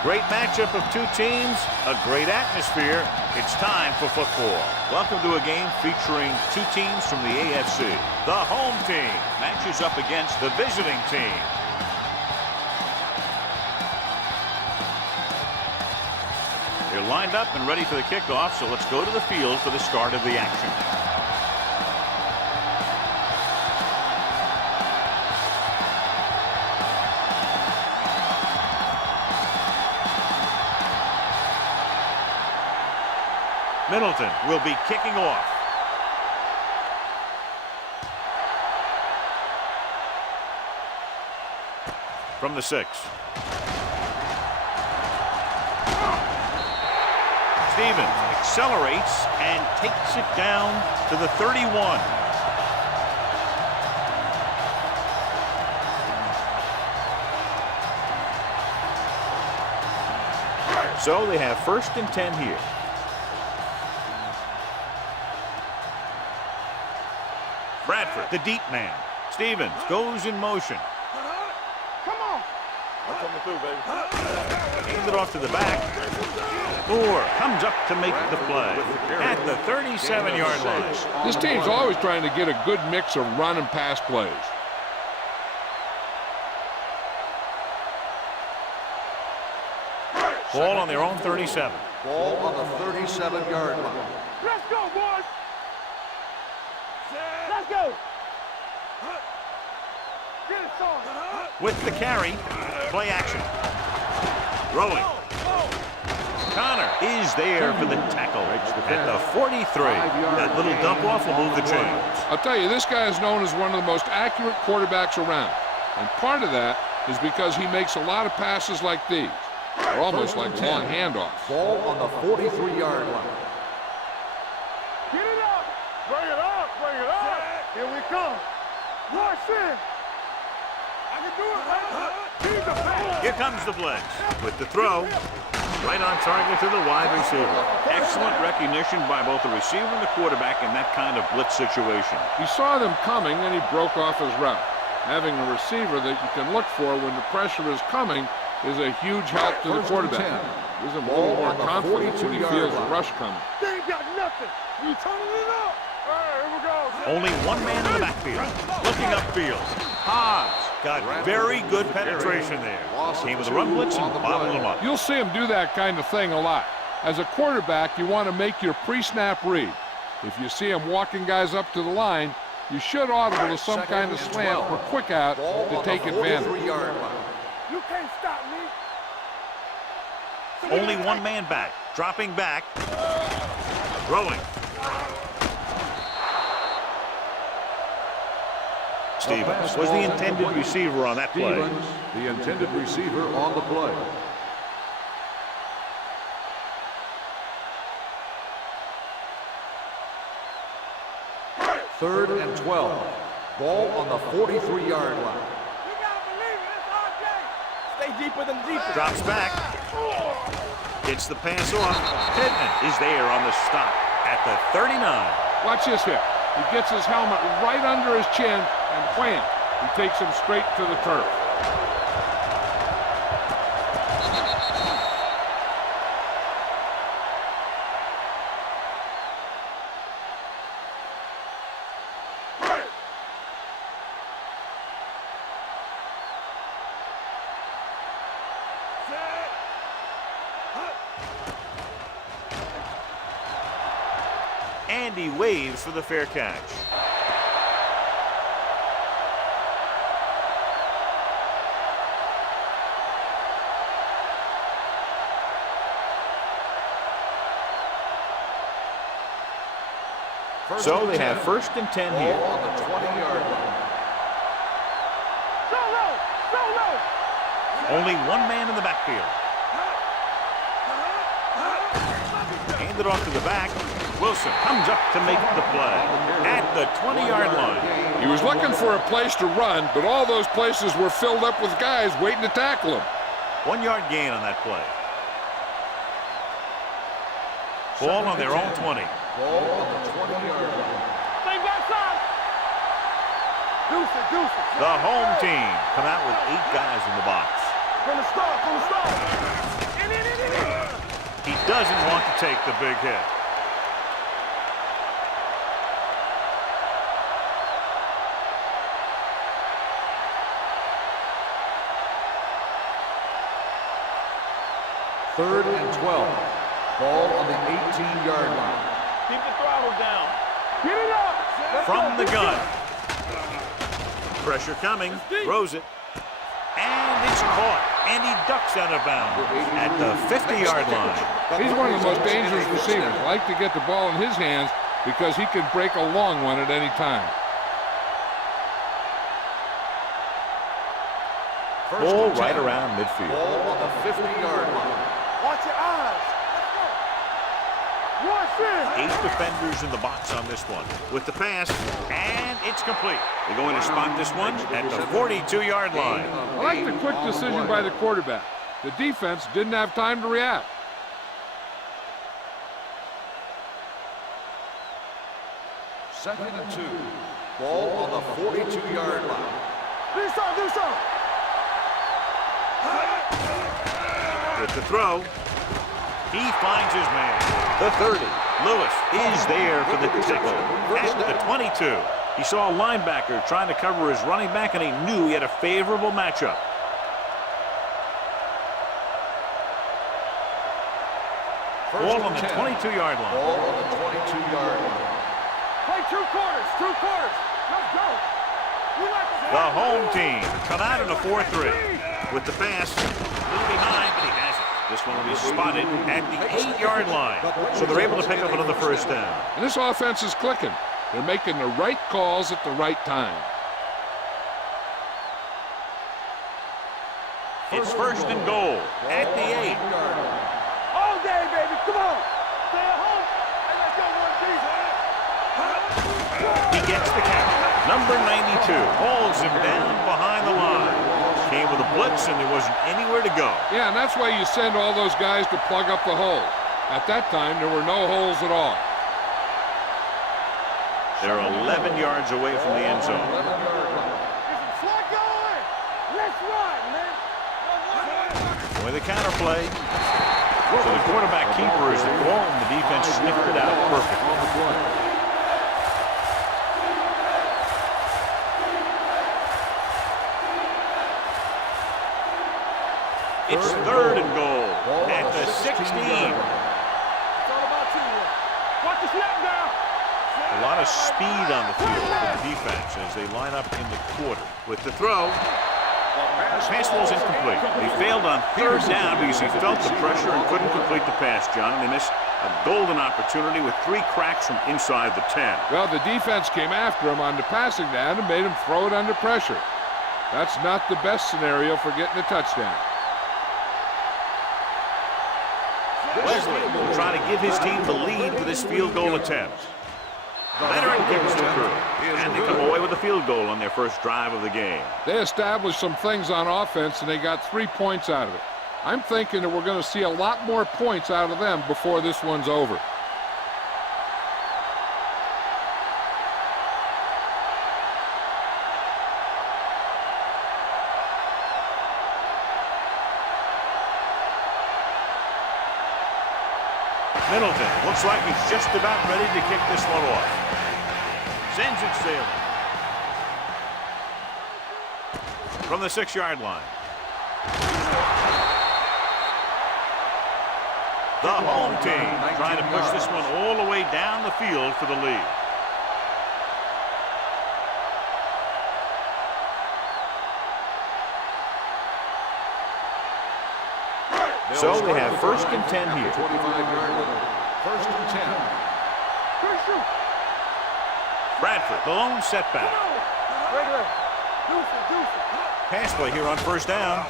A great matchup of two teams, a great atmosphere. It's time for football. Welcome to a game featuring two teams from the AFC. The home team matches up against the visiting team. They're lined up and ready for the kickoff, so let's go to the field for the start of the action. Middleton will be kicking off. From the 6. Stevens accelerates and takes it down to the 31. So they have 1st and 10 here. Bradford, the deep man. Stevens goes in motion. Come on. I'm coming through, baby. Hand it off to the back. Moore comes up to make the play at the 37-yard line. This team's always trying to get a good mix of run and pass plays. Ball on their own 37. Ball on the 37-yard line. Let's go, boys. Let's go. Get it started. With the carry, play action. Throwing. Connor is there for the tackle at the 43. That little dump off will move the chains. I'll tell you, this guy is known as one of the most accurate quarterbacks around. And part of that is because he makes a lot of passes like these. They're almost like long handoffs. Ball on the 43-yard line. Get it up. Bring it up. Bring it up. Here we come. Rush in. I can do it, man. He's a back. Here comes the blitz with the throw. Right on target to the wide receiver. Excellent recognition by both the receiver and the quarterback in that kind of blitz situation. He saw them coming and he broke off his route. Having a receiver that you can look for when the pressure is coming is a huge help to the quarterback. Gives him a little more confidence when he feels the rush coming. They ain't got nothing. You turning it up. All right, here we go. Only one man in the backfield. Looking upfield. Haas got very good penetration there. Came with a run blitz and bottled him up. You'll see him do that kind of thing a lot. As a quarterback, you want to make your pre-snap read. If you see him walking guys up to the line, you should audible to some kind of slant or quick out to take advantage. You can't stop me. Only one man back. Dropping back. Throwing. Stevens was the intended receiver on that play. Stevens, the intended receiver on the play. Third and 12. Ball on the 43-yard line. You gotta believe it. It's our day. Stay deeper than deeper. Drops back. Gets the pass off. Pittman is there on the stop at the 39. Watch this here. He gets his helmet right under his chin and wham, he takes him straight to the turf. And he waves for the fair catch. So they have 1st and 10 here. Ball on the 20-yard line. Only one man in the backfield. Hand it off to the back. Wilson comes up to make the play at the 20-yard line. He was looking for a place to run, but all those places were filled up with guys waiting to tackle him. 1-yard gain on that play. Ball on their own 20. Ball on the 20-yard line. Stay backside. Deuce it. The home team come out with 8 guys in the box. From the start, from the start. He doesn't want to take the big hit. Third and 12. Ball on the 18-yard line. Keep the throttle down. Get it up. From the gun. Pressure coming. Throws it. And it's caught. And he ducks out of bounds at the 50-yard line. He's one of the most dangerous receivers. I like to get the ball in his hands because he can break a long one at any time. Ball right around midfield. Ball on the 50-yard line. Watch your eyes. Watch this. 8 defenders in the box on this one. With the pass, and it's complete. They're going to spot this one at the 42-yard line. I like the quick decision by the quarterback. The defense didn't have time to react. Second and 2. Ball on the 42-yard line. Do something, do something. With the throw, he finds his man. The 30. Lewis is there for the tackle at the 22. He saw a linebacker trying to cover his running back, and he knew he had a favorable matchup. Ball on the 22-yard line. Ball on the 22-yard line. Play 2 quarters, 2 quarters. Let's go. The home team come out in a 4-3. With the pass, a little behind, but he has it. This one will be spotted at the 8-yard line. So they're able to pick up another first down. And this offense is clicking. They're making the right calls at the right time. It's first and goal at the 8. All day, baby. Come on. Stay at home. Hey, let's go, 1 He gets the catch. Number 92 holds him down behind the line. Came with a blitz, and there wasn't anywhere to go. Yeah, and that's why you send all those guys to plug up the holes. At that time, there were no holes at all. They're 11 yards away from the end zone. Slot going. Let's run, man. With the counter play. So the quarterback keeper is the ball, and the defense sniffed it out perfect. It's third and goal at the 16. It's all about teamwork. Watch the snap down. A lot of speed on the field for the defense as they line up in the quarter. With the throw, pass ball's incomplete. He failed on third down because he felt the pressure and couldn't complete the pass, John. And they missed a golden opportunity with 3 cracks from inside the 10. Well, the defense came after him on the passing down and made him throw it under pressure. That's not the best scenario for getting a touchdown. Wesley will try to give his team the lead with this field goal attempt. Veteran kicks it through, and they come away with a field goal on their first drive of the game. They established some things on offense, and they got 3 points out of it. I'm thinking that we're going to see a lot more points out of them before this one's over. Middleton looks like he's just about ready to kick this one off. Sends it sailing. From the 6-yard line. The home team trying to push this one all the way down the field for the lead. So they have first and 10 here. 25-yard line. First and 10. Bradford, the lone setback. Pass play here on first down.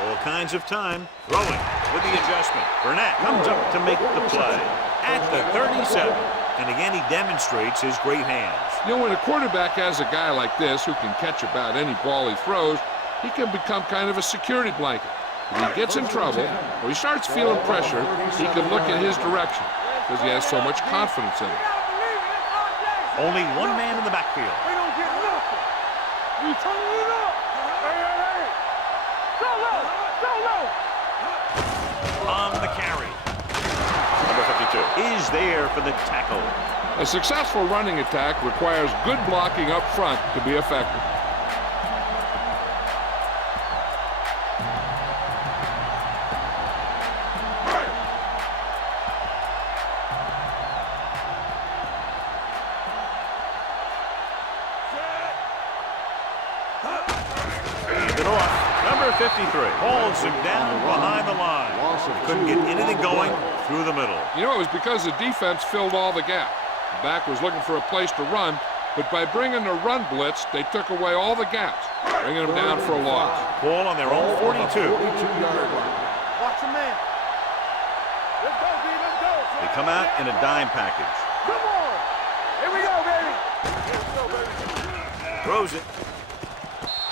All kinds of time. Throwing with the adjustment. Burnett comes up to make the play at the 37. And again, he demonstrates his great hands. You know, when a quarterback has a guy like this who can catch about any ball he throws, he can become kind of a security blanket. If he gets in trouble or he starts feeling pressure, he can look in his direction because he has so much confidence in it. Only one man in the backfield. We don't get nothing. We turn it up. Hey. Go low. On the carry. Number 52 is there for the tackle. A successful running attack requires good blocking up front to be effective. It off. Number 53 holds him down behind the line. Couldn't get anything going through the middle. You know, it was because the defense filled all the gap. The back was looking for a place to run, but by bringing the run blitz, they took away all the gaps, bringing them down for a loss. Ball on their own 42. 42-yard line. Watch your man. Let's go, B. Let's go. They come out in a dime package. Come on. Here we go, baby. Throws it.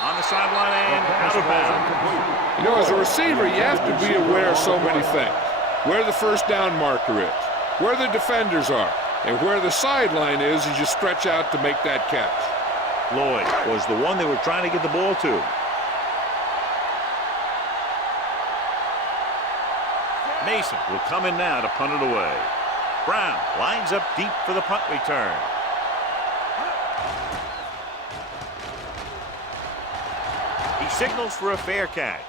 On the sideline and out of bounds. You know, as a receiver, you have to be aware of so many things. Where the first down marker is, where the defenders are, and where the sideline is as you stretch out to make that catch. Lloyd was the one they were trying to get the ball to. Mason will come in now to punt it away. Brown lines up deep for the punt return. He signals for a fair catch.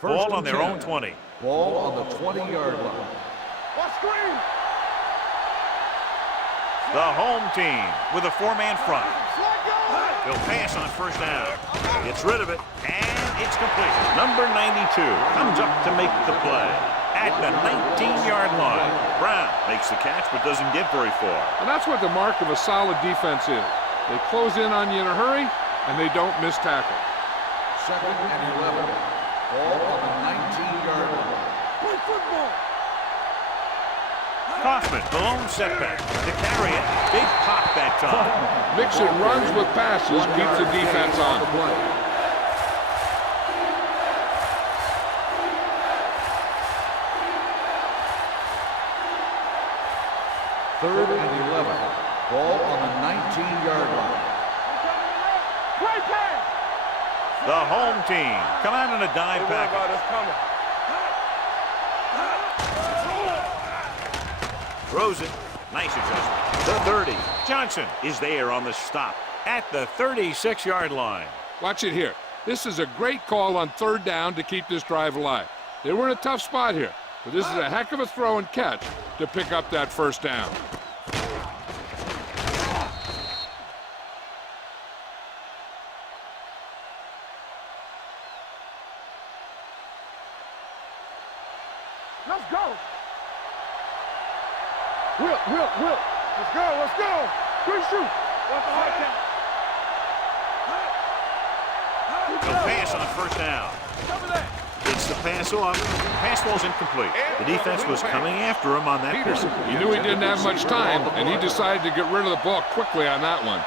Ball on their own 20. Ball on the 20-yard line. Watch screen. The home team with a four-man front. They'll pass on first down. Gets rid of it, and it's complete. Number 92 comes up to make the play at the 19-yard line. Brown makes the catch but doesn't get very far. And that's what the mark of a solid defense is. They close in on you in a hurry, and they don't miss tackle. 2nd and 11. Ball on the 19-yard line. Play football. Kaufman, the lone setback. To carry it, big pop that time. Mixing runs with passes keeps the defense on. The play. Third and 11. Ball on the 19-yard line. Play pass. The home team come out in a dime package. Throws it. Nice adjustment. The 30. Johnson is there on the stop at the 36-yard line. Watch it here. This is a great call on third down to keep this drive alive. They were in a tough spot here, but this is a heck of a throw and catch to pick up that first down. Let's go. Whip. Let's go. Good shoot. Watch the high count. They'll pass on first down. Cover that. It's the pass off. Pass ball's incomplete. The defense was coming after him on that play. He knew he didn't have much time, and he decided to get rid of the ball quickly on that one.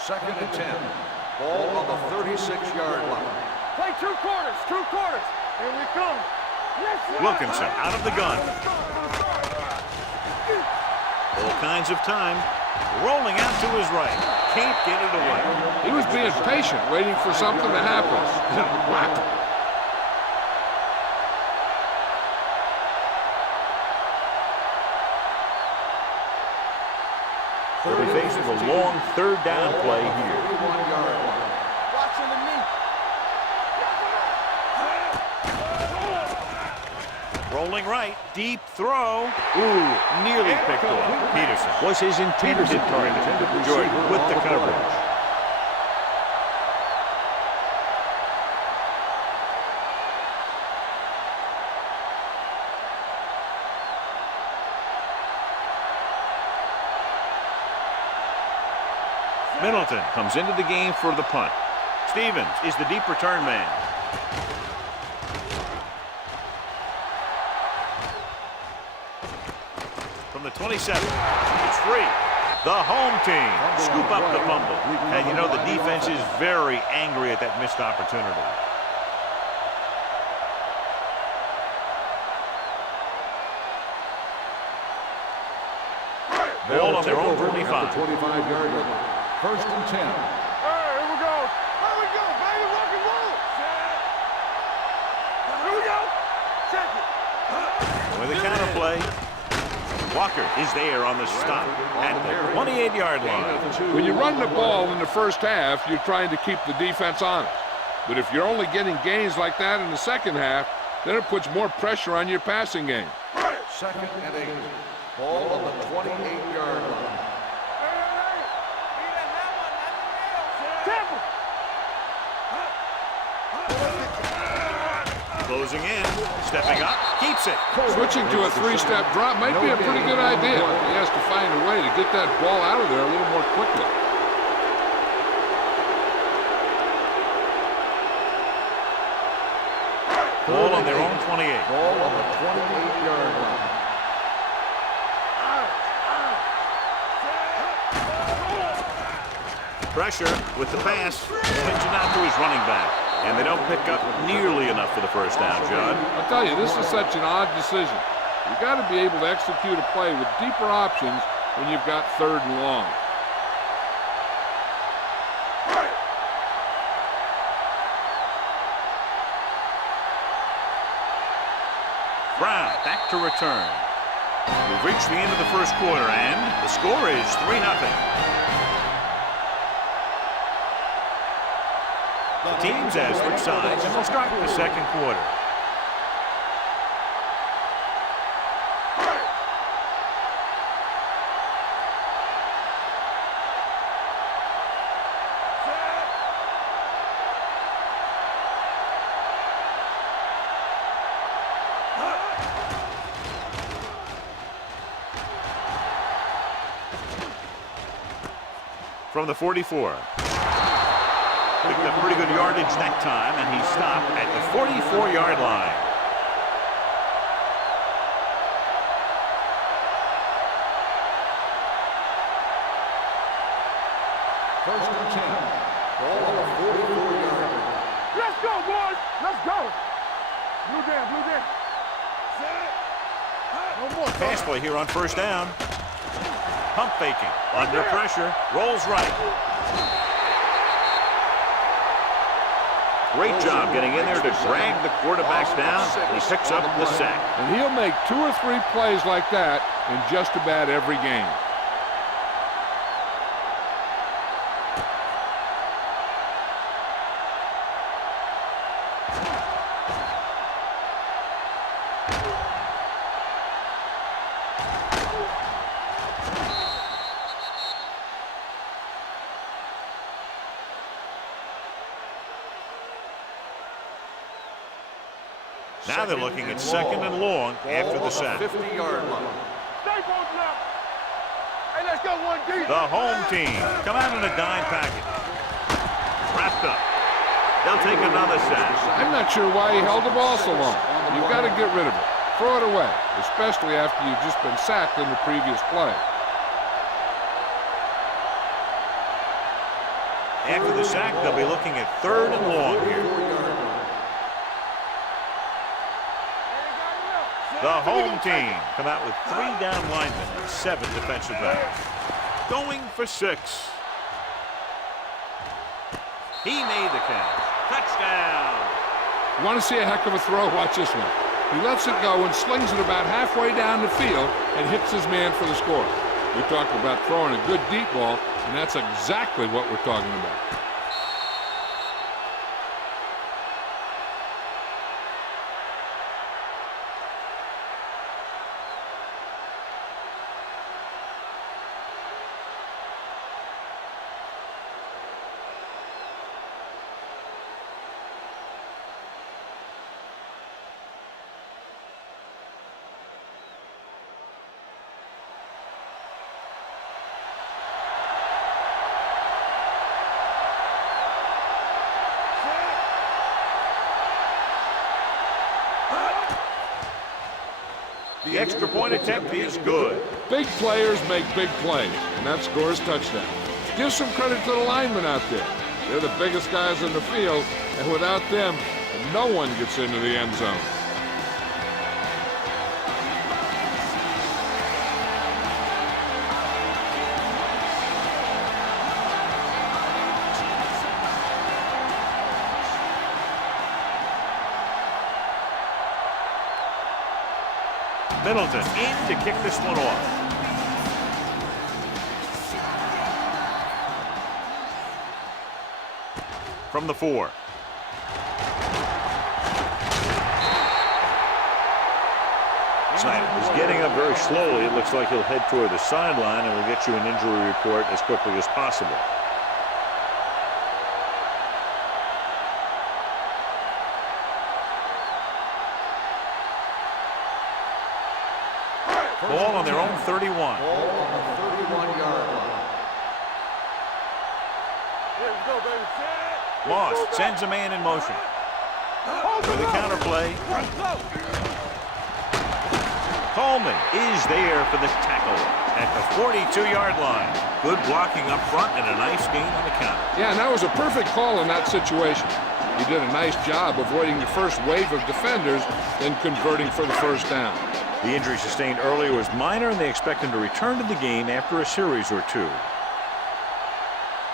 Second and 10. Ball on the 36-yard line. Play two quarters. Here we come. Yes, sir. Wilkinson out of the gun. All kinds of time. Rolling out to his right. Can't get it away. He was being patient, waiting for something to happen. Whack. They'll be faced with a long third down play here. 31-yard line. Watching the knee. Rolling right. Deep throw. Ooh, nearly picked off. Peterson was his intended target. Jordan with the coverage. Middleton comes into the game for the punt. Stevens is the deep return man. From the 27, it's free. The home team scoop up the fumble. And you know the defense is very angry at that missed opportunity. Ball on their own 25. 25-yard line. First and 10. All right, here we go. Here we go, baby. Rock and roll. Here we go. Check it. With the counter play, Walker is there on the stop at the 28-yard line. When you run the ball in the first half, you're trying to keep the defense honest. But if you're only getting gains like that in the second half, then it puts more pressure on your passing game. Second and 8. Ball on the 28-yard line. Closing in, stepping up, keeps it. Switching to a three-step drop might be a pretty good idea. He has to find a way to get that ball out of there a little more quickly. Ball on their own 28. Ball on the 28-yard line. Pressure with the pass, pitch it out to his running back. And they don't pick up nearly enough for the first down, John. I'll tell you, this is such an odd decision. You've got to be able to execute a play with deeper options when you've got third and long. Brown back to return. We've reached the end of the first quarter, and the score is 3-0. The teams has switched sides, and we'll start the second quarter. From the 44. Picked up pretty good yardage that time, and he stopped at the 44-yard line. First and 10. Ball on the 44-yard line. Let's go, boys. Let's go. Blue down, blue down. No more. Pass play here on first down. Pump faking. Under pressure. Rolls right. Great job getting in there to drag the quarterback down. He picks up the sack. And he'll make 2 or 3 plays like that in just about every game. Now they're looking at second and long after the sack. 50-yard line. Stay both left. Hey, let's go one deep. The home team come out in a dime package. Wrapped up. They'll take another sack. I'm not sure why he held the ball so long. You've got to get rid of it. Throw it away, especially after you've just been sacked in the previous play. After the sack, they'll be looking at third and long here. The home team come out with 3 down linemen and 7 defensive backs. Going for 6. He made the catch. Touchdown. You want to see a heck of a throw? Watch this one. He lets it go and slings it about halfway down the field and hits his man for the score. We talked about throwing a good deep ball, and that's exactly what we're talking about. The extra point attempt is good. Big players make big plays, and that scores touchdown. Give some credit to the linemen out there. They're the biggest guys in the field, and without them, no one gets into the end zone. Middleton in to kick this one off. From the 4. Snyder is getting up very slowly. It looks like he'll head toward the sideline, and we'll get you an injury report as quickly as possible. Ball on their own 31. Ball on the 31-yard line. Here we go, baby. Moss sends a man in motion. For the counter play. Coleman is there for the tackle at the 42-yard line. Good blocking up front and a nice gain on the counter. Yeah, and that was a perfect call in that situation. He did a nice job avoiding the first wave of defenders, then converting for the first down. The injury sustained earlier was minor, and they expect him to return to the game after a series or two.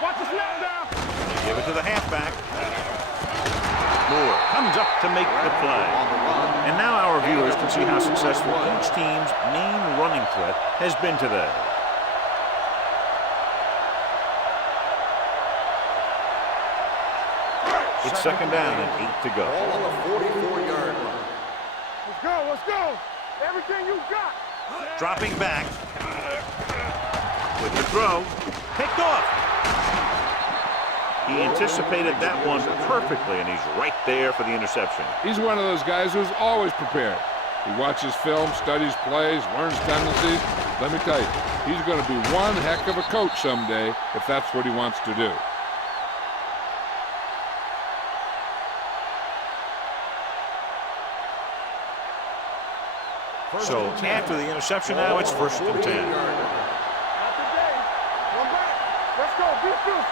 Watch the snap down. They give it to the halfback. Moore comes up to make the play. And now our viewers can see how successful each team's main running threat has been today. It's second down and 8 to go. Ball on the 44-yard line. Let's go, let's go. Everything you got. Dropping back. With the throw. Picked off. He anticipated that one perfectly, and he's right there for the interception. He's one of those guys who's always prepared. He watches film, studies plays, learns tendencies. Let me tell you, he's going to be one heck of a coach someday if that's what he wants to do. So after the interception now, it's 1st and 10. Not today. One back. Let's go. Beat this.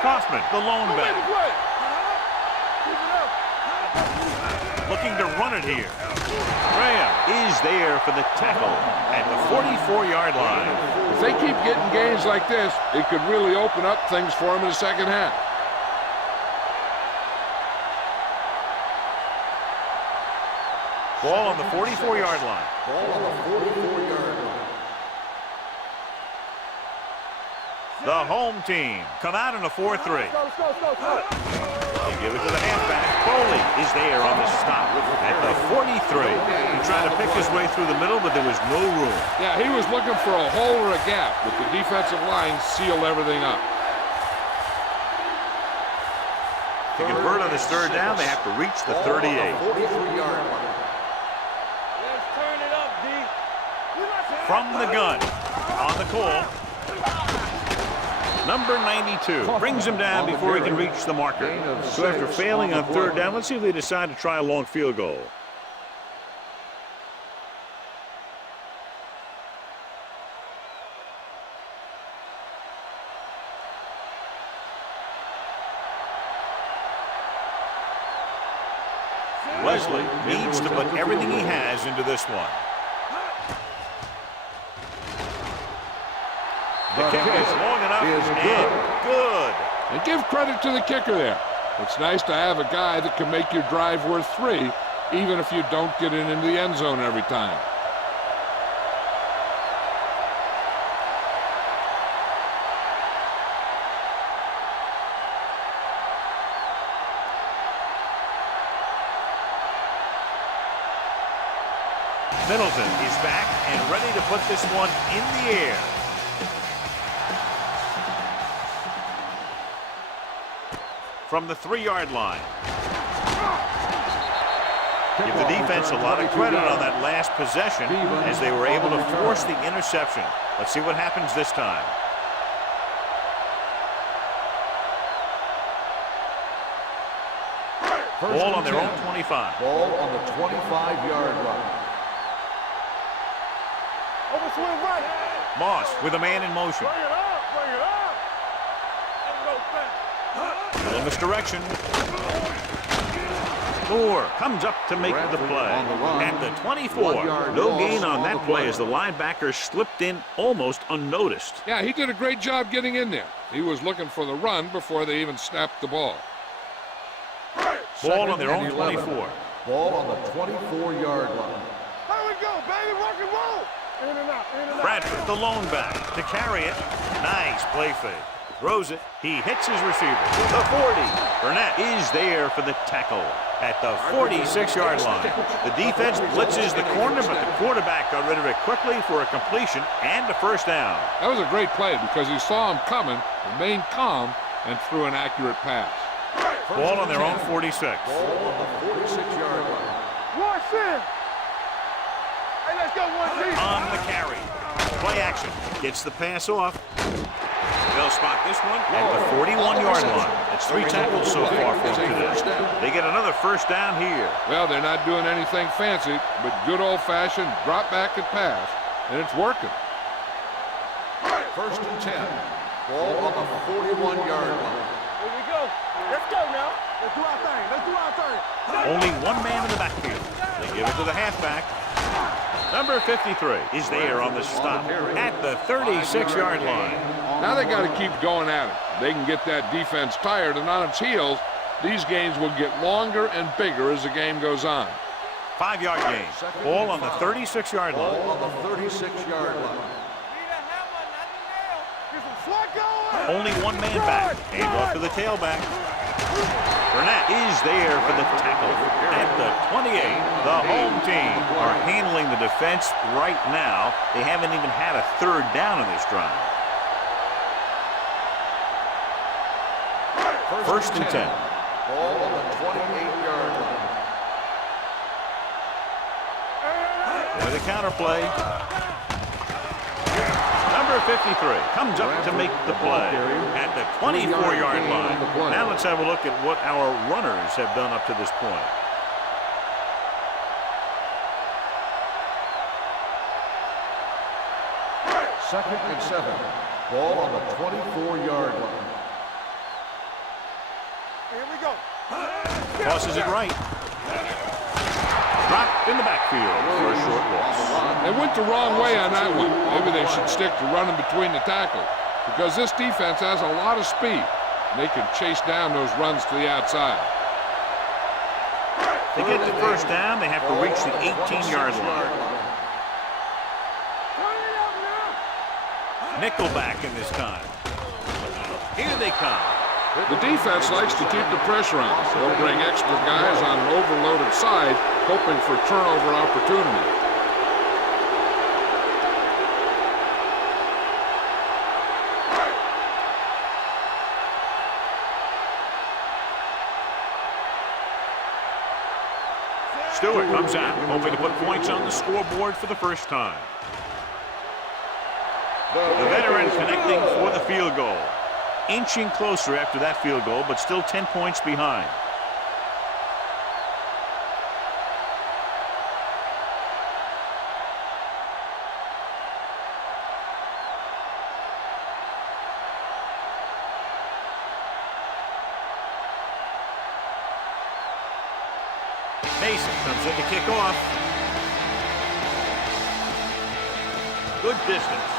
Kaufman, the lone back. Keep it up. Looking to run it here. Graham is there for the tackle at the 44-yard line. If they keep getting gains like this, it could really open up things for them in the second half. Ball on the 44-yard line. Ball on the 44-yard line. The home team come out in a 4-3. Let's go. They give it to the halfback. Foley is there on the stop at the 43. He tried to pick his way through the middle, but there was no room. Yeah, he was looking for a hole or a gap, but the defensive line sealed everything up. To convert on this third down, they have to reach the 38. 43-yard line. Let's turn it up, D. From the gun, on the call, number 92 brings him down before he can reach the marker. So after failing on third down, let's see if they decide to try a long field goal. Wesley needs to put everything he has into this one. The kick is long enough and good. And give credit to the kicker there. It's nice to have a guy that can make your drive worth 3, even if you don't get it into the end zone every time. Middleton is back and ready to put this one in the air. From the 3-yard line. Give the defense a lot of credit on that last possession as they were able to force the interception. Let's see what happens this time. First Ball on and their 10. own 25. Ball on the 25-yard line. swing right. Moss with a man in motion. Bring it up, bring it up. Ain't no fence. Little misdirection. Moore comes up to make the play. At the 24. No gain on that play as the linebacker slipped in almost unnoticed. Yeah, he did a great job getting in there. He was looking for the run before they even snapped the ball. Ball on their own 24. Ball on the 24-yard line. Here we go, baby. Rock and roll. In and out, in and out. Bradford, the lone back, to carry it. Nice play fake. Throws it. He hits his receiver. The 40. Burnett is there for the tackle at the 46-yard line. The defense blitzes the corner, but the quarterback got rid of it quickly for a completion and a first down. That was a great play because he saw him coming, remained calm, and threw an accurate pass. Ball on their own 46. Ball on the 46-yard line. Watch this. Hey, let's go one deep. On the carry. Play action. Gets the pass off. They'll spot this one at the 41-yard line. It's 3 tackles so far for them today. They get another first down here. Well, they're not doing anything fancy, but good old-fashioned drop back and pass, and it's working. First and 10. Ball on the 41-yard line. Here we go. Let's go now. Let's do our thing. Let's do our thing. Only one man in the backfield. They give it to the halfback. Number 53 is there on the stop at the 36-yard line. Now they got to keep going at it. They can get that defense tired and on its heels. These games will get longer and bigger as the game goes on. 5-yard gain. Ball on the 36-yard Ball line. on the 36-yard line. Get some slot going. Only one man back. Hand off to the tailback. Burnett is there for the tackle at the 28. The home team are handling the defense right now. They haven't even had a third down in this drive. First and 10. Ball on the 28-yard line. With a counter play. Number 53 comes up to make the play at the 24-yard line. Now let's have a look at what our runners have done up to this point. Second and 7. Ball on the 24-yard line. Here we go. Tosses it right. Dropped in the backfield for a short loss. They went the wrong way on that one. Maybe they should stick to running between the tackles because this defense has a lot of speed. They can chase down those runs to the outside. To get the first down, they have to reach the 18-yard line. Nickelback in this time. Here they come. The defense likes to keep the pressure on. They'll bring extra guys on an overloaded side, hoping for turnover opportunity. Stewart comes out, hoping to put points on the scoreboard for the first time. The veteran connecting for the field goal. Inching closer after that field goal, but still 10 points behind. Mason comes in to kick off. Good distance.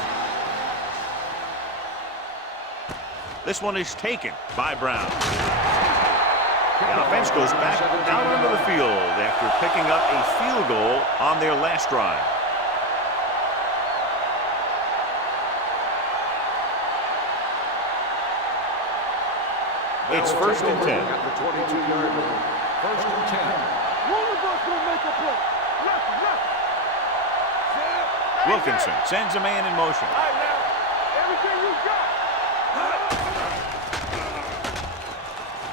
This one is taken by Brown. The offense goes back out onto the field after picking up a field goal on their last drive. It's first and 10. At the 22-yard line. First and 10. One of us will make a play. Left. Wilkinson sends a man in motion. All right, now. Everything you got.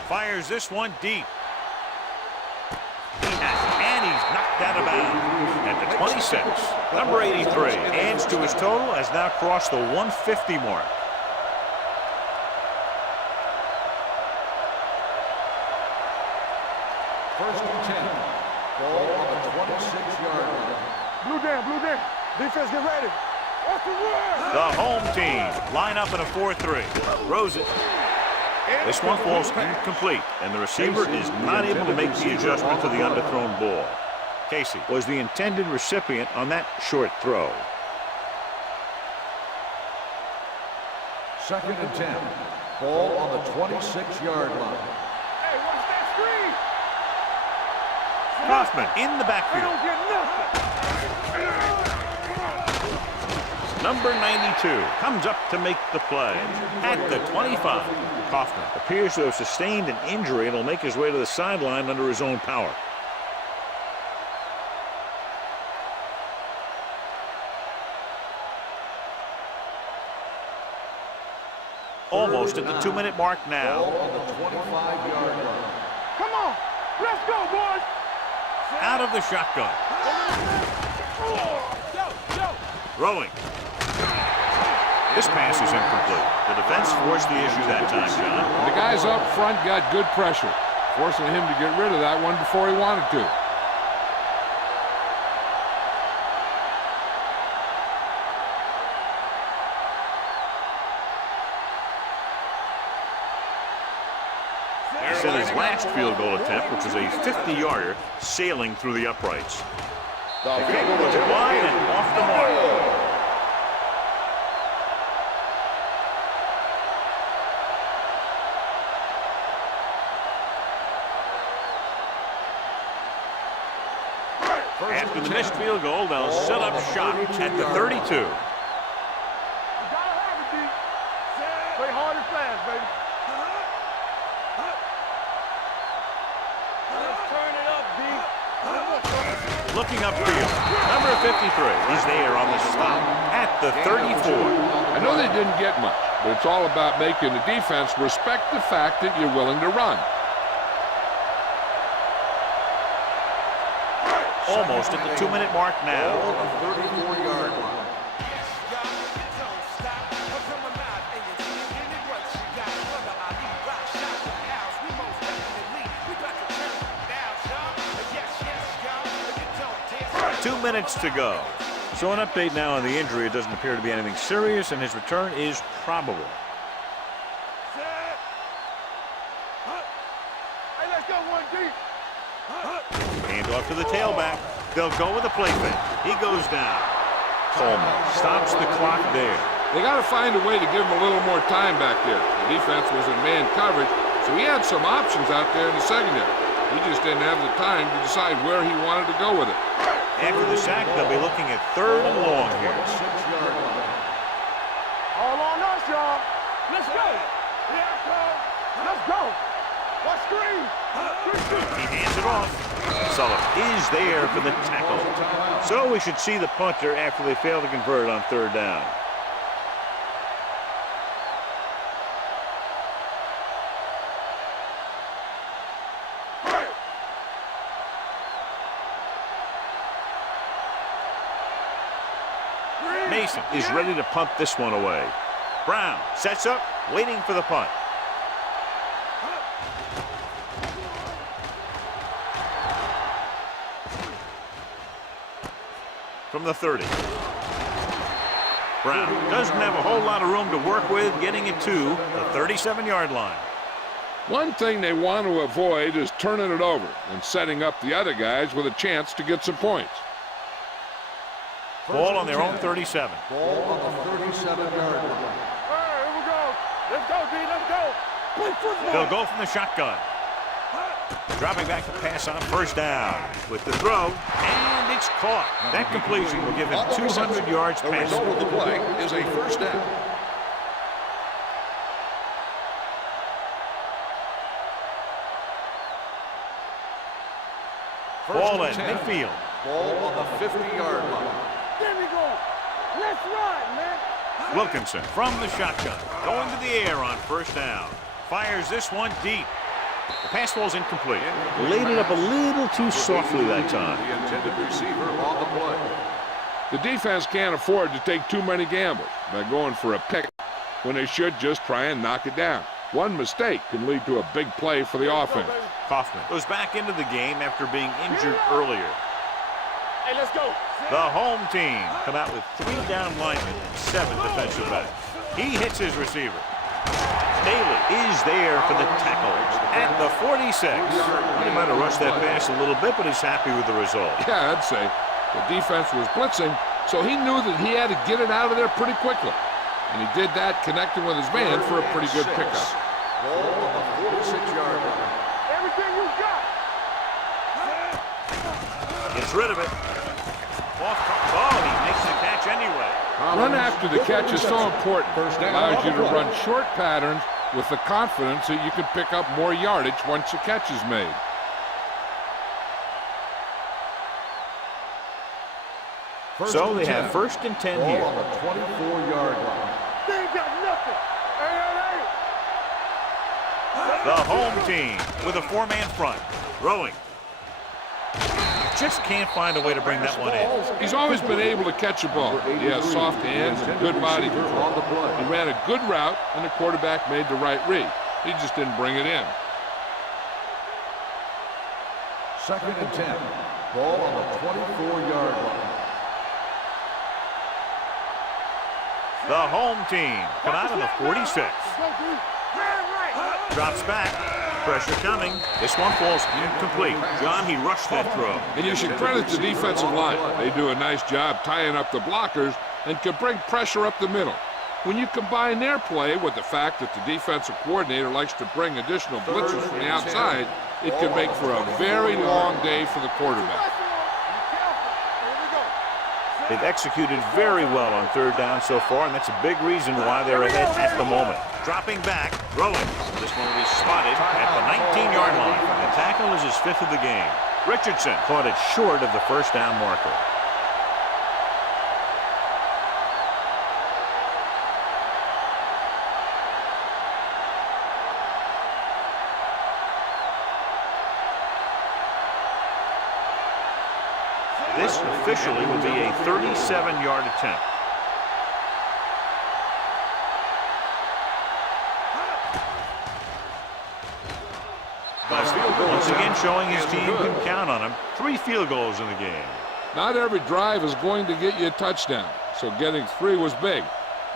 Fires this one deep. He has it, and he's knocked out of bounds at the 26. Number 83 adds to his total, has now crossed the 150 mark. First and 10. Ball on the 26-yard line. Blue down. Defense, get ready. The home team line up in a 4-3. Throws it. This one falls incomplete, and the receiver is not able to make the adjustment to the underthrown ball. Casey was the intended recipient on that short throw. 2nd and 10. Ball on the 26-yard line. Hey, watch that screen. Kaufman in the They backfield. don't get nothing. Number 92 comes up to make the play at the 25. Kaufman appears to have sustained an injury and will make his way to the sideline under his own power. Almost at the 2-minute mark now. Ball on the 25-yard line. Come on. Let's go, boys. Out of the shotgun. Throwing. This pass is incomplete. The defense forced the issue that time, John. The guys up front got good pressure, forcing him to get rid of that one before he wanted to. Set his last field goal attempt, which was a 50-yarder, sailing through the uprights. The kick was wide and off the mark. After the missed field goal, they'll set up shop at the 32. You gotta have it, D. Play hard and fast, baby. Let's turn it up, D. Looking upfield, number 53 is there on the stop at the 34. I know they didn't get much, but it's all about making the defense respect the fact that you're willing to run. Almost at the 2-minute mark now. Ball on the 34-yard line. Two minutes to go. So an update now on the injury. It doesn't appear to be anything serious, and his return is probable. Hey, let's go, 1D. Hand off to the tailback. They'll go with a play fake. He goes down. Coleman stops the clock there. They got to find a way to give him a little more time back there. The defense was in man coverage, so he had some options out there in the secondary. He just didn't have the time to decide where he wanted to go with it. After the sack, they'll be looking at 3rd and long here. 6-yard line. All on us, y'all. Let's go. Here I come. Let's go. What screen? He hands it off. Sullivan is there for the tackle. So we should see the punter after they fail to convert on 3rd down. Mason is ready to punt this one away. Brown sets up, waiting for the punt. From the 30. Brown doesn't have a whole lot of room to work with, getting it to the 37-yard line. One thing they want to avoid is turning it over and setting up the other guys with a chance to get some points. Ball on their own 37. Ball on the 37-yard line. All right, here we go. Let's go, D. Let's go. Play football. They'll go from the shotgun. Dropping back to pass on 1st down with the throw, and it's caught. That completion will give him 200 yards The passing. result of the play is a 1st down. Ball at 10. midfield. Ball on the 50-yard line. There we go. Let's run, man. Wilkinson from the shotgun, going to the air on 1st down. Fires this one deep. The pass ball's incomplete. Laid it up a little too softly that time. The intended receiver on the play. The defense can't afford to take too many gambles by going for a pick when they should just try and knock it down. One mistake can lead to a big play for the offense. Kaufman goes back into the game after being injured earlier. Hey, let's go. The home team come out with 3 down linemen and 7 defensive backs. He hits his receiver. Staley is there for the tackle at the 46. He might have rushed that pass a little bit, but he's happy with the result. Yeah, I'd say. The defense was blitzing, so he knew that he had to get it out of there pretty quickly. And he did that connecting with his man for a pretty good pickup. Ball on the 46-yard line. Everything you got. Gets rid of it. Oh, he makes the catch anyway. Run after the catch is so important. It allows you to run short patterns with the confidence that you can pick up more yardage once the catch is made. So they have 1st and 10 here. Ball on the 24-yard line. They ain't got nothing. Hey. The home team with a 4-man front. Throwing. Just can't find a way to bring that one in. He's always been able to catch a ball. He has soft hands and good body control. He ran a good route, and the quarterback made the right read. He just didn't bring it in. 2nd and 10. Ball on the 24-yard line. The home team come out of the 46. Drops back. Pressure coming. This one falls incomplete. John, he rushed that throw. And you should credit the defensive line. They do a nice job tying up the blockers and can bring pressure up the middle. When you combine their play with the fact that the defensive coordinator likes to bring additional blitzers from the outside, it can make for a very long day for the quarterback. They've executed very well on 3rd down so far, and that's a big reason why they're ahead at the moment. Dropping back, throwing. This one will be spotted at the 19-yard line. The tackle is his 5th of the game. Richardson caught it short of the 1st down marker. This officially will be a 37-yard attempt. Once again showing his team can count on him. 3 field goals in the game. Not every drive is going to get you a touchdown, so getting 3 was big.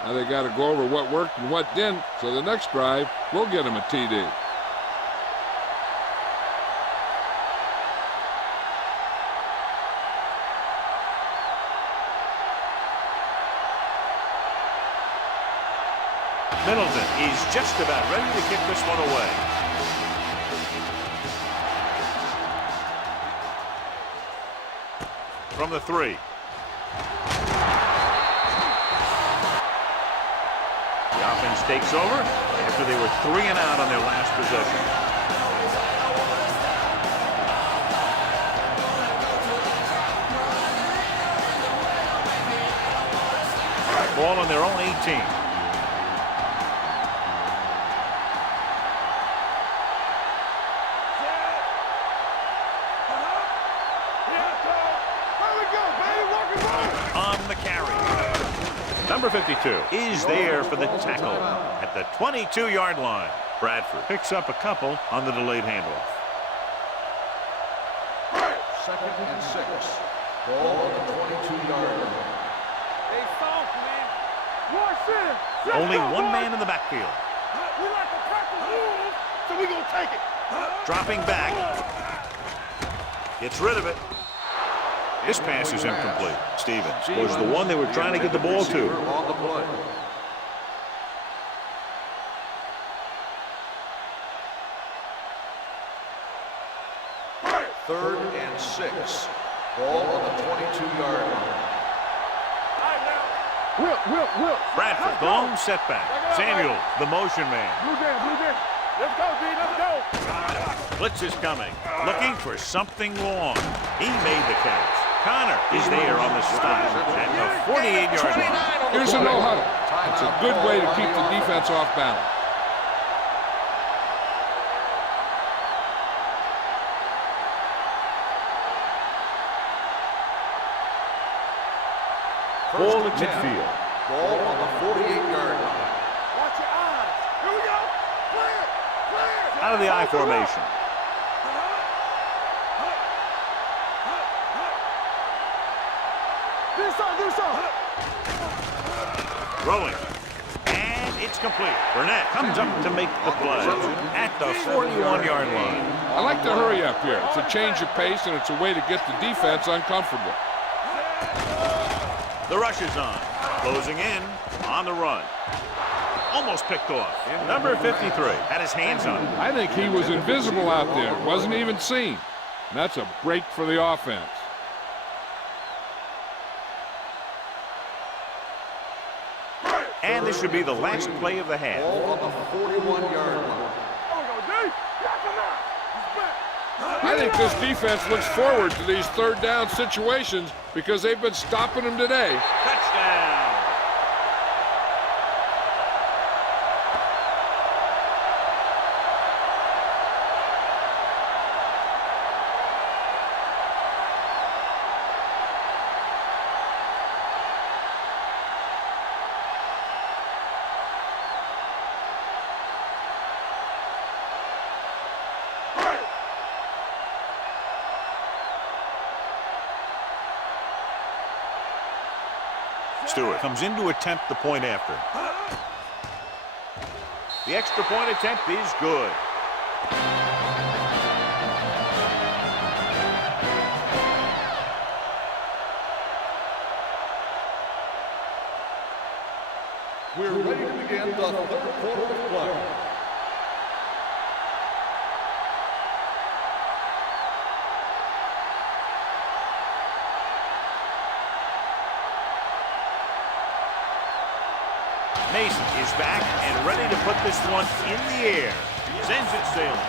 Now they got to go over what worked and what didn't, so the next drive will get him a TD. Middleton is just about ready to kick this one away. From the 3. The offense takes over after they were 3 and out on their last possession. Ball on their own 18. Number 52 is there for the tackle at the 22-yard line. Bradford picks up a couple on the delayed handoff. 2nd and 6. Ball on the 22-yard line. They soft, man. One center. Only one man in the backfield. We like to tackle rules, so we gonna take it. Dropping back. Gets rid of it. This pass is incomplete. Stevens was the one they were trying to get the ball to. On the play. Third and 6. Ball on the 22-yard line. Will. Bradford, long setback. Samuel, the motion man. Blue jam. Let's go, D, let's go. Blitz is coming, looking for something long. He made the catch. Connor is there on the stop at the 48-yard line. Here's a no-huddle. It's a good way to keep the defense off balance. Ball at midfield. Ball on the 48-yard line. Watch your eyes. Here we go. Clear. Out of the I formation. Rolling. And it's complete. Burnett comes up to make the play at the 41-yard line. I like to hurry up here. It's a change of pace, and it's a way to get the defense uncomfortable. The rush is on. Closing in on the run. Almost picked off. Number 53 had his hands on it. I think he was invisible out there. Wasn't even seen. And that's a break for the offense. And this should be the last play of the half. Ball on the 41-yard line. I think this defense looks forward to these third down situations because they've been stopping them today. Touchdown. Stewart comes in to attempt the point after. The extra point attempt is good. We're ready to begin the third quarter of play. Mason is back and ready to put this one in the air. Sends it sailing.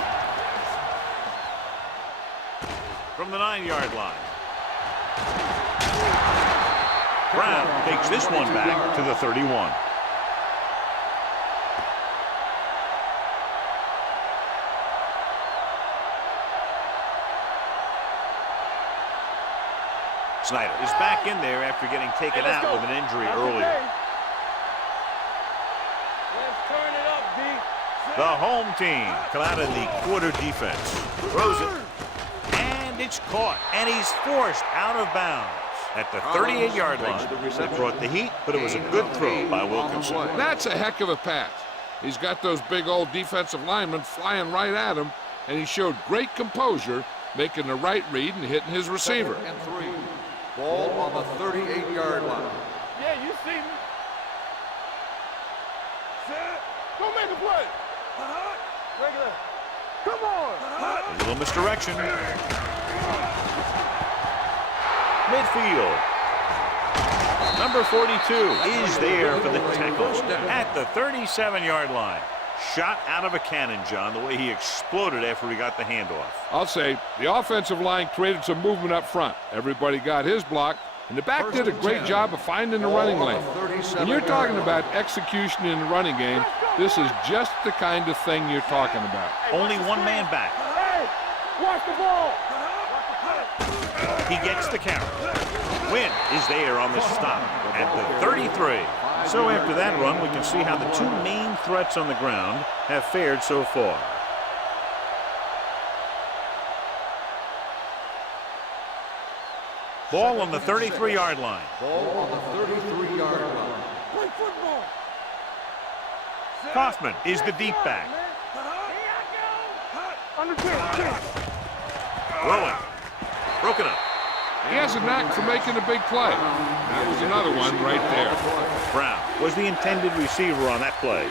From the 9-yard line. Brown takes this one back to the 31. Snyder is back in there after getting taken out with an injury earlier. The home team come out in the quarter defense. Throws it. And it's caught. And he's forced out of bounds at the 38-yard line. That brought the heat, but it was a good throw by Wilkinson. That's a heck of a pass. He's got those big old defensive linemen flying right at him, and he showed great composure, making the right read and hitting his receiver. Second and 3. Ball on the 38-yard line. Yeah, you see me. Go make a play. Regular. Come on. A little misdirection. Midfield. Number 42 is there for the tackle at the 37-yard line. Shot out of a cannon, John, the way he exploded after he got the handoff. I'll say the offensive line created some movement up front. Everybody got his block, and the back did a great job of finding the running lane. When you're talking about execution in the running game, this is just the kind of thing you're talking about. Only one man back. Hey, watch the ball. He gets the carry. Wynn is there on the stop at the 33. So after that run, we can see how the two main threats on the ground have fared so far. Ball on the 33-yard line. Ball on the 33-yard line. Play football. Kaufman is the deep back. Under 10. Rolling. Broken up. He has a knack for making a big play. That was another one right there. Brown was the intended receiver on that play.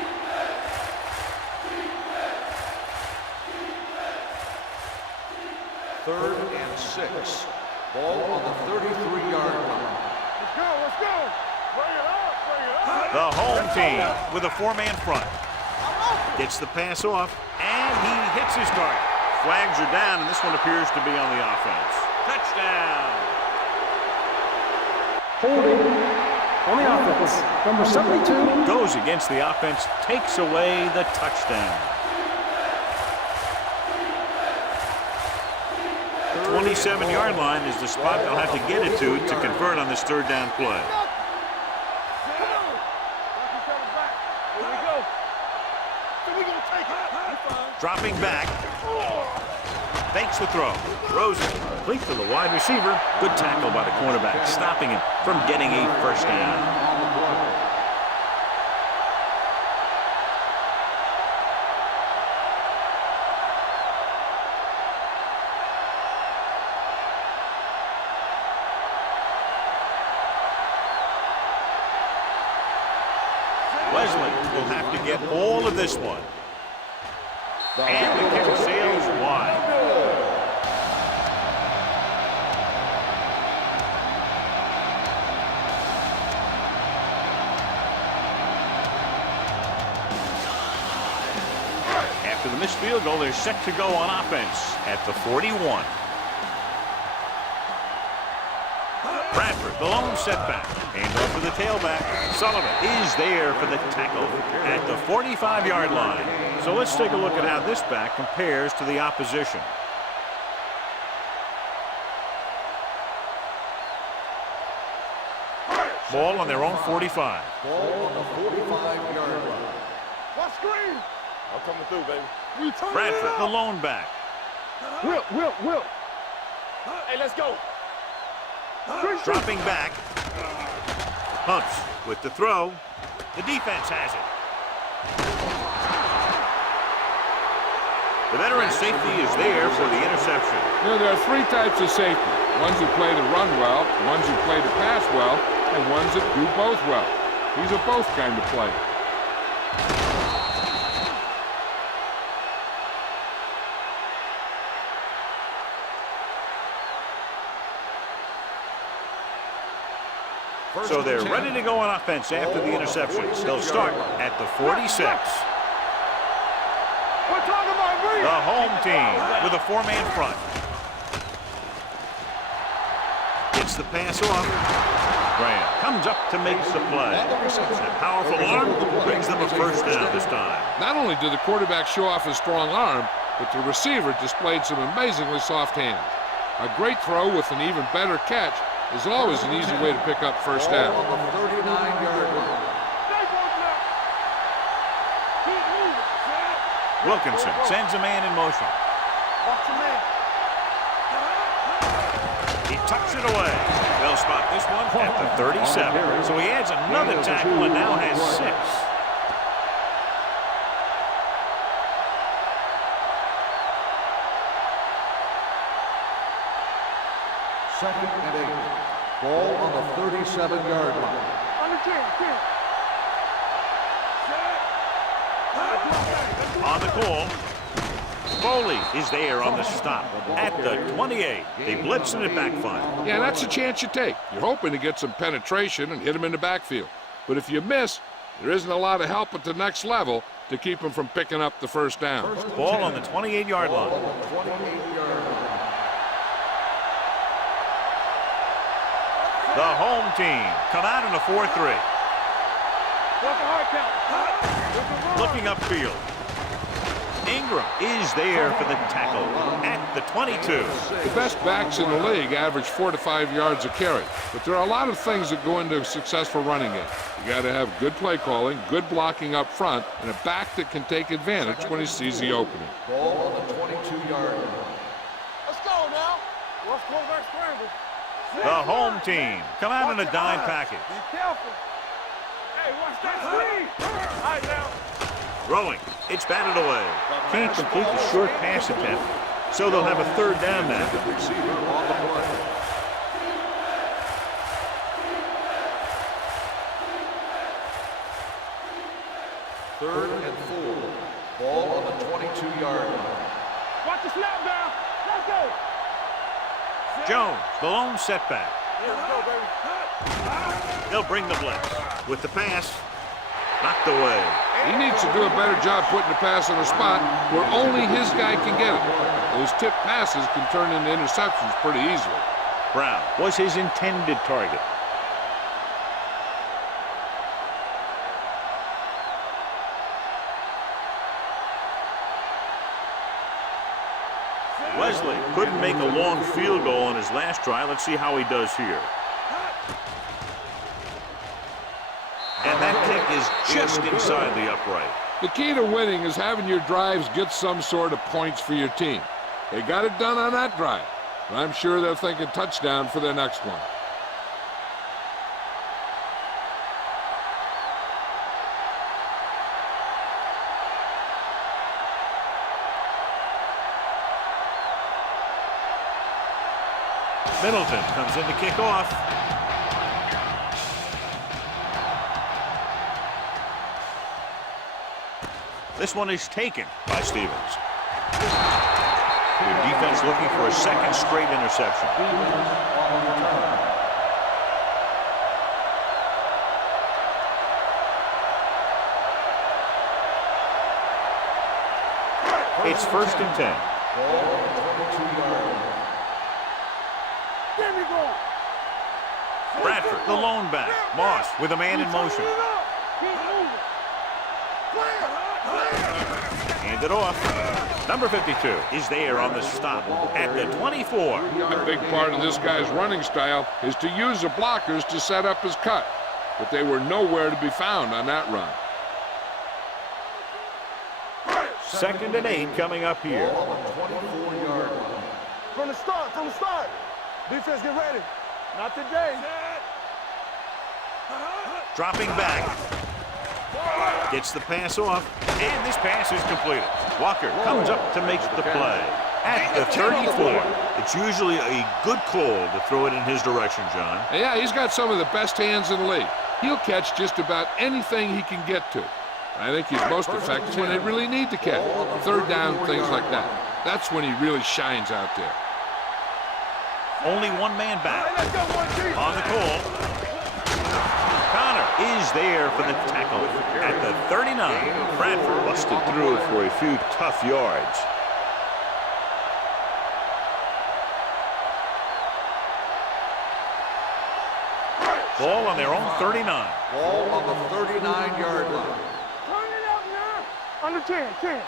Third and 6. Ball on the 33-yard line. Let's go, let's go. Bring it up, bring it up. The home team with a four-man front. Gets the pass off, and he hits his target. Flags are down, and this one appears to be on the offense. Touchdown. Holding on the offense. Number 72. Goes against the offense, takes away the touchdown. 27-yard line is the spot they'll have to get it to convert on this third down play. Dropping back. Fakes the throw. Throws it. Complete to the wide receiver. Good tackle by the cornerback, stopping him from getting a first down. Wesley will have to get all of this one. And the kick sails wide. After the missed field goal, they're set to go on offense at the 41. Bradford, the lone setback. Hands off to the tailback. Sullivan is there for the tackle at the 45-yard line. So let's take a look at how this back compares to the opposition. Ball on their own 45. Ball on the 45-yard line. What screen? I'm coming through, baby. Bradford, the lone back. Will. Hey, let's go. Dropping back. Hunts with the throw. The defense has it. The veteran safety is there for the interception. You know, there are three types of safety. Ones who play to run well, ones who play to pass well, and ones that do both well. These are both kind of play. So they're ready to go on offense after the interceptions. They'll start at the 46. We're talking about me. The home team with a four-man front. Gets the pass off. Graham comes up to make the play. A powerful arm brings them a first down this time. Not only did the quarterback show off his strong arm, but the receiver displayed some amazingly soft hands. A great throw with an even better catch is always an easy way to pick up first down. Ball on the 39-yard line. Wilkinson sends a man in motion. He tucks it away. They'll spot this one at the 37. So he adds another tackle and now has 6. Second and 8. Ball on the 37-yard line. On the call, Foley is there on the stop at the 28. They blitz and it backfire. Yeah, that's a chance you take. You're hoping to get some penetration and hit him in the backfield. But if you miss, there isn't a lot of help at the next level to keep him from picking up the first down. Ball on the 28-yard line. Ball on the 28-yard line. The home team come out in a 4-3. Looking upfield. Ingram is there for the tackle at the 22. The best backs in the league average 4 to 5 yards a carry. But there are a lot of things that go into a successful running game. You got to have good play calling, good blocking up front, and a back that can take advantage when he sees the opening. Ball on the 22-yard line. Let's go now. Let's go back scramble. The home team come out in a dime package. Be careful. Hey, watch that screen. All right, now. Throwing. It's batted away. Can't complete the short pass attempt, so they'll have a third down now. Receiver on the play. Third and 4. Ball on the 22-yard line. Watch the snap down. Let's go. Jones, the lone setback. Let's go, baby. They'll bring the blitz. With the pass, knocked away. He needs to do a better job putting the pass on a spot where only his guy can get it. Those tip passes can turn into interceptions pretty easily. Brown was his intended target. Wesley couldn't make a long field goal on his last try. Let's see how he does here. And that kick is just inside the upright. The key to winning is having your drives get some sort of points for your team. They got it done on that drive. But I'm sure they're thinking touchdown for their next one. Middleton comes in to kick off. This one is taken by Stevens. Your defense looking for a second straight interception. It's 1st and 10. Bradford, the lone back. Moss with a man in motion. Hand it off. Number 52 is there on the stop at the 24. A big part of this guy's running style is to use the blockers to set up his cut, but they were nowhere to be found on that run. 2nd and 8 coming up here. From the start, Defense, get ready. Not today. Dropping back. Gets the pass off, and this pass is completed. Walker comes up to make the play. At the 34, it's usually a good call to throw it in his direction, John. Yeah, he's got some of the best hands in the league. He'll catch just about anything he can get to. I think he's most effective when they really need to catch. 3rd down, things like that. That's when he really shines out there. Only one man back. On the call. Connor is there for the tackle at the 39. Bradford busted through for a few tough yards. Ball on their own 39. Ball on the 39-yard line. Turn it up now. Under 10.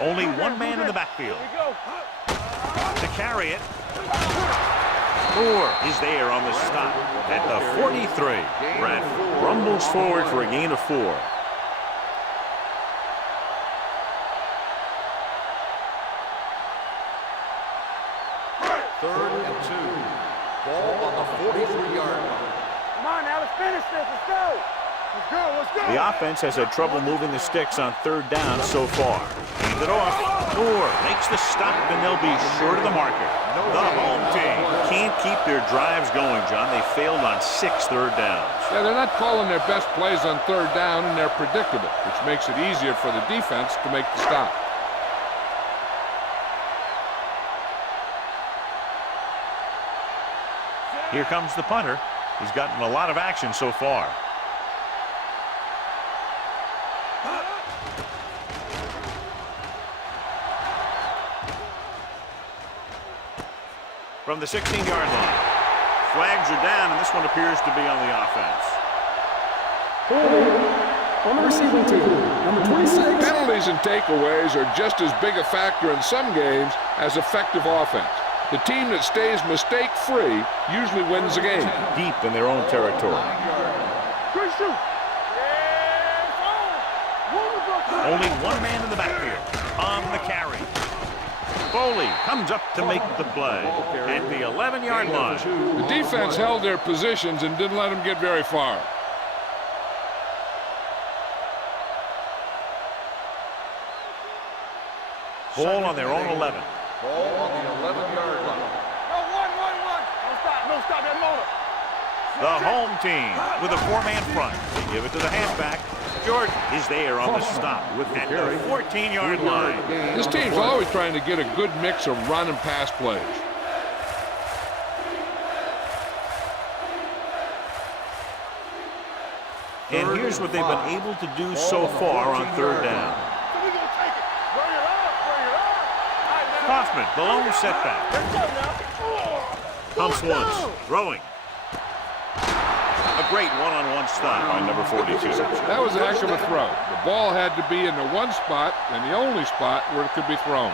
Only one man in the backfield. To carry it. Moore is there on the stop at the 43. Bradford rumbles forward for a gain of 4. Third and 2. Ball on the 43-yard line. Come on now, let's finish this. Let's go. Let's go. The offense has had trouble moving the sticks on 3rd down so far. Hand it off. Moore makes the stop, and they'll be short of the marker. The home team can't keep their drives going, John. They failed on 6 third downs. Yeah, they're not calling their best plays on 3rd down, and they're predictable, which makes it easier for the defense to make the stop. Here comes the punter. He's gotten a lot of action so far. From the 16-yard line. Flags are down, and this one appears to be on the offense. On the receiving team, number 26. Penalties and takeaways are just as big a factor in some games as effective offense. The team that stays mistake-free usually wins the game. Deep in their own territory. Good shoot. Only one man in the backfield on the carry. Foley comes up to make the play at the 11-yard line. The defense held their positions and didn't let them get very far. Ball on their own 11. Ball on the 11-yard line. No, one. No stop that motor. The home team with a 4-man front. They give it to the halfback. Jordan is there on the stop at the 14-yard line. This team's always trying to get a good mix of run and pass plays. And here's what they've been able to do so far on 3rd down. Kaufman, the lone setback. Pumps once, throwing. A great one-on-one stop by number 42. That was a heck of a throw. The ball had to be in the one spot and the only spot where it could be thrown.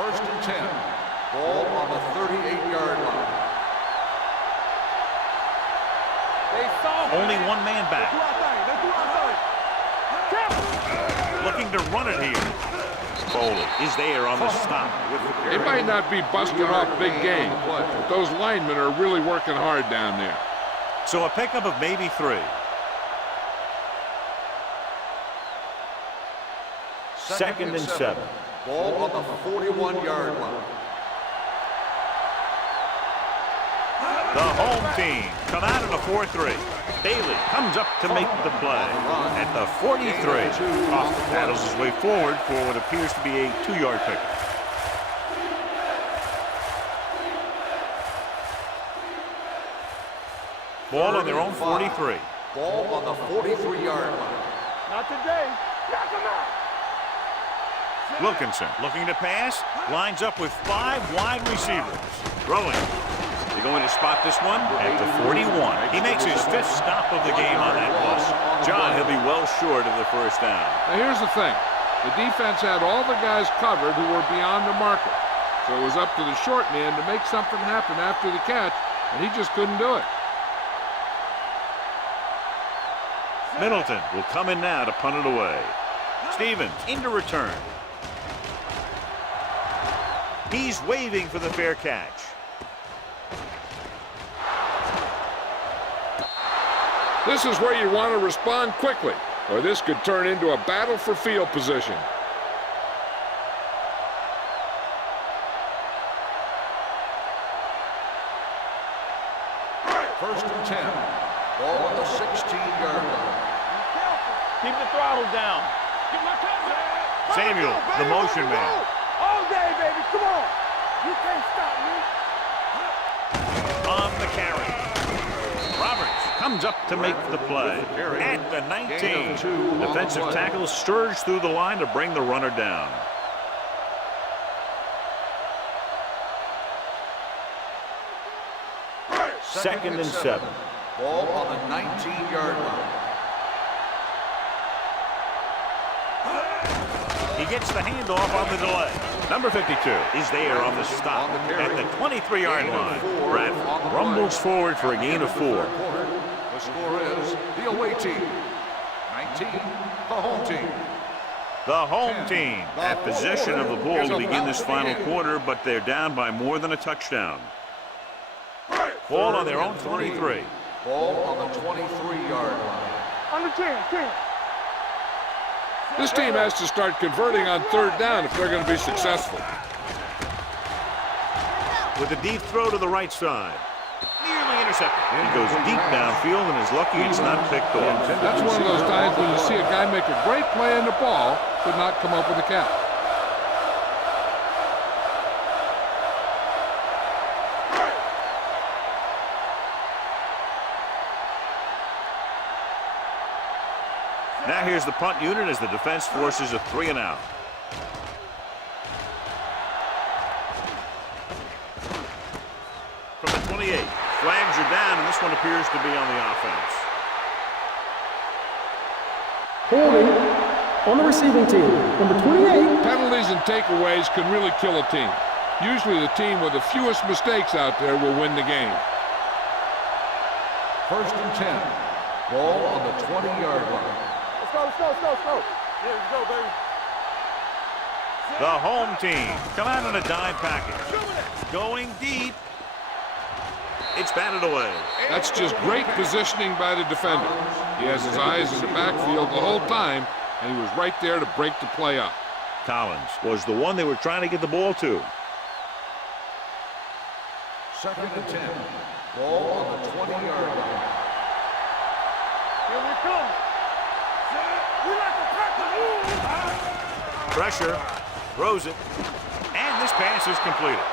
First and 10. Ball on the 38-yard line. Only one man back. to run it here. Foley is there on the stop. They might not be busting off big game, but those linemen are really working hard down there. So a pickup of maybe 3. Second and 7. Ball on the 41-yard line. The home team come out in a 4-3. Bailey comes up to make the play at the 43. Hoffman paddles his way forward for what appears to be a 2-yard pickup. Ball on their own 43. Ball on the 43-yard line. Not today. Knock him out. Wilkinson looking to pass, lines up with 5 wide receivers. Throwing. They're going to spot this one at the 41. He makes his 5th stop of the game on that plus. John, he'll be well short of the first down. Now here's the thing. The defense had all the guys covered who were beyond the marker. So it was up to the short man to make something happen after the catch, and he just couldn't do it. Middleton will come in now to punt it away. Stevens into return. He's waving for the fair catch. This is where you want to respond quickly, or this could turn into a battle for field position. First and 10. Ball on the 16-yard line. Keep the throttle down. Samuel, the motion man. All day, baby. Come on. You can't stop me. On the carry. Roberts comes up to make the play at the 19. Defensive tackle surged through the line to bring the runner down. Second and 7. Ball on the 19-yard line. He gets the handoff on the delay. Number 52 is there on the stop at the 23-yard line. Bradford rumbles forward for a gain of 4. The score is the away team 19, the home team. The home team at possession of the ball to begin this final quarter, but they're down by more than a touchdown. Ball on their own 23. Ball on the 23-yard line. On the 10. This team has to start converting on 3rd down if they're going to be successful. With a deep throw to the right side. Nearly intercepted. He goes deep downfield and is lucky it's not picked off. That's one of those times when you see a guy make a great play on the ball, but not come up with a catch. Now here's the punt unit as the defense forces a 3 and out. From the 28, flags are down, and this one appears to be on the offense. Holding on the receiving team, number 28. Penalties and takeaways can really kill a team. Usually the team with the fewest mistakes out there will win the game. First and 10. Ball on the 20-yard line. Let's go. Yeah, let's go, baby. The home team come out in a dime package. Going deep. It's batted away. That's just great positioning by the defender. He has his eyes in the backfield the whole time, and he was right there to break the play up. Collins was the one they were trying to get the ball to. Second and 10. Ball on the 20-yard line. Here we come. We like to pack the move. Pressure. Throws it. And this pass is completed.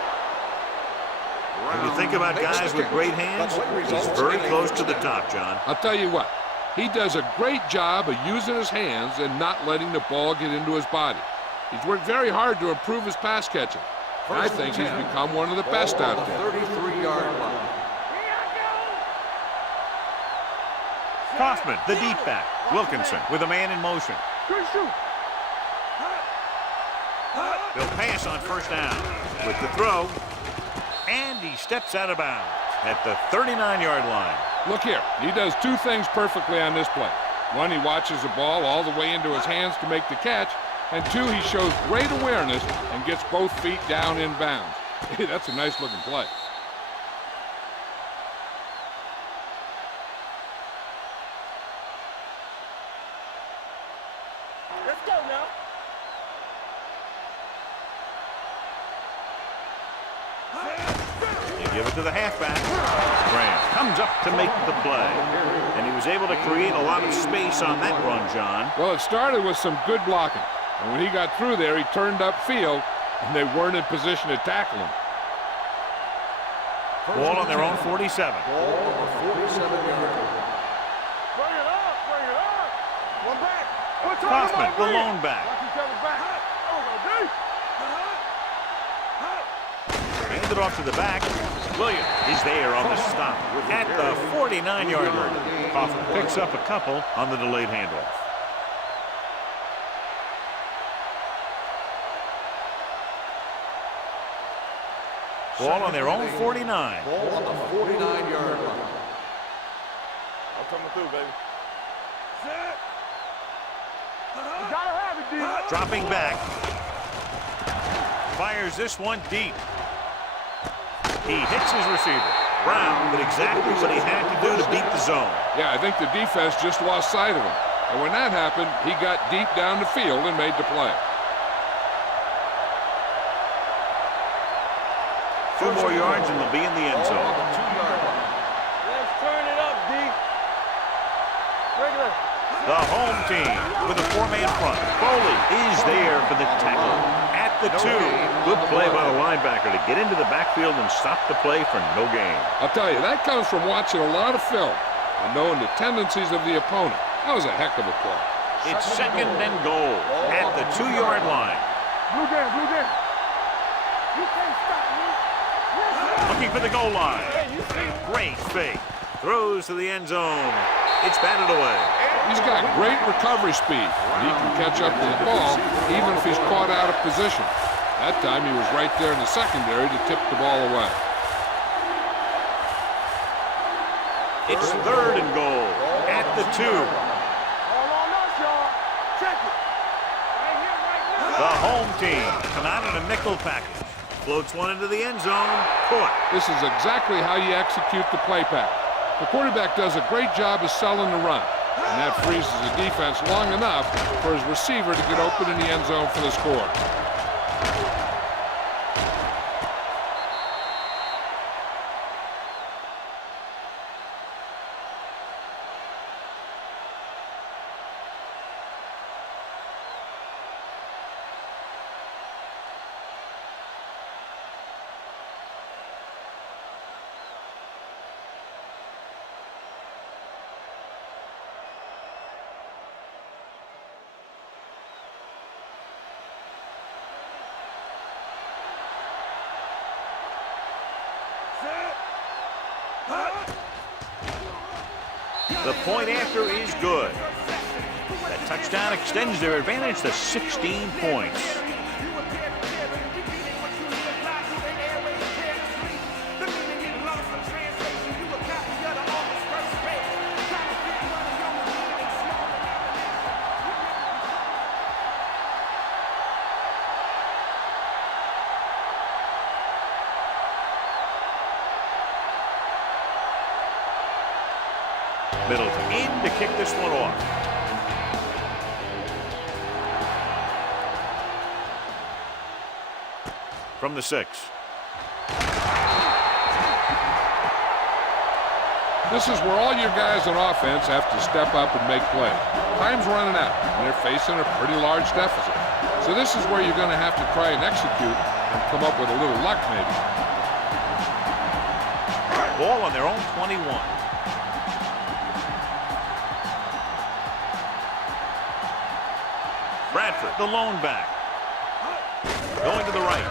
When you think about guys with great hands, he's very close to the top, John. I'll tell you what, he does a great job of using his hands and not letting the ball get into his body. He's worked very hard to improve his pass catching. I think he's become one of the best out there. 33-yard line. Kaufman, the deep back. Wilkinson with a man in motion. Good shoot. They'll pass on first down with the throw. And he steps out of bounds at the 39-yard line. Look here, he does 2 things perfectly on this play. One, he watches the ball all the way into his hands to make the catch, And 2, he shows great awareness and gets both feet down in bounds. Hey, that's a nice looking play. Let's go now. You give it to the halfback. Graham comes up to make the play. And he was able to create a lot of space on that run, John. Well, it started with some good blocking. And when he got through there, he turned upfield, and they weren't in position to tackle him. Ball on their own 47. Ball on the 47-yard line. Bring it up, bring it up. One back. Kaufman, the lone back. Watch each other back. Oh, no, D. Handed off to the back. Williams is there on the stop at the 49-yard line. Kaufman picks up a couple on the delayed handoff. Ball on their own 49. Ball on the 49-yard line. I'm coming through, baby. Set. You gotta have it, D. Dropping back. Fires this one deep. He hits his receiver. Brown did exactly what he had to do to beat the zone. Yeah, I think the defense just lost sight of him. And when that happened, he got deep down the field and made the play. 2 more yards and they'll be in the end Ball zone. on the 2-yard line. Let's turn it up, D. Regular. The home team with a 4-man front. Foley is there for the tackle at the 2. Good play by the linebacker to get into the backfield and stop the play for no gain. I'll tell you, that comes from watching a lot of film and knowing the tendencies of the opponent. That was a heck of a play. It's second and goal at the 2-yard line. Blue down, blue down. You can't stop me. Looking for the goal line. Great fake. Throws to the end zone. It's batted away. He's got great recovery speed. He can catch up to the ball even if he's caught out of position. That time he was right there in the secondary to tip the ball away. It's third and goal at the 2. All on us, y'all. Check it. Right here, right now. The home team come out in a nickel package. Floats one into the end zone. Caught. This is exactly how you execute the play pack. The quarterback does a great job of selling the run, and that freezes the defense long enough for his receiver to get open in the end zone for the score. The point after is good. That touchdown extends their advantage to 16 points. Middleton in to kick this one off. From the 6. This is where all your guys on offense have to step up and make plays. Time's running out, and they're facing a pretty large deficit. So this is where you're going to have to try and execute and come up with a little luck, maybe. Ball on their own 21. Bradford, the lone back. Going to the right.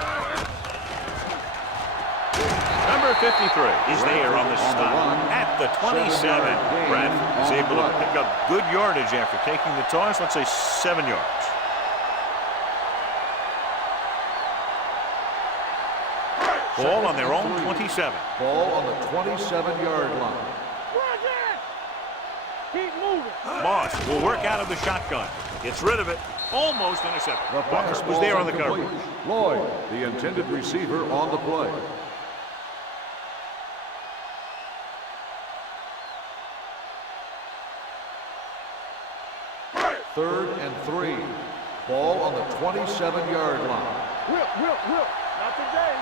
Number 53 is there on the stop at the 27. Bradford is able to pick up good yardage after taking the toss, let's say 7 yards. Ball on their own 27. Ball on the 27-yard line. Run it. Keep moving. Moss will work out of the shotgun. Gets rid of it. Almost intercepted. The pass Walker was there on the complete. coverage. Lloyd, the intended receiver on the play. Third and 3. Ball on the 27-yard line. Whip. Not today.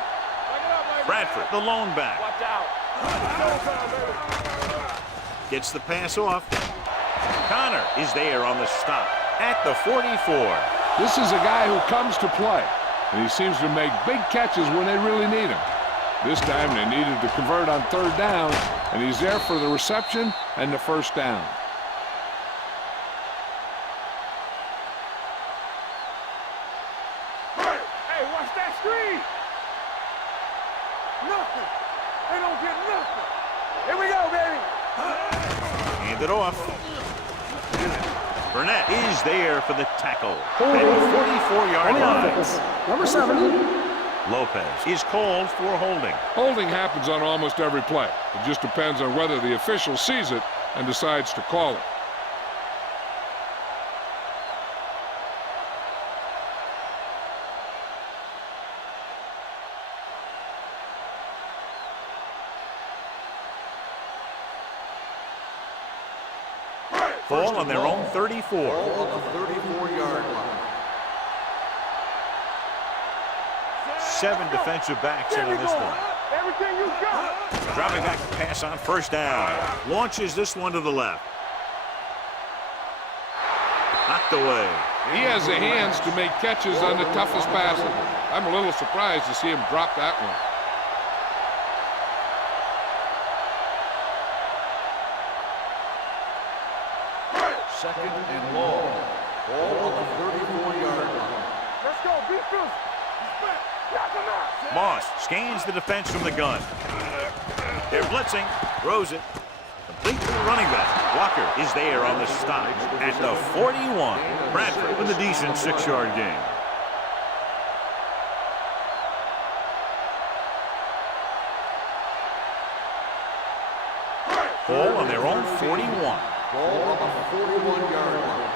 Back it up, baby. Bradford, the lone back. Watch out. Gets the pass off. Connor is there on the stop at the 44. This is a guy who comes to play, and he seems to make big catches when they really need him. This time they needed to convert on third down, and he's there for the reception and the first down. Hey, watch that screen. Nothing. They don't get nothing. Here we go, baby. Hand it off. Burnett is there for the tackle Holding. at the 44-yard On the line. offense, number 70. Lopez is called for holding. Holding happens on almost every play. It just depends on whether the official sees it and decides to call it. Ball on their own 34. Ball on the 34-yard line. 7 defensive backs in on this one. Everything you got. Dropping back to pass on first down. Launches this one to the left. Knocked away. He has the hands to make catches on the toughest passes. I'm a little surprised to see him drop that one. Second and long. Ball on the 34-yard line. Let's go. Be first. Respect. Knock him out. Moss scans the defense from the gun. They're blitzing. Throws it. Complete to the running back. Walker is there on the stop at the 41. Bradford with a decent 6-yard gain. Ball on their own 41. Ball on the 41-yard line.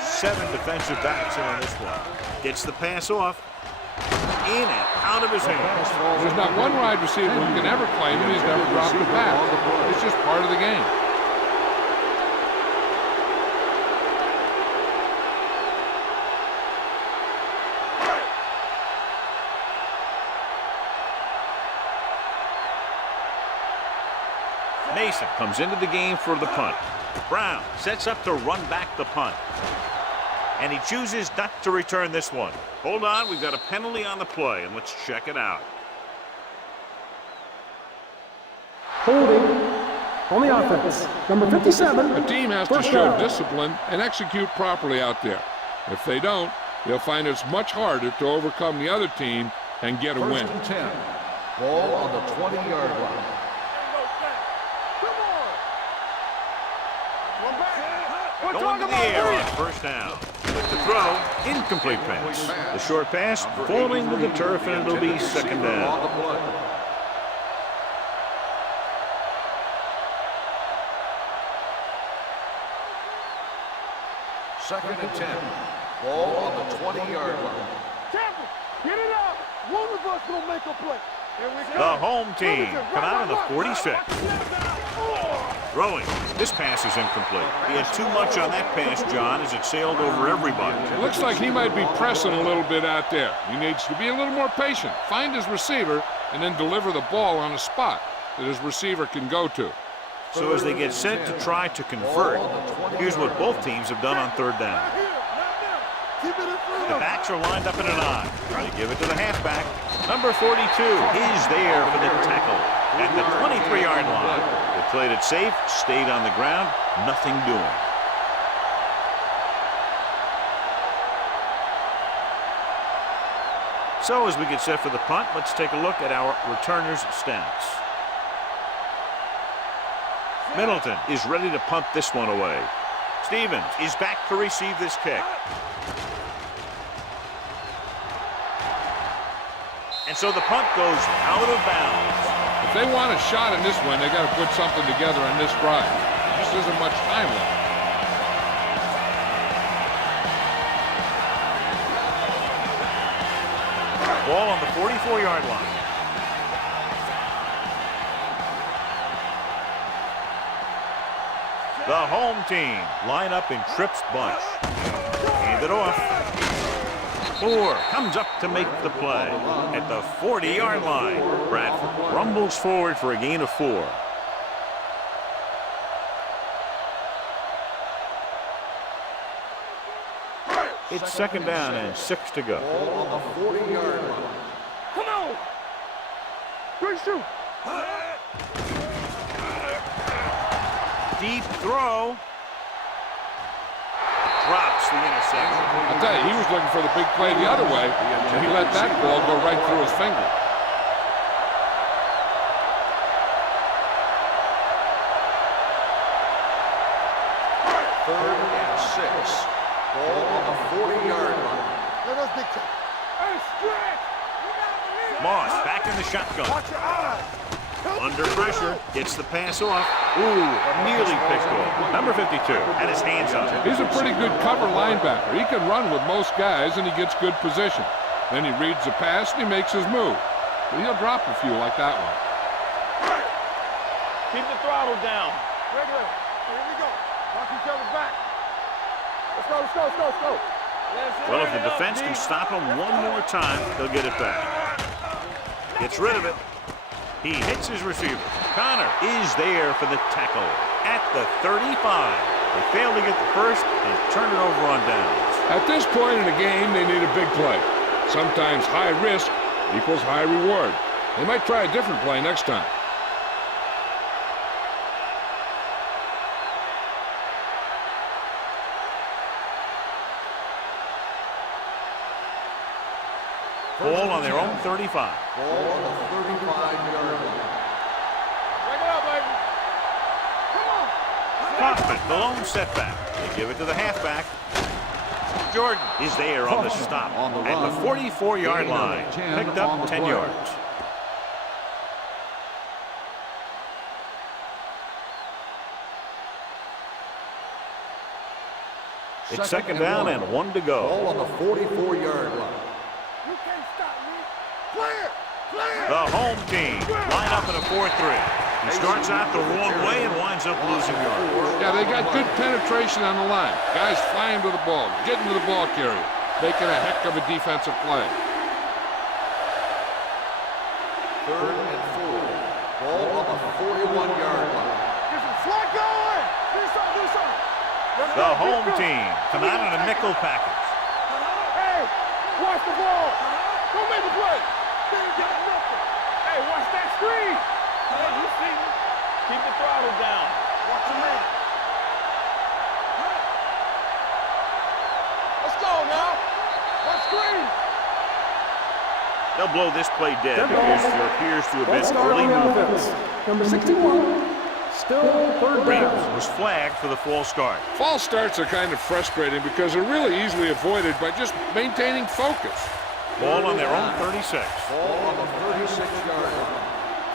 7 defensive backs in on this one. Gets the pass off. In and out of his hands. There's not one wide receiver who can ever claim he's never dropped a pass. It's just part of the game. Mason comes into the game for the punt. Brown sets up to run back the punt. And he chooses not to return this one. Hold on, we've got a penalty on the play, and let's check it out. Holding on the offense, number 57. A team has to First show down. discipline and execute properly out there. If they don't, they'll find it's much harder to overcome the other team and get a First win. and 10. Ball on the 20-yard line. Going to the air on first down. The throw, incomplete pass. The short pass falling to the turf, and it'll be second On down. the play. Second and 10. Ball on the 20-yard line. Campbell, get it out. One of us gonna make a play. Here we go. The home team come out on the 46. Throwing. This pass is incomplete. He had too much on that pass, John, as it sailed over everybody. It looks like he might be pressing a little bit out there. He needs to be a little more patient, find his receiver, and then deliver the ball on a spot that his receiver can go to. So as they get set to try to convert, here's what both teams have done on third down. The backs are lined up in an I. They give it to the halfback. Number 42 is there for the tackle at the 23-yard line. They played it safe, stayed on the ground, nothing doing. So as we get set for the punt, let's take a look at our returners' stats. Middleton is ready to punt this one away. Stevens is back to receive this kick. And so the punt goes out of bounds. If they want a shot in this one, they got to put something together on this drive. There just isn't much time left. Ball on the 44-yard line. The home team line up in trips bunch. Hand it off. Moore comes up to make the play at the 40-yard line. Bradford rumbles forward for a gain of 4. It's second down and 6 to go. Ball on the 40-yard line. Come on. Good shoot. Deep throw. Drops the interception. I'll tell you, he was looking for the big play the other way, and he let that ball go right through his finger. Third and 6. Ball on the 40-yard line. Let us big time. Hey, stretch. You gotta believe it. Moss back in the shotgun. Watch your eyes. Under pressure. Gets the pass off. Ooh, nearly picked off. Number 52 had his hands up. He's a pretty good cover linebacker. He can run with most guys, and he gets good position. Then he reads the pass, and he makes his move. But he'll drop a few like that one. Keep the throttle down. Regular. Here we go. Watch each other back. Let's go, let's go, let's go, let's go. Well, if the defense can stop him one more time, they'll get it back. Gets rid of it. He hits his receiver. Connor is there for the tackle at the 35. They fail to get the first and turn it over on downs. At this point in the game, they need a big play. Sometimes high risk equals high reward. They might try a different play next time. Ball on their own 35. Ball on the 35-yard line. Break it up, baby. Come on. Kaufman, the lone setback. They give it to the halfback. Jordan is there on the stop at the 44-yard line. Picked up 10 yards. It's second down and 1 to go. Ball on the 44-yard line. You can't stop me. Clear! Clear! The home team line up in a 4-3. He starts out the wrong way and winds up losing yards. Yeah, they got good penetration on the line. Guys flying to the ball, getting to the ball carrier, making a heck of a defensive play. Third and 4. Ball on the 41-yard line. Get some swag going! Do something, do something! Let's The go, home let's go. team come out in a nickel package. Hey! Watch the ball! Don't make a play! They ain't got nothing! Hey, watch that screen. Hey, you see me? Keep the throttle down. Watch your man! Let's go now. Watch screen! They'll blow this play dead Dead because ball. there appears to have False been start early on the movement. offense. Number 61. Still third Reeves down. was flagged for the false start. False starts are kind of frustrating because they're really easily avoided by just maintaining focus. Ball on their own 36. Ball on the 36-yard line.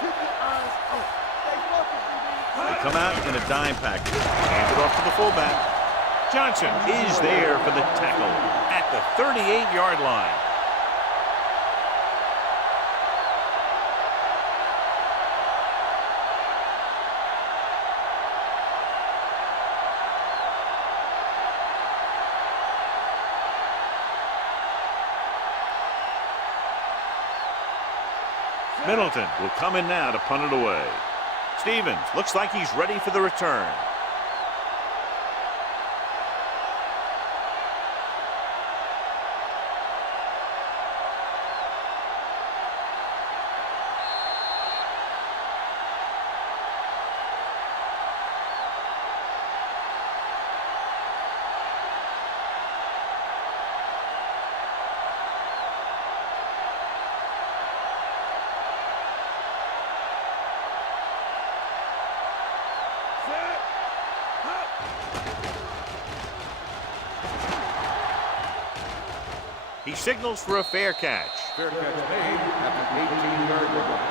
Keep your eyes on. Stay focused, DB. They come out in a dime package. Hand it off to the fullback. Johnson is there for the tackle at the 38-yard line. Middleton will come in now to punt it away. Stevens looks like he's ready for the return. He signals for a fair catch. Fair catch made at the 18-yard line.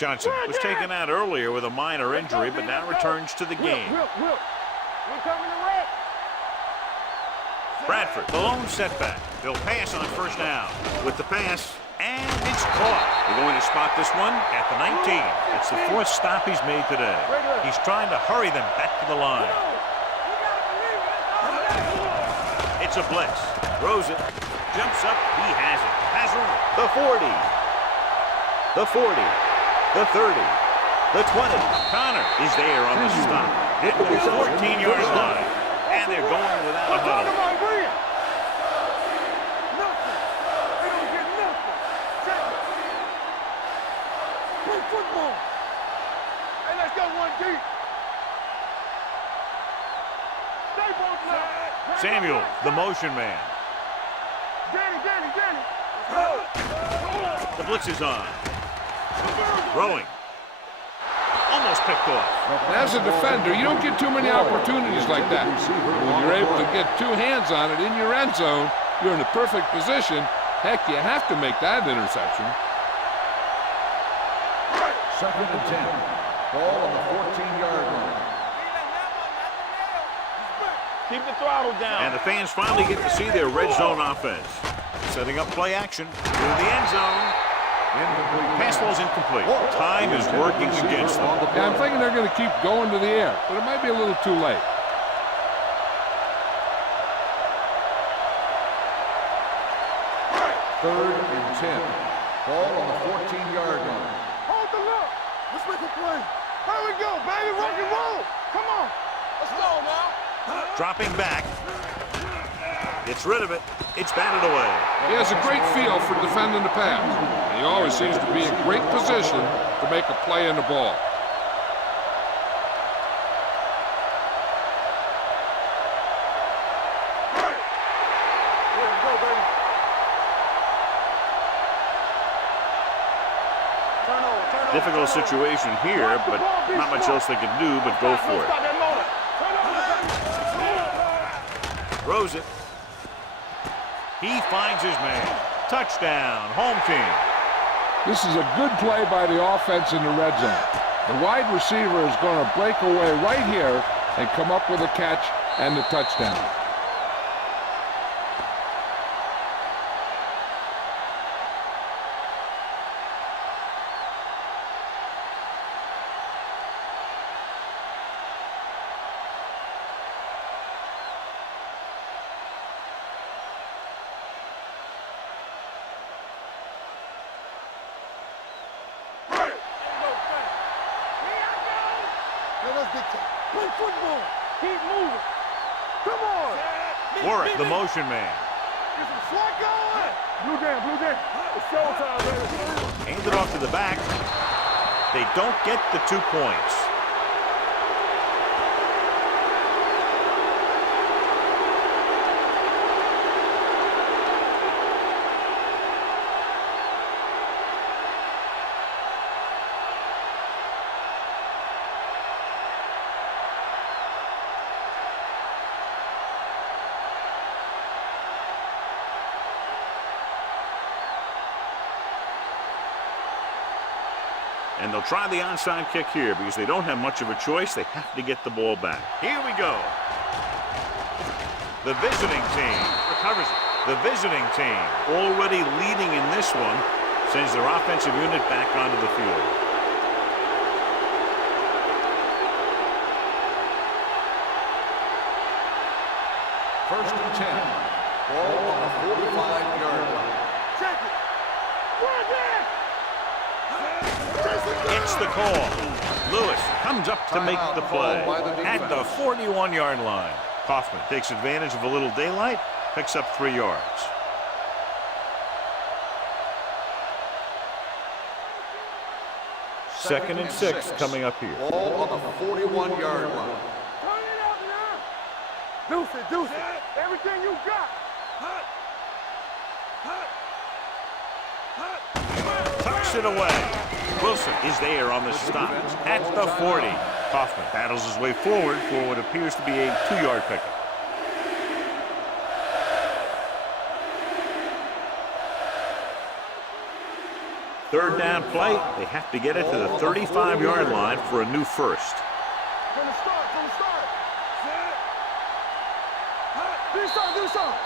Johnson was taken out earlier with a minor injury, but now returns to the game. We coming to wreck. Bradford, the lone setback. They'll pass on first down. With the pass, and it's caught. We're going to spot this one at the 19. It's the 4th stop he's made today. He's trying to hurry them back to the line. It's a blitz. Throws it. Jumps up. He has it. Has room. The 40. The 40. The 30. The 20. Connor is there on the stop. Hit the 14-yard line. And they're going without a huddle. Nothing. They don't get nothing. Check it. Play football. Hey, let's go one deep. Stay both now. Samuel, the motion man. Danny. The blitz is on. Throwing. Almost picked off. As a defender, you don't get too many opportunities like that. When you're able to get 2 hands on it in your end zone, you're in the perfect position. Heck, you have to make that interception. 2nd and 10. Ball on the 14-yard line. Keep the throttle down. And the fans finally get to see their red zone offense. Setting up play action through the end zone. Pass ball's incomplete. Time is working against them. Yeah, I'm thinking they're going to keep going to the air, but it might be a little too late. Third and 10. Ball on the 14-yard line. Hold the look. Let's make a play. Here we go, baby. Rock and roll. Come on. Let's go now. Dropping back. Gets rid of it. It's batted away. He has a great feel for defending the pass. And he always seems to be in great position to make a play in the ball. Let's go, baby. Turn over. Difficult situation here, but not much else they can do but go for it. Stop that motor. Throws it. He finds his man. Touchdown, home team. This is a good play by the offense in the red zone. The wide receiver is going to break away right here and come up with a catch and the touchdown. Play football. Keep moving. Come on. Warwick, the motion man. Get some swat going. Blue jam. It's showtime, baby. Hand it off to the back. They don't get the 2 points. And they'll try the onside kick here because they don't have much of a choice. They have to get the ball back. Here we go. The visiting team recovers it. The visiting team already leading in this one sends their offensive unit back onto the field. First and 10. Ball on the 45-yard line. Check it. Run there. It's the call. Lewis comes up to make the play at the 41-yard line. Kaufman takes advantage of a little daylight, picks up 3 yards. Second and 6 coming up here. Ball on the 41-yard line. Turn it up now. Deuce it. Everything you got. Tucks it away. Wilson is there on the stop at the 40. Kaufman battles his way forward for what appears to be a 2-yard pickup. Third down play. They have to get it to the 35-yard line for a new first. From the start, from the start. Do something.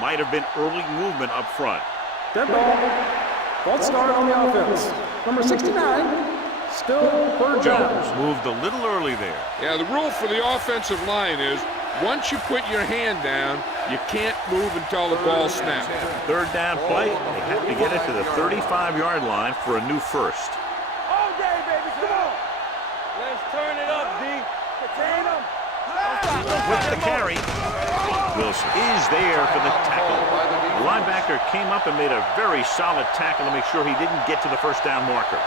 Might have been early movement up front. Dead ball. False start on the offense. Number 69. Still third down. Jones moved a little early there. Yeah, the rule for the offensive line is once you put your hand down, you can't move until the ball snaps. Third down play. They have to get it to the 35-yard line for a new first. All day, baby, come on. Let's turn it up, D. Contain them. With the carry, Wilson is there for the tackle. The linebacker came up and made a very solid tackle to make sure he didn't get to the first down marker.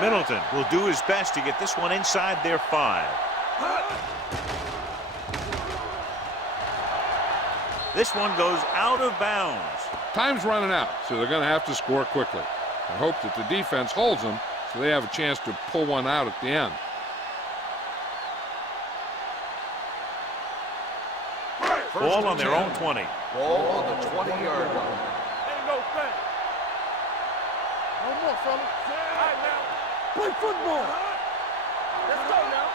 Middleton will do his best to get this one inside their 5. This one goes out of bounds. Time's running out, so they're going to have to score quickly. I hope that the defense holds them so they have a chance to pull one out at the end. Ball on their own 20. Ball on the 20-yard line. Ain't no thing. No more, fella. All right, now. Play football. Let's go now.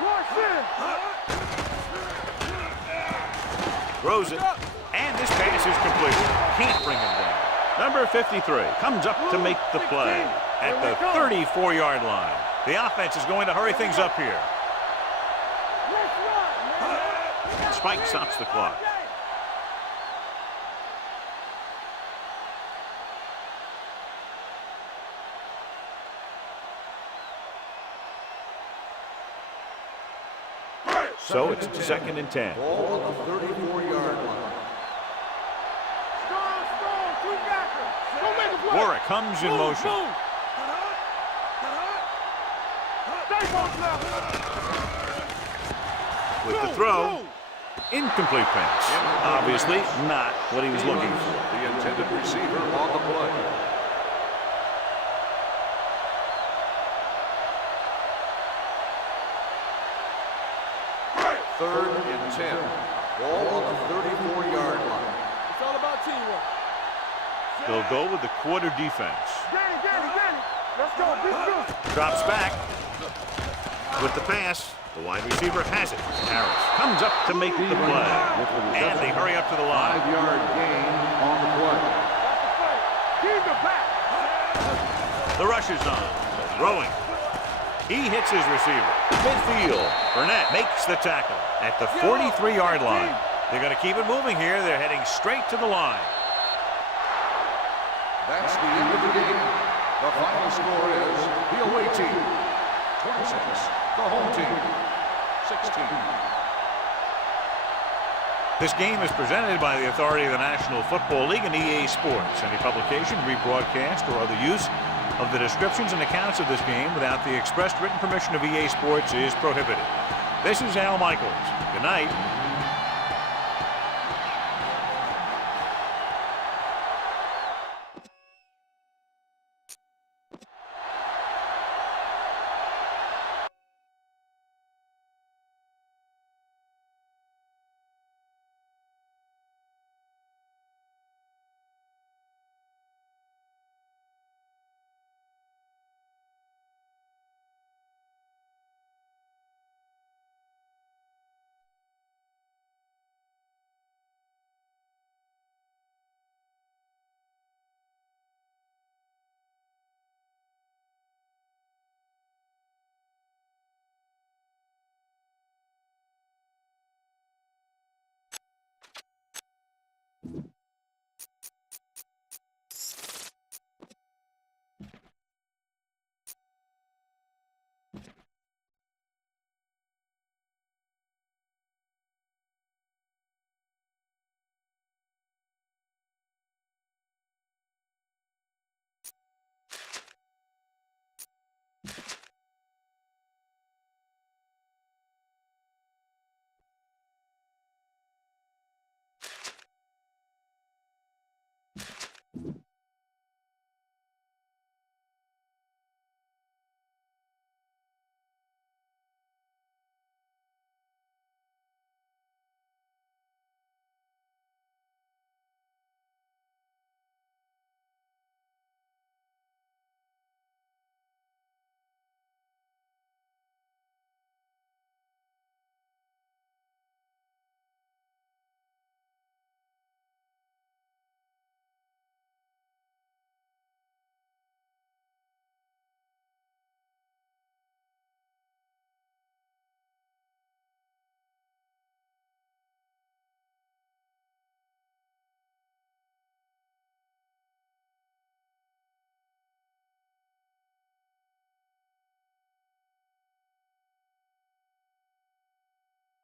Rush in. Throws it. And this pass is complete. Can't bring him down. Number 53 comes up to make the play at the 34-yard line. The offense is going to hurry things up here. Let's run, man. Spike stops the clock. So it's 2nd and 10. Ball on the 34-yard line. Strong, two backers. Go make a play. Warwick comes in motion. Stay close now. With the throw, incomplete pass. Obviously not what he was looking for. The intended receiver on the play. Third and 10. Ball on the 34-yard line. It's all about teamwork. They'll go with the quarter defense. Get it. Let's go. Be good. Drops back. With the pass, the wide receiver has it. Harris comes up to make the play. And they hurry up to the line. 5-yard gain on the play. Keep it back. The rush is on. Throwing. He hits his receiver. Midfield. Burnett makes the tackle at the 43-yard line. They're going to keep it moving here. They're heading straight to the line. That's the end of the game. The final score is the away team 26, the home team 16. This game is presented by the authority of the National Football League and EA Sports. Any publication, rebroadcast, or other use of the descriptions and accounts of this game without the expressed written permission of EA Sports is prohibited. This is Al Michaels. Good night.